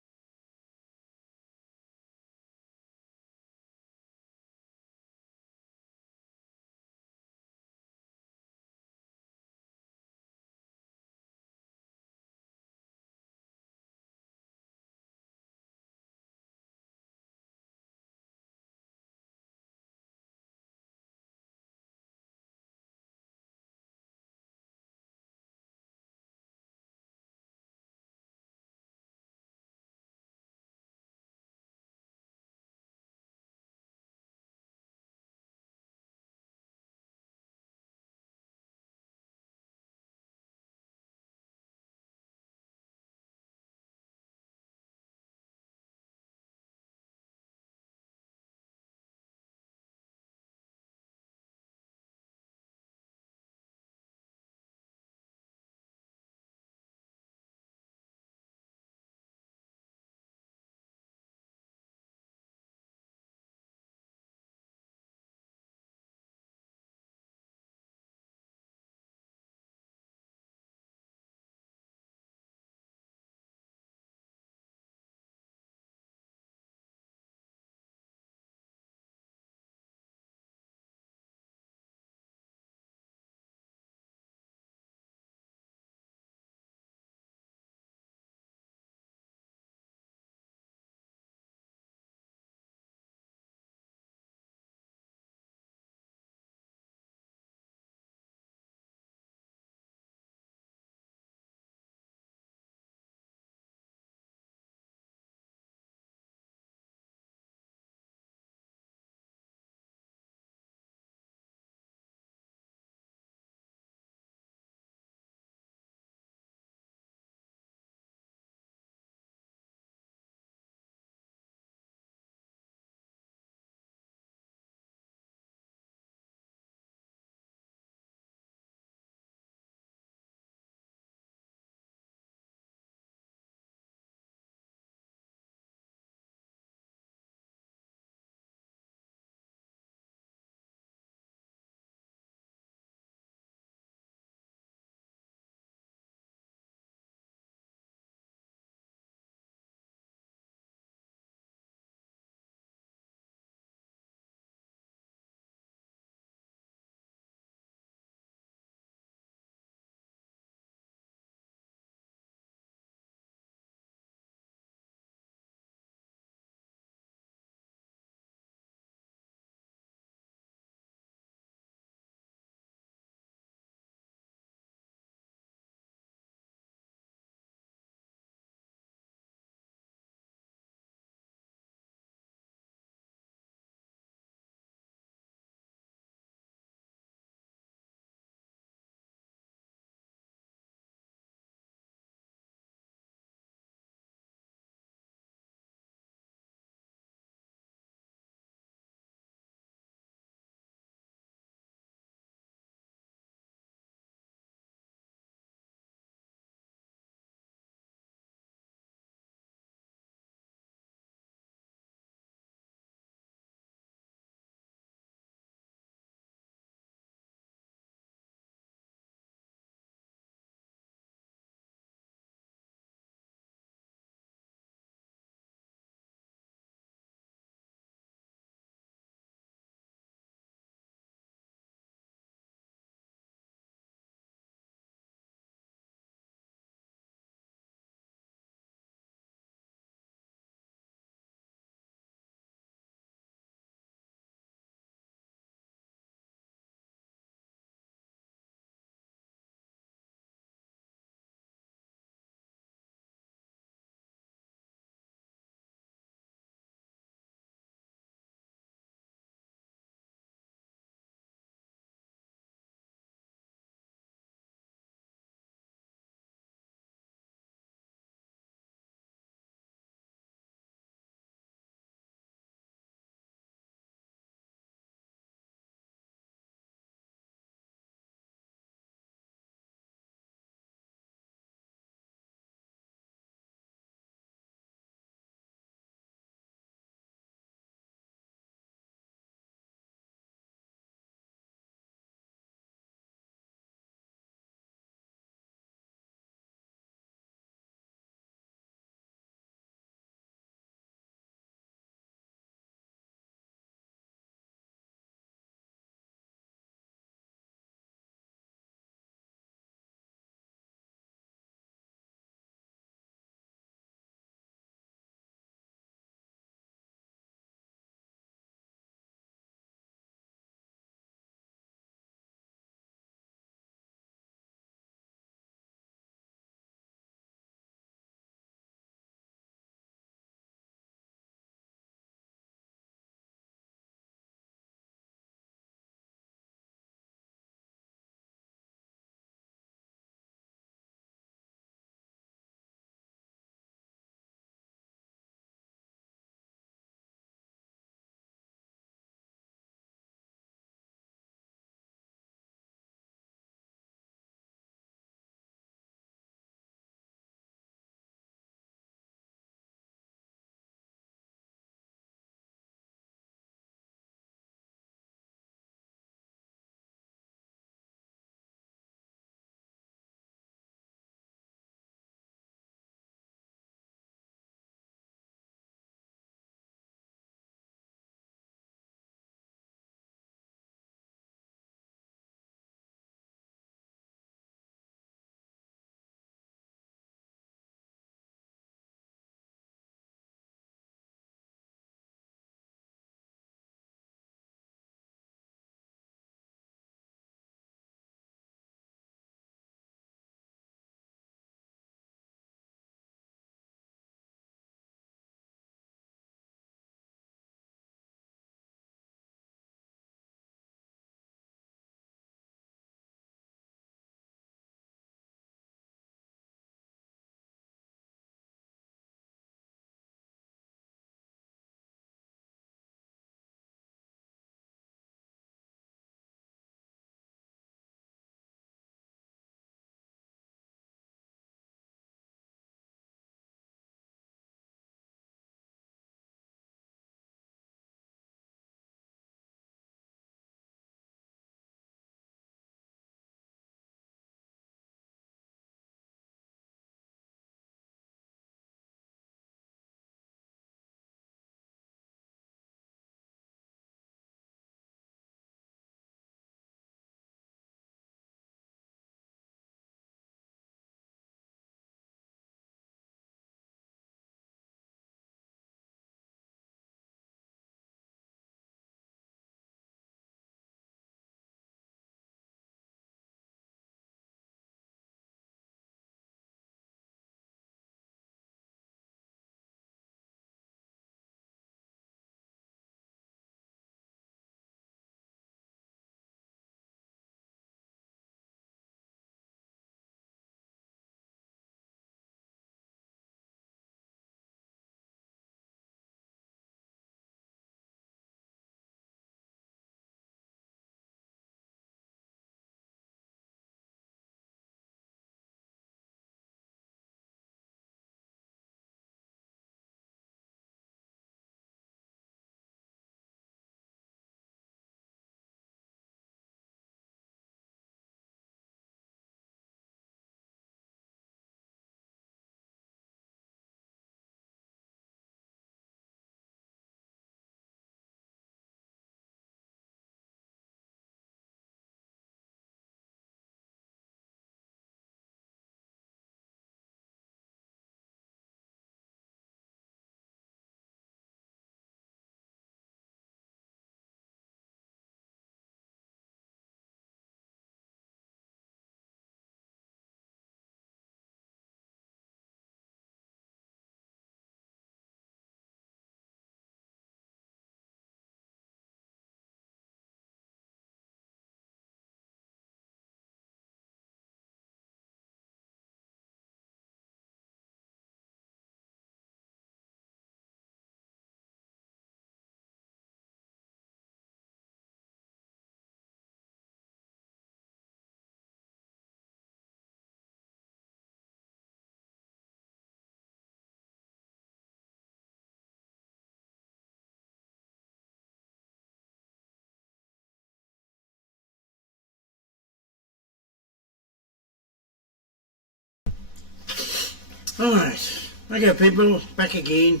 Alright, okay people, back again.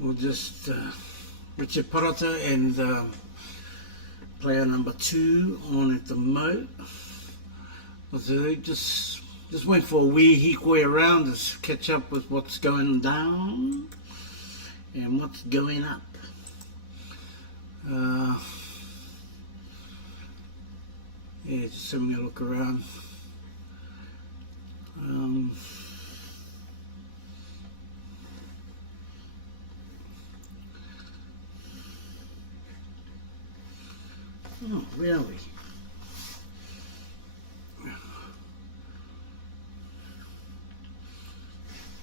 We'll just Richard Parata and player number 2 on at the moat. So just went for a wee hikoi around to catch up with what's going down and what's going up. Yeah, just having a look around. Oh, where are we?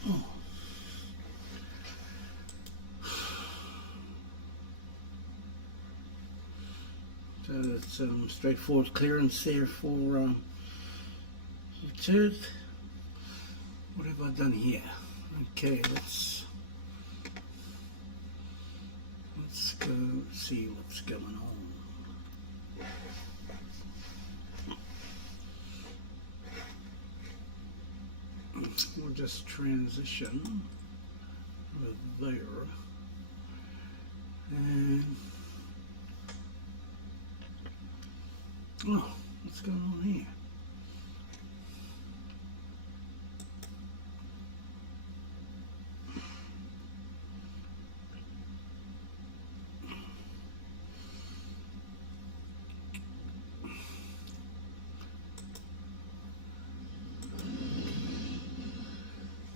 Oh. So it's straightforward clearance there for Richard. What have I done here? Okay, let's go see what's going on. We'll just transition over there and oh, what's going on here?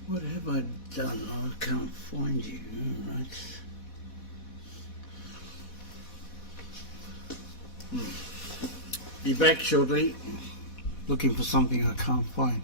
What have I done? I can't find you. All right. Be back shortly. Looking for something I can't find.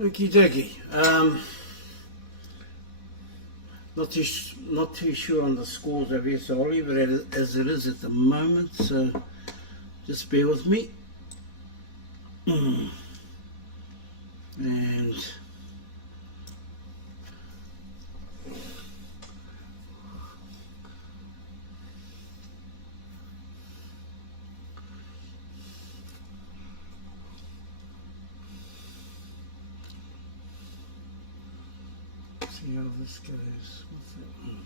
Okie dokie. Not too sure on the scores over here, so I'll leave it as it is at the moment. So just bear with me. And see how this goes. What's that one?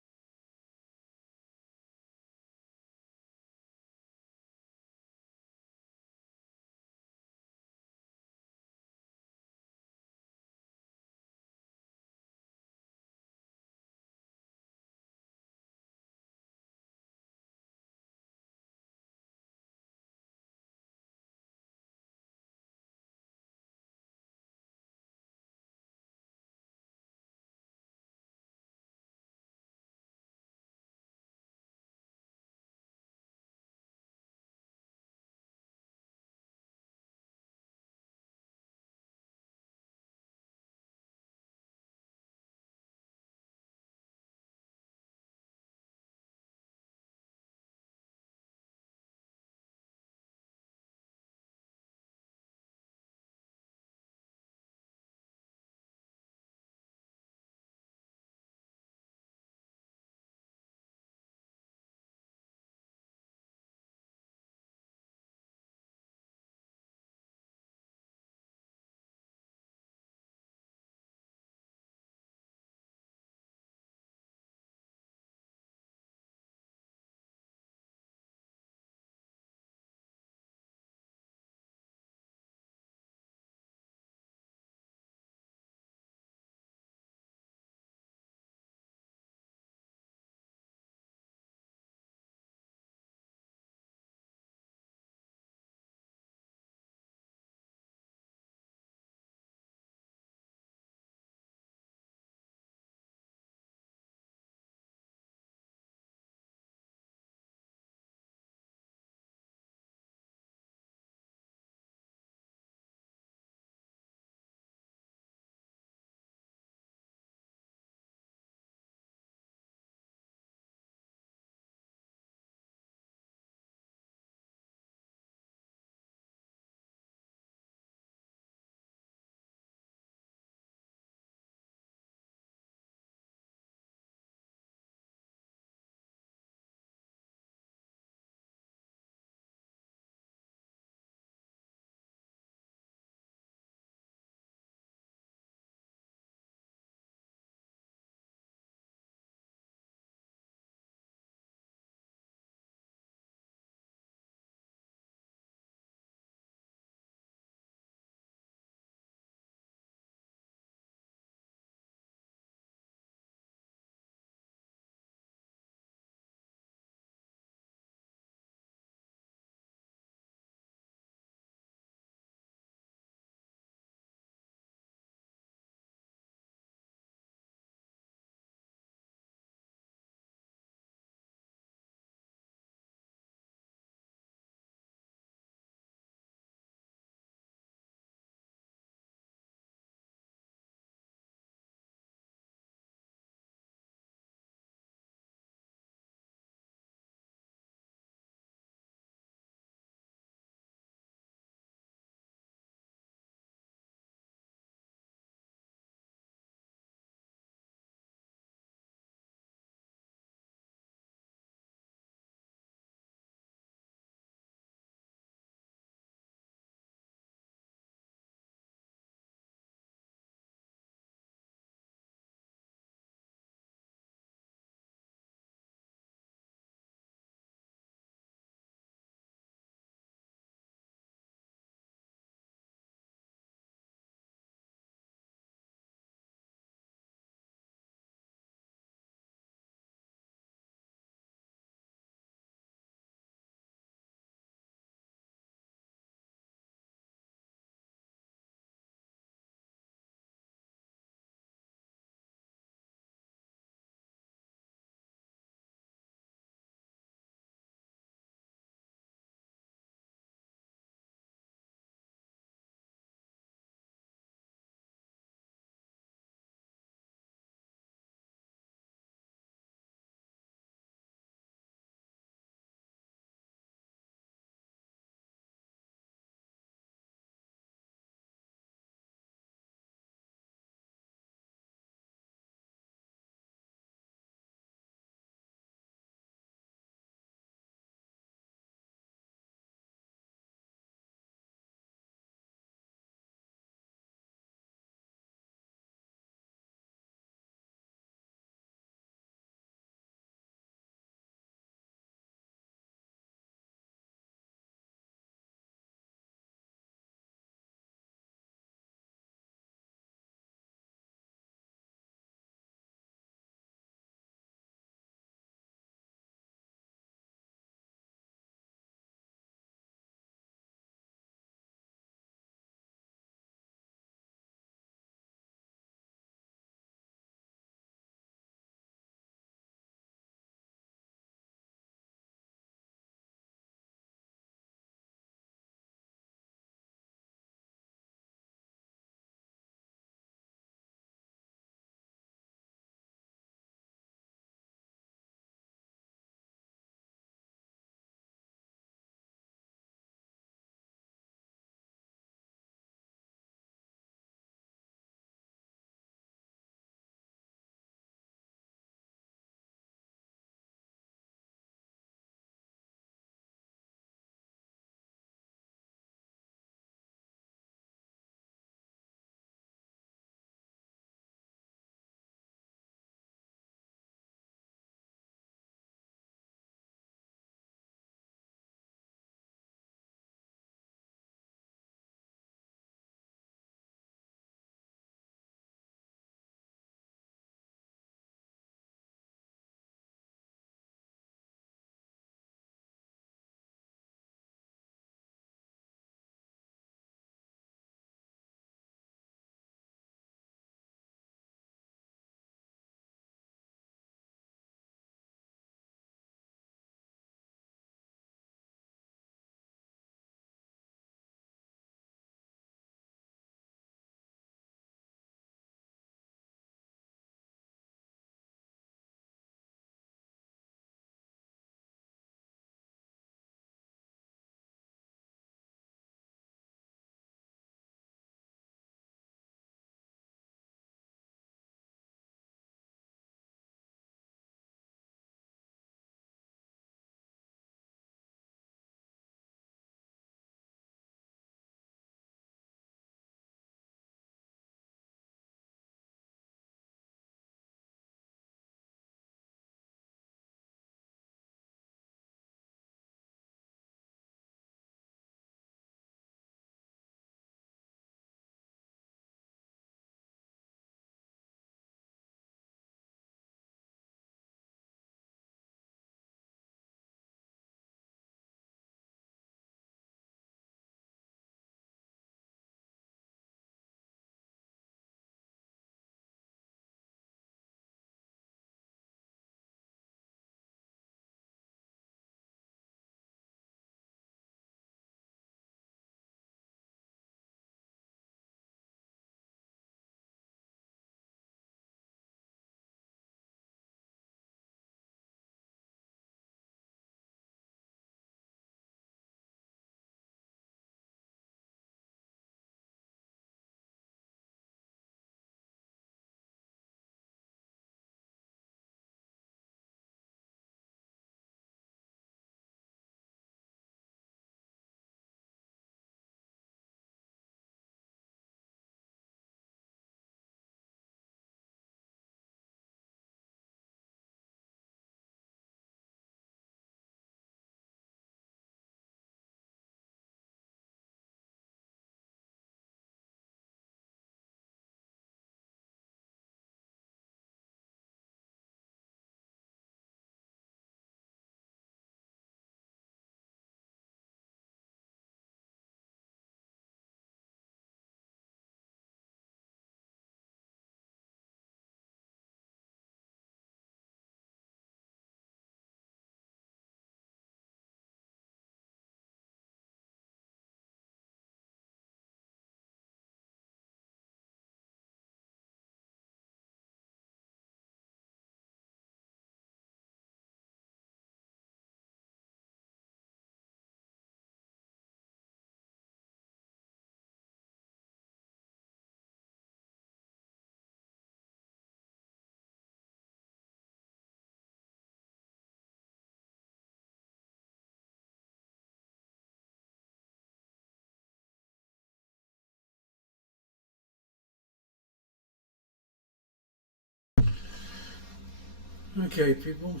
Okay, people.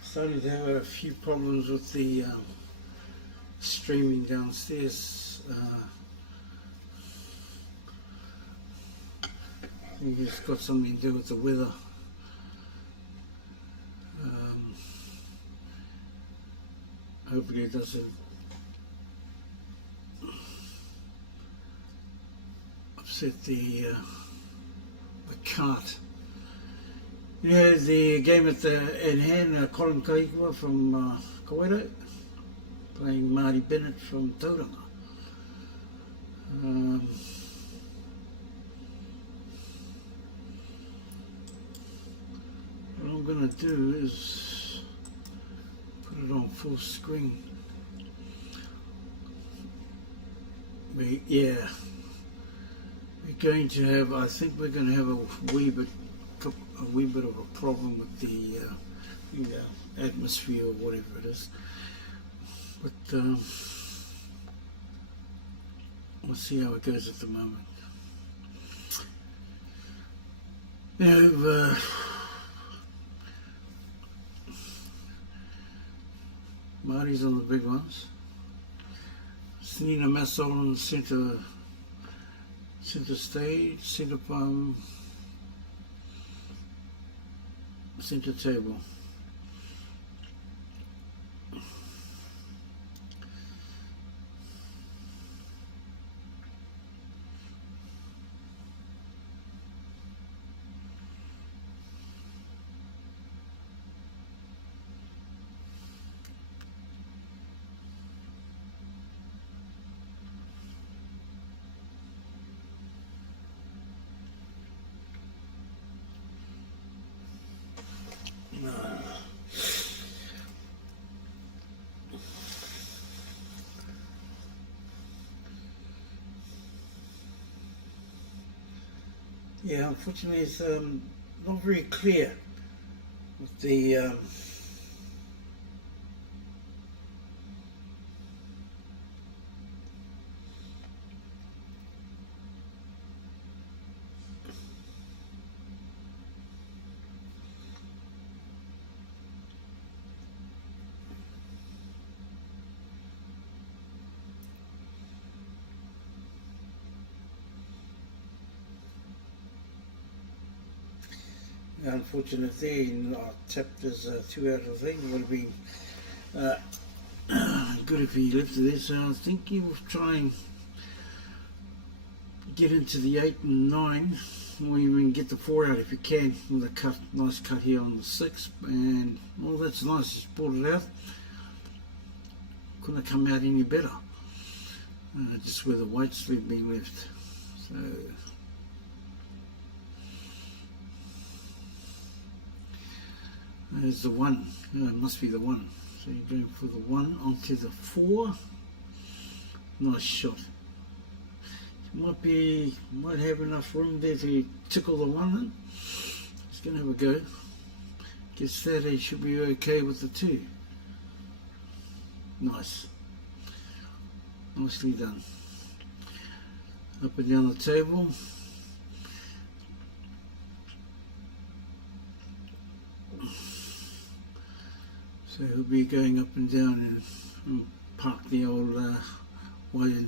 Starting to have a few problems with the streaming downstairs. I think it's got something to do with the weather. Hopefully it doesn't upset the cart. You know, the game in hand, Colin from Kawerau, playing Marty from Tauranga. What I'm going to do is put it on full screen. We're going to have, I think we're going to have a wee bit of a problem with the atmosphere or whatever it is. But we'll see how it goes at the moment. Now, Marty's on the big ones. Nina Massol on the centre stage, centre table. Yeah, unfortunately it's not very clear with the unfortunate thing. I tapped as 2 out of the thing. It would have been good if he left it there, so I think he will try and get into the 8 and 9, or even get the 4 out if you can, with a cut, nice cut here on the 6, and well, that's nice, just pulled it out. Couldn't have come out any better, just where the white sleeve being left. So there's the 1, it must be the 1. So you're going for the 1 onto the 4. Nice shot. Might have enough room there to tickle the 1 in. He's going to have a go. Gets that, he should be okay with the 2. Nice. Nicely done. Up and down the table. So he'll be going up and down and park the old wide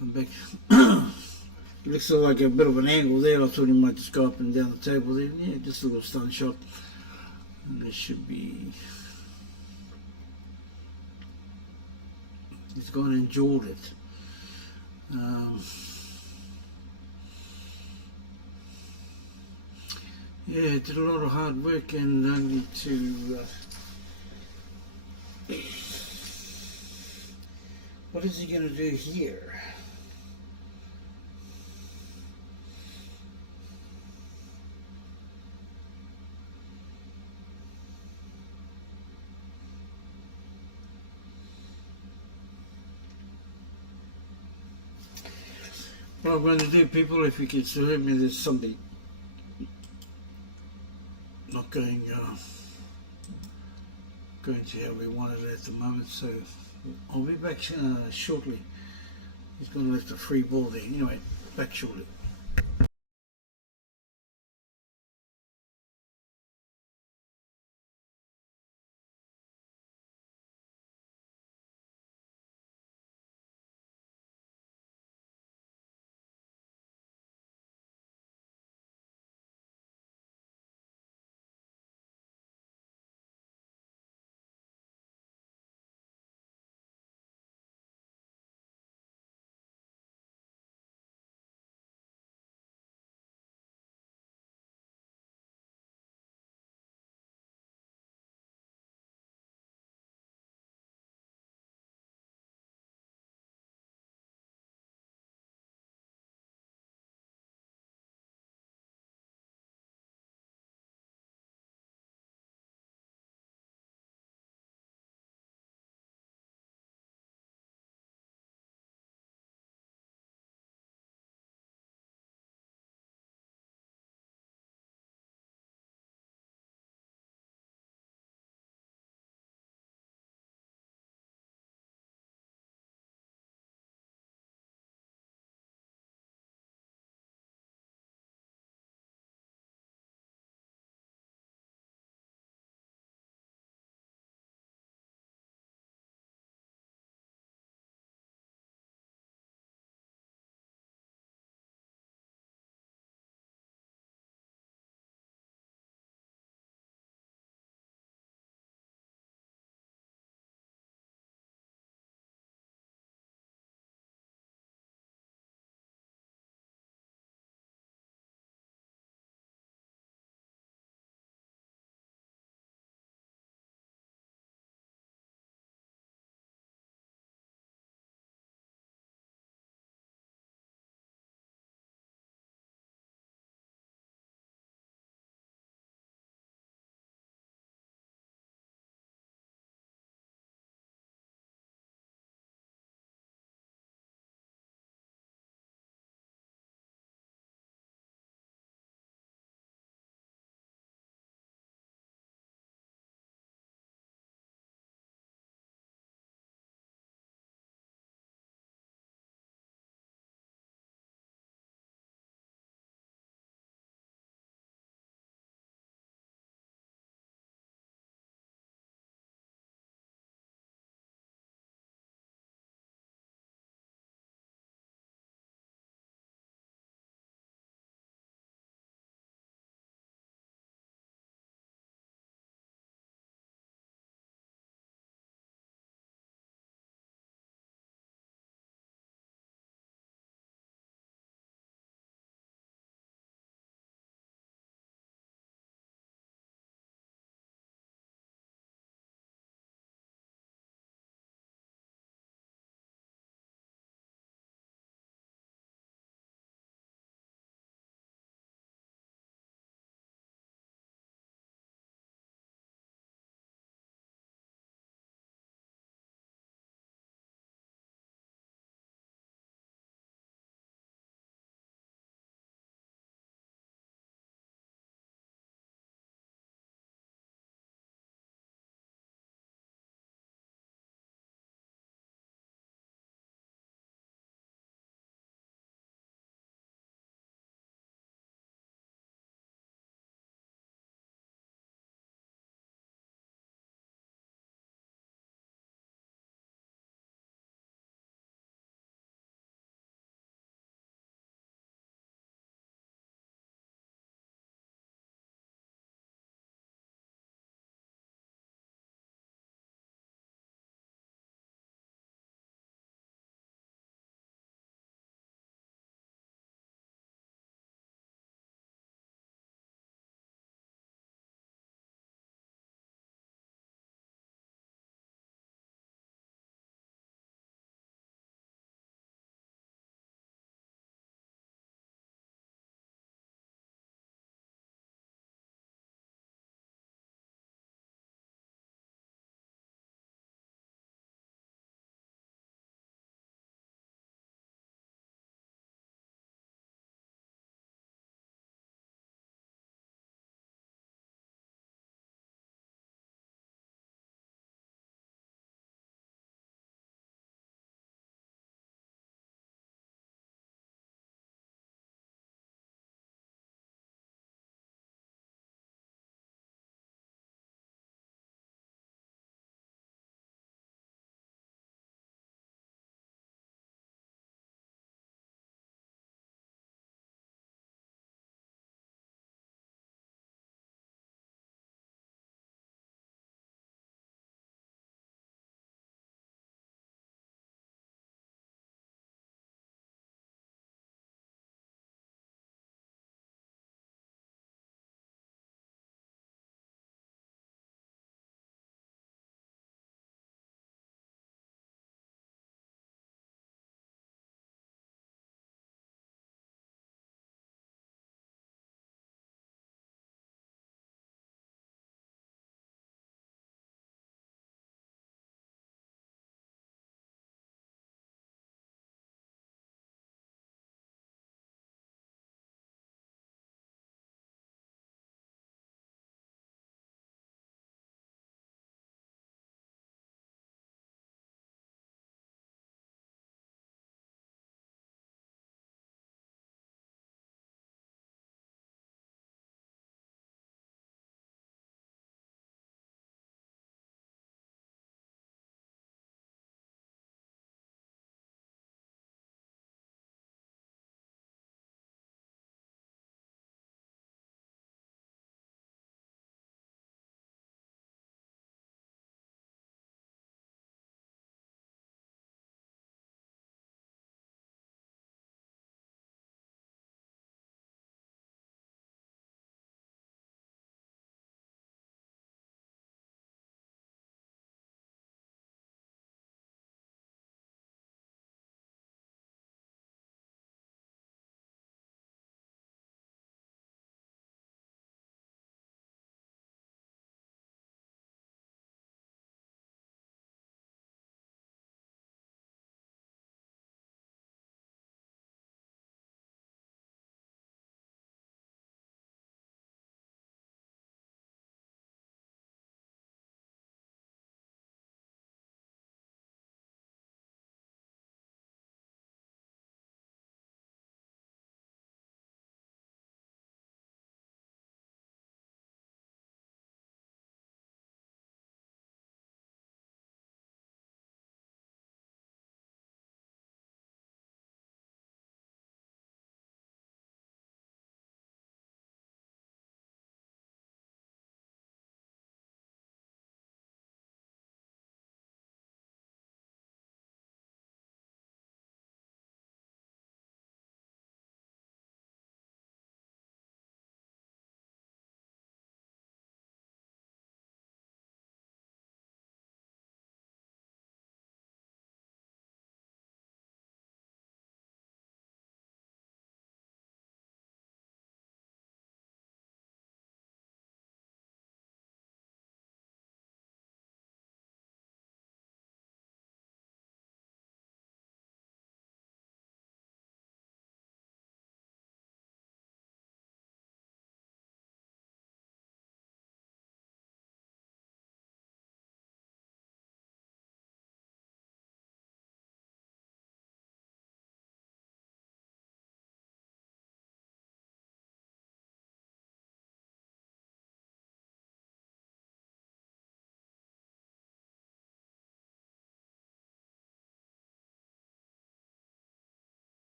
back. It looks like a bit of an angle there. I thought he might just go up and down the table there. Yeah, just a little stun shot. And there should be. He's gone and jawed it. Yeah, did a lot of hard work and only to. What is he going to do here? What I'm going to do, people, if you can still hear me, there's something not going to how we want it at the moment, so I'll be back shortly. He's going to left a free ball there. Anyway, back shortly.